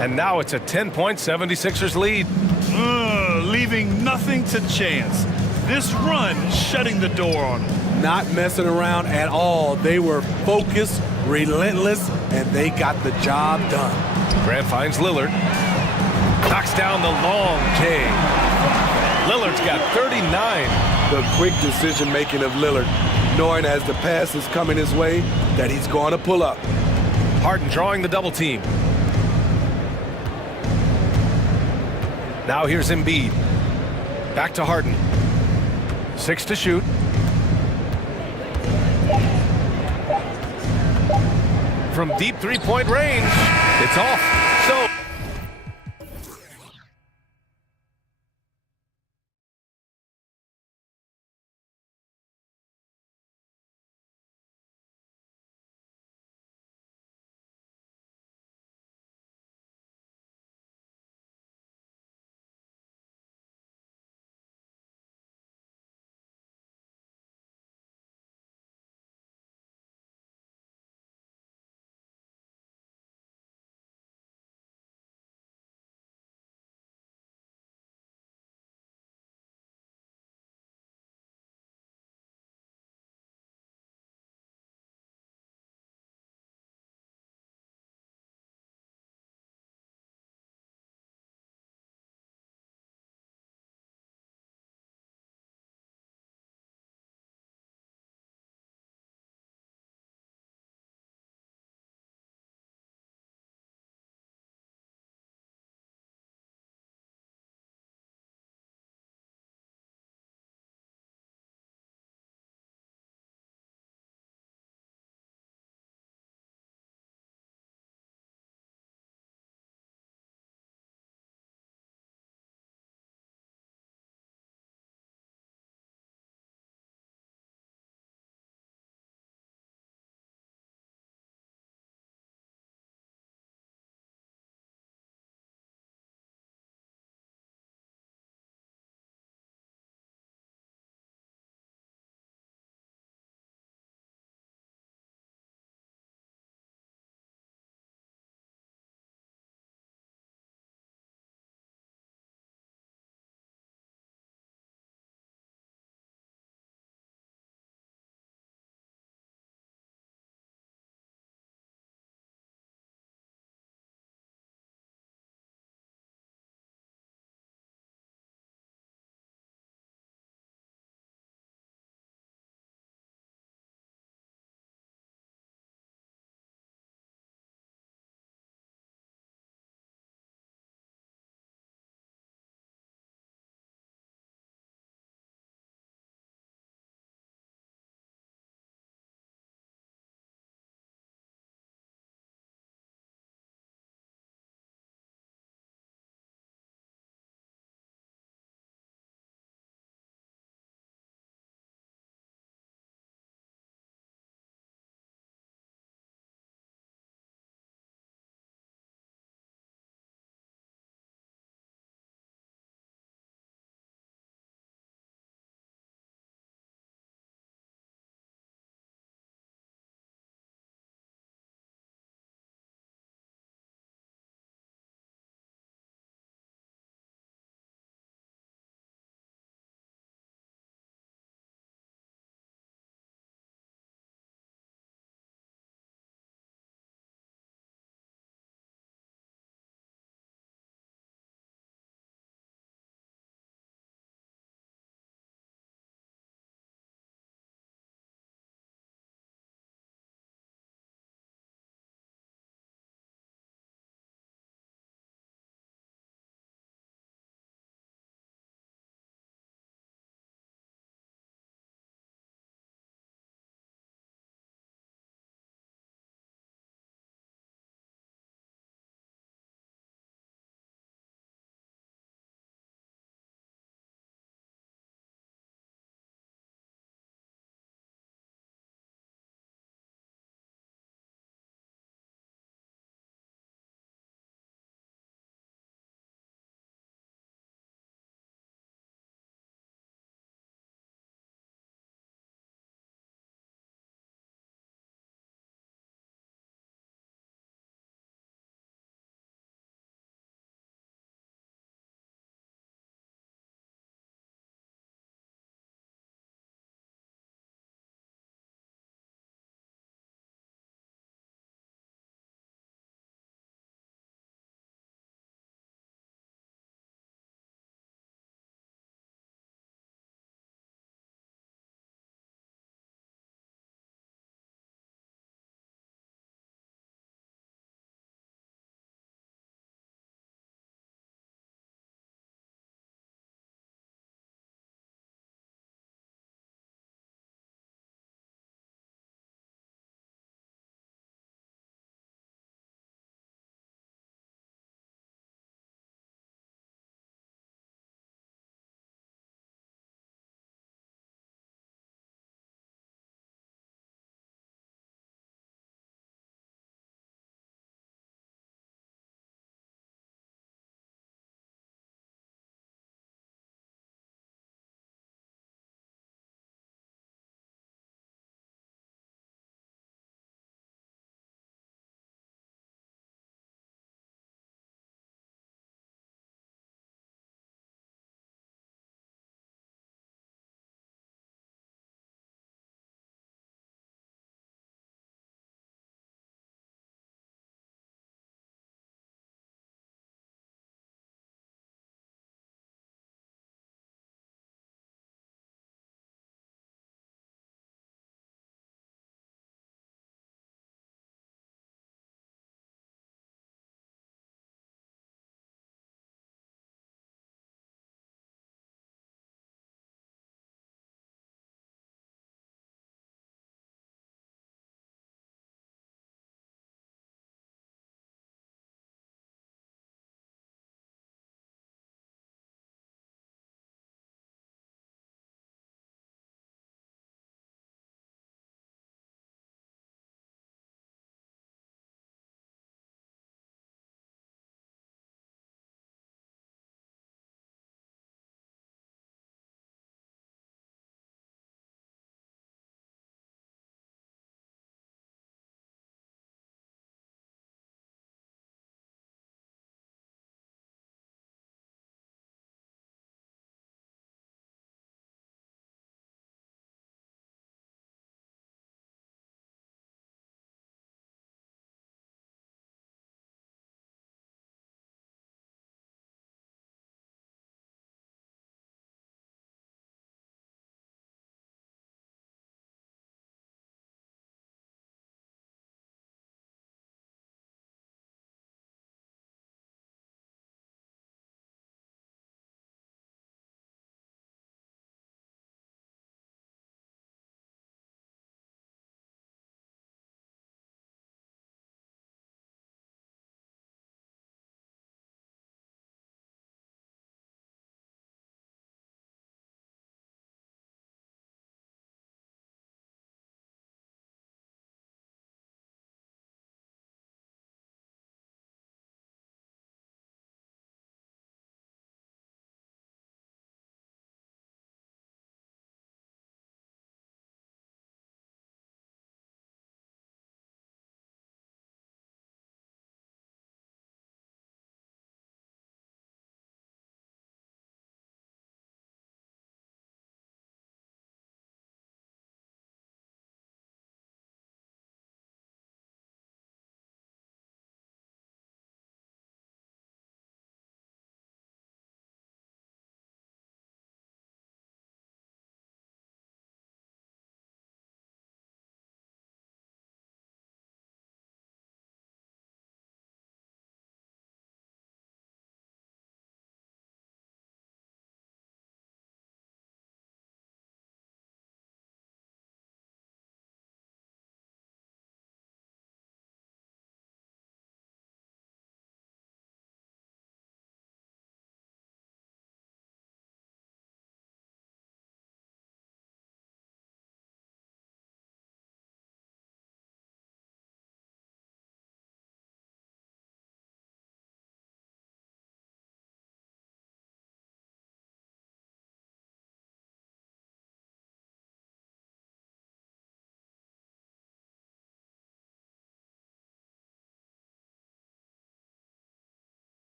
And now it's a 10-point 76ers lead. Leaving nothing to chance. This run shutting the door on him. Not messing around at all. They were focused, relentless, and they got the job done. Grant finds Lillard. Knocks down the long J. Lillard's got 39. The quick decision-making of Lillard, knowing as the pass is coming his way that he's going to pull up. Harden drawing the double team. Now here's Embiid. Back to Harden. 6 to shoot. From deep three-point range, it's off. So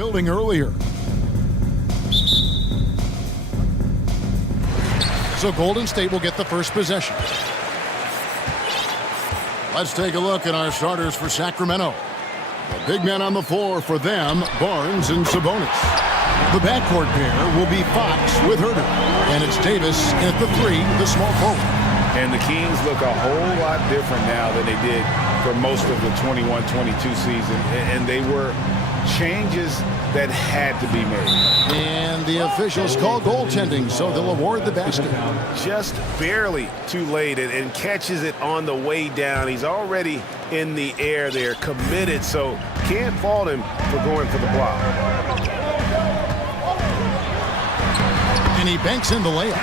building earlier. So Golden State will get the first possession. Let's take a look at our starters for Sacramento. The big men on the floor for them, Barnes and Sabonis. The backcourt pair will be Fox with Herter. And it's Davis at the 3, the small forward. And the Kings look a whole lot different now than they did for most of the 21-22 season. And they were changes that had to be made. And the officials call goaltending, so they'll award the basket. Just barely too late and catches it on the way down. He's already in the air there, committed, so can't fault him for going for the block. And he banks in the layup.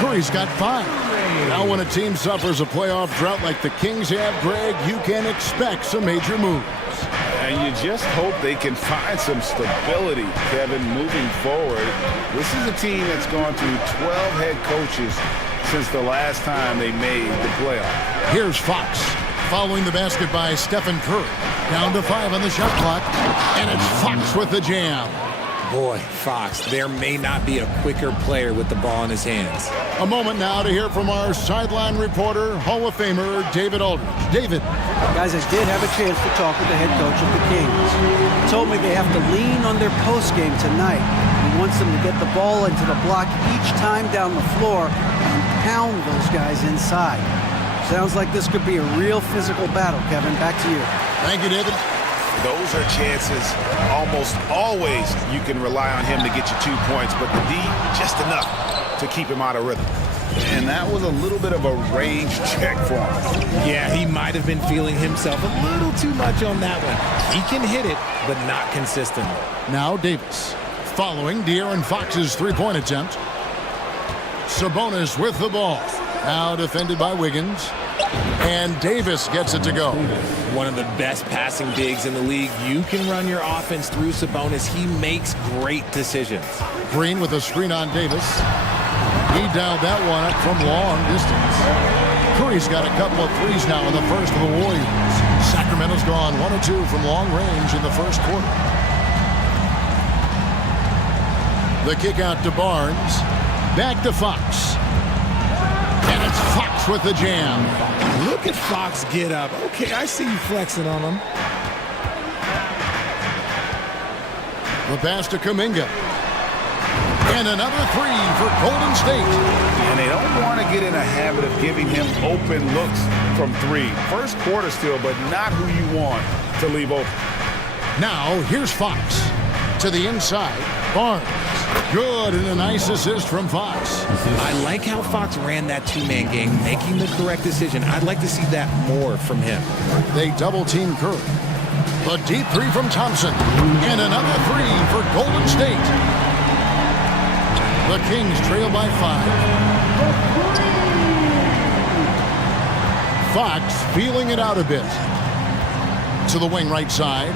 Curry's got 5. Now when a team suffers a playoff drought like the Kings have, Greg, you can expect some major moves. And you just hope they can find some stability, Kevin, moving forward. This is a team that's gone through 12 head coaches since the last time they made the playoff. Here's Fox. Following the basket by Stephen Curry. Down to 5 on the shot clock. And it's Fox with the jam. Boy, Fox, there may not be a quicker player with the ball in his hands. A moment now to hear from our sideline reporter, Hall of Famer David Aldridge. David. Guys, I did have a chance to talk with the head coach of the Kings. He told me they have to lean on their post game tonight. He wants them to get the ball into the block each time down the floor and pound those guys inside. Sounds like this could be a real physical battle, Kevin. Back to you. Thank you, David. Those are chances almost always you can rely on him to get you 2 points, but the D, just enough to keep him out of rhythm. And that was a little bit of a range check for him. Yeah, he might have been feeling himself a little too much on that one. He can hit it, but not consistently. Now Davis. Following De'Aaron Fox's three-point attempt. Sabonis with the ball. Now defended by Wiggins. And Davis gets it to go. One of the best passing bigs in the league. You can run your offense through Sabonis. He makes great decisions. Green with a screen on Davis. He dialed that one up from long distance. Curry's got a couple of threes now in the first of the Warriors. Sacramento's gone 1 of 2 from long range in the first quarter. The kick out to Barnes. Back to Fox. And it's Fox with the jam. Look at Fox get up. Okay, I see you flexing on him. The pass to Kuminga. And another 3 for Golden State. And they don't want to get in a habit of giving him open looks from 3. First quarter still, but not who you want to leave open. Now, here's Fox. To the inside, Barnes. Good, and a nice assist from Fox. I like how Fox ran that two-man game, making the correct decision. I'd like to see that more from him. They double-team Curry. The deep 3 from Thompson. And another 3 for Golden State. The Kings trail by 5. Fox feeling it out a bit. To the wing right side.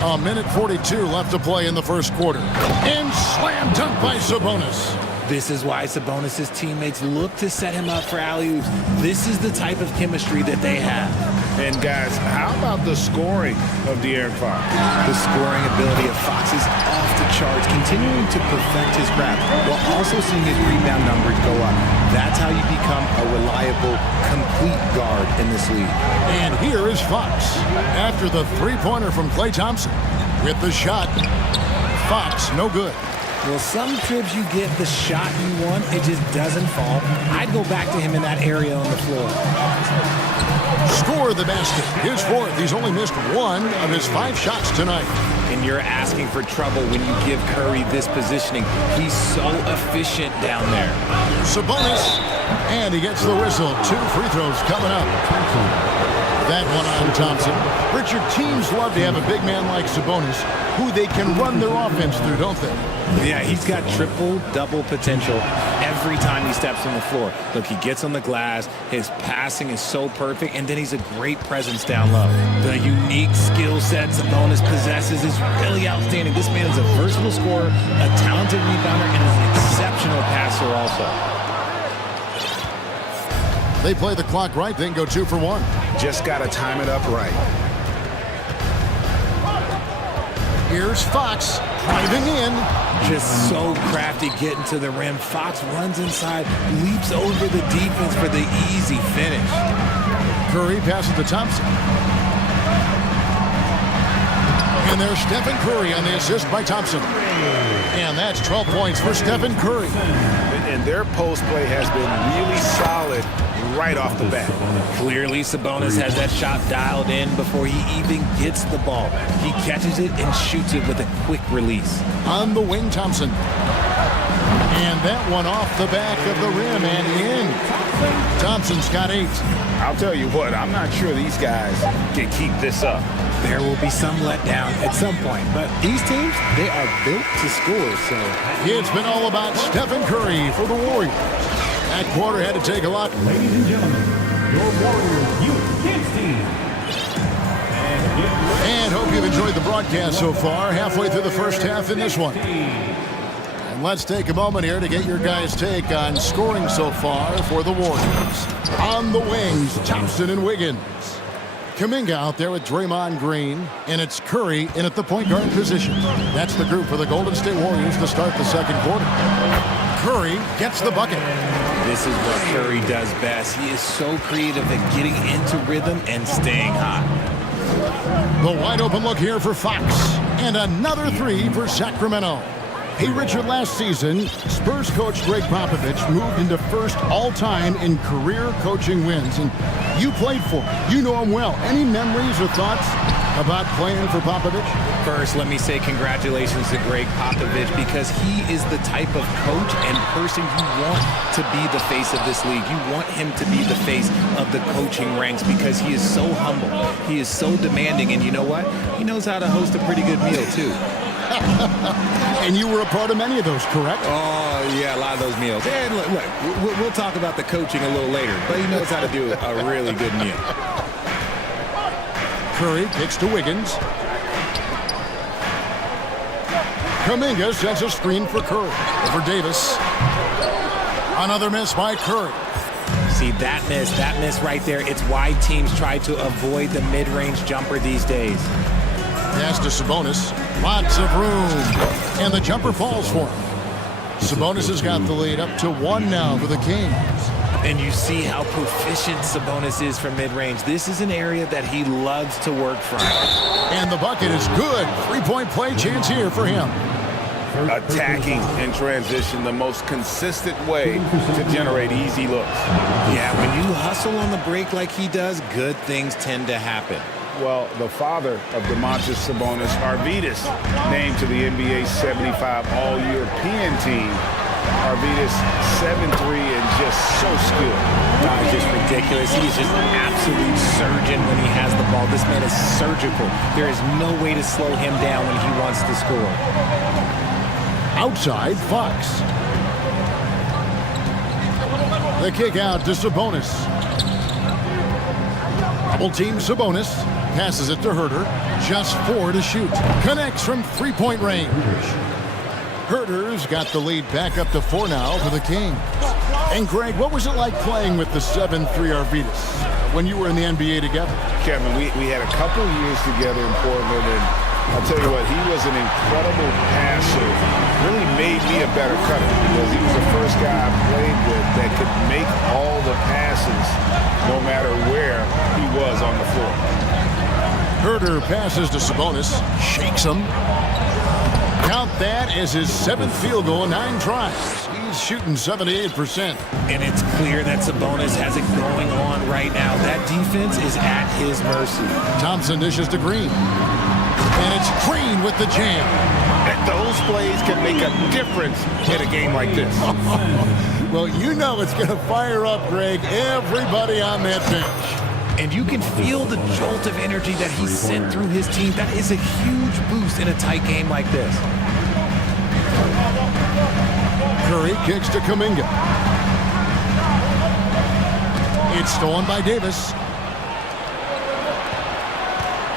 A minute 42 left to play in the first quarter. And slam dunk by Sabonis. This is why Sabonis' teammates look to set him up for alley-oops. This is the type of chemistry that they have. And guys, how about the scoring of De'Aaron Fox? The scoring ability of Fox is off the charts, continuing to perfect his craft while also seeing his rebound numbers go up. That's how you become a reliable, complete guard in this league. And here is Fox. After the three-pointer from Klay Thompson. With the shot, Fox no good. Well, some trips you get the shot you want, it just doesn't fall. I'd go back to him in that area on the floor. Score the basket. His 4th. He's only missed 1 of his 5 shots tonight. And you're asking for trouble when you give Curry this positioning. He's so efficient down there. Sabonis. And he gets the whistle. 2 free throws coming up. That one on Thompson. Richard, teams love to have a big man like Sabonis who they can run their offense through, don't they? Yeah, he's got triple-double potential every time he steps on the floor. Look, he gets on the glass, his passing is so perfect, and then he's a great presence down low. The unique skill set Sabonis possesses is really outstanding. This man is a versatile scorer, a talented rebounder, and an exceptional passer also. They play the clock right, then go 2 for 1. Just got to time it up right. Here's Fox driving in. Just so crafty getting to the rim. Fox runs inside, leaps over the defense for the easy finish. Curry passes to Thompson. And there's Stephen Curry on the assist by Thompson. And that's 12 points for Stephen Curry. And their post play has been really solid right off the bat. Clearly, Sabonis has that shot dialed in before he even gets the ball. He catches it and shoots it with a quick release. On the wing, Thompson. And that one off the back of the rim and in. Thompson's got 8. I'll tell you what, I'm not sure these guys can keep this up. There will be some letdown at some point, but these teams, they are built to score, so. It's been all about Stephen Curry for the Warriors. That quarter had to take a lot. Ladies and gentlemen, your Warriors Youth Kids team. And hope you've enjoyed the broadcast so far. Halfway through the first half in this one. And let's take a moment here to get your guys' take on scoring so far for the Warriors. On the wings, Thompson and Wiggins. Kuminga out there with Draymond Green, and it's Curry in at the point guard position. That's the group for the Golden State Warriors to start the second quarter. Curry gets the bucket. This is what Curry does best. He is so creative at getting into rhythm and staying hot. The wide open look here for Fox. And another 3 for Sacramento. Hey, Richard, last season, Spurs coach Greg Popovich moved into first all-time in career coaching wins. And you played for him. You know him well. Any memories or thoughts about playing for Popovich? First, let me say congratulations to Greg Popovich because he is the type of coach and person you want to be the face of this league. You want him to be the face of the coaching ranks because he is so humble. He is so demanding. And you know what? He knows how to host a pretty good meal, too. And you were a part of many of those, correct? Oh, yeah, a lot of those meals. And look, we'll talk about the coaching a little later, but he knows how to do a really good meal. Curry kicks to Wiggins. Kuminga sends a screen for Curry. Over Davis. Another miss by Curry. See, that miss right there, it's why teams try to avoid the mid-range jumper these days. Pass to Sabonis. Lots of room. And the jumper falls for him. Sabonis has got the lead up to 1 now for the Kings. And you see how proficient Sabonis is from mid-range. This is an area that he loves to work from. And the bucket is good. 3-point play chance here for him. Attacking in transition, the most consistent way to generate easy looks. Yeah, when you hustle on the break like he does, good things tend to happen. Well, the father of Domantas Sabonis, Arvydas, named to the NBA 75 All-European team. Arvydas 7'3" and just so skilled. God, just ridiculous. He is just an absolute surgeon when he has the ball. This man is surgical. There is no way to slow him down when he wants to score. Outside, Fox. The kick out to Sabonis. Double team Sabonis. Passes it to Herter. Just 4 to shoot. Connects from 3-point range. Herter's got the lead back up to 4 now for the Kings. And Greg, what was it like playing with the 7'3" Arvydas when you were in the NBA together? Kevin, we had a couple years together in Portland, and I'll tell you what, he was an incredible passer. Really made me a better cutter because he was the first guy I played with that could make all the passes no matter where he was on the floor. Herter passes to Sabonis, shakes him. Count that as his 7th field goal in 9 tries. He's shooting 78%. And it's clear that Sabonis has it going on right now. That defense is at his mercy. Thompson dishes to Green. And it's Green with the jam. And those plays can make a difference in a game like this. Well, you know it's going to fire up, Greg, everybody on that bench. And you can feel the jolt of energy that he sent through his team. That is a huge boost in a tight game like this. Curry kicks to Kuminga. It's stolen by Davis.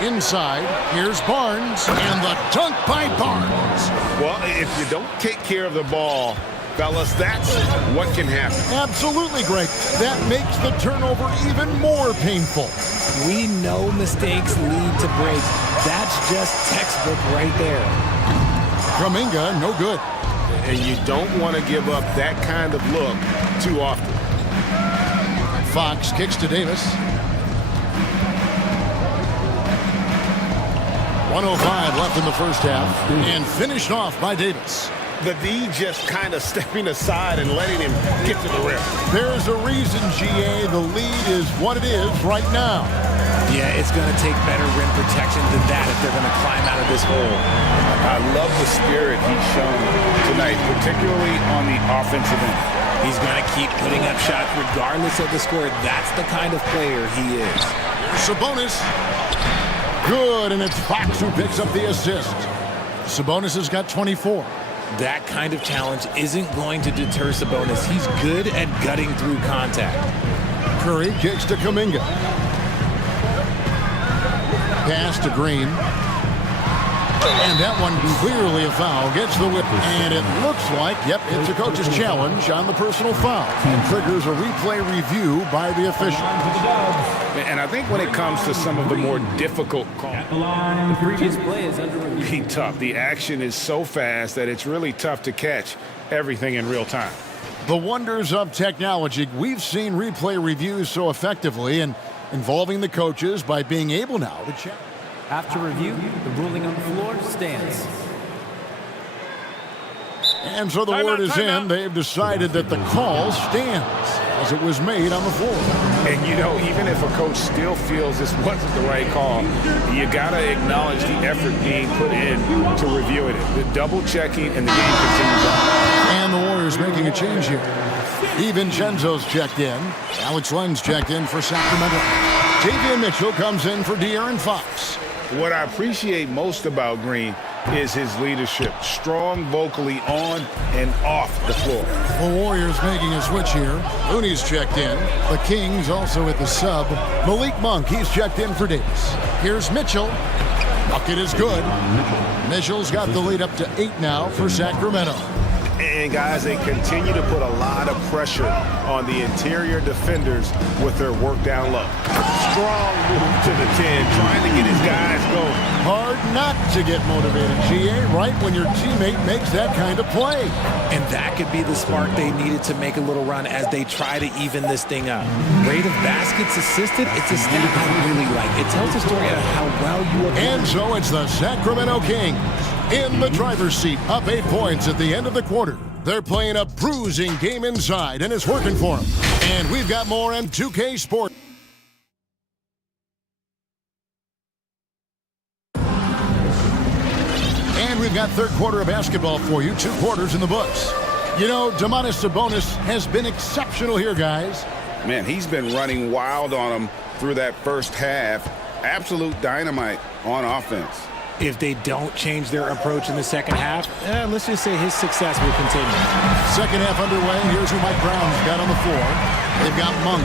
Inside, here's Barnes, and the dunk by Barnes. Well, if you don't take care of the ball, Fellas, that's what can happen. Absolutely, Greg. That makes the turnover even more painful. We know mistakes lead to breaks. That's just textbook right there. Kuminga, no good. And you don't want to give up that kind of look too often. Fox kicks to Davis. 1:05 left in the first half, and finished off by Davis. The D just kind of stepping aside and letting him get to the rim. There's a reason, GA, the lead is what it is right now. Yeah, it's going to take better rim protection than that if they're going to climb out of this hole. I love the spirit he's shown tonight, particularly on the offensive end. He's going to keep putting up shots regardless of the score. That's the kind of player he is. Sabonis. Good, and it's Fox who picks up the assist. Sabonis has got 24. That kind of challenge isn't going to deter Sabonis. He's good at gutting through contact. Curry kicks to Kuminga. Pass to Green. And that one clearly a foul. Gets the whip. And it looks like, yep, it's a coach's challenge on the personal foul. And triggers a replay review by the official. And I think when it comes to some of the more difficult calls, The previous play is under review. be tough. The action is so fast that it's really tough to catch everything in real time. The wonders of technology. We've seen replay reviews so effectively and involving the coaches by being able now to check. After review, the ruling on the floor stands. And so the word is in. They've decided that the call stands as it was made on the floor. And, you know, even if a coach still feels this wasn't the right call, you got to acknowledge the effort being put in to reviewing it. The double checking, and the game continues on. And the Warriors making a change here. DiVincenzo's checked in. Alex Len's checked in for Sacramento. Davion Mitchell comes in for De'Aaron Fox. What I appreciate most about Green is his leadership. Strong vocally on and off the floor. The Warriors making a switch here. Looney's checked in. The Kings also at the sub. Malik Monk, he's checked in for Davis. Here's Mitchell. Bucket is good. Mitchell's got the lead up to 8 now for Sacramento. And guys, they continue to put a lot of pressure on the interior defenders with their work down low. Strong move to the 10, trying to get his guys going. Hard not to get motivated, GA, right when your teammate makes that kind of play. And that could be the spark they needed to make a little run as they try to even this thing up. Rate of baskets assisted, it's a stat I really like. It tells a story of how well you are. And so it's the Sacramento Kings in the driver's seat, up 8 points at the end of the quarter. They're playing a bruising game inside, and it's working for them. And we've got more on 2K Sports. And we've got third quarter of basketball for you, 2 quarters in the books. You know, Domantas Sabonis has been exceptional here, guys. Man, he's been running wild on them through that first half. Absolute dynamite on offense. If they don't change their approach in the second half, let's just say his success will continue. Second half underway. Here's who Mike Brown's got on the floor. They've got Monk.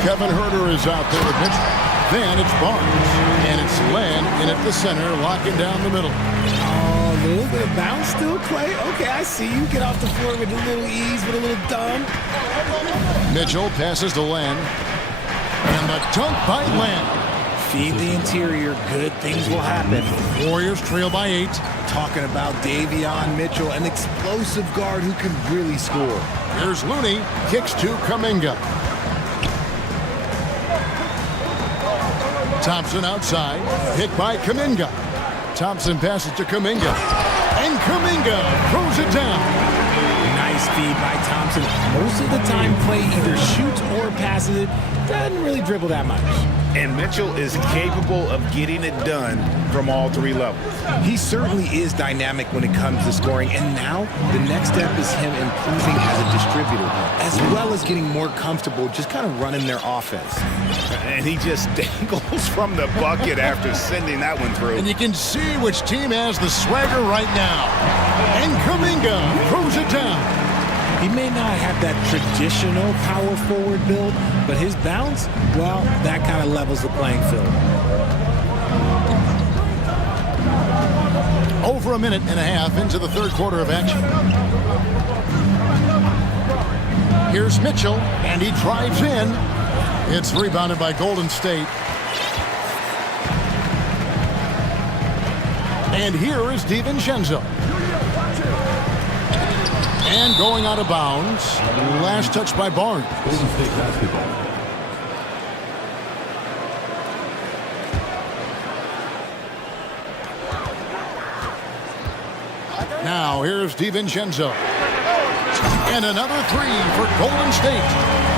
Kevin Huerter is out there with Mitchell. Then it's Barnes. And it's Len in at the center, locking down the middle. Oh, a little bit of bounce still, Clay. Okay, I see you. Get off the floor with a little ease, with a little dumb. Mitchell passes to Len. And the dunk by Len. Feed the interior, good things will happen. Warriors trail by 8. Talking about Davion Mitchell, an explosive guard who can really score. Here's Looney, kicks to Kuminga. Thompson outside, hit by Kuminga. Thompson passes to Kuminga. And Kuminga throws it down. Nice feed by Thompson. Most of the time, Clay either shoots or passes it. Doesn't really dribble that much. And Mitchell is capable of getting it done from all 3 levels. He certainly is dynamic when it comes to scoring. And now, the next step is him improving as a distributor, as well as getting more comfortable just kind of running their offense. And he just dangles from the bucket after sending that one through. And you can see which team has the swagger right now. And Kuminga throws it down. He may not have that traditional power forward build, but his bounce, well, that kind of levels the playing field. Over a minute and a half into the third quarter of action. Here's Mitchell, and he drives in. It's rebounded by Golden State. And here is DiVincenzo. And going out of bounds. Last touch by Barnes. Golden State basketball. Now here's DiVincenzo. And another three for Golden State.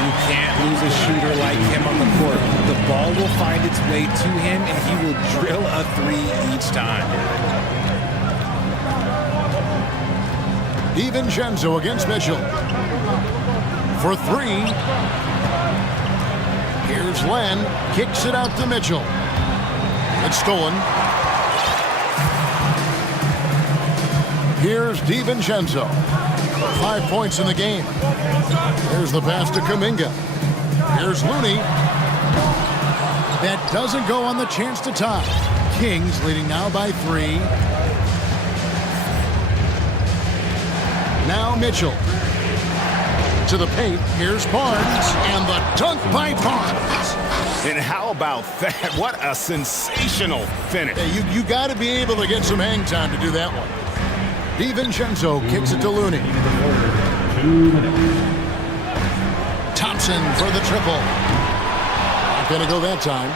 You can't lose a shooter like him on the court. The ball will find its way to him, and he will drill a three each time. DiVincenzo against Mitchell. For three. Here's Len. Kicks it out to Mitchell. It's stolen. Here's DiVincenzo. 5 points in the game. Here's the pass to Kuminga. Here's Looney. That doesn't go on the chance to tie. Kings leading now by 3. Now Mitchell. To the paint. Here's Barnes. And the dunk by Barnes. And how about that? What a sensational finish. Hey, you got to be able to get some hang time to do that one. DiVincenzo kicks it to Looney. 2 minutes. Thompson for the triple. Not going to go that time.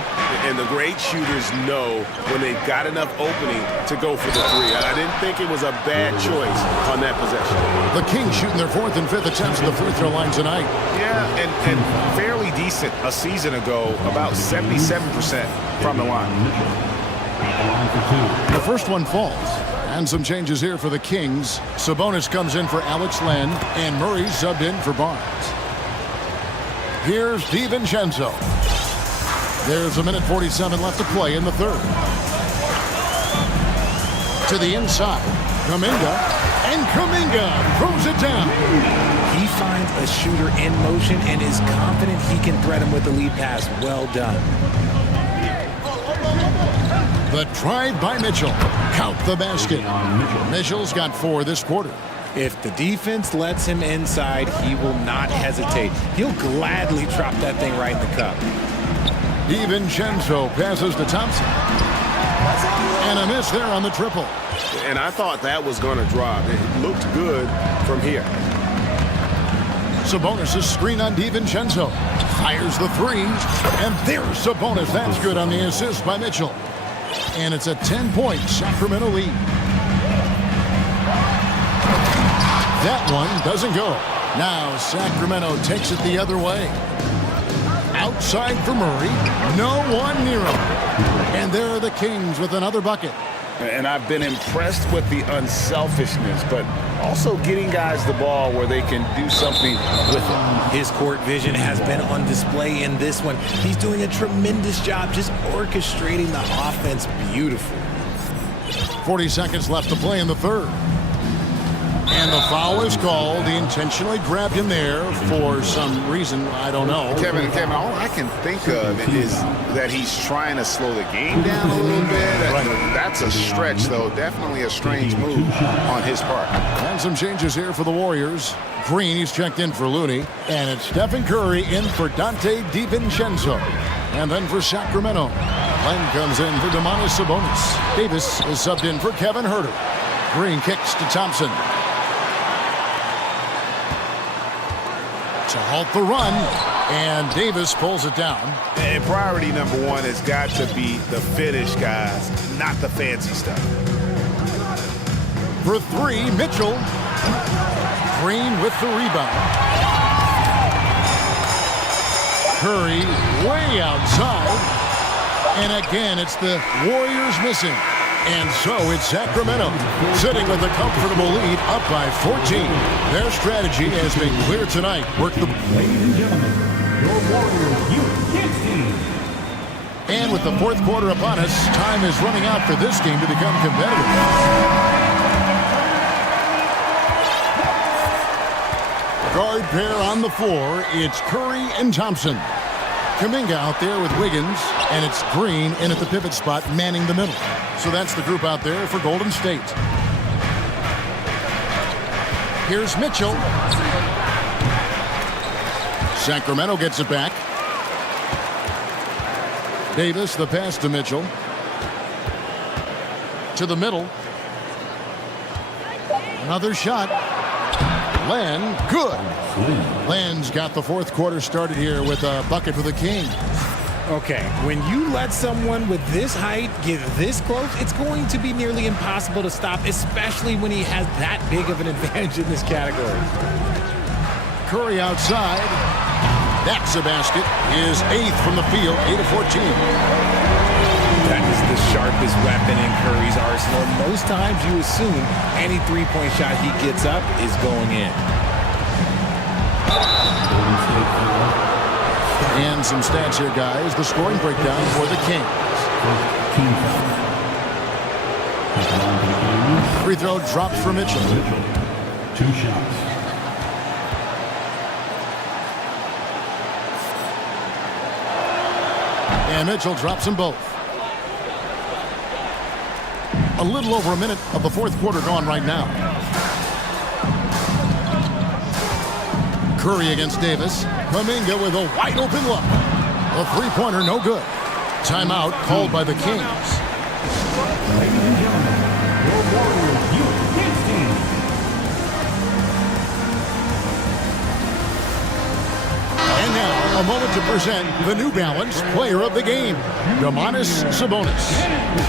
And the great shooters know when they've got enough opening to go for the three. I didn't think it was a bad choice on that possession. The Kings shooting their 4th and 5th attempts at the free throw line tonight. Yeah, and fairly decent a season ago, about 77% from the line. The first one falls. And some changes here for the Kings. Sabonis comes in for Alex Len, and Murray subbed in for Barnes. Here's DiVincenzo. There's a minute 47 left to play in the third. To the inside, Kuminga, and Kuminga throws it down. He finds a shooter in motion and is confident he can thread him with the lead pass. Well done. The drive by Mitchell. Count the basket. Mitchell's got 4 this quarter. If the defense lets him inside, he will not hesitate. He'll gladly drop that thing right in the cup. DiVincenzo passes to Thompson. And a miss there on the triple. And I thought that was going to drop. It looked good from here. Sabonis' screen on DiVincenzo. Fires the 3. And there's Sabonis. That's good on the assist by Mitchell. And it's a 10-point Sacramento lead. That one doesn't go. Now Sacramento takes it the other way. Outside for Murray. No one near him. And there are the Kings with another bucket. And I've been impressed with the unselfishness, but also getting guys the ball where they can do something with it. His court vision has been on display in this one. He's doing a tremendous job just orchestrating the offense beautifully. 40 seconds left to play in the third. And the foul is called. He intentionally grabbed him there for some reason. I don't know. Kevin, all I can think of is that he's trying to slow the game down a little bit. That's a stretch, though. Definitely a strange move on his part. And some changes here for the Warriors. Green, he's checked in for Looney. And it's Stephen Curry in for Dante DiVincenzo. And then for Sacramento, Len comes in for Domantas Sabonis. Davis is subbed in for Kevin Huerter. Green kicks to Thompson. To halt the run, and Davis pulls it down. And priority number 1 has got to be the finish, guys, not the fancy stuff. For 3, Mitchell. Green with the rebound. Curry way outside. And again, it's the Warriors missing. And so it's Sacramento sitting with a comfortable lead up by 14. Their strategy has been clear tonight. Work the... Ladies and gentlemen, your Warriors Youth Kids team. And with the 4th quarter upon us, time is running out for this game to become competitive. Guard pair on the floor. It's Curry and Thompson. Kuminga out there with Wiggins, and it's Green in at the pivot spot, manning the middle. So that's the group out there for Golden State. Here's Mitchell. Sacramento gets it back. Davis, the pass to Mitchell. To the middle. Another shot. Len, good. Len's got the fourth quarter started here with a bucket for the Kings. Okay, when you let someone with this height get this close, it's going to be nearly impossible to stop, especially when he has that big of an advantage in this category. Curry outside. That's a basket. His 8th from the field, 8 of 14. That is the sharpest weapon in Curry's arsenal. Most times you assume any three-point shot he gets up is going in. And some stats here, guys. The scoring breakdown for the Kings. Free throw drops for Mitchell. 2 shots. And Mitchell drops them both. A little over a minute of the fourth quarter gone right now. Curry against Davis. Kuminga with a wide open look. A three-pointer, no good. Timeout called by the Kings. Ladies and gentlemen, your Warriors Youth Kids team. And now, a moment to present the New Balance Player of the Game, Domantas Sabonis.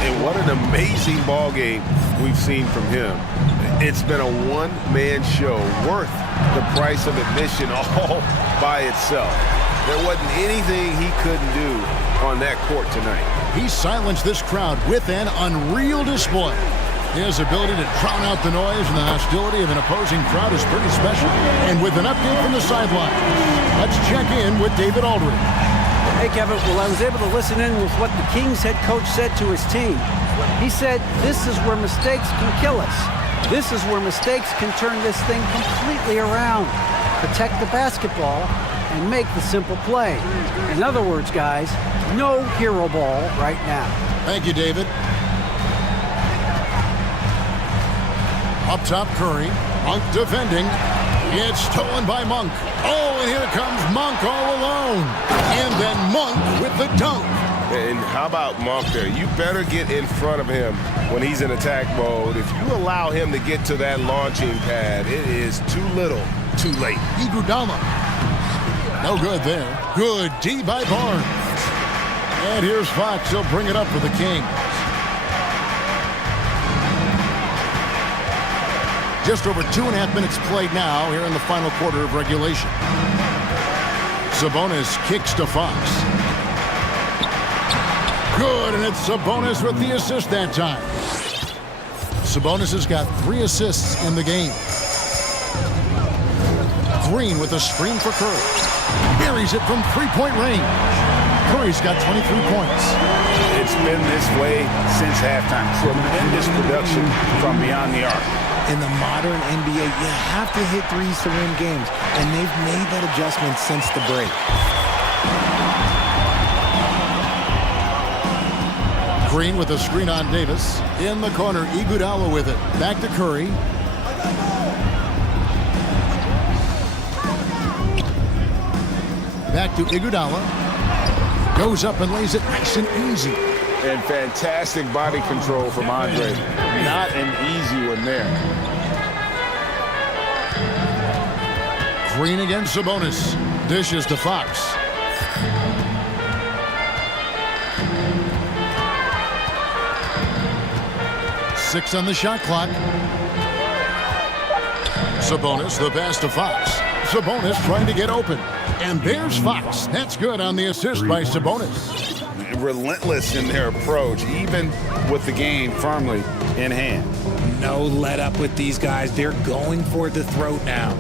And what an amazing ball game we've seen from him. It's been a one-man show worth the price of admission all by itself. There wasn't anything he couldn't do on that court tonight. He silenced this crowd with an unreal display. His ability to drown out the noise and the hostility of an opposing crowd is pretty special. And with an update from the sideline, let's check in with David Aldridge. Hey, Kevin. Well, I was able to listen in with what the Kings head coach said to his team. He said, this is where mistakes can kill us. This is where mistakes can turn this thing completely around. Protect the basketball and make the simple play. In other words, guys, no hero ball right now. Thank you, David. Up top, Curry. Monk defending. It's stolen by Monk. Oh, and here comes Monk all alone. And then Monk with the dunk. And how about Monk there? You better get in front of him when he's in attack mode. If you allow him to get to that launching pad, it is too little, too late. Iguodala. No good there. Good D by Barnes. And here's Fox. He'll bring it up for the Kings. Just over 2.5 minutes played now here in the final quarter of regulation. Sabonis kicks to Fox. Good, and it's Sabonis with the assist that time. Sabonis has got 3 assists in the game. Green with a screen for Curry. Buries it from three-point range. Curry's got 23 points. It's been this way since halftime. Tremendous production from beyond the arc. In the modern NBA, you have to hit threes to win games, and they've made that adjustment since the break. Green with a screen on Davis. In the corner, Iguodala with it. Back to Curry. Back to Iguodala. Goes up and lays it nice and easy. And fantastic body control from Andre. Not an easy one there. Green against Sabonis. Dishes to Fox. Six on the shot clock. Sabonis, the pass to Fox. Sabonis trying to get open. And there's Fox. That's good on the assist by Sabonis. Relentless in their approach, even with the game firmly in hand. No let up with these guys. They're going for the throat now.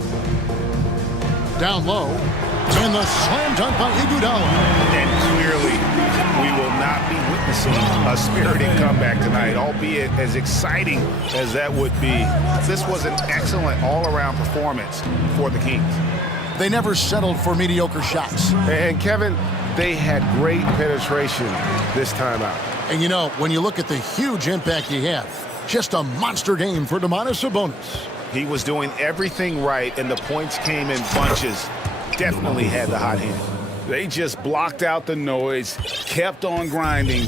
Down low. And the slam dunk by Iguodala. And clearly, we will not be witnessing a spirited comeback tonight, albeit as exciting as that would be. This was an excellent all-around performance for the Kings. They never settled for mediocre shots. And Kevin, they had great penetration this time out. And you know, when you look at the huge impact he had, just a monster game for Domantas Sabonis. He was doing everything right, and the points came in bunches. definitely had the hot hand. They just blocked out the noise, kept on grinding,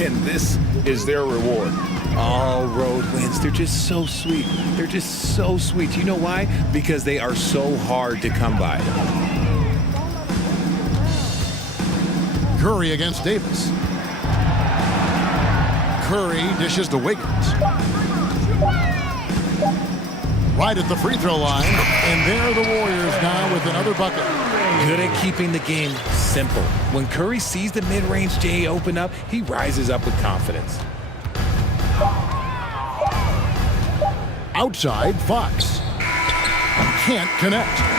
and this is their reward. All road wins, they're just so sweet. They're just so sweet. You know why? Because they are so hard to come by. Curry against Davis. Curry dishes to Wiggins. Right at the free throw line, and there are the Warriors now with another bucket. Good at keeping the game simple. When Curry sees the mid-range J open up, he rises up with confidence. Outside, Fox. Can't connect.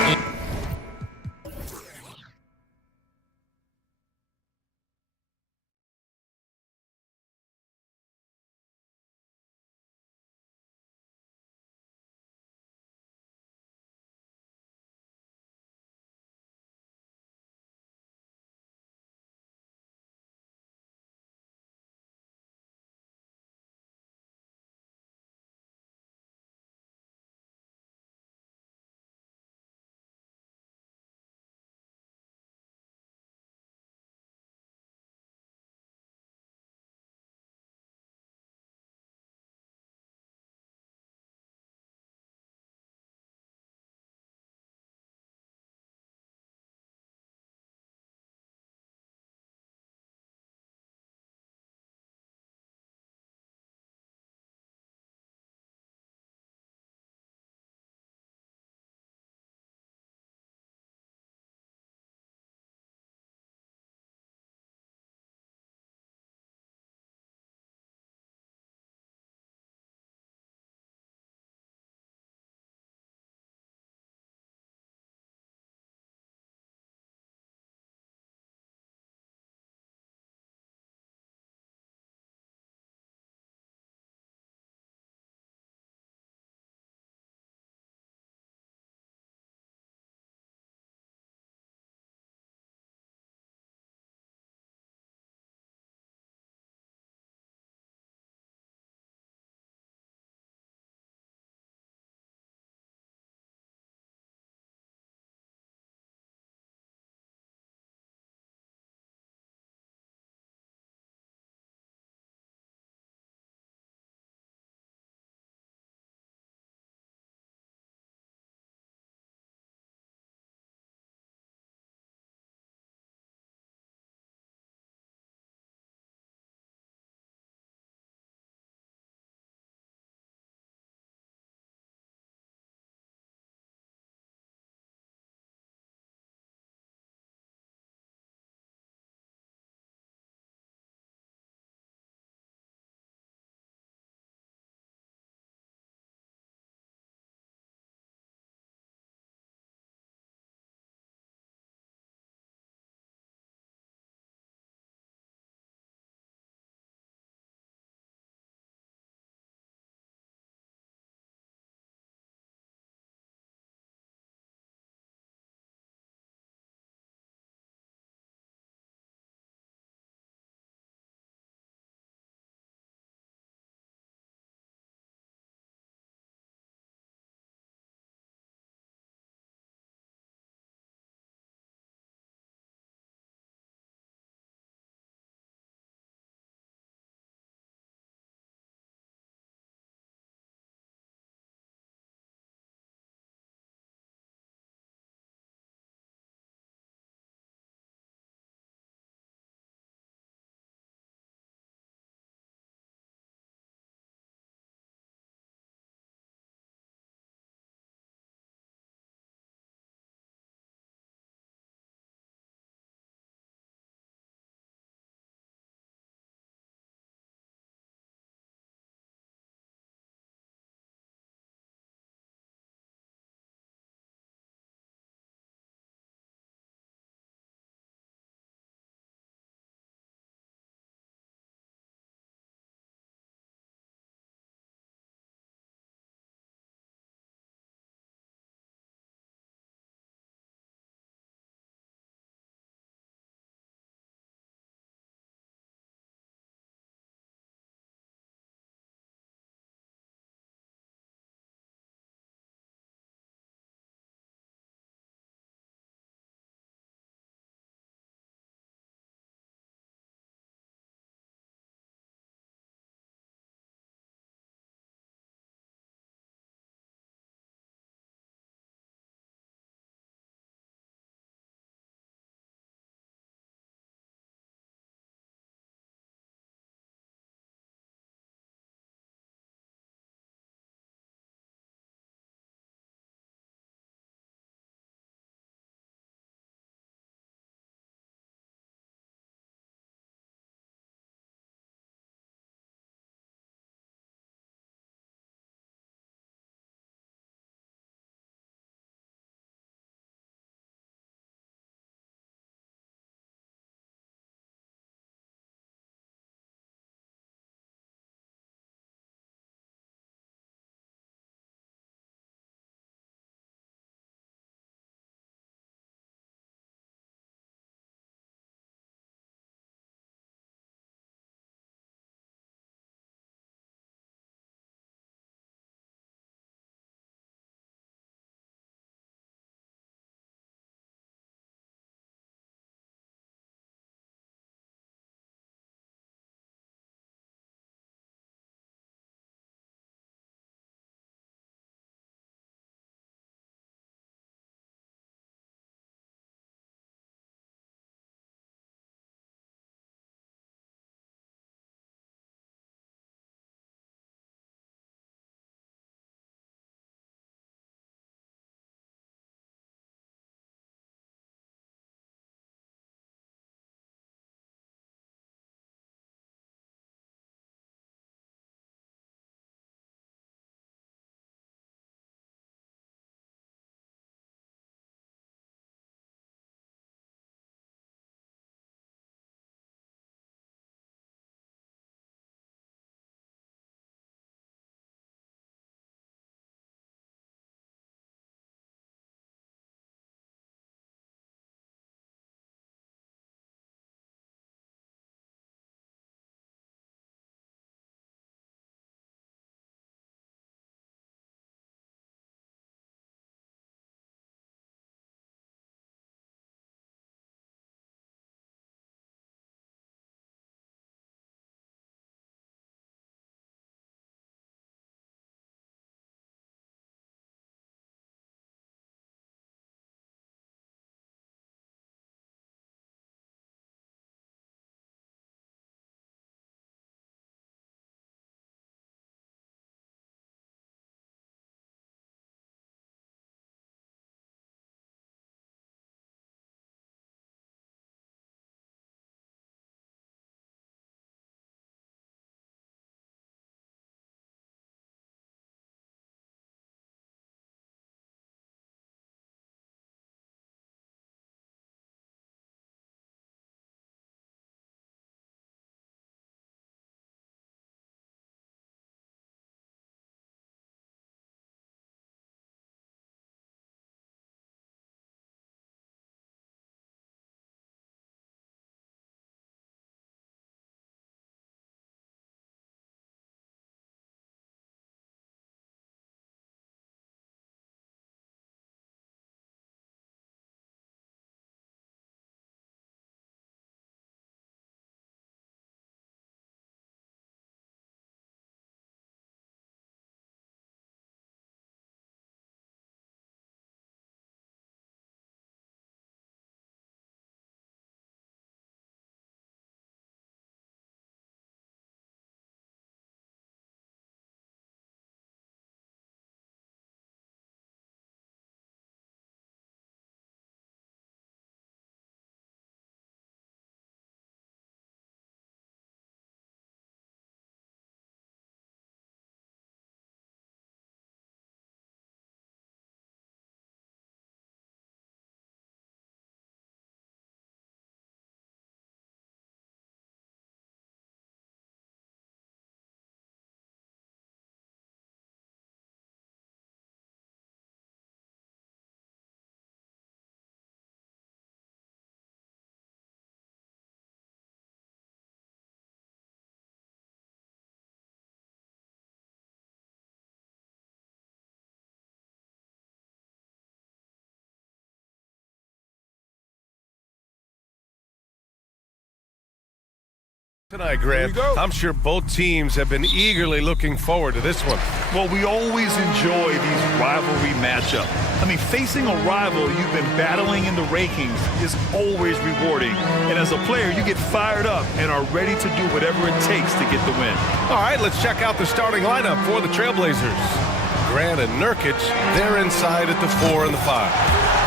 Tonight, Grant, I'm sure both teams have been eagerly looking forward to this one. Well, we always enjoy these rivalry matchups. I mean, facing a rival you've been battling in the rankings is always rewarding. And as a player, you get fired up and are ready to do whatever it takes to get the win. All right, let's check out the starting lineup for the Trailblazers. Grant and Nurkic, they're inside at the 4 and the 5.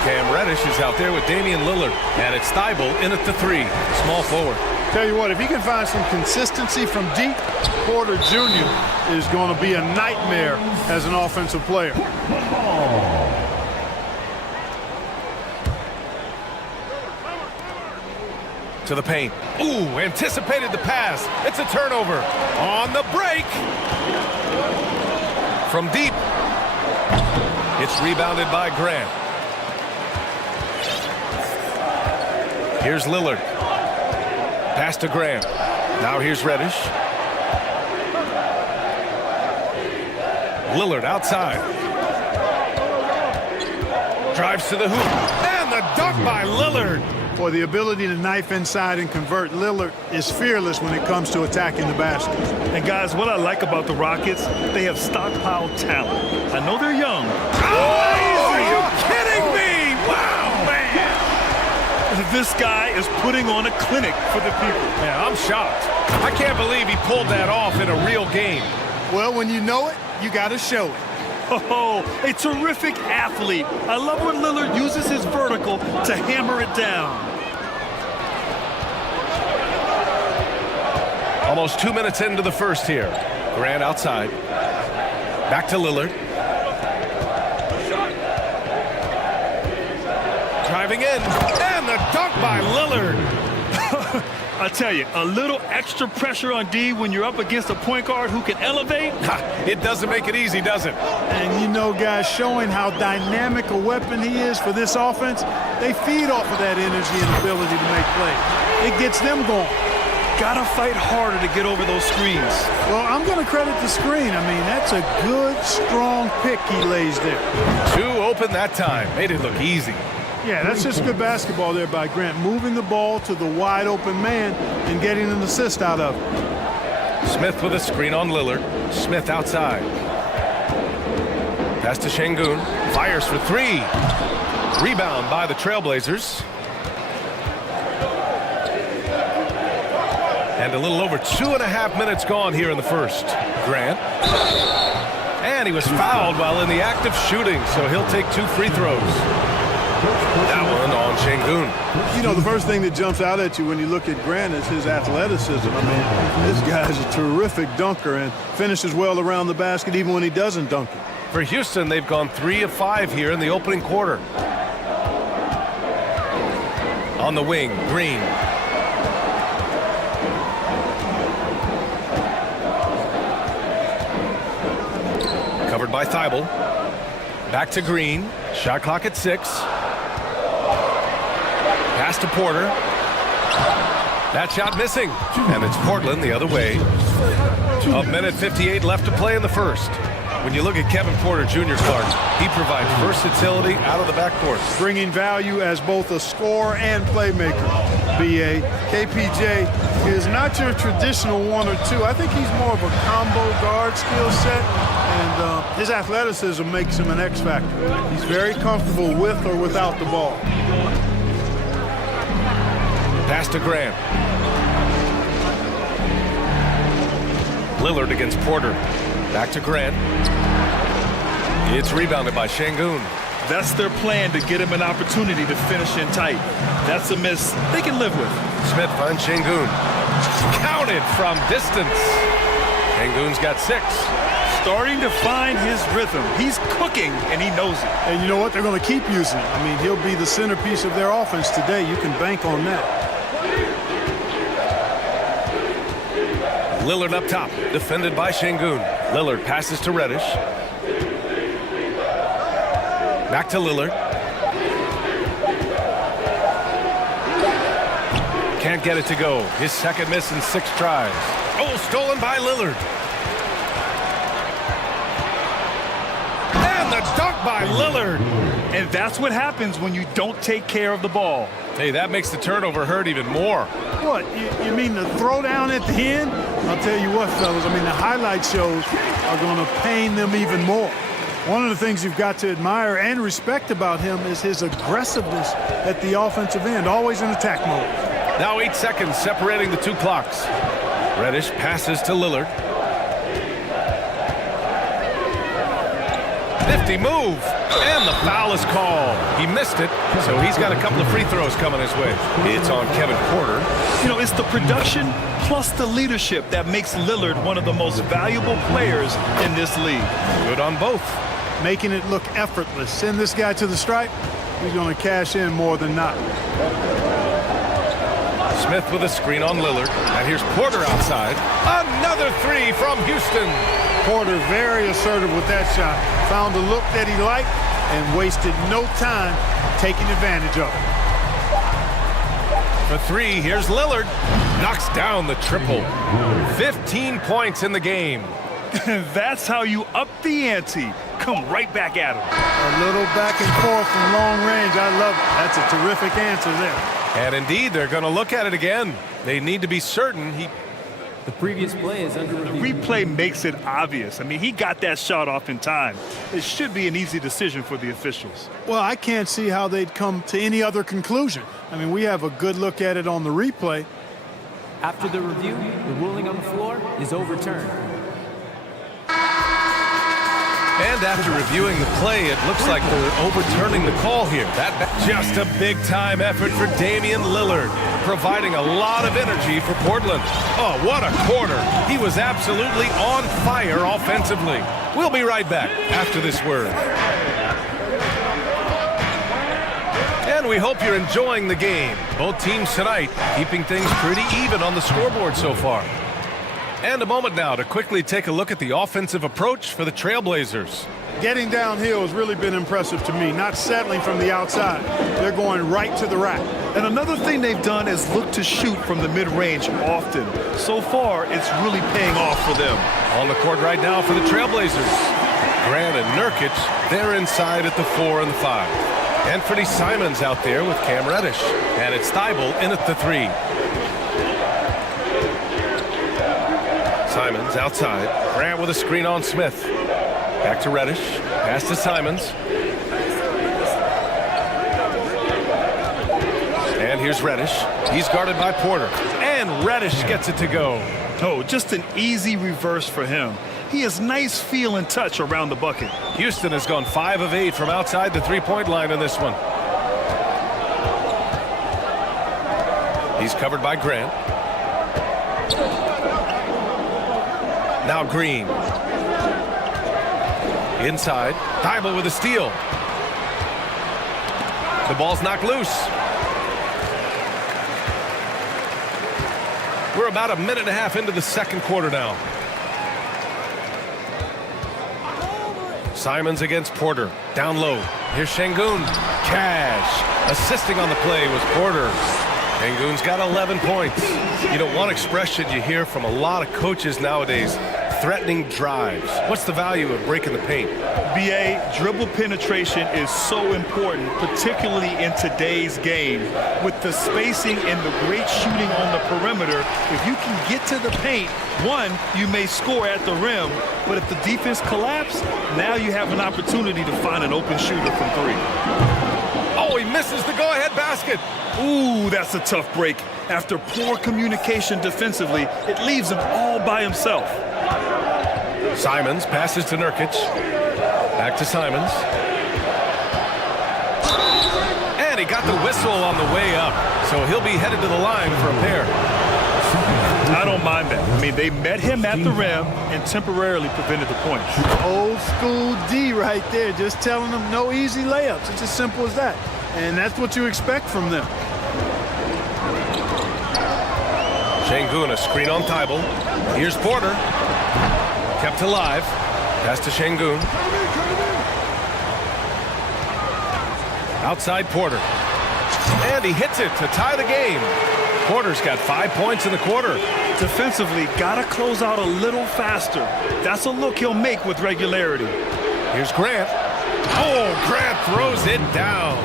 Cam Reddish is out there with Damian Lillard. And it's Thibault in at the 3, small forward. Tell you what, if he can find some consistency from deep, Porter Jr. is going to be a nightmare as an offensive player. To the paint. Ooh, anticipated the pass. It's a turnover. On the break. From deep. It's rebounded by Grant. Here's Lillard. Pass to Grant. Now here's Reddish. Lillard outside. Drives to the hoop. And the dunk by Lillard. Boy, the ability to knife inside and convert, Lillard is fearless when it comes to attacking the basket. And guys, what I like about the Rockets, they have stockpiled talent. I know they're young. Oh, are you kidding me? Wow, man. This guy is putting on a clinic for the people. Man, I'm shocked. I can't believe he pulled that off in a real game. Well, when you know it, you got to show it. Oh, a terrific athlete. I love when Lillard uses his vertical to hammer it down. Almost 2 minutes into the first here. Grant outside. Back to Lillard. Driving in. And the dunk by Lillard. I tell you, a little extra pressure on D when you're up against a point guard who can elevate. It doesn't make it easy, does it? And you know, guys, showing how dynamic a weapon he is for this offense, they feed off of that energy and ability to make plays. It gets them going. Gotta fight harder to get over those screens. Well, I'm going to credit the screen. I mean, that's a good, strong pick he lays there. 2 open that time. Made it look easy. Yeah, that's just good basketball there by Grant, moving the ball to the wide open man and getting an assist out of it. Smith with a screen on Lillard. Smith outside. Pass to Şengün. Fires for 3. Rebound by the Trailblazers. And a little over 2.5 minutes gone here in the first. Grant. And he was fouled while in the act of shooting, so he'll take 2 free throws. That one on Şengün. You know, the first thing that jumps out at you when you look at Grant is his athleticism. I mean, this guy's a terrific dunker and finishes well around the basket even when he doesn't dunk it. For Houston, they've gone 3 of 5 here in the opening quarter. On the wing, Green. Covered by Thibault. Back to Green. Shot clock at 6. Pass to Porter. That shot missing. And it's Portland the other way. 1:58 left to play in the first. When you look at Kevin Porter Jr., Clark, he provides versatility out of the backcourt. Bringing value as both a scorer and playmaker. BA. KPJ is not your traditional 1 or 2. I think he's more of a combo guard skill set, and his athleticism makes him an X factor. He's very comfortable with or without the ball. Pass to Grant. Lillard against Porter. Back to Grant. It's rebounded by Şengün. That's their plan, to get him an opportunity to finish in tight. That's a miss they can live with. Smith finds Şengün. Counted from distance. Şengün's got 6. Starting to find his rhythm. He's cooking, and he knows it. And you know what? They're going to keep using it. I mean, he'll be the centerpiece of their offense today. You can bank on that. Lillard up top, defended by Şengün. Lillard passes to Reddish. Back to Lillard. Can't get it to go. His second miss in 6 tries. Oh, stolen by Lillard. And the dunk by Lillard. And that's what happens when you don't take care of the ball. Hey, that makes the turnover hurt even more. What, you mean the throwdown at the end? I'll tell you what, fellas, I mean, the highlight shows are going to pain them even more. One of the things you've got to admire and respect about him is his aggressiveness at the offensive end, always in attack mode. Now 8 seconds separating the two clocks. Reddish passes to Lillard. Nifty move, and the foul is called. He missed it, so he's got a couple of free throws coming his way. It's on Kevin Porter. You know, it's the production plus the leadership that makes Lillard one of the most valuable players in this league. Good on both. Making it look effortless. Send this guy to the stripe, he's going to cash in more than not. Smith with a screen on Lillard. And here's Porter outside. Another three from Houston. Porter very assertive with that shot. Found a look that he liked and wasted no time taking advantage of it. For three, here's Lillard. Knocks down the triple. 15 points in the game. That's how you up the ante. Come right back at him. A little back and forth from long range. I love it. That's a terrific answer there. And indeed, they're going to look at it again. They need to be certain The previous play is under review. The replay makes it obvious. I mean, he got that shot off in time. It should be an easy decision for the officials. Well, I can't see how they'd come to any other conclusion. I mean, we have a good look at it on the replay. After the review, the ruling on the floor is overturned. And after reviewing the play, it looks like they're overturning the call here. Just a big-time effort for Damian Lillard, providing a lot of energy for Portland. Oh, what a quarter. He was absolutely on fire offensively. We'll be right back after this word. And we hope you're enjoying the game. Both teams tonight keeping things pretty even on the scoreboard so far. And a moment now to quickly take a look at the offensive approach for the Trailblazers. Getting downhill has really been impressive to me, not settling from the outside. They're going right to the rack. And another thing they've done is look to shoot from the mid-range often. So far, it's really paying off for them. On the court right now for the Trailblazers. Grant and Nurkic, they're inside at the 4 and the 5. Anthony Simons out there with Cam Reddish. And it's Thibault in at the 3. Simons outside. Grant with a screen on Smith. Back to Reddish. Pass to Simons. And here's Reddish. He's guarded by Porter. And Reddish gets it to go. Oh, just an easy reverse for him. He has nice feel and touch around the bucket. Houston has gone 5 of 8 from outside the three-point line in this one. He's covered by Grant. Now Green. Inside. Thibault with a steal. The ball's knocked loose. We're about a minute and a half into the second quarter now. Simons against Porter. Down low. Here's Şengün. Cash. Assisting on the play was Porter. Şengün's got 11 points. You know, one expression you hear from a lot of coaches nowadays, threatening drives. What's the value of breaking the paint? BA, dribble penetration is so important, particularly in today's game. With the spacing and the great shooting on the perimeter, if you can get to the paint, one, you may score at the rim, but if the defense collapses, now you have an opportunity to find an open shooter from 3. Oh, he misses the go-ahead basket. Ooh, that's a tough break. After poor communication defensively, it leaves him all by himself. Simons passes to Nurkic. Back to Simons. And he got the whistle on the way up, so he'll be headed to the line for a pair. I don't mind that. I mean, they met him at the rim and temporarily prevented the point. Old school D right there, just telling them no easy layups. It's as simple as that. And that's what you expect from them. Şengün, a screen on Thibault. Here's Porter. Kept alive. Pass to Şengün. Outside Porter. And he hits it to tie the game. Porter's got 5 points in the quarter. Defensively, gotta close out a little faster. That's a look he'll make with regularity. Here's Grant. Oh, Grant throws it down.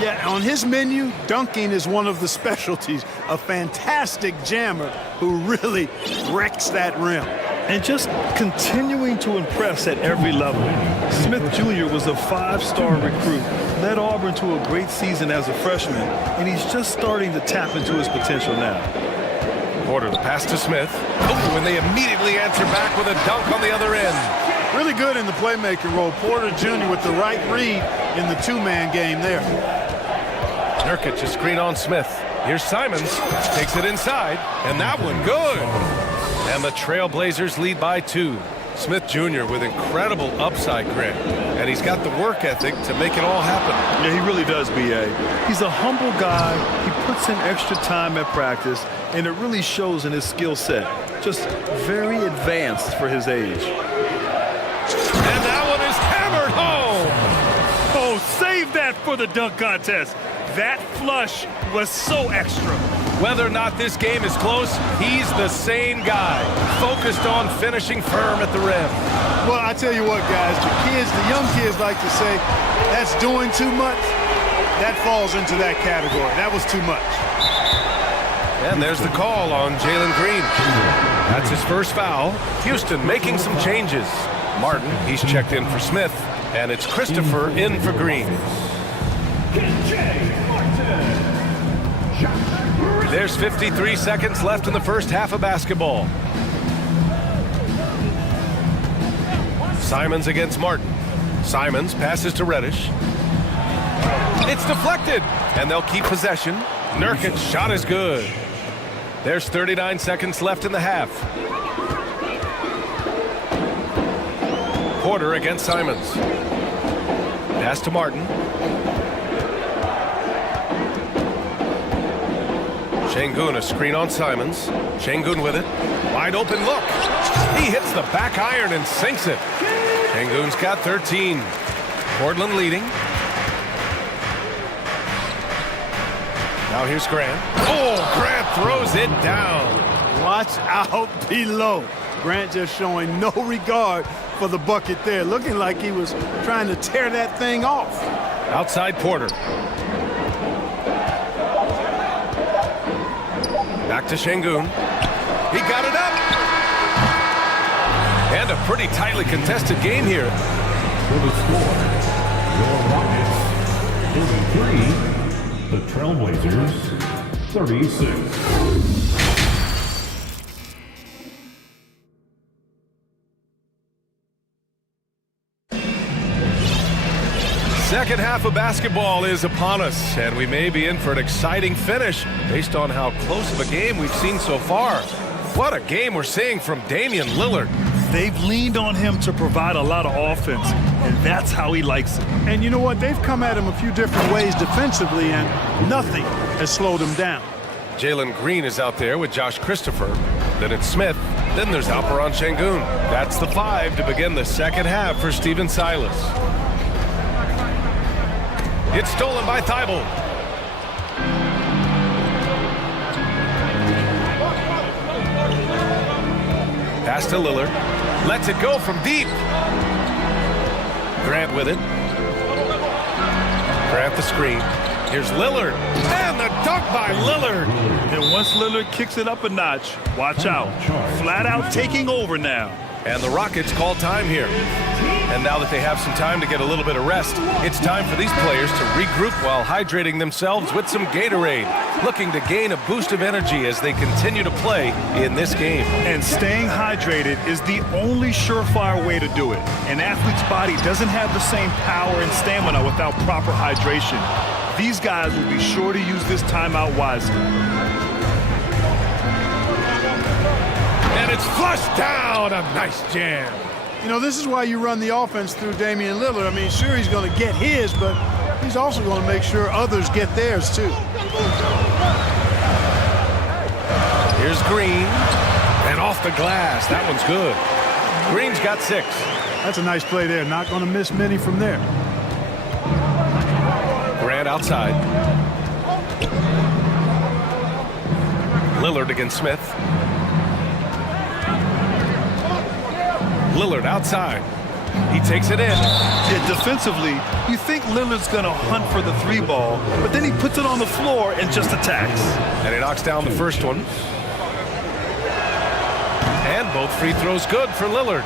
Yeah, on his menu, dunking is one of the specialties. A fantastic jammer who really wrecks that rim. And just continuing to impress at every level. Smith Jr. was a 5-star recruit, led Auburn to a great season as a freshman, and he's just starting to tap into his potential now. Porter, the pass to Smith. Oh, and they immediately answer back with a dunk on the other end. Really good in the playmaking role. Porter Jr. with the right read in the two-man game there. Nurkic, a screen on Smith. Here's Simons, takes it inside, and that one good. And the Trailblazers lead by 2. Smith Jr. with incredible upside grit, and he's got the work ethic to make it all happen. Yeah, he really does, B.A. He's a humble guy. He puts in extra time at practice, and it really shows in his skill set. Just very advanced for his age. And that one is hammered home. Oh, save that for the dunk contest. That flush was so extra. Whether or not this game is close, he's the same guy, focused on finishing firm at the rim. Well, I tell you what, guys, the young kids like to say, that's doing too much. That falls into that category. That was too much. And there's the call on Jalen Green. That's his first foul. Houston making some changes. Martin, he's checked in for Smith, and it's Christopher in for Green. There's 53 seconds left in the first half of basketball. Simons against Martin. Simons passes to Reddish. It's deflected, and they'll keep possession. Nurkic's shot is good. There's 39 seconds left in the half. Porter against Simons. Pass to Martin. Şengün, a screen on Simons. Şengün with it. Wide open look. He hits the back iron and sinks it. Şengün's got 13. Portland leading. Now here's Grant. Oh, Grant throws it down. Watch out below. Grant just showing no regard for the bucket there. Looking like he was trying to tear that thing off. Outside Porter. Back to Şengün. He got it up. And a pretty tightly contested game here. For the score, your Rockets 33, the Trailblazers 36. Second half of basketball is upon us, and we may be in for an exciting finish based on how close of a game we've seen so far. What a game we're seeing from Damian Lillard. They've leaned on him to provide a lot of offense, and that's how he likes it. And you know what? They've come at him a few different ways defensively, and nothing has slowed him down. Jalen Green is out there with Josh Christopher. Then it's Smith. Then there's Alperen Şengün. That's the 5 to begin the second half for Stephen Silas. It's stolen by Thibault. Pass to Lillard. Lets it go from deep. Grant with it. Grant the screen. Here's Lillard. And the dunk by Lillard. And once Lillard kicks it up a notch, watch out. Flat out taking over now. And the Rockets call time here. And now that they have some time to get a little bit of rest, it's time for these players to regroup while hydrating themselves with some Gatorade, looking to gain a boost of energy as they continue to play in this game. And staying hydrated is the only surefire way to do it. An athlete's body doesn't have the same power and stamina without proper hydration. These guys will be sure to use this timeout wisely. And it's flushed down. A nice jam. You know, this is why you run the offense through Damian Lillard. I mean, sure, he's going to get his, but he's also going to make sure others get theirs, too. Here's Green. And off the glass. That one's good. Green's got 6. That's a nice play there. Not going to miss many from there. Grant outside. Lillard against Smith. Lillard outside. He takes it in. Yeah, defensively, you think Lillard's going to hunt for the three ball, but then he puts it on the floor and just attacks. And he knocks down the first one. And both free throws good for Lillard.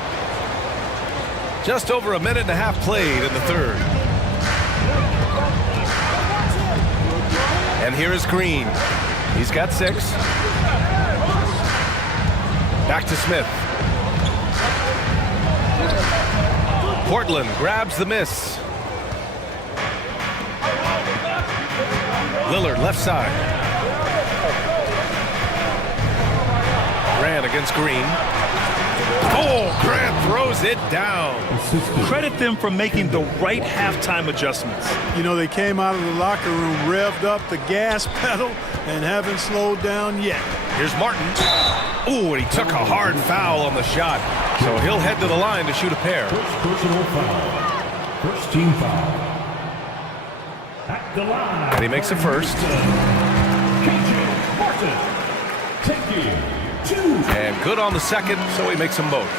Just over a minute and a half played in the third. And here is Green. He's got 6. Back to Smith. Portland grabs the miss. Lillard left side. Grant against Green. Oh, Grant throws it down. Credit them for making the right halftime adjustments. You know, they came out of the locker room, revved up the gas pedal, and haven't slowed down yet. Here's Martin. Ooh, and he took a hard foul on the shot. So he'll head to the line to shoot a pair. First personal foul. First team foul. At the line. And he makes a first. KJ Martin. Taking 2. And good on the second, so he makes them both.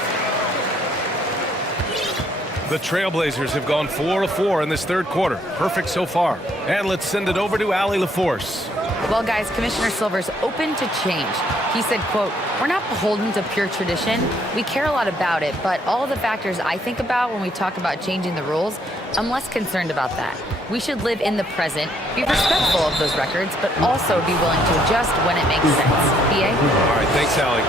The Trailblazers have gone 4 of 4 in this third quarter. Perfect so far. And let's send it over to Allie LaForce. Well, guys, Commissioner Silver's open to change. He said, quote, "We're not beholden to pure tradition. We care a lot about it, but all the factors I think about when we talk about changing the rules, I'm less concerned about that. We should live in the present, be respectful of those records, but also be willing to adjust when it makes sense." BA? All right, thanks, Allie.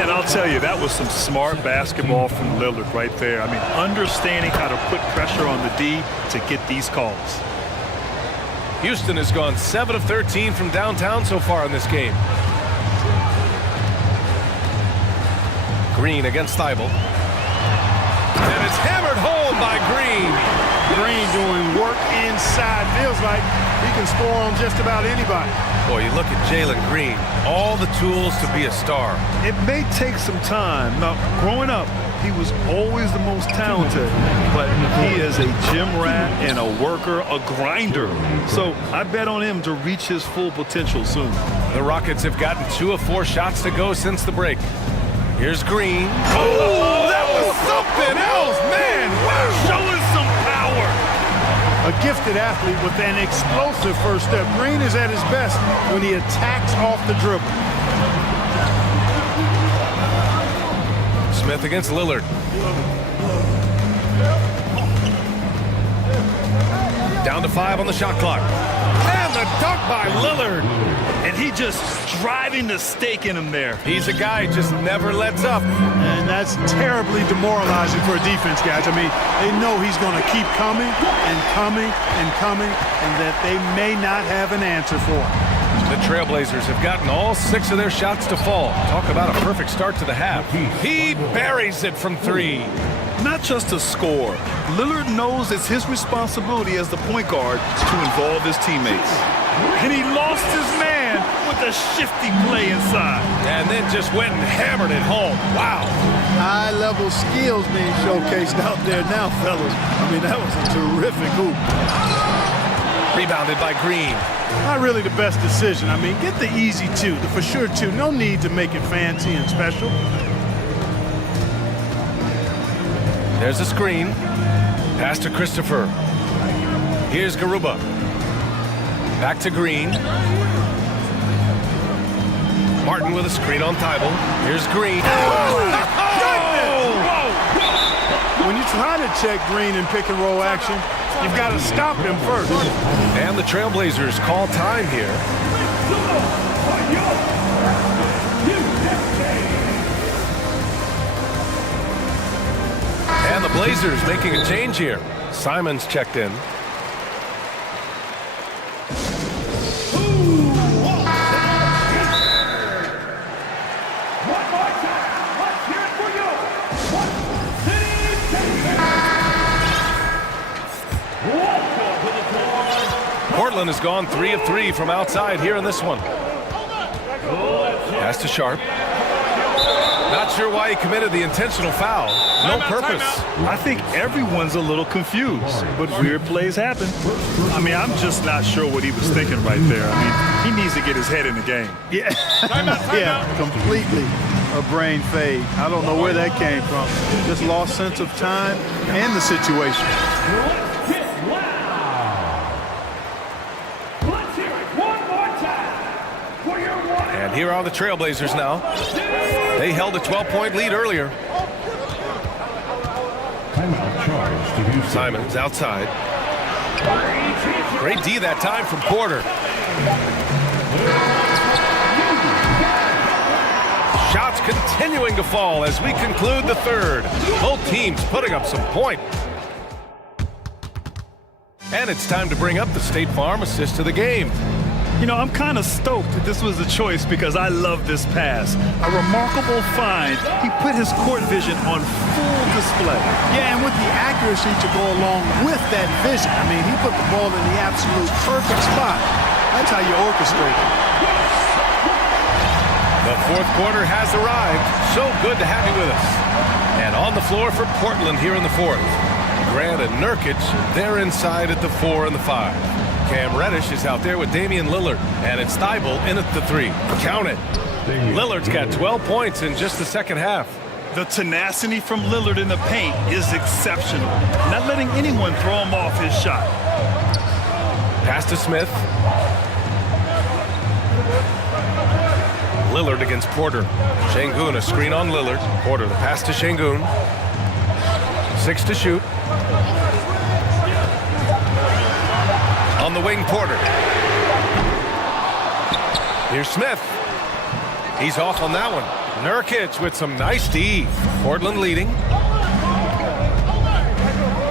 And I'll tell you, that was some smart basketball from Lillard right there. I mean, understanding how to put pressure on the D to get these calls. Houston has gone 7 of 13 from downtown so far in this game. Green against Thibault. And it's hammered home by Green. Green doing work inside. Feels like he can score on just about anybody. Boy, you look at Jalen Green. All the tools to be a star. It may take some time. Now, growing up, he was always the most talented, but he is a gym rat and a worker, a grinder. So I bet on him to reach his full potential soon. The Rockets have gotten 2 of 4 shots to go since the break. Here's Green. Oh, that was something else, man. Wow. Showing some power. A gifted athlete with an explosive first step. Green is at his best when he attacks off the dribble. Smith against Lillard. Down to 5 on the shot clock. And the dunk by Lillard. And he just driving the stake in him there. He's a guy who just never lets up. And that's terribly demoralizing for a defense, guys. I mean, they know he's going to keep coming and coming and coming, and that they may not have an answer for him. The Trailblazers have gotten all 6 of their shots to fall. Talk about a perfect start to the half. He buries it from 3. Not just a score. Lillard knows it's his responsibility as the point guard to involve his teammates. And he lost his man with a shifty play inside. And then just went and hammered it home. Wow. High-level skills being showcased out there now, fellas. I mean, that was a terrific hoop. Rebounded by Green. Not really the best decision. I mean, get the easy 2, the for sure 2. No need to make it fancy and special. There's a screen. Pass to Christopher. Here's Garuba. Back to Green. Martin with a screen on Thibault. Here's Green. When you try to check Green in pick and roll action, you've got to stop him first. And the Trailblazers call time here. And the Blazers making a change here. Simon's checked in. Portland has gone 3 of 3 from outside here in this one. Pass to Sharp. Not sure why he committed the intentional foul. No purpose. I think everyone's a little confused, but weird plays happen. I mean, I'm just not sure what he was thinking right there. I mean, he needs to get his head in the game. Yeah, yeah, completely. a brain fade. I don't know where that came from. Just lost sense of time and the situation. Let's get loud. Let's hear it one more time for your one. And here are the Trailblazers now. They held a 12-point lead earlier. Simons outside. Great D that time from Porter. Shots continuing to fall as we conclude the third. Both teams putting up some point. And it's time to bring up the State Farm assist to the game. You know, I'm kind of stoked that this was a choice because I love this pass. A remarkable find. He put his court vision on full display. Yeah, and with the accuracy to go along with that vision. I mean, he put the ball in the absolute perfect spot. That's how you orchestrate it. The fourth quarter has arrived. So good to have you with us. And on the floor for Portland here in the fourth. Grant and Nurkic, they're inside at the 4 and the 5. Cam Reddish is out there with Damian Lillard, and it's Thibault in at the 3. Count it. Lillard's got 12 points in just the second half. The tenacity from Lillard in the paint is exceptional. Not letting anyone throw him off his shot. Pass to Smith. Lillard against Porter. Şengün, a screen on Lillard. Porter, the pass to Şengün. 6 to shoot. On the wing, Porter. Here's Smith. He's off on that one. Nurkic with some nice D. Portland leading.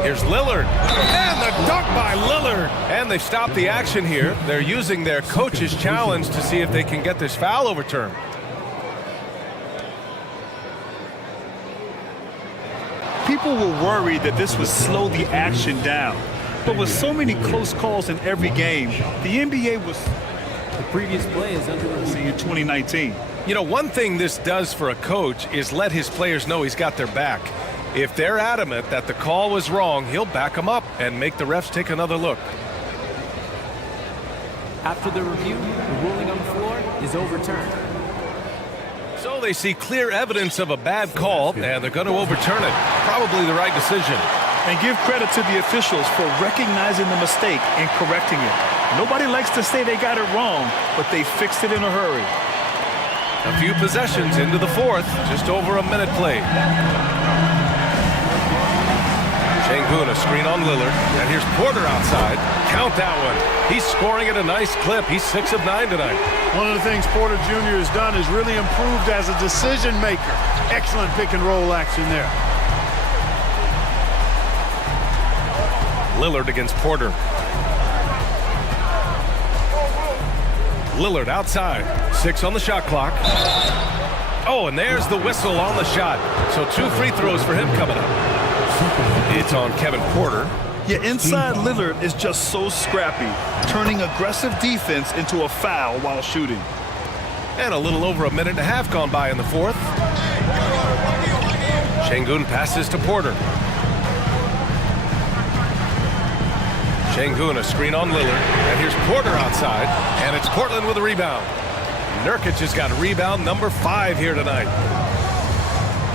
Here's Lillard. And the dunk by Lillard. And they've stopped the action here. They're using their coach's challenge to see if they can get this foul overturned. People were worried that this would slow the action down. But with so many close calls in every game, the NBA was The previous play is under review. in 2019. You know, one thing this does for a coach is let his players know he's got their back. If they're adamant that the call was wrong, he'll back them up and make the refs take another look. After the review, the ruling on the floor is overturned. So they see clear evidence of a bad call, and they're going to overturn it. Probably the right decision. And give credit to the officials for recognizing the mistake and correcting it. Nobody likes to say they got it wrong, but they fixed it in a hurry. A few possessions into the fourth, just over a minute played. Şengün, a screen on Lillard, and here's Porter outside. Count that one. He's scoring at a nice clip. He's 6 of 9 tonight. One of the things Porter Jr. has done is really improved as a decision maker. Excellent pick and roll action there. Lillard against Porter. Lillard outside. 6 on the shot clock. Oh, and there's the whistle on the shot. So 2 free throws for him coming up. It's on Kevin Porter. Yeah, inside Lillard is just so scrappy, turning aggressive defense into a foul while shooting. And a little over a minute and a half gone by in the fourth. Şengün passes to Porter. Şengün, a screen on Lillard. And here's Porter outside. And it's Portland with a rebound. Nurkic has got rebound number 5 here tonight.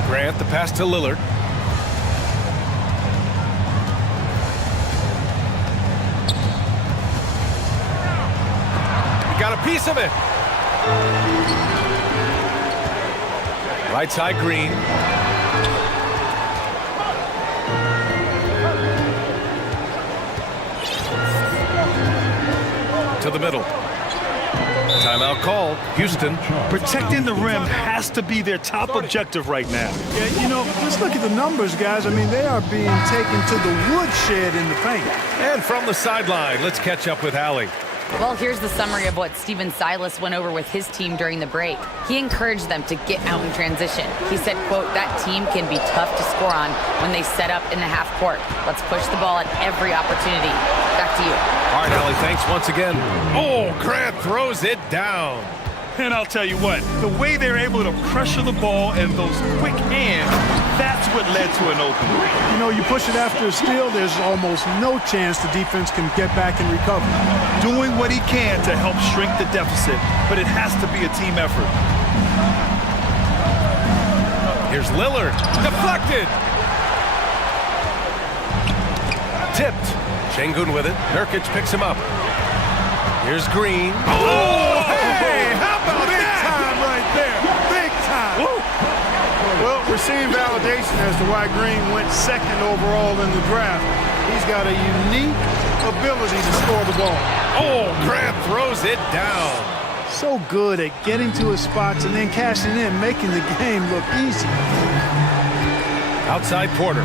Grant, the pass to Lillard. He got a piece of it. Right side, Green. To the middle. Timeout called. Houston. Protecting the rim has to be their top objective right now. Yeah, you know, let's look at the numbers, guys. I mean, they are being taken to the woodshed in the paint. And from the sideline, let's catch up with Allie. Well, here's the summary of what Steven Silas went over with his team during the break. He encouraged them to get out in transition. He said, quote, that team can be tough to score on when they set up in the half court. Let's push the ball at every opportunity. Back to you. All right, Allie, thanks once again. Oh, Grant throws it down. And I'll tell you what, the way they're able to pressure the ball and those quick hands, that's what led to an opening. You know, you push it after a steal, there's almost no chance the defense can get back and recover. Doing what he can to help shrink the deficit, but it has to be a team effort. Here's Lillard. Deflected. Tipped. Şengün with it. Nurkic picks him up. Here's Green. Oh, hey! How about Big that? time right there. Big time. Woo. Well, we're seeing validation as to why Green went second overall in the draft. He's got a unique ability to score the ball. Oh, Grant throws it down. So good at getting to his spots and then cashing in, making the game look easy. Outside Porter.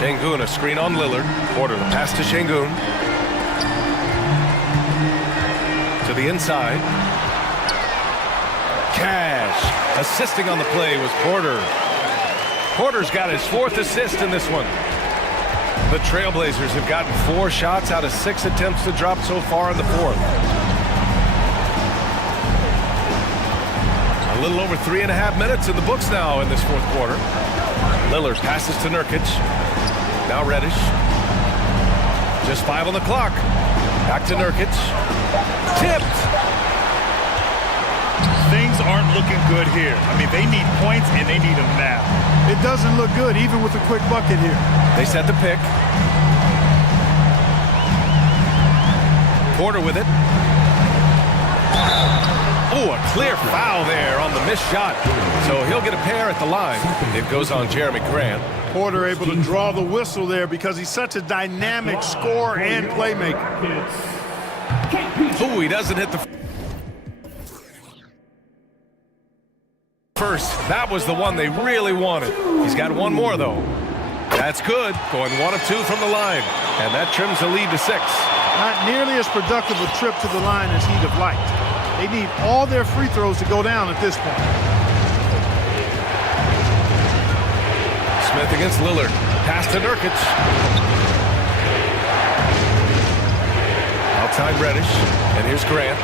Şengün, a screen on Lillard. Porter, the pass to Şengün. To the inside. Cash. Assisting on the play was Porter. Porter's got his 4th assist in this one. The Trailblazers have gotten 4 shots out of 6 attempts to drop so far in the 4th. A little over 3.5 minutes in the books now in this 4th quarter. Lillard passes to Nurkic. Now Reddish. Just 5 on the clock. Back to Nurkic. Tipped. Things aren't looking good here. I mean, they need points and they need them now. It doesn't look good, even with a quick bucket here. They set the pick. Porter with it. Oh, a clear foul there on the missed shot. So he'll get a pair at the line. It goes on Jeremy Grant. Porter able to draw the whistle there because he's such a dynamic scorer and playmaker. Oh, he doesn't hit the first. That was the one they really wanted. He's got one more, though. That's good. Going 1 of 2 from the line. And that trims the lead to 6. Not nearly as productive a trip to the line as he'd have liked. They need all their free throws to go down at this point. Smith against Lillard. Pass to Nurkic. Outside Reddish. And here's Grant.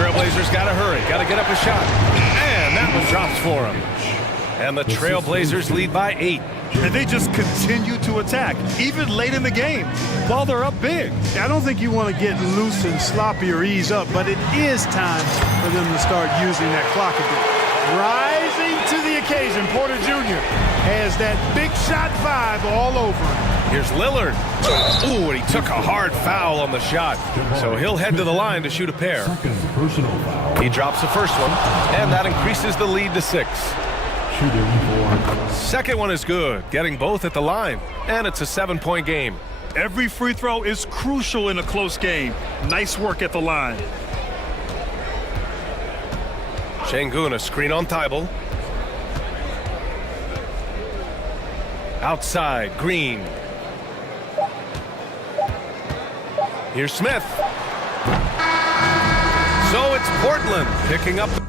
Trailblazers got to hurry. Got to get up a shot. And that one drops for him. And the Trailblazers lead by 8. And they just continue to attack, even late in the game, while they're up big. I don't think you want to get loose and sloppy or ease up, but it is time for them to start using that clock a bit. Rising to the occasion, Porter Jr. has that big shot vibe all over him. Here's Lillard. Ooh, and he took a hard foul on the shot. So he'll head to the line to shoot a pair. He drops the first one, and that increases the lead to 6. Second one is good, getting both at the line, and it's a 7-point game. Every free throw is crucial in a close game. Nice work at the line. Şengün, a screen on Thibault. Outside, Green. Here's Smith. So it's Portland picking up the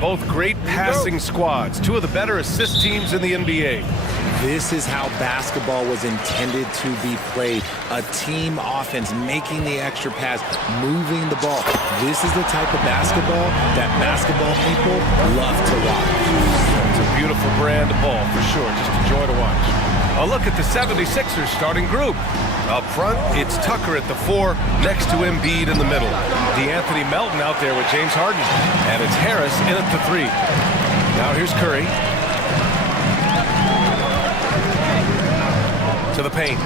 Both great passing squads, two of the better assist teams in the NBA. This is how basketball was intended to be played. A team offense, making the extra pass, moving the ball. This is the type of basketball that basketball people love to watch. It's a beautiful brand of ball, for sure. Just a joy to watch. A look at the 76ers starting group. Up front, it's Tucker at the 4, next to Embiid in the middle. DeAnthony Melton out there with James Harden. And it's Harris in at the 3. Now here's Curry. To the paint.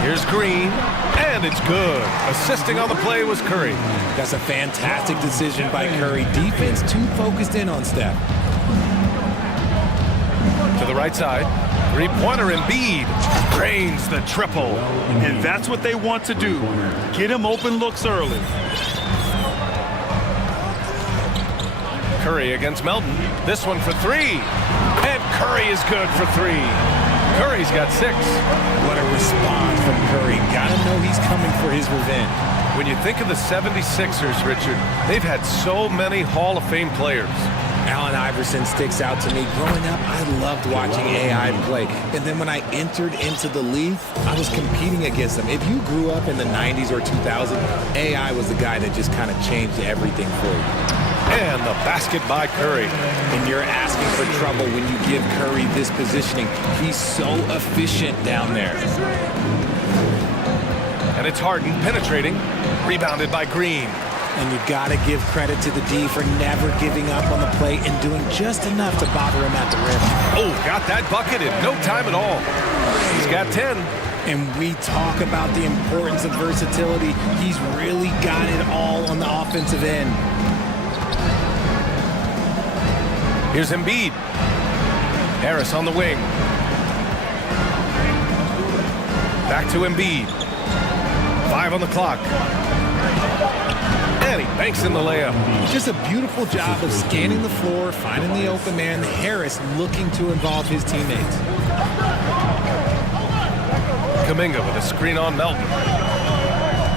Here's Green, and it's good. Assisting on the play was Curry. That's a fantastic decision by Curry. Defense too focused in on Steph. To the right side. Three-pointer Embiid drains the triple. And that's what they want to do. Get him open looks early. Curry against Melton. This one for 3. And Curry is good for 3. Curry's got 6. What a response from Curry. Gotta know he's coming for his revenge. When you think of the 76ers, Richard, they've had so many Hall of Fame players. Allen Iverson sticks out to me. Growing up, I loved watching AI play. And then when I entered into the league, I was competing against them. If you grew up in the 90s or 2000s, AI was the guy that just kind of changed everything for you. And the basket by Curry. And you're asking for trouble when you give Curry this positioning. He's so efficient down there. And it's Harden penetrating. Rebounded by Green. And you got to give credit to the D for never giving up on the play and doing just enough to bother him at the rim. Oh, got that bucket in no time at all. He's got 10. And we talk about the importance of versatility. He's really got it all on the offensive end. Here's Embiid. Harris on the wing. Back to Embiid. 5 on the clock. And he banks in the layup. Just a beautiful job of scanning the floor, finding the open man. Harris looking to involve his teammates. Kuminga with a screen on Melton.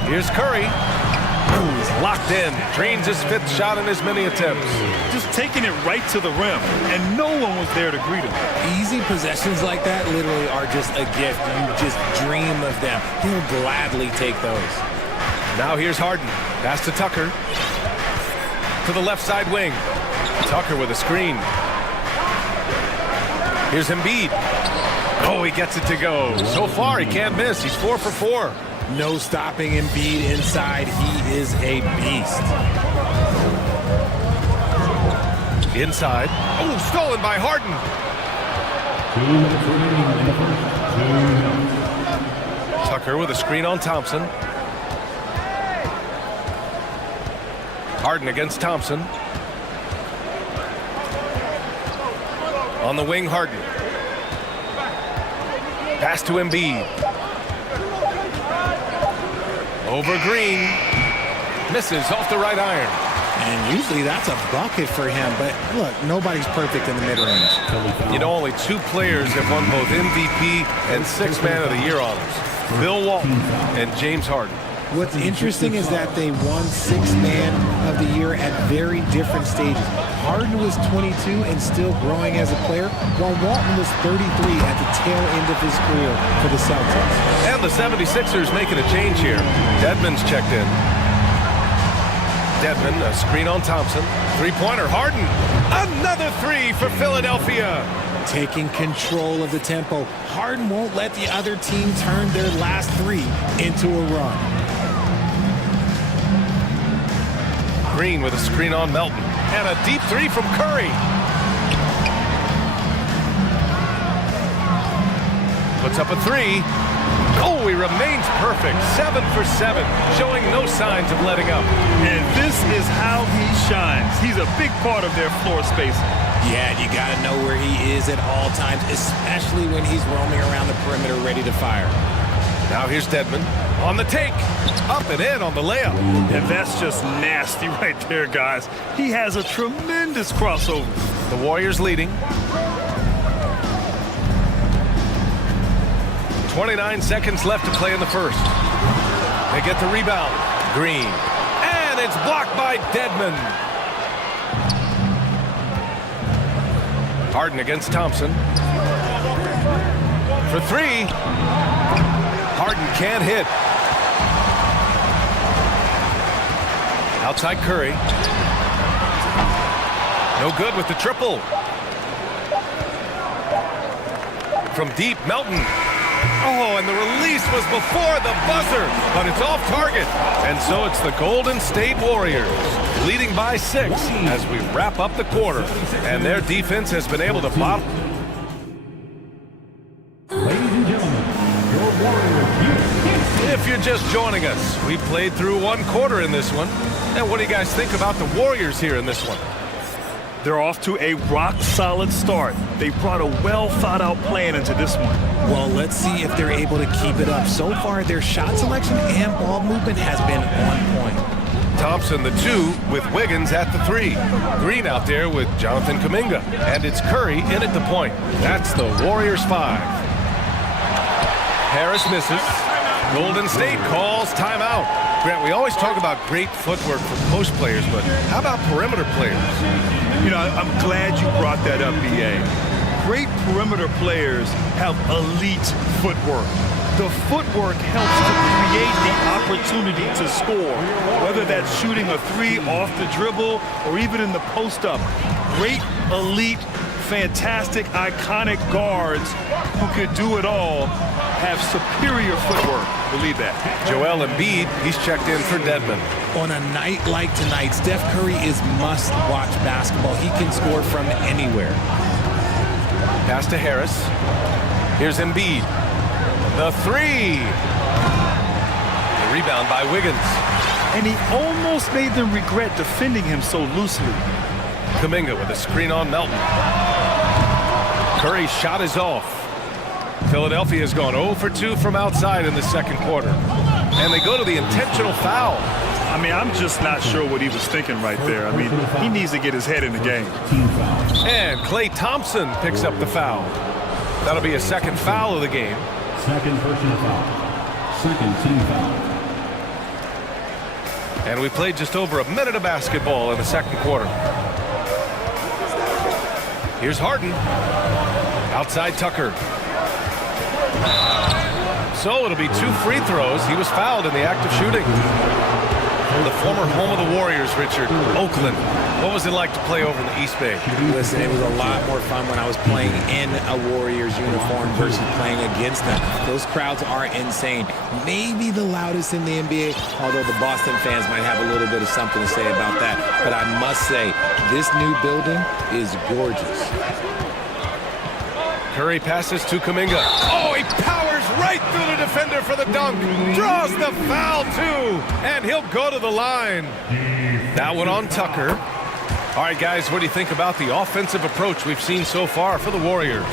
Here's Curry. He's locked in. Drains his 5th shot in as many attempts. Just taking it right to the rim, and no one was there to greet him. Easy possessions like that literally are just a gift. You just dream of them. He'll gladly take those. Now here's Harden. Pass to Tucker. To the left side wing. Tucker with a screen. Here's Embiid. Oh, he gets it to go. So far, he can't miss. He's 4 for 4. No stopping Embiid inside. He is a beast. Inside. Oh, stolen by Harden. Tucker with a screen on Thompson. Harden against Thompson. On the wing, Harden. Pass to Embiid. Over Green. Misses off the right iron. And usually that's a bucket for him, but look, nobody's perfect in the mid-range. You know, only 2 players have won both MVP and 6th Man of the Year honors. Bill Walton and James Harden. What's interesting is that they won 6th Man of the Year at very different stages. Harden was 22 and still growing as a player, while Walton was 33 at the tail end of his career for the Celtics. And the 76ers making a change here. Dedmon's checked in. Dedmon, a screen on Thompson. 3-pointer, Harden. Another 3 for Philadelphia. Taking control of the tempo. Harden won't let the other team turn their last 3 into a run. Green with a screen on Melton. And a deep 3 from Curry. Puts up a 3. Oh, he remains perfect. 7 for 7, showing no signs of letting up. And this is how he shines. He's a big part of their floor space. Yeah, you got to know where he is at all times, especially when he's roaming around the perimeter ready to fire. Now here's Dedmon on the take. Up and in on the layup. And that's just nasty right there, guys. He has a tremendous crossover. The Warriors leading. 29 seconds left to play in the first. They get the rebound. Green. And it's blocked by Dedmon. Harden against Thompson. For three. Harden can't hit. Outside Curry. No good with the triple. From deep, Melton. Oh, and the release was before the buzzer, but it's off target. And so it's the Golden State Warriors leading by 6 as we wrap up the quarter. And their defense has been able to bottle. Ladies and gentlemen, your Warriors. If you're just joining us, we played through one quarter in this one. And what do you guys think about the Warriors here in this one? They're off to a rock-solid start. They brought a well-thought-out plan into this one. Well, let's see if they're able to keep it up. So far, their shot selection and ball movement has been on point. Thompson, the 2, with Wiggins at the 3. Green out there with Jonathan Kuminga. And it's Curry in at the point. That's the Warriors 5. Harris misses. Golden State calls timeout. Grant, we always talk about great footwork for post players, but how about perimeter players? You know, I'm glad you brought that up, B.A. Great perimeter players have elite footwork. The footwork helps to create the opportunity to score, whether that's shooting a 3 off the dribble or even in the post-up. Great, elite, fantastic, iconic guards who could do it all have superior footwork. Believe that. Joel Embiid, he's checked in for Dedmon. On a night like tonight, Steph Curry is must-watch basketball. He can score from anywhere. Pass to Harris. Here's Embiid. The 3. The rebound by Wiggins. And he almost made them regret defending him so loosely. Kuminga with a screen on Melton. Curry's shot is off. Philadelphia has gone 0 for 2 from outside in the second quarter. And they go to the intentional foul. I mean, I'm just not sure what he was thinking right there. I mean, he needs to get his head in the game. And Klay Thompson picks up the foul. That'll be a second foul of the game. Second personal foul. Second team foul. And we played just over a minute of basketball in the second quarter. Here's Harden. Outside Tucker. So it'll be 2 free throws. He was fouled in the act of shooting. The former home of the Warriors, Richard, Oakland. What was it like to play over in the East Bay? Listen, it was a lot more fun when I was playing in a Warriors uniform versus playing against them. Those crowds are insane. Maybe the loudest in the NBA, although the Boston fans might have a little bit of something to say about that. But I must say, this new building is gorgeous. Curry passes to Kuminga. Oh, he powers right through the defender for the dunk. Draws the foul, too. And he'll go to the line. That one on Tucker. All right, guys, what do you think about the offensive approach we've seen so far for the Warriors?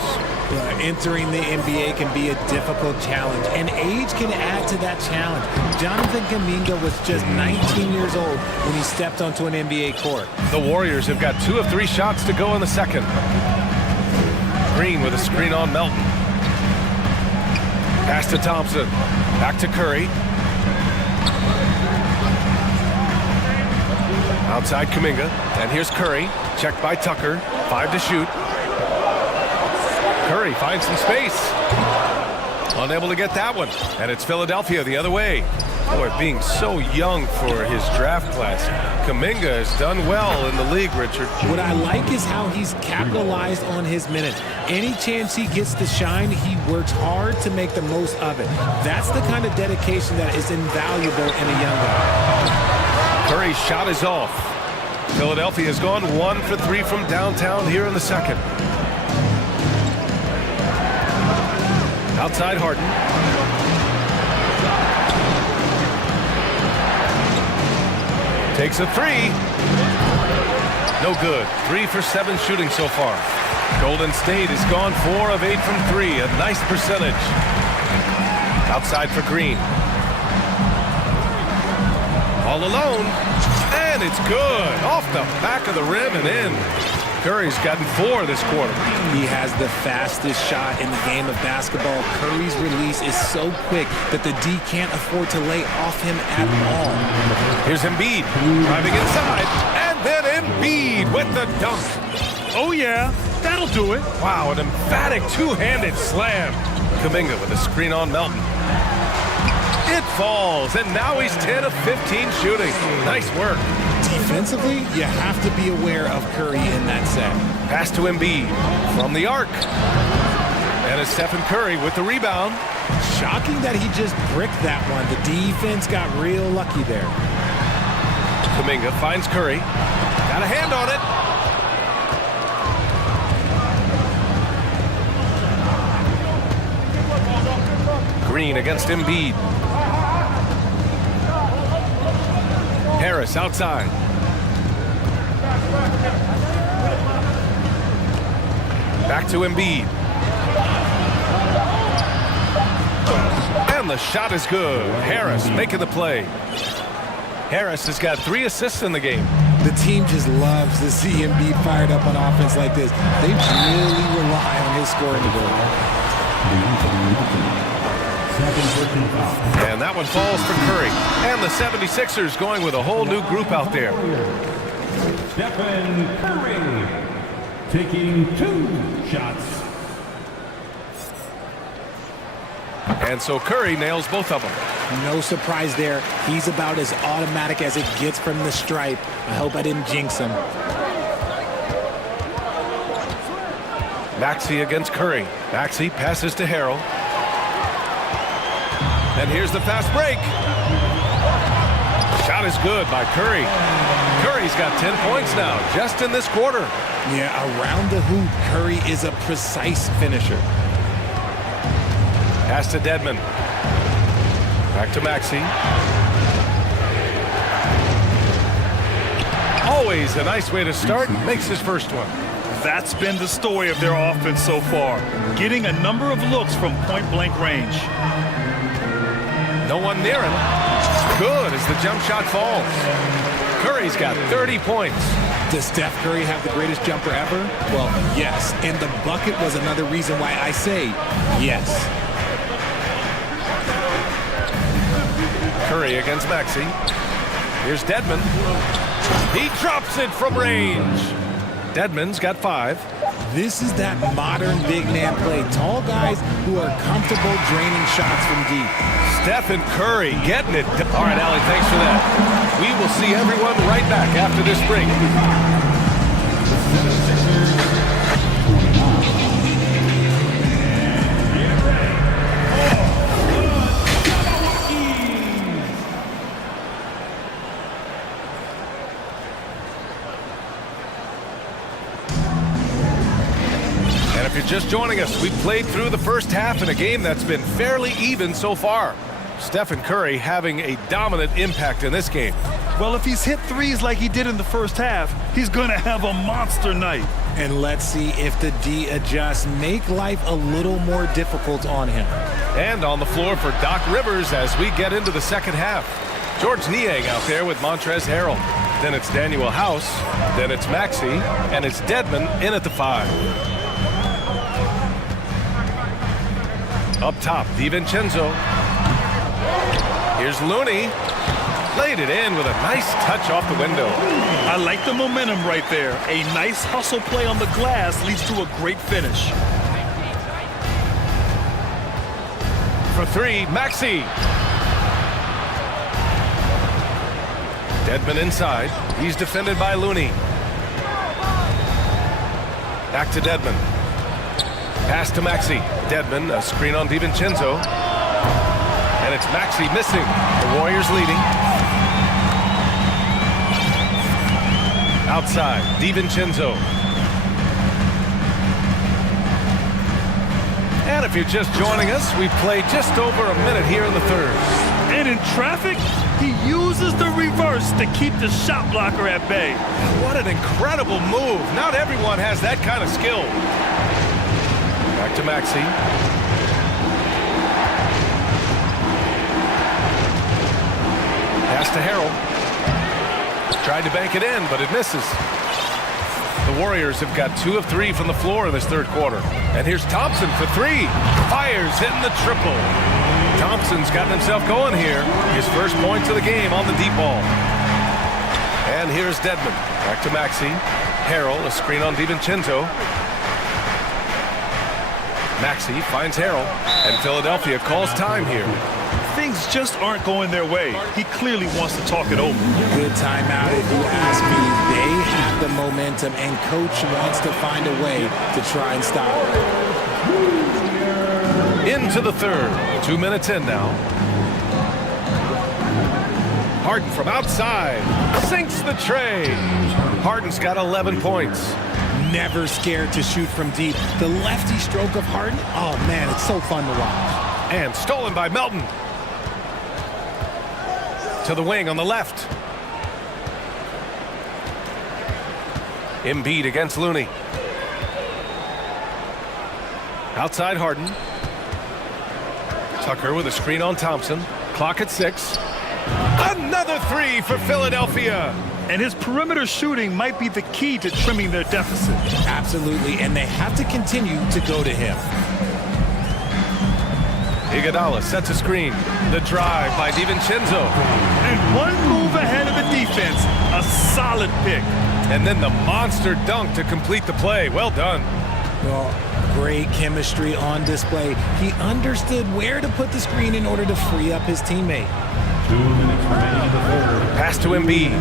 Entering the NBA can be a difficult challenge, and age can add to that challenge. Jonathan Kuminga was just 19 years old when he stepped onto an NBA court. The Warriors have got 2 of 3 shots to go in the second. Green with a screen on Melton. Pass to Thompson. Back to Curry. Outside Kuminga. And here's Curry. Checked by Tucker. 5 to shoot. Curry finds some space. Unable to get that one. And it's Philadelphia the other way. Boy, being so young for his draft class, Kuminga has done well in the league, Richard. What I like is how he's capitalized on his minutes. Any chance he gets to shine, he works hard to make the most of it. That's the kind of dedication that is invaluable in a young guy. Curry's shot is off. Philadelphia has gone 1 for 3 from downtown here in the second. Outside Harden. Takes a 3. No good. 3 for 7 shooting so far. Golden State has gone 4 of 8 from 3. A nice percentage. Outside for Green. All alone. And it's good. Off the back of the rim and in. Curry's gotten 4 this quarter. He has the fastest shot in the game of basketball. Curry's release is so quick that the D can't afford to lay off him at all. Here's Embiid driving inside, and then Embiid with the dunk. Oh, yeah. That'll do it. Wow, an emphatic two-handed slam. Kuminga with a screen on Melton. It falls, and now he's 10 of 15 shooting. Nice work. Defensively, you have to be aware of Curry in that set. Pass to Embiid from the arc. And it's Stephen Curry with the rebound. Shocking that he just bricked that one. The defense got real lucky there. Kuminga finds Curry. Got a hand on it. Green against Embiid. Harris outside. Back to Embiid. And the shot is good. Harris making the play. Harris has got 3 assists in the game. The team just loves to see Embiid fired up on offense like this. They really rely on his scoring ability. And that one falls for Curry. And the 76ers going with a whole new group out there. Stephen Curry taking 2 shots. And so Curry nails both of them. No surprise there. He's about as automatic as it gets from the stripe. I hope I didn't jinx him. Maxey against Curry. Maxey passes to Harrell. And here's the fast break. Shot is good by Curry. Curry's got 10 points now, just in this quarter. Yeah, around the hoop, Curry is a precise finisher. Pass to Dedmon. Back to Maxey. Always a nice way to start. Makes his first one. That's been the story of their offense so far. Getting a number of looks from point-blank range. No one near him. Good as the jump shot falls. Curry's got 30 points. Does Steph Curry have the greatest jumper ever? Well, yes. And the bucket was another reason why I say yes. Curry against Maxey. Here's Dedmon. He drops it from range. Dedmon's got 5. This is that modern big man play. Tall guys who are comfortable draining shots from deep. Stephen Curry getting it. All right, Allie, thanks for that. We will see everyone right back after this break. And if you're just joining us, we've played through the first half in a game that's been fairly even so far. Stephen Curry having a dominant impact in this game. Well, if he's hit threes like he did in the first half, he's going to have a monster night. And let's see if the D adjusts, make life a little more difficult on him. And on the floor for Doc Rivers as we get into the second half. George Niang out there with Montrezl Harrell. Then it's Daniel House. Then it's Maxey. And it's Dedmon in at the 5. Up top, DiVincenzo. Here's Looney. Laid it in with a nice touch off the window. I like the momentum right there. A nice hustle play on the glass leads to a great finish. For 3, Maxey. Dedmon inside. He's defended by Looney. Back to Dedmon. Pass to Maxey. Dedmon, a screen on DiVincenzo. And it's Maxey missing. The Warriors leading. Outside, DiVincenzo. And if you're just joining us, we've played just over a minute here in the third. And in traffic, he uses the reverse to keep the shot blocker at bay. What an incredible move. Not everyone has that kind of skill. Back to Maxey. Pass to Harrell. Tried to bank it in, but it misses. The Warriors have got 2 of 3 from the floor in this third quarter. And here's Thompson for 3. Fires, hitting the triple. Thompson's gotten himself going here. His first points of the game on the deep ball. And here's Dedmon. Back to Maxey. Harrell, a screen on DiVincenzo. Maxey finds Harrell, and Philadelphia calls time here. Things just aren't going their way. He clearly wants to talk it over. Good timeout if you ask me. They have the momentum, and coach wants to find a way to try and stop it. Into the third. 2 minutes in now. Harden from outside. Sinks the tray. Harden's got 11 points. Never scared to shoot from deep. The lefty stroke of Harden, oh man, it's so fun to watch. And stolen by Melton. To the wing on the left. Embiid against Looney. Outside Harden. Tucker with a screen on Thompson. Clock at 6. Another three for Philadelphia. And his perimeter shooting might be the key to trimming their deficit. Absolutely, and they have to continue to go to him. Iguodala sets a screen. The drive by DiVincenzo. And one move ahead of the defense. A solid pick. And then the monster dunk to complete the play. Well done. Well, great chemistry on display. He understood where to put the screen in order to free up his teammate. 2 minutes remaining in the third. Pass to Embiid.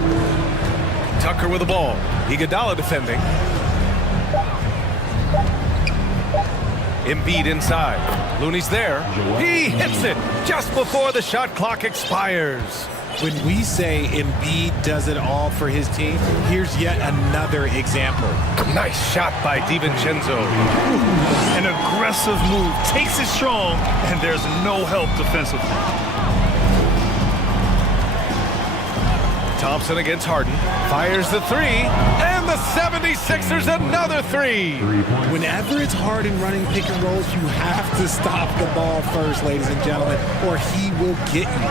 Tucker with the ball. Iguodala defending. Embiid inside. Looney's there. He hits it just before the shot clock expires. When we say Embiid does it all for his team, here's yet another example. Nice shot by DiVincenzo. An aggressive move. Takes it strong, and there's no help defensively. Thompson against Harden. Fires the three. And the 76ers another three. Whenever it's Harden running pick and rolls, you have to stop the ball first, ladies and gentlemen, or he will get you.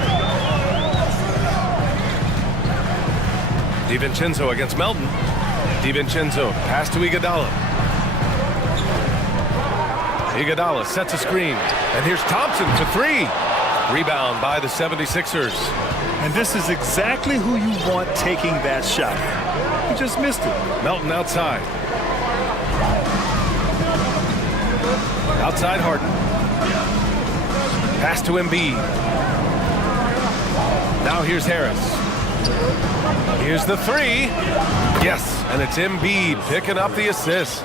DiVincenzo against Melton. DiVincenzo pass to Iguodala. Iguodala sets a screen. And here's Thompson for three. Rebound by the 76ers. And this is exactly who you want taking that shot. He just missed it. Melton outside. Outside Harden. Pass to Embiid. Now here's Harris. Here's the three. Yes, and it's Embiid picking up the assist.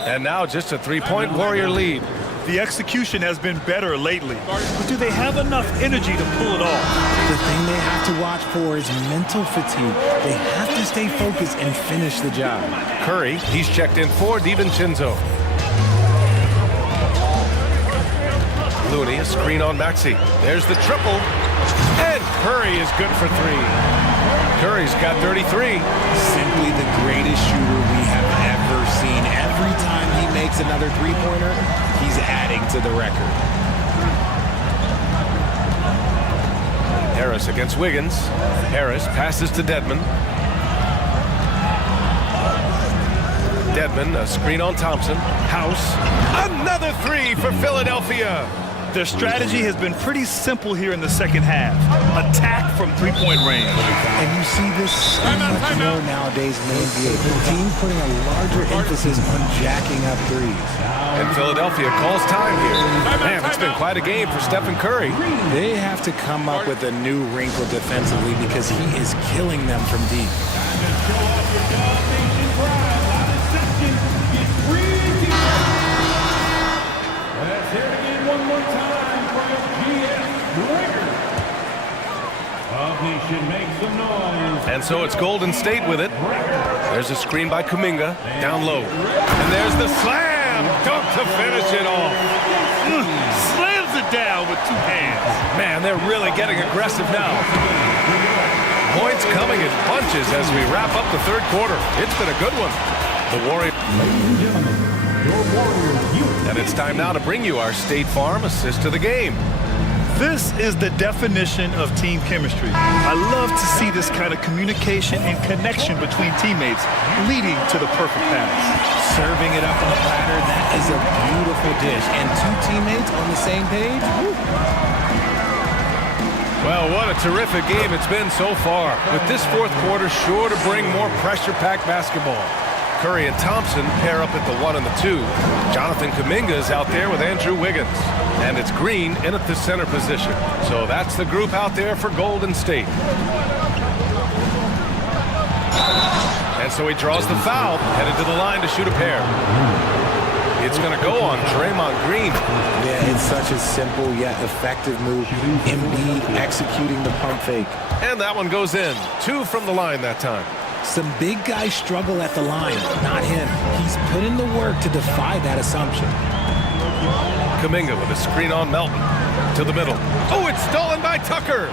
And now just a three-point Warrior lead. The execution has been better lately. But do they have enough energy to pull it off? The thing they have to watch for is mental fatigue. They have to stay focused and finish the job. Curry, he's checked in for DiVincenzo. Looney, a screen on Maxey. There's the triple. And Curry is good for three. Curry's got 33. Simply the greatest shooter we have ever seen. Every time he makes another three-pointer, he's adding to the record. Harris against Wiggins. Harris passes to Dedmon. Dedmon, a screen on Thompson. House. Another three for Philadelphia. Their strategy has been pretty simple here in the second half. Attack from three-point range. And you see this so much more nowadays in the NBA. The team putting a larger emphasis on jacking up threes. And Philadelphia calls time here. Man, it's been quite a game for Stephen Curry. They have to come up with a new wrinkle defensively because he is killing them from deep. Let's hear it again one more time for GS record. Nation make some noise. And so it's Golden State with it. There's a screen by Kuminga, down low. And there's the slam dunk to finish it off. Slams it down with two hands. Man, they're really getting aggressive now. Points coming in bunches as we wrap up the third quarter. It's been a good one. The Warriors. Ladies and gentlemen, your Warriors youth. And it's time now to bring you our State Farm assist to the game. This is the definition of team chemistry. I love to see this kind of communication and connection between teammates leading to the perfect pass. Serving it up on a platter, that is a beautiful dish. And two teammates on the same page. Woo. Well, what a terrific game it's been so far. With this fourth quarter sure to bring more pressure-packed basketball. Curry and Thompson pair up at the 1 and the 2. Jonathan Kuminga is out there with Andrew Wiggins. And it's Green in at the center position. So that's the group out there for Golden State. And so he draws the foul, headed to the line to shoot a pair. It's going to go on Draymond Green. Yeah, it's such a simple yet effective move. Embiid executing the pump fake. And that one goes in. 2 from the line that time. Some big guys struggle at the line, not him. He's put in the work to defy that assumption. Kuminga with a screen on Melton. To the middle. Oh, it's stolen by Tucker.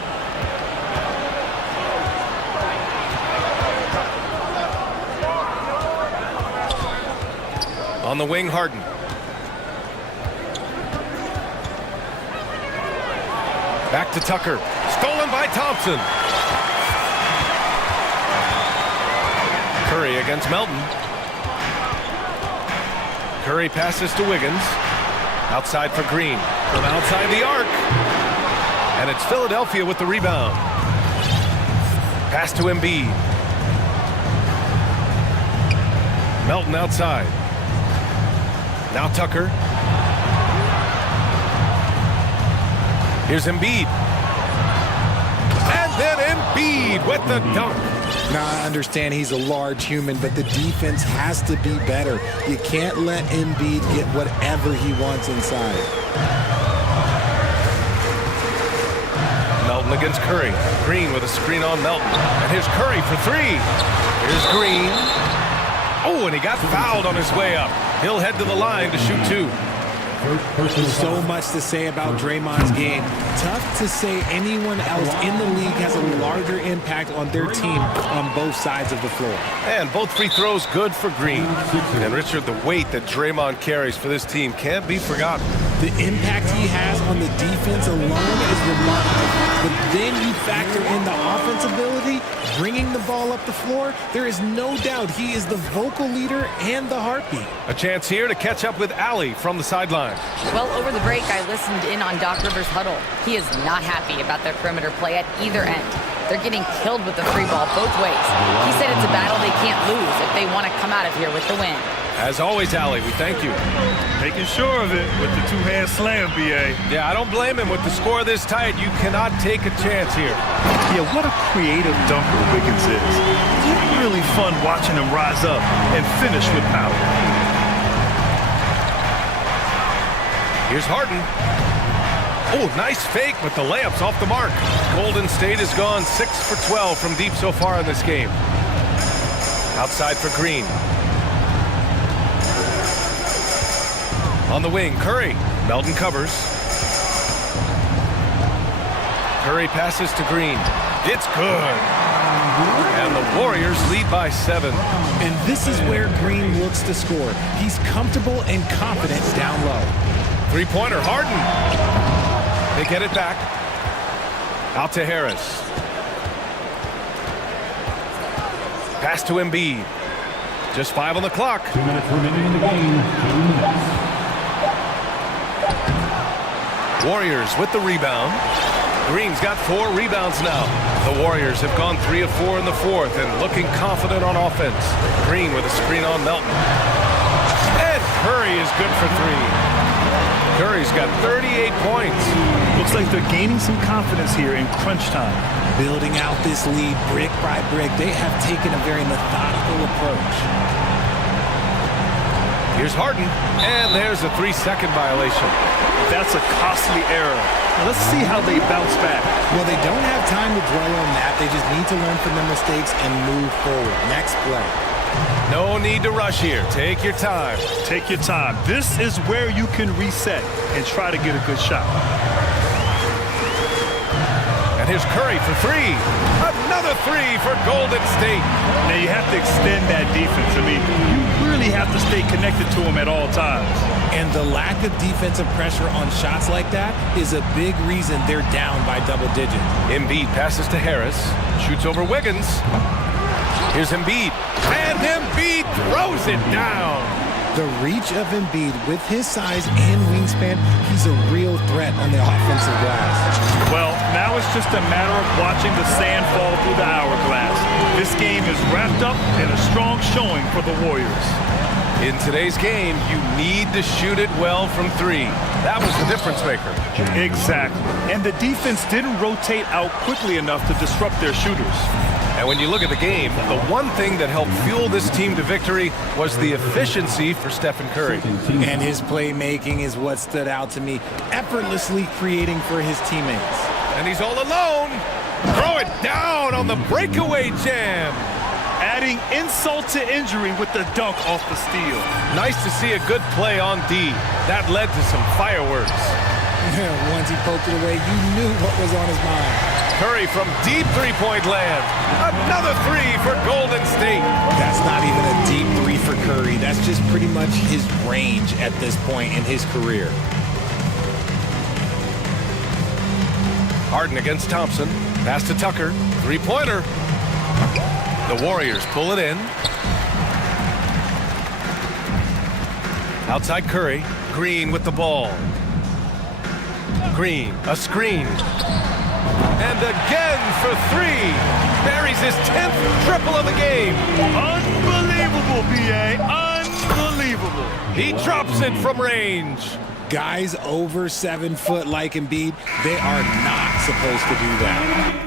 On the wing, Harden. Back to Tucker. Stolen by Thompson. Curry against Melton. Curry passes to Wiggins. Outside for Green. From outside the arc. And it's Philadelphia with the rebound. Pass to Embiid. Melton outside. Now Tucker. Here's Embiid. And then Embiid with the dunk. Now, I understand he's a large human, but the defense has to be better. You can't let Embiid get whatever he wants inside. Melton against Curry. Green with a screen on Melton. And here's Curry for 3. Here's Green. Oh, and he got fouled on his way up. He'll head to the line to shoot 2. So much to say about Draymond's game. Tough to say anyone else in the league has a larger impact on their team on both sides of the floor. And both free throws good for Green. And Richard, the weight that Draymond carries for this team can't be forgotten. The impact he has on the defense alone is remarkable. But then you factor in the offense ability, bringing the ball up the floor. There is no doubt he is the vocal leader and the heartbeat. A chance here to catch up with Allie from the sideline. Well, over the break, I listened in on Doc Rivers' huddle. He is not happy about their perimeter play at either end. They're getting killed with the free ball both ways. He said it's a battle they can't lose if they want to come out of here with the win. As always, Allie, we thank you. Making sure of it with the two-hand slam, B.A. Yeah, I don't blame him. With the score this tight, you cannot take a chance here. Yeah, what a creative dunker Wiggins is. It's really fun watching him rise up and finish with power. Here's Harden. Oh, nice fake, but the layup's off the mark. Golden State has gone 6 for 12 from deep so far in this game. Outside for Green. On the wing, Curry. Melton covers. Curry passes to Green. It's good. And the Warriors lead by 7. And this is where Green looks to score. He's comfortable and confident down low. Three-pointer, Harden. They get it back. Out to Harris. Pass to Embiid. Just 5 on the clock. 2 minutes remaining in the game. Warriors with the rebound. Green's got 4 rebounds now. The Warriors have gone 3 of 4 in the 4th and looking confident on offense. Green with a screen on Melton. And Curry is good for 3. Curry's got 38 points. Looks like they're gaining some confidence here in crunch time. Building out this lead brick by brick, they have taken a very methodical approach. Here's Harden, and there's a 3-second violation. That's a costly error. Now let's see how they bounce back. Well, they don't have time to dwell on that. They just need to learn from their mistakes and move forward. Next play. No need to rush here. Take your time. Take your time. This is where you can reset and try to get a good shot. And here's Curry for 3. Another 3 for Golden State. Now you have to extend that defense. I mean, you really have to stay connected to them at all times. And the lack of defensive pressure on shots like that is a big reason they're down by double digits. Embiid passes to Harris. Shoots over Wiggins. Here's Embiid. And Embiid throws it down. The reach of Embiid with his size and wingspan, he's a real threat on the offensive glass. Well, now it's just a matter of watching the sand fall through the hourglass. This game is wrapped up in a strong showing for the Warriors. In today's game, you need to shoot it well from three. That was the difference maker. Exactly. And the defense didn't rotate out quickly enough to disrupt their shooters. And when you look at the game, the one thing that helped fuel this team to victory was the efficiency for Stephen Curry. And his playmaking is what stood out to me, effortlessly creating for his teammates. And he's all alone. Throw it down on the breakaway jam. Adding insult to injury with the dunk off the steal. Nice to see a good play on D. That led to some fireworks. Once he poked it away, you knew what was on his mind. Curry from deep three-point land. Another three for Golden State. That's not even a deep three for Curry. That's just pretty much his range at this point in his career. Harden against Thompson. Pass to Tucker. Three-pointer. The Warriors pull it in. Outside Curry. Green with the ball. Green, a screen. And again for three. Buries his 10th triple of the game. Unbelievable, B.A. Unbelievable. He drops it from range. Guys over 7 foot like Embiid, they are not supposed to do that.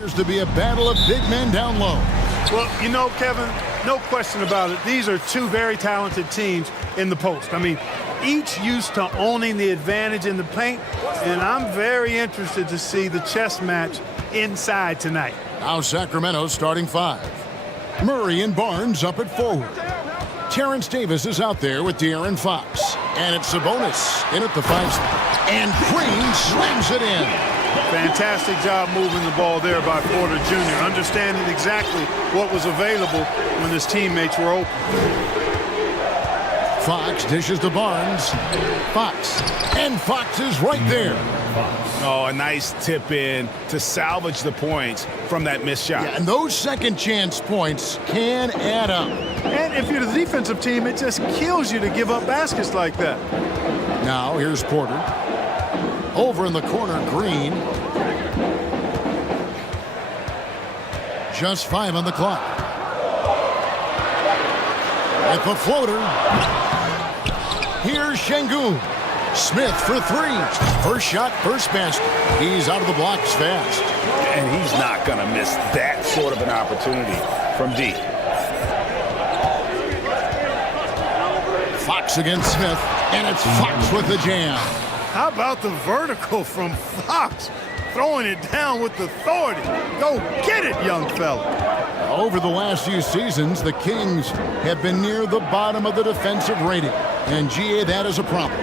There's to be a battle of big men down low. Well, you know, Kevin, no question about it. These are two very talented teams in the post. I mean, each used to owning the advantage in the paint, and I'm very interested to see the chess match inside tonight. Now Sacramento's starting five. Murray and Barnes up at forward. Terrence Davis is out there with De'Aaron Fox. And it's Sabonis in at the 5 spot. And Green slams it in. Fantastic job moving the ball there by Porter Jr., understanding exactly what was available when his teammates were open. Fox dishes to Barnes. Fox. And Fox is right there. Oh, a nice tip in to salvage the points from that missed shot. Yeah, and those second chance points can add up. And if you're the defensive team, it just kills you to give up baskets like that. Now here's Porter. Over in the corner, Green. Just 5 on the clock. At the floater. Here's Şengün. Smith for 3. First shot, first basket. He's out of the blocks fast. And he's not going to miss that sort of an opportunity from deep. Fox against Smith, and it's Fox with the jam. How about the vertical from Fox? Throwing it down with authority. Go get it, young fella. Over the last few seasons, the Kings have been near the bottom of the defensive rating. And, GA, that is a problem.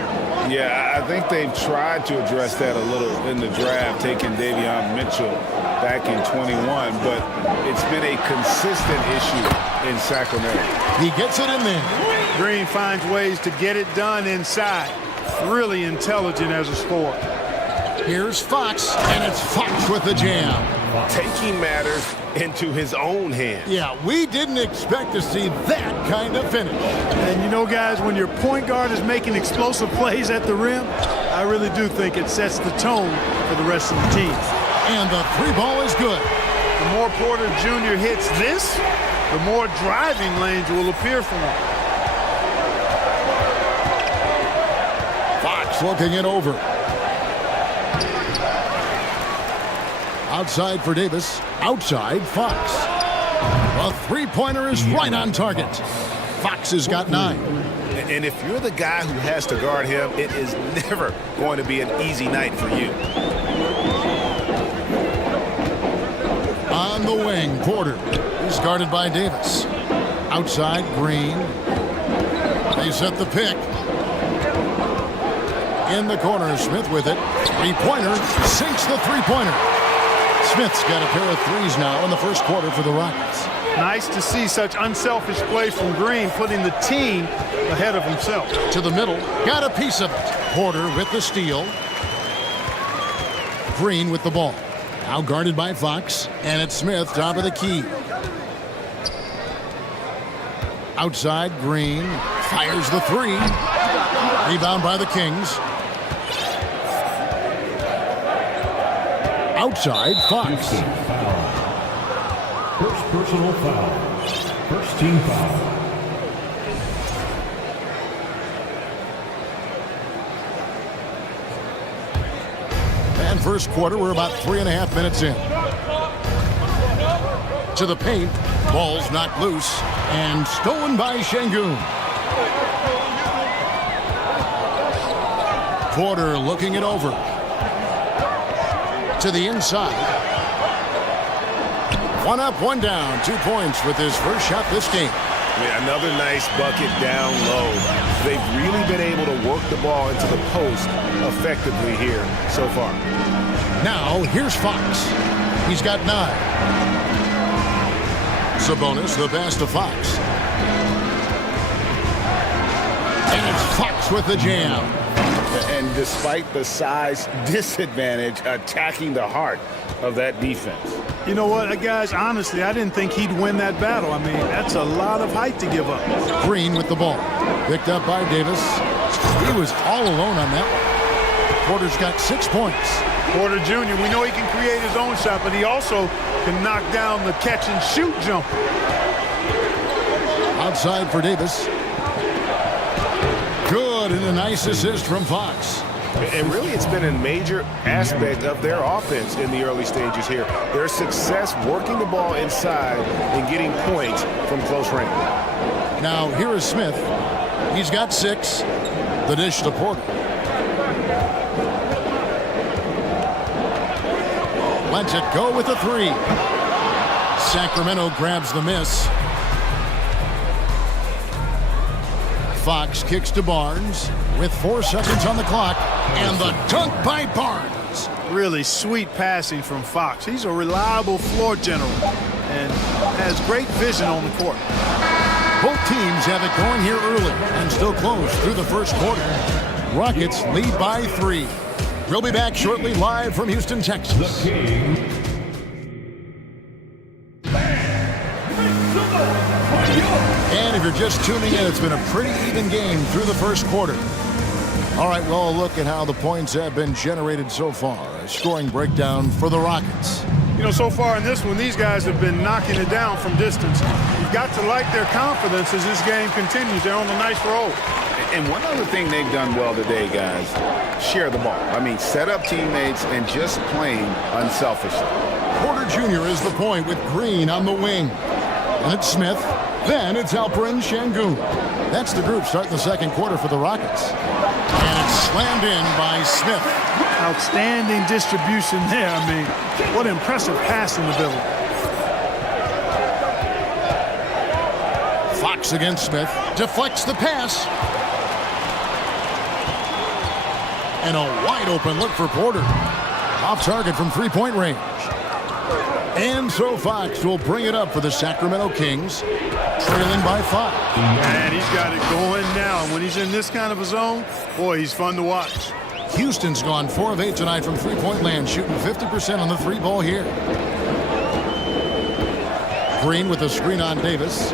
Yeah, I think they've tried to address that a little in the draft, taking Davion Mitchell back in 21, but it's been a consistent issue in Sacramento. He gets it in there. Green finds ways to get it done inside. Really intelligent as a scorer. Here's Fox, and it's Fox with the jam. Taking matters into his own hands. Yeah, we didn't expect to see that kind of finish. And you know, guys, when your point guard is making explosive plays at the rim, I really do think it sets the tone for the rest of the team. And the 3 ball is good. The more Porter Jr. hits this, the more driving lanes will appear for him. Fox looking it over. Outside for Davis. Outside, Fox. A 3-pointer is right on target. Fox has got 9. And if you're the guy who has to guard him, it is never going to be an easy night for you. On the wing, Porter. He's guarded by Davis. Outside, Green. They set the pick. In the corner, Smith with it. 3-pointer. Sinks the 3-pointer. Smith's got a pair of 3s now in the first quarter for the Rockets. Nice to see such unselfish play from Green, putting the team ahead of himself. To the middle, got a piece of it. Porter with the steal. Green with the ball. Now guarded by Fox, and it's Smith, top of the key. Outside, Green fires the 3. Rebound by the Kings. Outside, Fox. First personal foul. First team foul. And first quarter, we're about 3.5 minutes in. To the paint, ball's knocked loose and stolen by Şengün. Porter looking it over. To the inside. 1 up, 1 down. 2 points with his first shot this game. Another nice bucket down low. They've really been able to work the ball into the post effectively here so far. Now, here's Fox. He's got 9. Sabonis, the pass to Fox. And it's Fox with the jam. And despite the size disadvantage, attacking the heart of that defense. You know what, guys, honestly, I didn't think he'd win that battle. I mean, that's a lot of height to give up. Green with the ball. Picked up by Davis. He was all alone on that one. Porter's got 6 points. Porter Jr., we know he can create his own shot, but he also can knock down the catch-and-shoot jumper. Outside for Davis. Good, and a nice assist from Fox. And really, it's been a major aspect of their offense in the early stages here. Their success working the ball inside and getting points from close range. Now, here is Smith. He's got 6. The dish to Porter. Lets it go with a 3. Sacramento grabs the miss. Fox kicks to Barnes with 4 seconds on the clock, and the dunk by Barnes. Really sweet passing from Fox. He's a reliable floor general and has great vision on the court. Both teams have it going here early and still close through the first quarter. Rockets lead by 3. We'll be back shortly live from Houston, Texas. And if you're just tuning in, it's been a pretty even game through the first quarter. All right, well, look at how the points have been generated so far. A scoring breakdown for the Rockets. You know, so far in this one, these guys have been knocking it down from distance. You've got to like their confidence as this game continues. They're on a nice roll. And one other thing they've done well today, guys, share the ball. I mean, set up teammates and just playing unselfishly. Porter Jr. is the point with Green on the wing. And it's Smith. Then it's Alperen Şengün. That's the group starting the second quarter for the Rockets. And it's slammed in by Smith. Outstanding distribution there. I mean, what impressive passing ability. Fox against Smith. Deflects the pass. And a wide open look for Porter. Off target from three-point range. And so Fox will bring it up for the Sacramento Kings, trailing by 5. And he's got it going now. When he's in this kind of a zone, boy, he's fun to watch. Houston's gone 4 of 8 tonight from three-point land, shooting 50% on the 3-ball here. Green with a screen on Davis.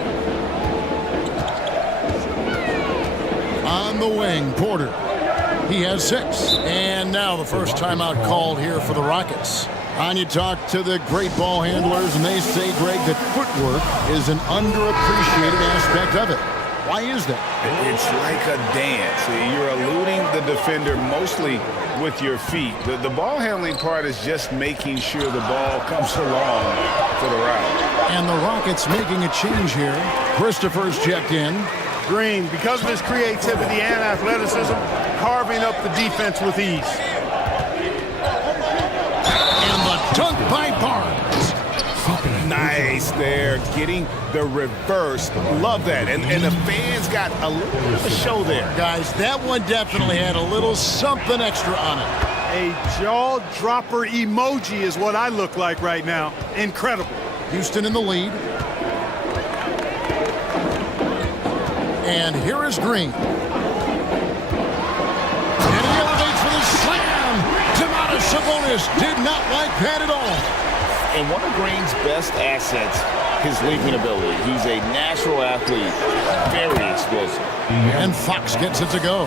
On the wing, Porter. He has 6. And now the first timeout called here for the Rockets. And you talk to the great ball handlers, and they say, Greg, that footwork is an underappreciated aspect of it. Why is that? It's like a dance. You're eluding the defender mostly with your feet. The ball handling part is just making sure the ball comes along for the route. And the Rockets making a change here. Christopher's checked in. Green, because of his creativity and athleticism, carving up the defense with ease. Dunk by Barnes. Nice there, getting the reverse. Love that. And the fans got a little bit of a show there. Guys, that one definitely had a little something extra on it. A jaw-dropper emoji is what I look like right now. Incredible. Houston in the lead. And here is Green. And he elevates for the slam. Sabonis did not like that at all. And one of Green's best assets, his leaping ability. He's a natural athlete, very explosive. And Fox gets it to go.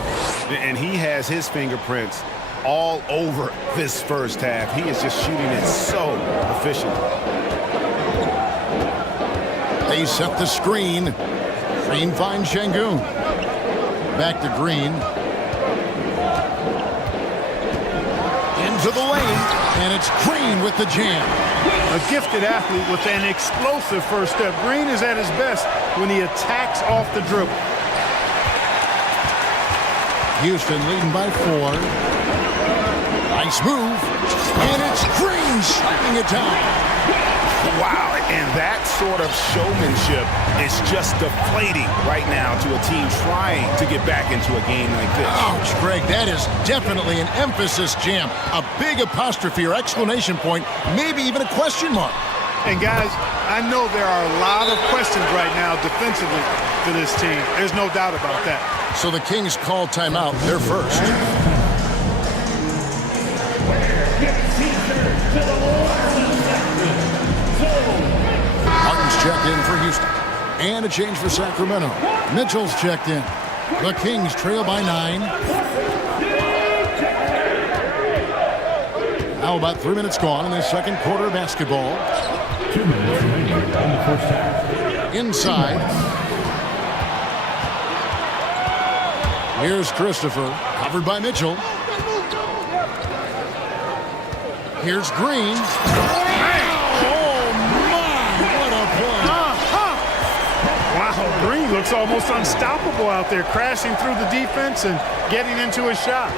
And he has his fingerprints all over this first half. He is just shooting it so efficiently. They set the screen. Green finds Şengün. Back to Green. To the lane, and it's Green with the jam. A gifted athlete with an explosive first step. Green is at his best when he attacks off the dribble. Houston leading by 4. Nice move, and it's Green slapping it down. Wow, and that sort of showmanship is just deflating right now to a team trying to get back into a game like this. Ouch, Greg, that is definitely an emphasis jam. A big apostrophe or exclamation point, maybe even a question mark. And guys, I know there are a lot of questions right now defensively for this team. There's no doubt about that. So the Kings call timeout. They're first. Martin's checked in for Houston. And a change for Sacramento. Mitchell's checked in. The Kings trail by 9. Now about 3 minutes gone in the second quarter of basketball. 2 minutes remaining in the first half. Inside. Here's Christopher, covered by Mitchell. Here's Green. Oh, my, what a play. Wow, Green looks almost unstoppable out there, crashing through the defense and getting into a shot.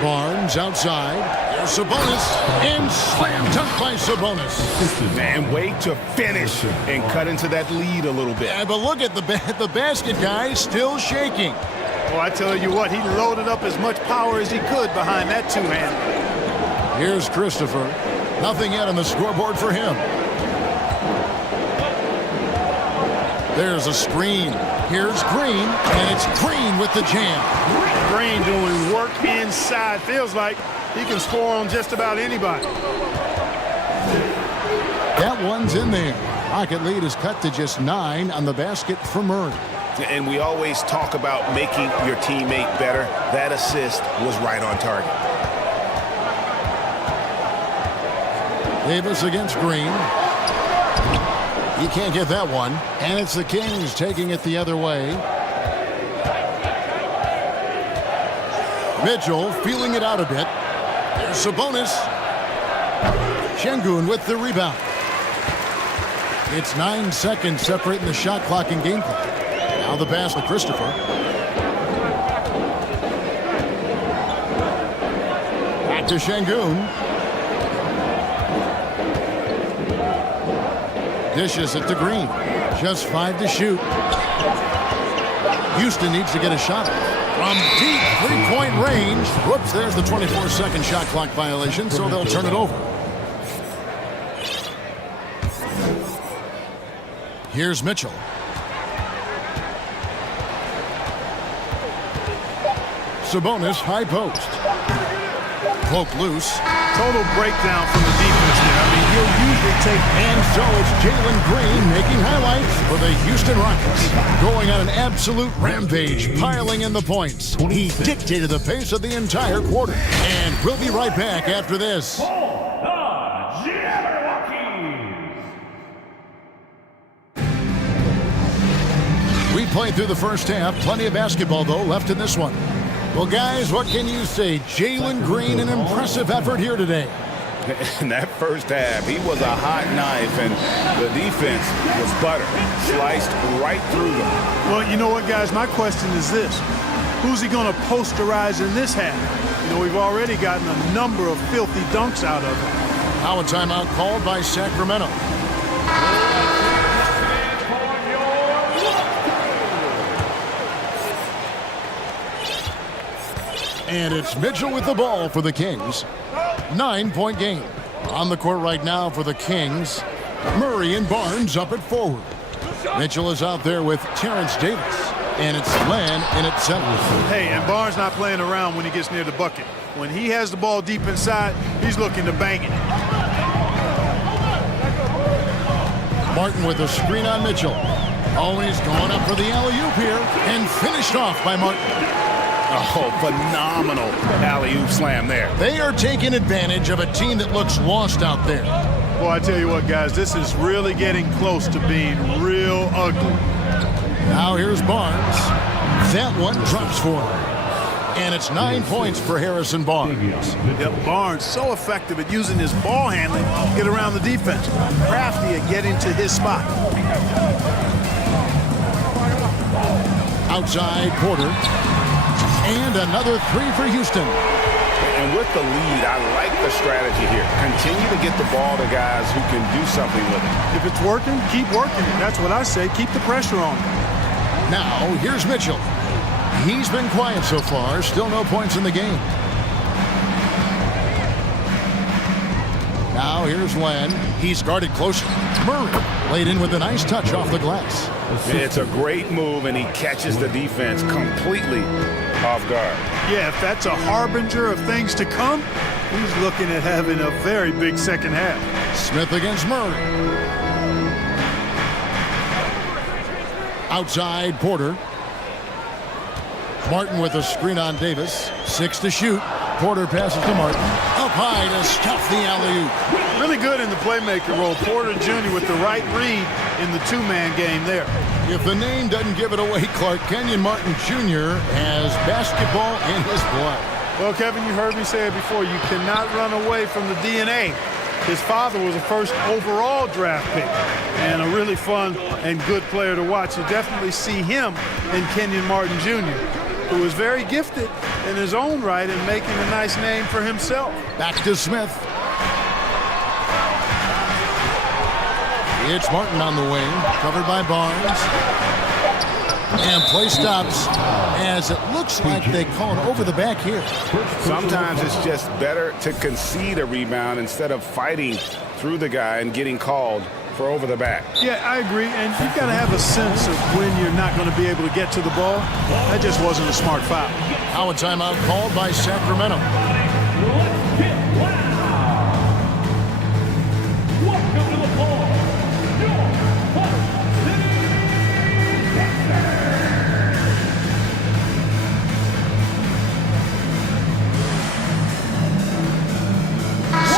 Barnes outside. There's Sabonis. And slam dunk by Sabonis. Man, way to finish and cut into that lead a little bit. Yeah, but look at the basket guy still shaking. Well, I tell you what, he loaded up as much power as he could behind that two-hand. Here's Christopher. Nothing yet on the scoreboard for him. There's a screen. Here's Green, and it's Green with the jam. Green doing work inside. Feels like he can score on just about anybody. That one's in there. Rocket lead is cut to just 9 on the basket for Murray. And we always talk about making your teammate better. That assist was right on target. Davis against Green. He can't get that one. And it's the Kings taking it the other way. Mitchell feeling it out a bit. There's Sabonis. Şengün with the rebound. It's 9 seconds separating the shot clock and game clock. Now the pass to Christopher. Back to Şengün. Dishes it to Green. Just 5 to shoot. Houston needs to get a shot from deep three-point range. Whoops, there's the 24-second shot clock violation, so they'll turn it over. Here's Mitchell. Sabonis, high post. Poke loose. Total breakdown from the defense there. I mean, he'll usually take... And so it's Jalen Green making highlights for the Houston Rockets. Going on an absolute rampage, piling in the points. He dictated the pace of the entire quarter. And we'll be right back after this. We played through the first half. Plenty of basketball, though, left in this one. Well, guys, what can you say? Jalen Green, an impressive effort here today. In that first half, he was a hot knife, and the defense was butter. Sliced right through them. Well, you know what, guys? My question is this. Who's he going to posterize in this half? You know, we've already gotten a number of filthy dunks out of him. Now a timeout called by Sacramento. And it's Mitchell with the ball for the Kings. 9-point game. On the court right now for the Kings. Murray and Barnes up at forward. Mitchell is out there with Terrence Davis. And it's Len in at center. Hey, and Barnes not playing around when he gets near the bucket. When he has the ball deep inside, he's looking to bang it. Martin with a screen on Mitchell. Always going up for the alley-oop here. And finished off by Martin. Oh, phenomenal alley-oop slam there. They are taking advantage of a team that looks lost out there. Well, I tell you what, guys, this is really getting close to being real ugly. Now here's Barnes. That one drops for him. And it's 9 points for Harrison Barnes. Yep, Barnes so effective at using his ball handling to get around the defense. Crafty at getting to his spot. Outside, Porter. And another 3 for Houston. And with the lead, I like the strategy here. Continue to get the ball to guys who can do something with it. If it's working, keep working it. That's what I say. Keep the pressure on. Now, here's Mitchell. He's been quiet so far. Still no points in the game. Now, here's Len. He's guarded closely. Murray laid in with a nice touch off the glass. It's a great move, and he catches the defense completely off guard. Yeah, if that's a harbinger of things to come, he's looking at having a very big second half. Smith against Murray. Outside, Porter. Martin with a screen on Davis. 6 to shoot. Porter passes to Martin. Up high to stuff the alley-oop. Really good in the playmaker role. Porter Jr. with the right read in the two-man game there. If the name doesn't give it away, Clark, Kenyon Martin Jr. has basketball in his blood. Well, Kevin, you heard me say it before. You cannot run away from the DNA. His father was a first overall draft pick and a really fun and good player to watch. You definitely see him in Kenyon Martin Jr., who is very gifted in his own right and making a nice name for himself. Back to Smith. It's Martin on the wing, covered by Barnes. And play stops as it looks like they call it over the back here. Sometimes it's just better to concede a rebound instead of fighting through the guy and getting called for over the back. Yeah, I agree. And you've got to have a sense of when you're not going to be able to get to the ball. That just wasn't a smart foul. Now a timeout called by Sacramento. Welcome to the ball.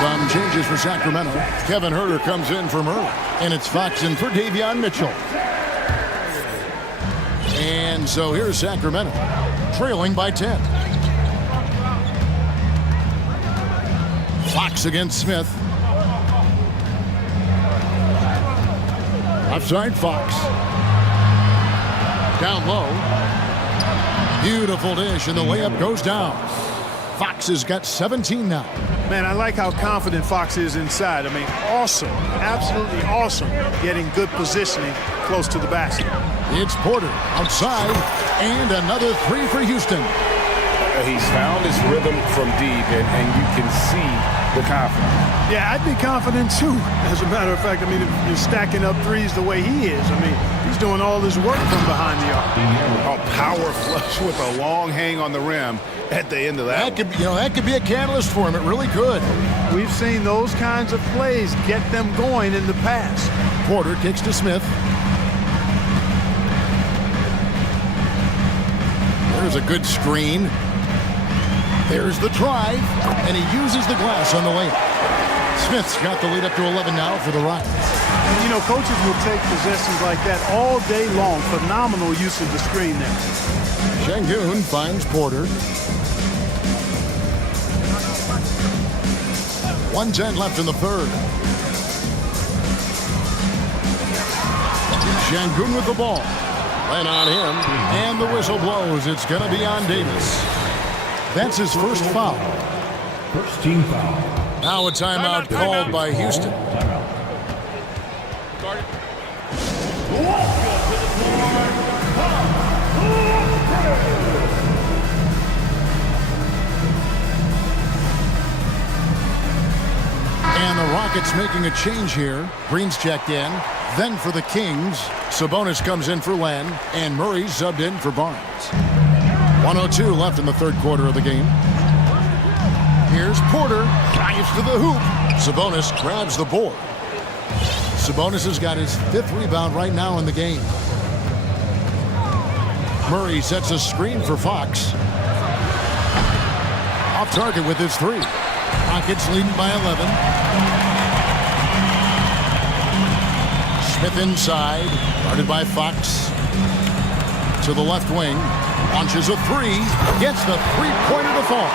Some changes for Sacramento. Kevin Herter comes in for Murray. And it's Fox in for Davion Mitchell. And so here's Sacramento, trailing by 10. Fox against Smith. Offside Fox. Down low. Beautiful dish, and the layup goes down. Fox has got 17 now. Man, I like how confident Fox is inside. I mean, awesome, absolutely awesome, getting good positioning close to the basket. It's Porter outside, and another three for Houston. He's found his rhythm from deep, and you can see the confidence. Yeah, I'd be confident too. As a matter of fact, I mean, if you're stacking up threes the way he is, I mean, he's doing all his work from behind the arc. A power flush with a long hang on the rim at the end of that. That could be a catalyst for him. It really could. We've seen those kinds of plays get them going in the past. Porter kicks to Smith. There's a good screen. There's the drive, and he uses the glass on the layup. Smith's got the lead up to 11 now for the Rockets. You know, coaches will take possessions like that all day long. Phenomenal use of the screen there. Şengün finds Porter. 1:10 left in the third. Şengün with the ball. And on him, and the whistle blows. It's going to be on Davis. That's his first foul. First team foul. Now a timeout called by Houston. And the Rockets making a change here. Green's checked in. Then for the Kings, Sabonis comes in for Len, and Murray subbed in for Barnes. 1:02 left in the third quarter of the game. Here's Porter, dives to the hoop. Sabonis grabs the board. Sabonis has got his 5th rebound right now in the game. Murray sets a screen for Fox. Off target with his 3. Rockets leading by 11. Smith inside, guarded by Fox. To the left wing, launches a 3, gets the three-pointer to fall.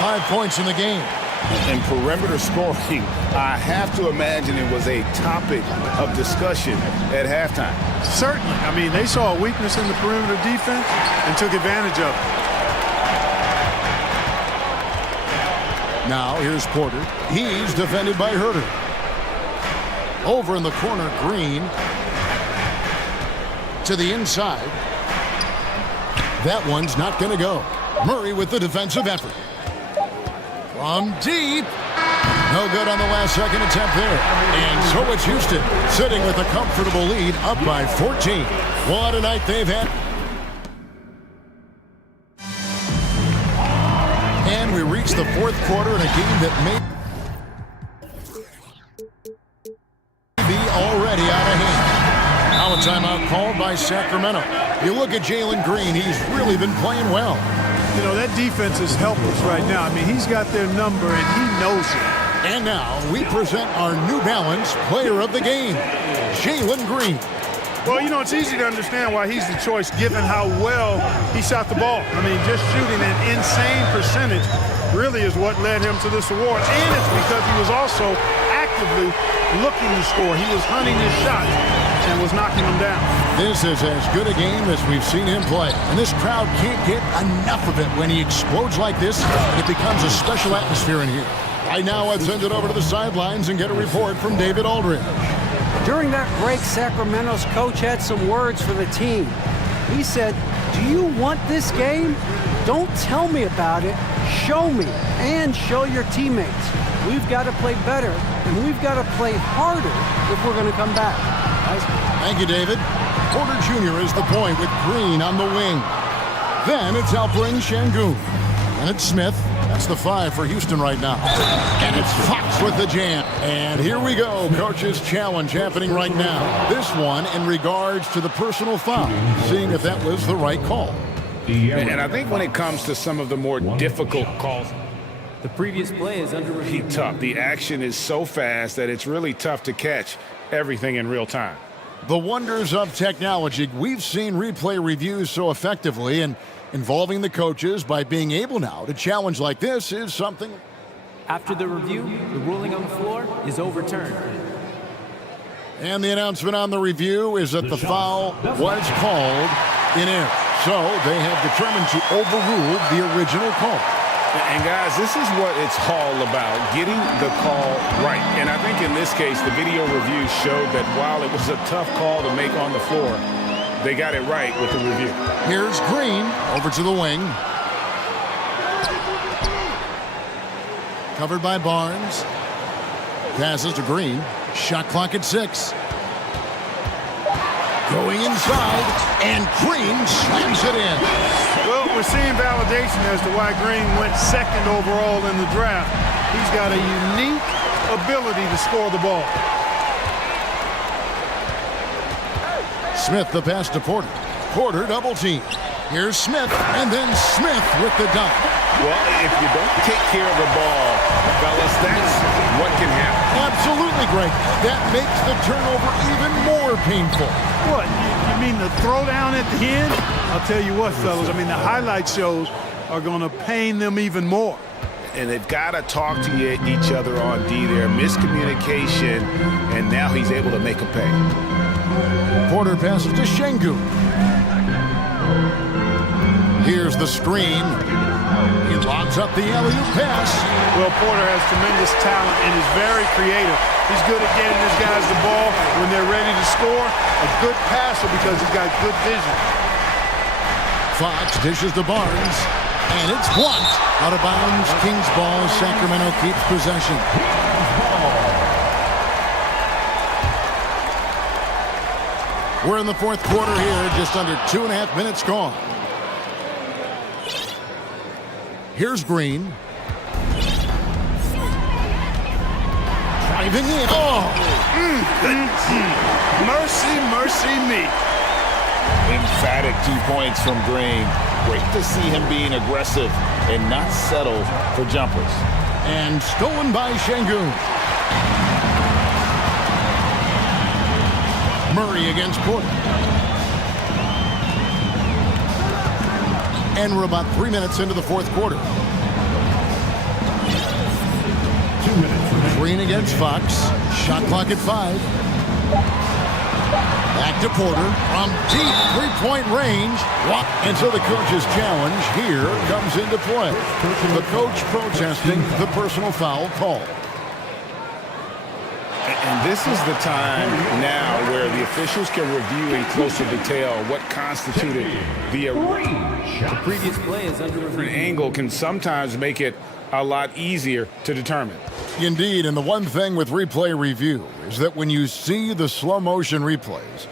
5 points in the game. In perimeter scoring, I have to imagine it was a topic of discussion at halftime. Certainly. I mean, they saw a weakness in the perimeter defense and took advantage of it. Now here's Porter. He's defended by Herter. Over in the corner, Green. To the inside. That one's not going to go. Murray with the defensive effort. From deep. No good on the last second attempt there. And so it's Houston sitting with a comfortable lead up by 14. What a night they've had. And we reach the fourth quarter in a game that may be already out of hand. Now a timeout called by Sacramento. You look at Jalen Green, he's really been playing well. You know, that defense is helpless right now. I mean, he's got their number, and he knows it. And now we present our New Balance Player of the Game, Jalen Green. Well, you know, it's easy to understand why he's the choice given how well he shot the ball. I mean, just shooting an insane percentage really is what led him to this award. And it's because he was also actively looking to score. He was hunting his shots and was knocking them down. This is as good a game as we've seen him play. And this crowd can't get enough of it. When he explodes like this, it becomes a special atmosphere in here. Right now, let's send it over to the sidelines and get a report from David Aldridge. During that break, Sacramento's coach had some words for the team. He said, "Do you want this game? Don't tell me about it. Show me and show your teammates. We've got to play better, and we've got to play harder if we're going to come back." Thank you, David. Porter Jr. is the point with Green on the wing. Then it's Alperin Şengün. And it's Smith. That's the 5 for Houston right now. And it's Fox with the jam. And here we go. Coach's challenge happening right now. This one in regards to the personal foul. Seeing if that was the right call. And I think when it comes to some of the more difficult calls, The previous play is under review. tough. The action is so fast that it's really tough to catch everything in real time. The wonders of technology. We've seen replay reviews so effectively, and involving the coaches by being able now to challenge like this is something. After the review, the ruling on the floor is overturned. And the announcement on the review is that the foul was called in error. So they have determined to overrule the original call. And guys, this is what it's all about, getting the call right. And I think in this case, the video review showed that while it was a tough call to make on the floor, they got it right with the review. Here's Green over to the wing. Covered by Barnes. Passes to Green. Shot clock at 6. Going inside, and Green slams it in. Well, we're seeing validation as to why Green went second overall in the draft. He's got a unique ability to score the ball. Smith the pass to Porter. Porter double team. Here's Smith, and then Smith with the dunk. Well, if you don't take care of the ball, fellas, that's what can happen. Absolutely great. That makes the turnover even more painful. What, you mean the throwdown at the end? I'll tell you what, fellas, I mean, the highlight shows are going to pain them even more. And they've got to talk to each other on D there. Miscommunication, and now he's able to make a pay. Porter passes to Şengün. Here's the screen. He locks up the alley-oop pass. Well, Porter has tremendous talent and is very creative. He's good at getting his guys the ball when they're ready to score. A good passer because he's got good vision. Fox dishes to Barnes, and it's blocked. Out of bounds, Kings ball. Sacramento keeps possession. We're in the fourth quarter here, just under 2.5 minutes gone. Here's Green. Driving in. Oh! Mercy, mercy me. Emphatic 2 points from Green. Great to see him being aggressive and not settle for jumpers. And stolen by Şengün. Murray against Porter. And we're about 3 minutes into the fourth quarter. 2 minutes. Green against Fox. Shot clock at 5. Back to Porter from deep three-point range. And so the coach's challenge here comes into play. The coach protesting the personal foul call. And this is the time now where the officials can review in closer detail what constituted the previous play is under review. angle can sometimes make it a lot easier to determine. Indeed, and the one thing with replay review is that when you see the slow motion replays,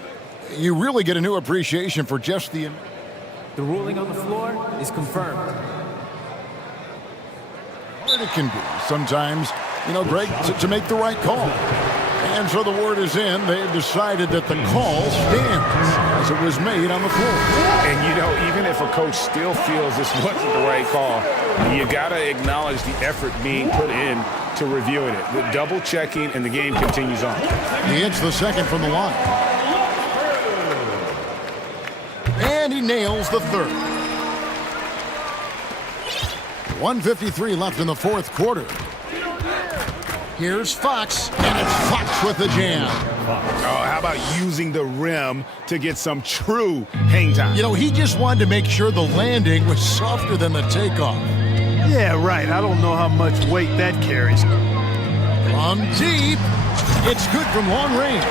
you really get a new appreciation for just the ruling on the floor is confirmed. Hard it can be sometimes, Greg, to make the right call. And so the word is in. They have decided that the call stands as it was made on the floor. And, even if a coach still feels this wasn't the right call, you got to acknowledge the effort being put in to reviewing it. The double checking, and the game continues on. He hits the second from the line. nails the third. 1:53 left in the fourth quarter. Here's Fox, and it's Fox with the jam. Oh, how about using the rim to get some true hang time? You know, he just wanted to make sure the landing was softer than the takeoff. Yeah, right. I don't know how much weight that carries. From deep, it's good from long range.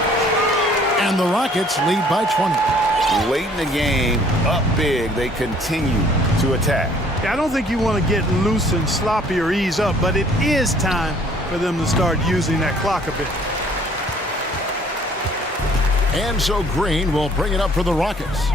And the Rockets lead by 20. Late in the game, up big, they continue to attack. Yeah, I don't think you want to get loose and sloppy or ease up, but it is time for them to start using that clock a bit. And so Green will bring it up for the Rockets.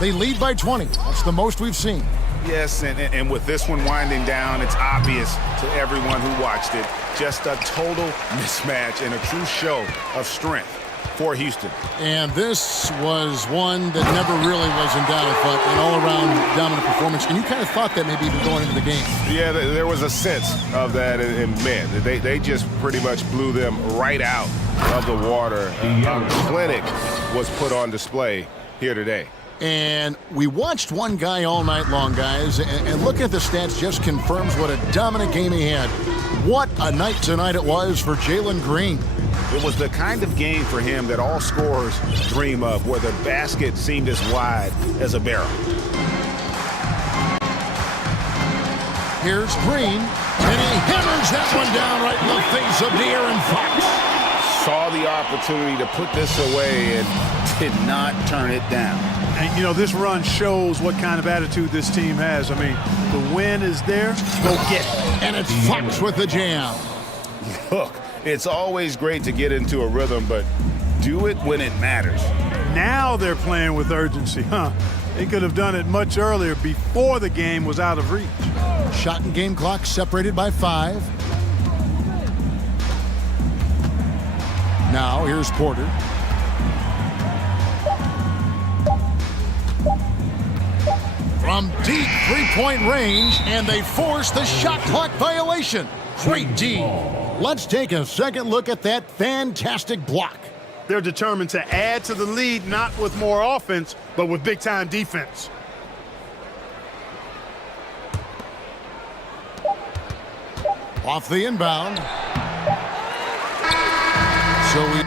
They lead by 20. That's the most we've seen. Yes, and with this one winding down, it's obvious to everyone who watched it. Just a total mismatch and a true show of strength for Houston. And this was one that never really was in doubt, I thought, an all-around dominant performance. And you kind of thought that maybe even going into the game. Yeah, there was a sense of that, and man, they just pretty much blew them right out of the water. A clinic was put on display here today. And we watched one guy all night long, guys, and looking at the stats just confirms what a dominant game he had. What a night tonight it was for Jalen Green. It was the kind of game for him that all scorers dream of, where the basket seemed as wide as a barrel. Here's Green, and he hammers that one down right in the face of De'Aaron Fox. Saw the opportunity to put this away and did not turn it down. And, you know, this run shows what kind of attitude this team has. I mean, the win is there, go get it. And it's Fox with the jam. Look, it's always great to get into a rhythm, but do it when it matters. Now they're playing with urgency, huh? They could have done it much earlier, before the game was out of reach. Shot and game clock separated by 5. Now here's Porter. From deep three-point range, and they force the shot clock violation. Great D. Let's take a second look at that fantastic block. They're determined to add to the lead, not with more offense, but with big-time defense. Off the inbound. So we...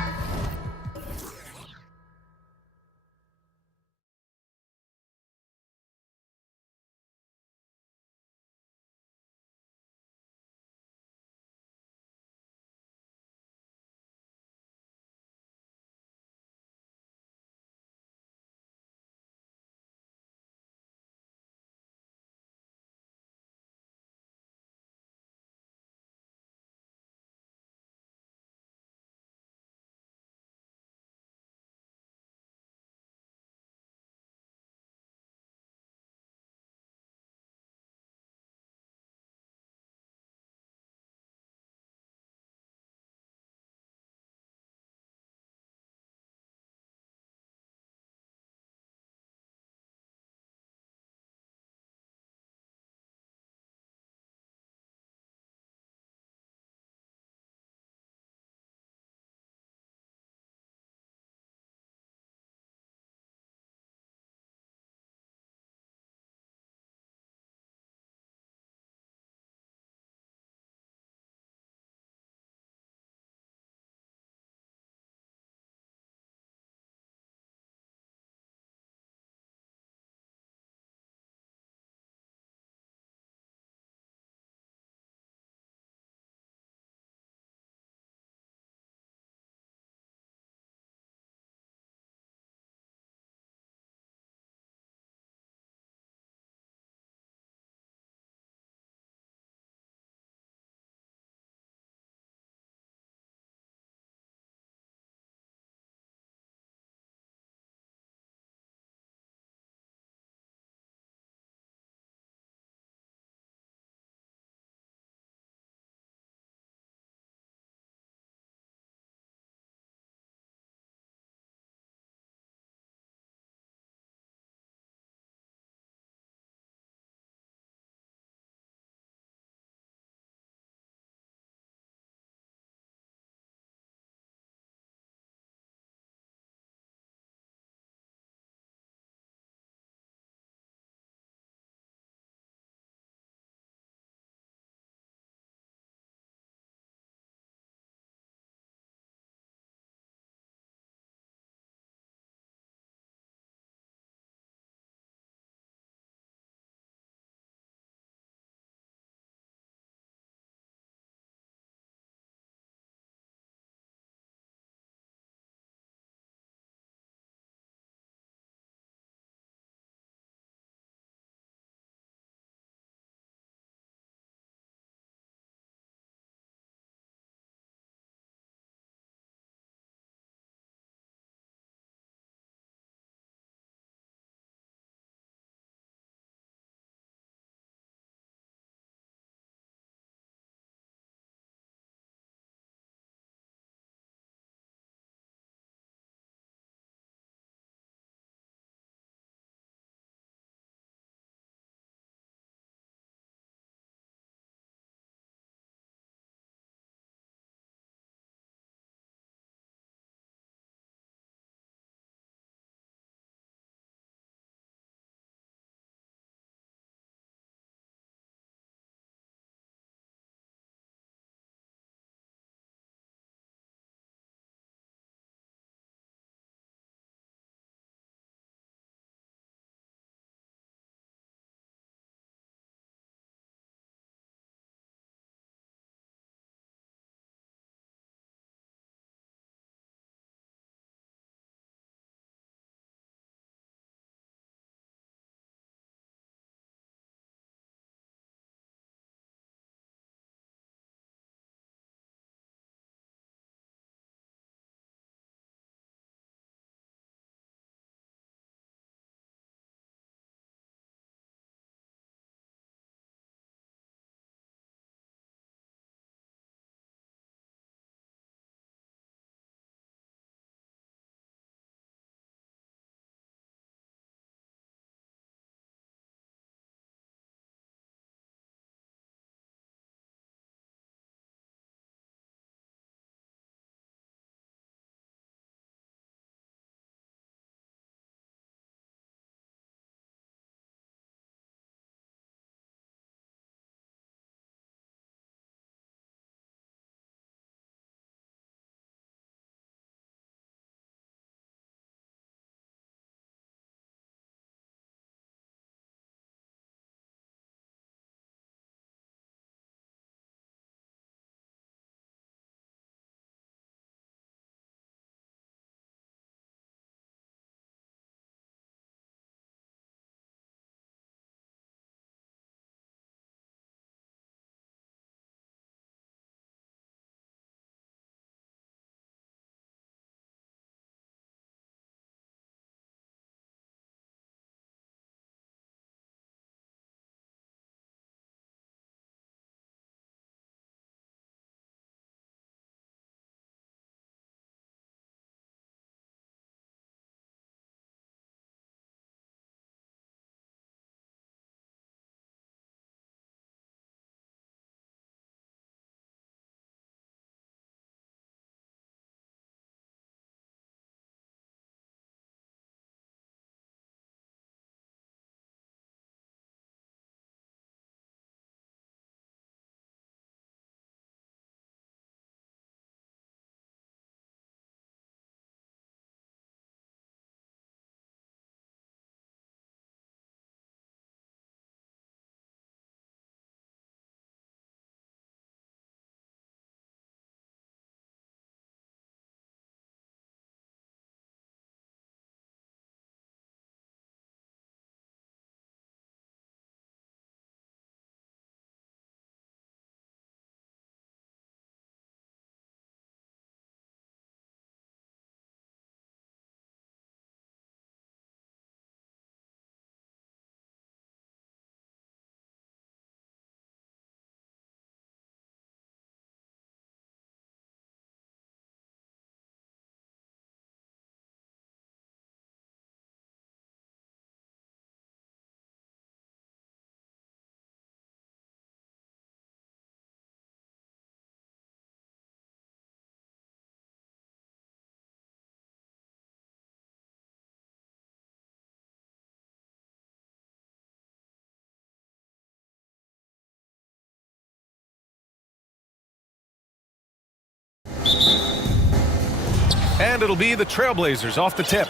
And it'll be the Trailblazers off the tip.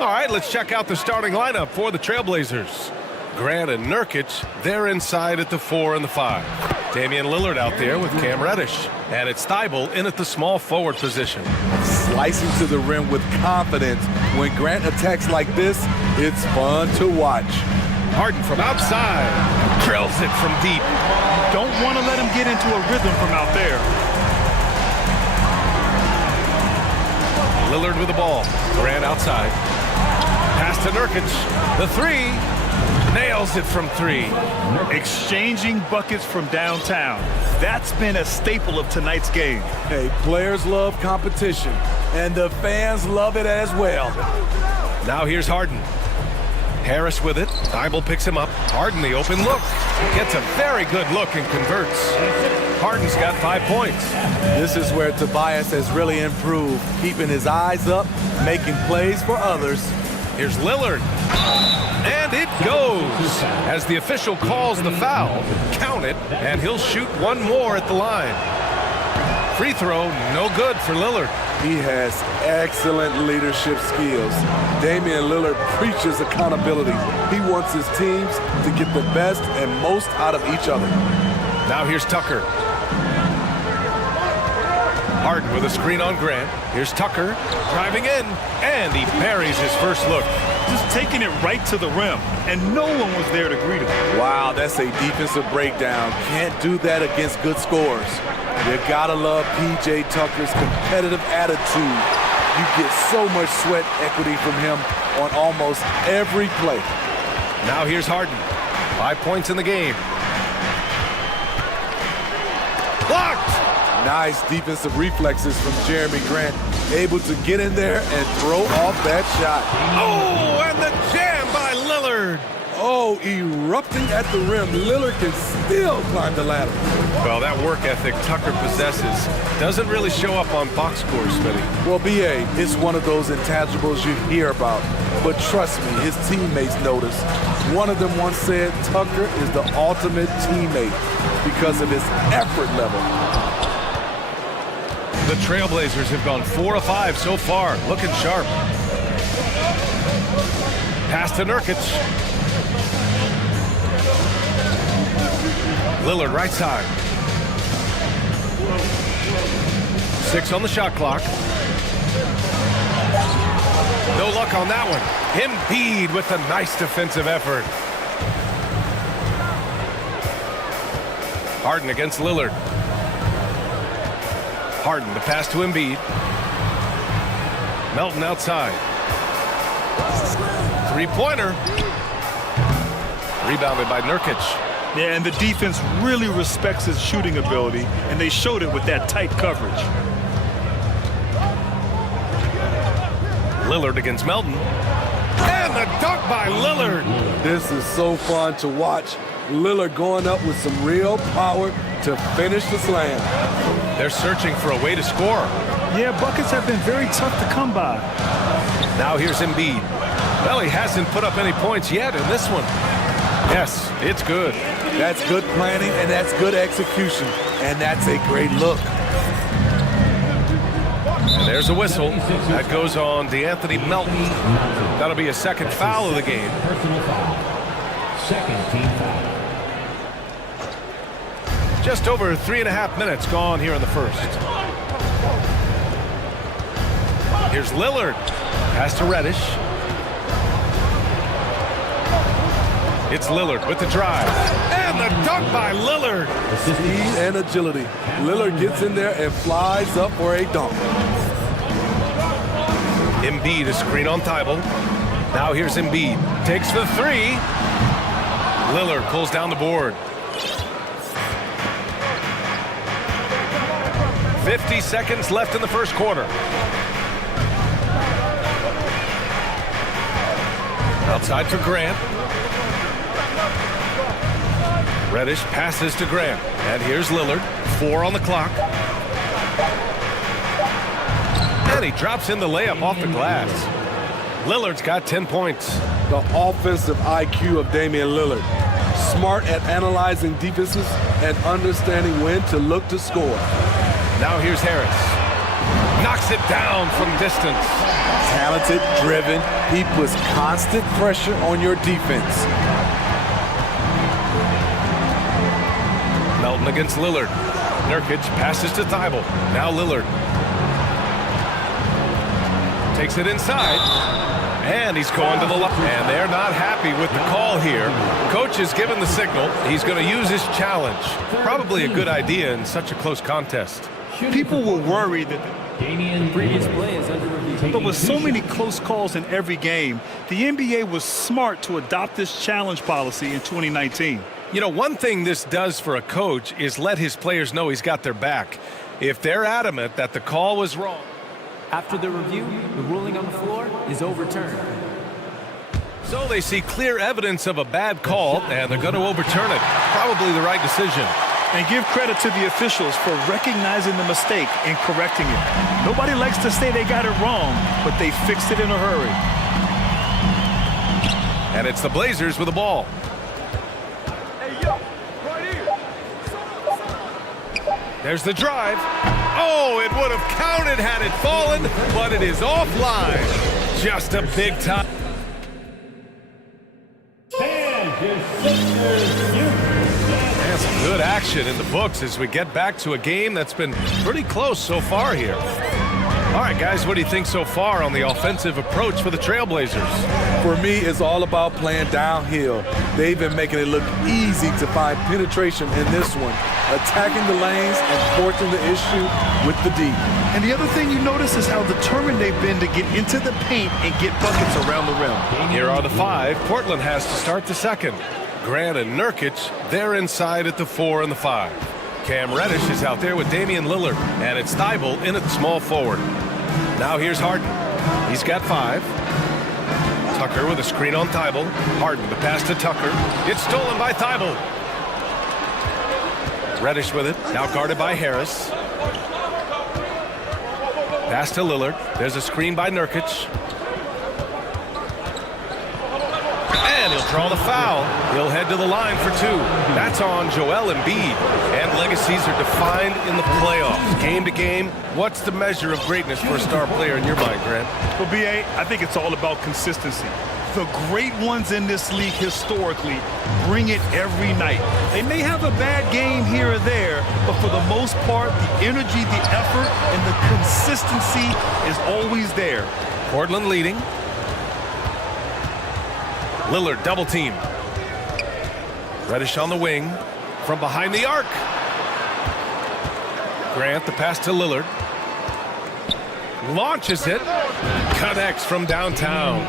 All right, let's check out the starting lineup for the Trailblazers. Grant and Nurkic, they're inside at the 4 and the 5. Damian Lillard out there with Cam Reddish. And it's Thibault in at the small forward position. Slicing to the rim with confidence. When Grant attacks like this, it's fun to watch. Harden from outside. Drills it from deep. Don't want to let him get into a rhythm from out there. Lillard with the ball. Grant outside. Pass to Nurkic. The 3. Nails it from 3. Exchanging buckets from downtown. That's been a staple of tonight's game. Hey, players love competition, and the fans love it as well. Now here's Harden. Harris with it. Thibault picks him up. Harden the open look. Gets a very good look and converts. Harden's got 5 points. This is where Tobias has really improved, keeping his eyes up, making plays for others. Here's Lillard. And it goes. As the official calls the foul, count it, and he'll shoot one more at the line. Free throw, no good for Lillard. He has excellent leadership skills. Damian Lillard preaches accountability. He wants his teams to get the best and most out of each other. Now here's Tucker. Harden with a screen on Grant. Here's Tucker driving in, and he buries his first look. Just taking it right to the rim, and no one was there to greet him. Wow, that's a defensive breakdown. Can't do that against good scores. You gotta love P.J. Tucker's competitive attitude. You get so much sweat equity from him on almost every play. Now here's Harden. 5 points in the game. Blocked! Nice defensive reflexes from Jeremy Grant. Able to get in there and throw off that shot. Oh, and the jam by Lillard. Oh, erupting at the rim. Lillard can still climb the ladder. Well, that work ethic Tucker possesses doesn't really show up on box scores, Smitty. Well, B.A., it's one of those intangibles you hear about. But trust me, his teammates notice. One of them once said Tucker is the ultimate teammate because of his effort level. The Trailblazers have gone 4 of 5 so far, looking sharp. Pass to Nurkic. Lillard right side. 6 on the shot clock. No luck on that one. Embiid with a nice defensive effort. Harden against Lillard. Harden, the pass to Embiid. Melton outside. Three-pointer. Rebounded by Nurkic. Yeah, and the defense really respects his shooting ability, and they showed it with that tight coverage. Lillard against Melton. And the dunk by Lillard. This is so fun to watch. Lillard going up with some real power to finish the slam. They're searching for a way to score. Yeah, buckets have been very tough to come by. Now here's Embiid. Well, he hasn't put up any points yet in this one. Yes, it's good. That's good planning, and that's good execution. And that's a great look. And there's a whistle. That goes on DeAnthony Melton. That'll be a second foul of the game. Second team foul. Just over 3.5 minutes gone here in the first. Here's Lillard. Pass to Reddish. It's Lillard with the drive. And the dunk by Lillard. Speed and agility. Lillard gets in there and flies up for a dunk. Embiid, a screen on Thibault. Now here's Embiid. Takes the 3. Lillard pulls down the board. 50 seconds left in the first quarter. Outside for Grant. Reddish passes to Grant. And here's Lillard. 4 on the clock. And he drops in the layup off the glass. Lillard's got 10 points. The offensive IQ of Damian Lillard. Smart at analyzing defenses and understanding when to look to score. Now here's Harris. Knocks it down from distance. Talented, driven, he puts constant pressure on your defense. Melton against Lillard. Nurkic passes to Thibault. Now Lillard. Takes it inside. And he's going to the line. And they're not happy with the call here. Coach has given the signal. He's going to use his challenge. Probably a good idea in such a close contest. People were worried that Previous play is under review. but with so many close calls in every game, the NBA was smart to adopt this challenge policy in 2019. You know, one thing this does for a coach is let his players know he's got their back. If they're adamant that the call was wrong. After the review, the ruling on the floor is overturned. So they see clear evidence of a bad call, and they're going to overturn it. Probably the right decision. And give credit to the officials for recognizing the mistake and correcting it. Nobody likes to say they got it wrong, but they fixed it in a hurry. And it's the Blazers with the ball. There's the drive. Oh, it would have counted had it fallen, but it is offline. Just a big time. And some good action in the books as we get back to a game that's been pretty close so far here. All right, guys, what do you think so far on the offensive approach for the Trailblazers? For me, it's all about playing downhill. They've been making it look easy to find penetration in this one, attacking the lanes and forcing the issue with the D. And the other thing you notice is how determined they've been to get into the paint and get buckets around the rim. Here are the five. Portland has to start the second. Grant and Nurkic, they're inside at the 4 and the 5. Cam Reddish is out there with Damian Lillard, and it's Thibault in at small forward. Now here's Harden. He's got 5. Tucker with a screen on Thibault. Harden, the pass to Tucker. It's stolen by Thibault. Reddish with it, now guarded by Harris. Pass to Lillard. There's a screen by Nurkic. And he'll draw the foul. He'll head to the line for 2. That's on Joel Embiid. And legacies are defined in the playoffs. Game to game, what's the measure of greatness for a star player in your mind, Grant? Well, B.A., I think it's all about consistency. The great ones in this league historically bring it every night. They may have a bad game here or there, but for the most part, the energy, the effort, and the consistency is always there. Portland leading. Lillard double team. Reddish on the wing from behind the arc. Grant the pass to Lillard. Launches it. Connects from downtown.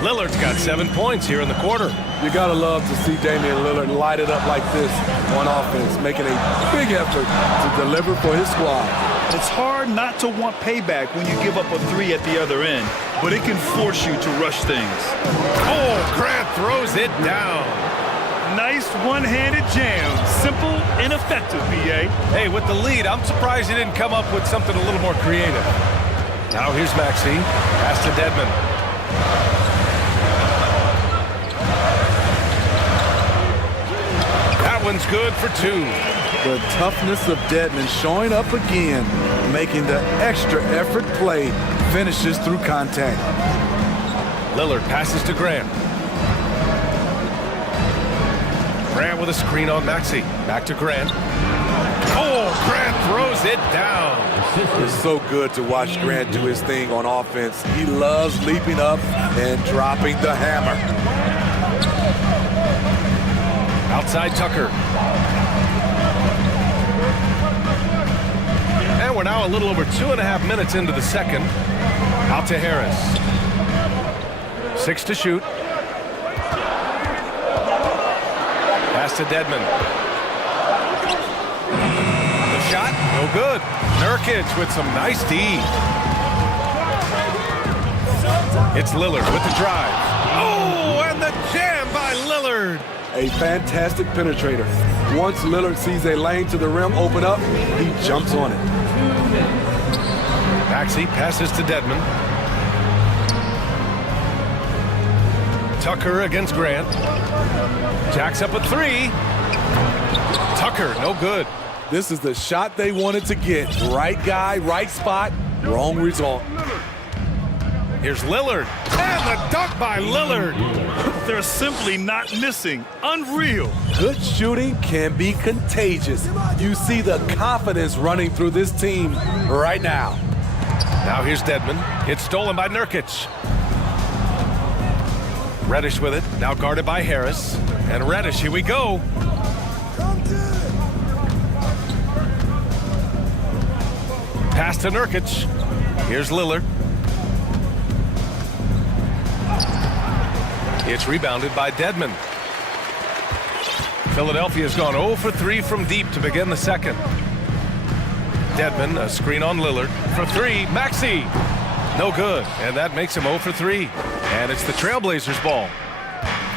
Lillard's got 7 points here in the quarter. You gotta love to see Damian Lillard light it up like this on offense, making a big effort to deliver for his squad. It's hard not to want payback when you give up a 3 at the other end, but it can force you to rush things. Oh, Grant throws it down. Nice one-handed jam. Simple and effective, B.A. Hey, with the lead, I'm surprised he didn't come up with something a little more creative. Now here's Maxey. Pass to Dedmon. That one's good for 2. The toughness of Dedmon showing up again, making the extra effort play, finishes through contact. Lillard passes to Grant. Grant with a screen on Maxey. Back to Grant. Oh, Grant throws it down. It's so good to watch Grant do his thing on offense. He loves leaping up and dropping the hammer. Outside Tucker. And we're now a little over 2.5 minutes into the second. Out to Harris. 6 to shoot. Pass to Dedmon. The shot, no good. Nurkic with some nice D. It's Lillard with the drive. Oh, and the jam by Lillard. A fantastic penetrator. Once Lillard sees a lane to the rim open up, he jumps on it. Maxey passes to Dedmon. Tucker against Grant. Jacks up a 3. Tucker, no good. This is the shot they wanted to get. Right guy, right spot, Wrong result. Here's Lillard. And the dunk by Lillard. They're simply not missing. Unreal. Good shooting can be contagious. You see the confidence running through this team right now. Now here's Dedmon. It's stolen by Nurkic. Reddish with it. Now guarded by Harris. And Reddish, here we go. Pass to Nurkic. Here's Lillard. It's rebounded by Dedmon. Philadelphia's gone 0 for 3 from deep to begin the second. Dedmon, a screen on Lillard. For 3, Maxey. No good, and that makes him 0 for 3. And it's the Trailblazers' ball.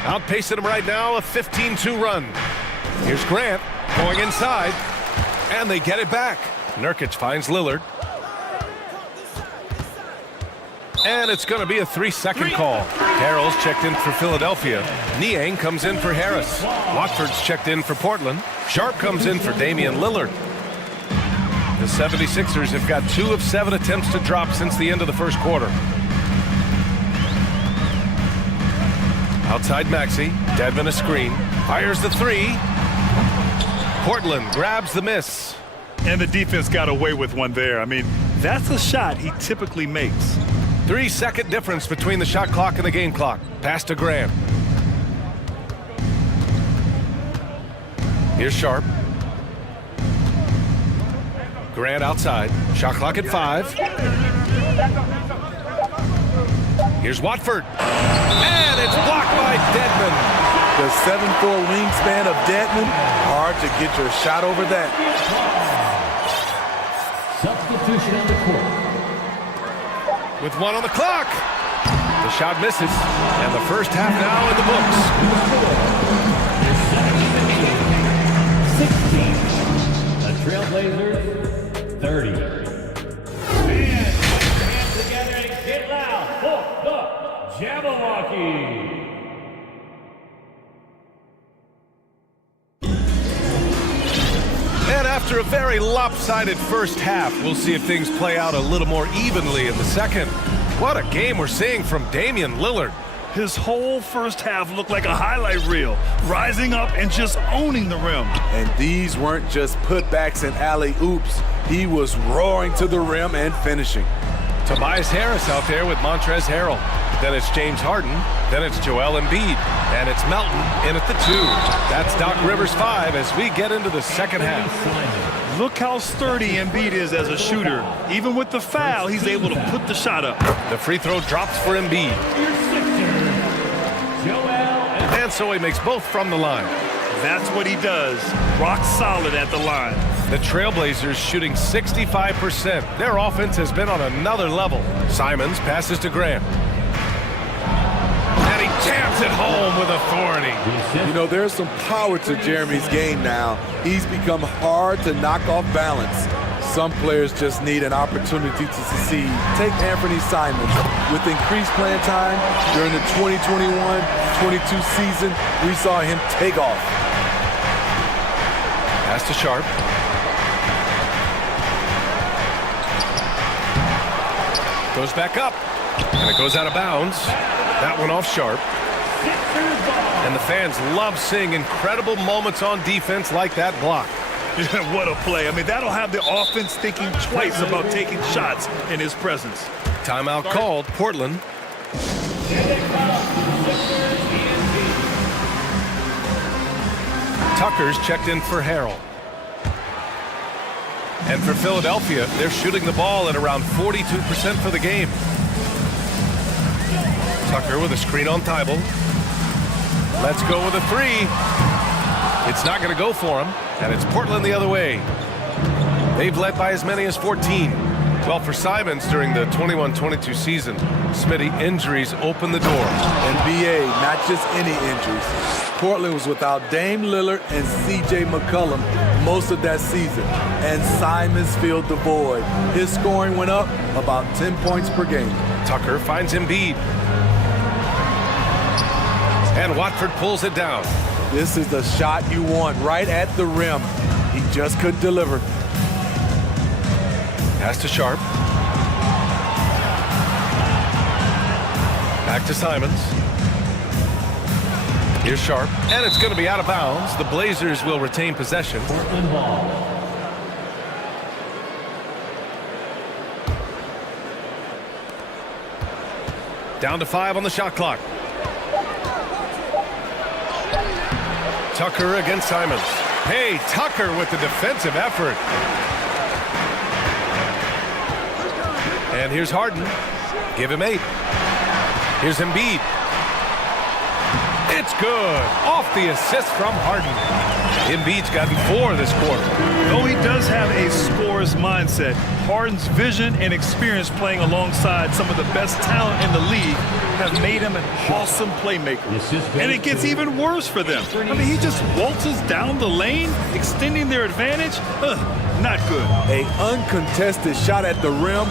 Outpacing them right now, a 15-2 run. Here's Grant going inside, and they get it back. Nurkic finds Lillard. And it's going to be a 3-second call. Harrell's checked in for Philadelphia. Niang comes in for Harris. Watford's checked in for Portland. Sharp comes in for Damian Lillard. The 76ers have got 2 of 7 attempts to drop since the end of the first quarter. Outside Maxey. Dedmon a screen. Fires the 3. Portland grabs the miss. And the defense got away with one there. I mean, that's a shot he typically makes. 3-second difference between the shot clock and the game clock. Pass to Grant. Here's Sharp. Grant outside. Shot clock at 5. Here's Watford. And it's blocked by Dedmon. The 7'4" wingspan of Dedmon. Hard to get your shot over that. Substitution on the court. With 1 on the clock. The shot misses. And the first half now in the books. 16. The Trailblazers, 30. Fans, hands together and get loud for the Jabberwocky. And after a very lopsided first half, we'll see if things play out a little more evenly in the second. What a game we're seeing from Damian Lillard. His whole first half looked like a highlight reel, rising up and just owning the rim. And these weren't just putbacks and alley-oops. He was roaring to the rim and finishing. Tobias Harris out there with Montrezl Harrell. Then it's James Harden. Then it's Joel Embiid. And it's Melton in at the 2. That's Doc Rivers' 5 as we get into the second half. Look how sturdy Embiid is as a shooter. Even with the foul, he's able to put the shot up. The free throw drops for Embiid. And so he makes both from the line. That's what he does. Rock solid at the line. The Trailblazers shooting 65%. Their offense has been on another level. Simons passes to Grant. And he jams it home with authority. You know, there's some power to Jeremy's game now. He's become hard to knock off balance. Some players just need an opportunity to succeed. Take Anthony Simons. With increased playing time during the 2021-22 season, we saw him take off. Pass to Sharp. Goes back up. And it goes out of bounds. That one off Sharp. And the fans love seeing incredible moments on defense like that block. What a play. I mean, that'll have the offense thinking twice about taking shots in his presence. Timeout called. Portland. Tucker's checked in for Harrell. And for Philadelphia, they're shooting the ball at around 42% for the game. Tucker with a screen on Thibault. Let's go with a 3. It's not going to go for him, and it's Portland the other way. They've led by as many as 14. Well, for Simons during the 21-22 season, Smitty, injuries opened the door. And BA, not just any injuries. Portland was without Dame Lillard and C.J. McCollum most of that season, and Simons filled the void. His scoring went up about 10 points per game. Tucker finds Embiid. And Watford pulls it down. This is the shot you want right at the rim. He just couldn't deliver. Pass to Sharp. Back to Simons. Here's Sharp, and it's going to be out of bounds. The Blazers will retain possession. Down to 5 on the shot clock. Tucker against Simons. Hey, Tucker with the defensive effort. And here's Harden. Give him 8. Here's Embiid. It's good. Off the assist from Harden. Embiid's gotten 4 this quarter. Though he does have a scorer's mindset, Harden's vision and experience playing alongside some of the best talent in the league have made him an awesome playmaker. And it gets even worse for them. I mean, he just waltzes down the lane, extending their advantage. Not good. An uncontested shot at the rim,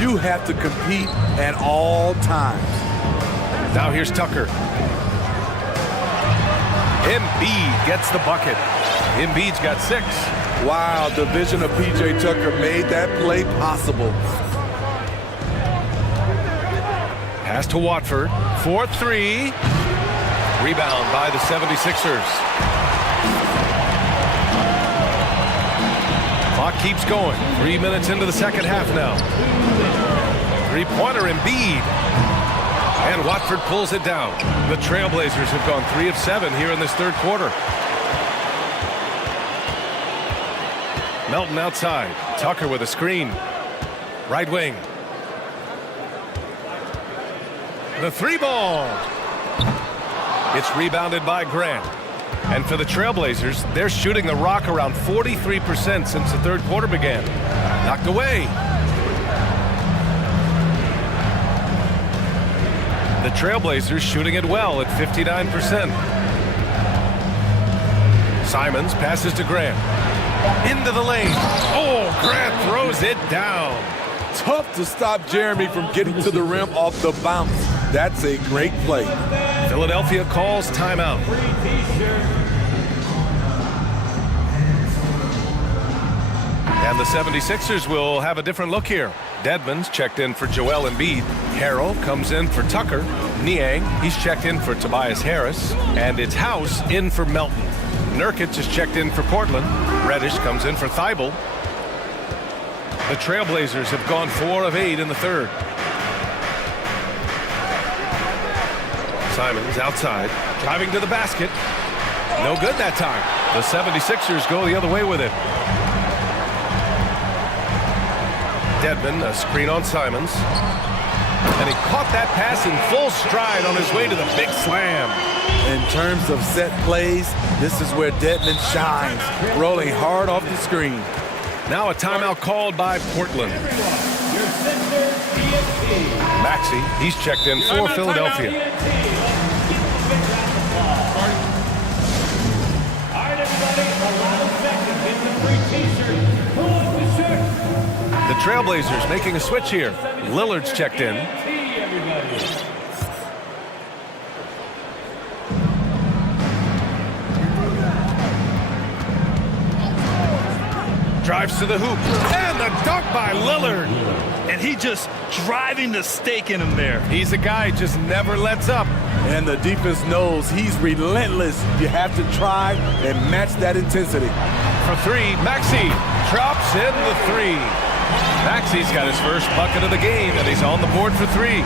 you have to compete at all times. Now here's Tucker. Embiid gets the bucket. Embiid's got 6. Wow, the vision of P.J. Tucker made that play possible. Pass to Watford for 3. Rebound by the 76ers. Clock keeps going. 3 minutes into the second half now. Three-pointer Embiid. And Watford pulls it down. The Trailblazers have gone 3 of 7 here in this third quarter. Melton outside. Tucker with a screen. Right wing. The 3-ball. It's rebounded by Grant. And for the Trailblazers, they're shooting the rock around 43% since the third quarter began. Knocked away. The Trailblazers shooting it well at 59%. Simons passes to Grant. Into the lane. Oh, Grant throws it down. Tough to stop Jeremy from getting to the rim off the bounce. That's a great play. Philadelphia calls timeout. And the 76ers will have a different look here. Dedmon's checked in for Joel Embiid. Harrell comes in for Tucker. Niang, he's checked in for Tobias Harris. And it's House in for Melton. Nurkic is checked in for Portland. Reddish comes in for Thibault. The Trailblazers have gone 4 of 8 in the third. Simons outside, driving to the basket. No good that time. The 76ers go the other way with it. Dedmon, a screen on Simons. And he caught that pass in full stride on his way to the big slam. In terms of set plays, this is where Dedmon shines, rolling hard off the screen. Now a timeout called by Portland. Maxey, he's checked in for Philadelphia. The Trailblazers making a switch here. Lillard's checked in. Drives to the hoop. And the dunk by Lillard. And he just driving the stake in him there. He's a guy who just never lets up. And the defense knows he's relentless. You have to try and match that intensity. For 3, Maxey drops in the 3. Maxey's got his first bucket of the game, and he's on the board for 3.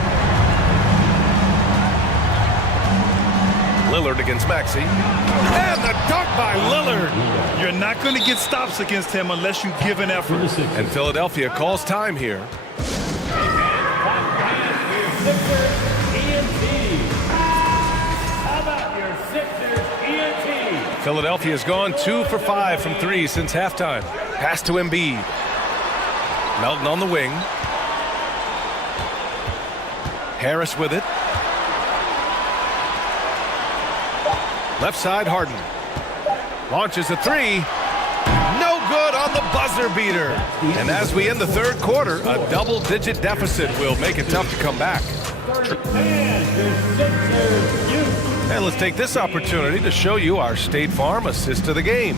Lillard against Maxey. And the dunk by Lillard. You're not going to get stops against him unless you give an effort. And Philadelphia calls time here. Philadelphia's gone 2 for 5 from 3 since halftime. Pass to Embiid. Melton on the wing. Harris with it. Left side, Harden. Launches a 3. No good on the buzzer beater. And as we end the third quarter, a double-digit deficit will make it tough to come back. And let's take this opportunity to show you our State Farm assist of the game.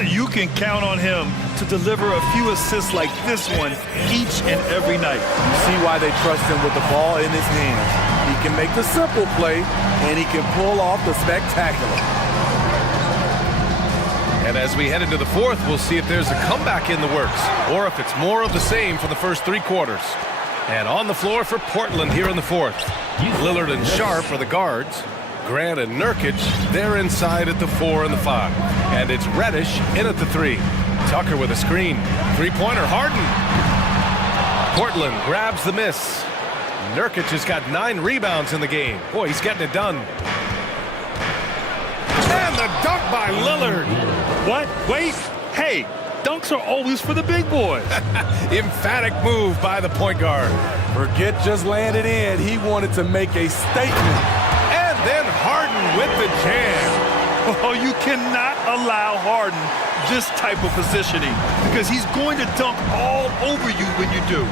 You can count on him to deliver a few assists like this one each and every night. You see why they trust him with the ball in his hands. He can make the simple play, and he can pull off the spectacular. And as we head into the fourth, we'll see if there's a comeback in the works or if it's more of the same for the first 3 quarters. And on the floor for Portland here in the fourth. Lillard and Sharp are the guards. Grant and Nurkic, they're inside at the 4 and the 5. And it's Reddish in at the 3. Tucker with a screen. Three-pointer, Harden. Portland grabs the miss. Nurkic has got 9 rebounds in the game. Boy, he's getting it done. And the dunk by Lillard. What? Wait. Hey, dunks are always for the big boys. Emphatic move by the point guard. Forget just laying it in. He wanted to make a statement. And then Harden with the jam. Oh, you cannot allow Harden this type of positioning because he's going to dunk all over you when you do.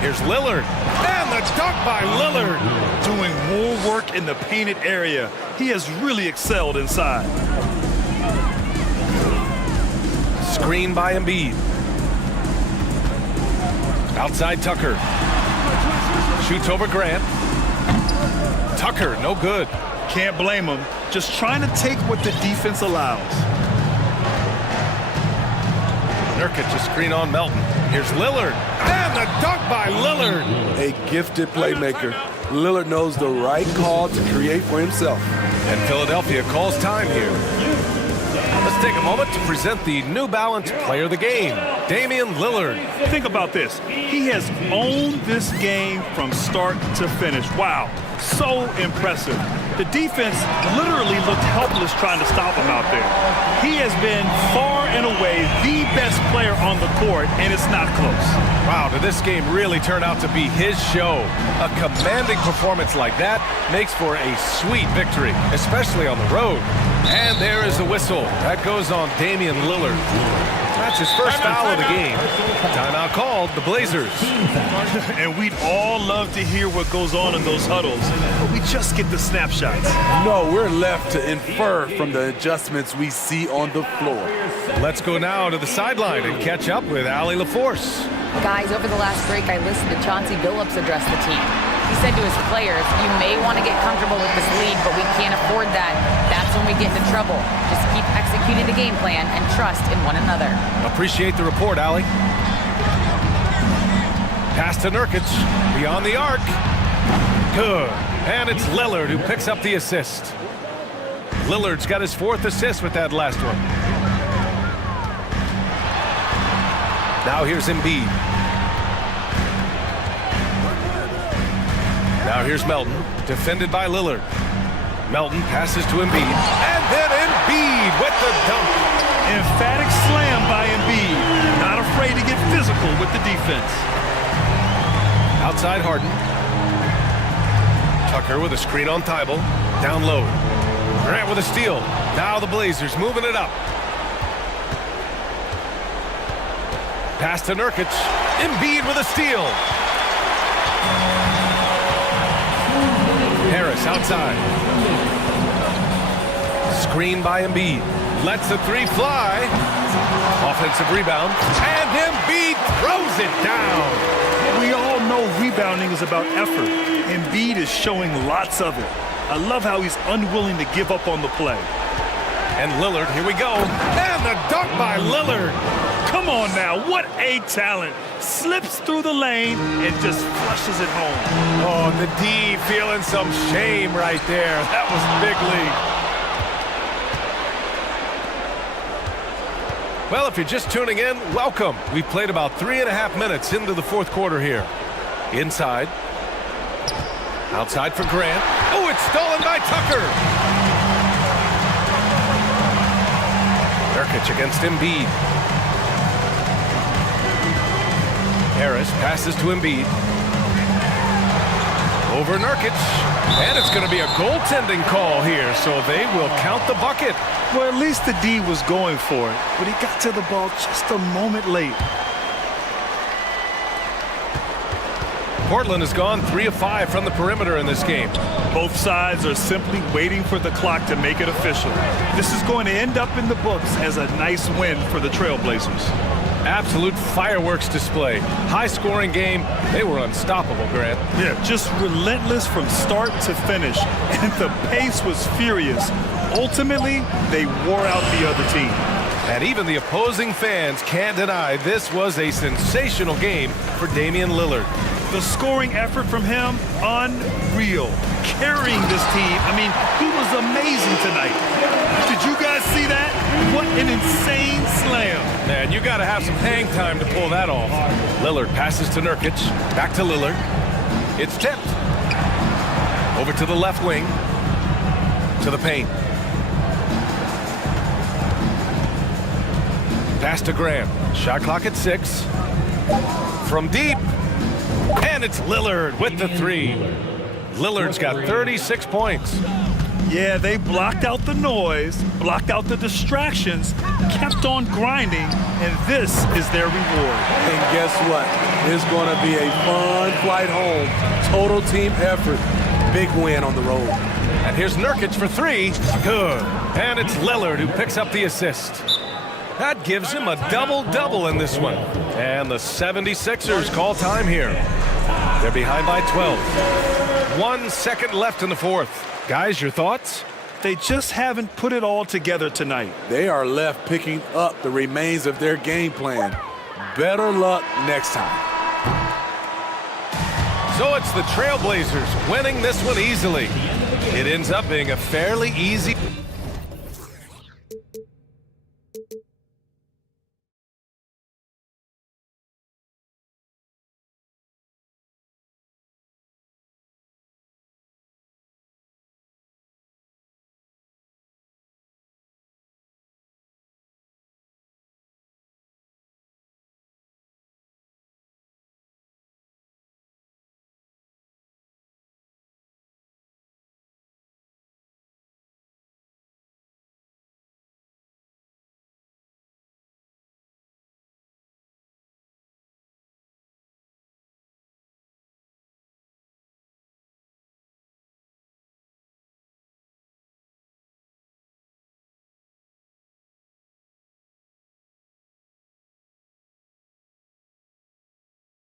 Here's Lillard. And the dunk by Lillard. Doing more work in the painted area. He has really excelled inside. Screen by Embiid. Outside Tucker. Shoots over Grant. Tucker, no good. Can't blame him. Just trying to take what the defense allows. Nurkic a screen on Melton. Here's Lillard. And the dunk by Lillard. A gifted playmaker. Lillard knows the right call to create for himself. And Philadelphia calls time here. Let's take a moment to present the New Balance Player of the Game, Damian Lillard. Think about this. He has owned this game from start to finish. Wow, so impressive. The defense literally looked helpless trying to stop him out there. He has been far and away the best player on the court, and it's not close. Wow, did this game really turn out to be his show? A commanding performance like that makes for a sweet victory, especially on the road. And there is the whistle. That goes on Damian Lillard. That's his first foul of the game. Timeout called, the Blazers. And we'd all love to hear what goes on in those huddles, but we just get the snapshots. No, we're left to infer from the adjustments we see on the floor. Let's go now to the sideline and catch up with Allie LaForce. Guys, over the last break, I listened to Chauncey Billups address the team. He said to his players, you may want to get comfortable with this lead, but we can't afford that. That's when we get into trouble. Just keep executing the game plan and trust in one another. Appreciate the report, Allie. Pass to Nurkic, beyond the arc. Good. And it's Lillard who picks up the assist. Lillard's got his 4th assist with that last one. Now here's Embiid. Now here's Melton, defended by Lillard. Melton passes to Embiid, and then Embiid with the dunk. Emphatic slam by Embiid. Not afraid to get physical with the defense. Outside Harden. Tucker with a screen on Thibault. Down low. Grant with a steal. Now the Blazers moving it up. Pass to Nurkic. Embiid with a steal. Harris outside. Screen by Embiid. Lets the 3 fly. Offensive rebound. And Embiid throws it down. We all know rebounding is about effort. Embiid is showing lots of it. I love how he's unwilling to give up on the play. And Lillard, here we go. And the dunk by Lillard. Come on now, what a talent. Slips through the lane and just flushes it home. Oh, the D feeling some shame right there. That was big league. Well, if you're just tuning in, welcome. We've played about 3.5 minutes into the 4th quarter here. Inside. Outside for Grant. Oh, it's stolen by Tucker. Nurkic against Embiid. Harris passes to Embiid. Over Nurkic. And it's going to be a goaltending call here, so they will count the bucket. Well, at least the D was going for it, but he got to the ball just a moment late. Portland has gone 3 of 5 from the perimeter in this game. Both sides are simply waiting for the clock to make it official. This is going to end up in the books as a nice win for the Trailblazers. Absolute fireworks display. High-scoring game. They were unstoppable, Grant. Yeah, just relentless from start to finish. And the pace was furious. Ultimately, they wore out the other team. And even the opposing fans can't deny this was a sensational game for Damian Lillard. The scoring effort from him, unreal. Carrying this team. I mean, he was amazing tonight. Did you guys see that? What an insane slam. Man, you got to have some hang time to pull that off. Lillard passes to Nurkic. Back to Lillard. It's tipped. Over to the left wing. To the paint. Pass to Graham. Shot clock at 6. From deep. And it's Lillard with the 3. Lillard's got 36 points. Yeah, they blocked out the noise, blocked out the distractions, kept on grinding, and this is their reward. And guess what? It's going to be a fun flight home. Total team effort. Big win on the road. And here's Nurkic for 3. Good. And it's Lillard who picks up the assist. That gives him a double-double in this one. And the 76ers call time here. They're behind by 12. 1 second left in the fourth. Guys, your thoughts? They just haven't put it all together tonight. They are left picking up the remains of their game plan. Better luck next time. So it's the Trailblazers winning this one easily. It ends up being a fairly easy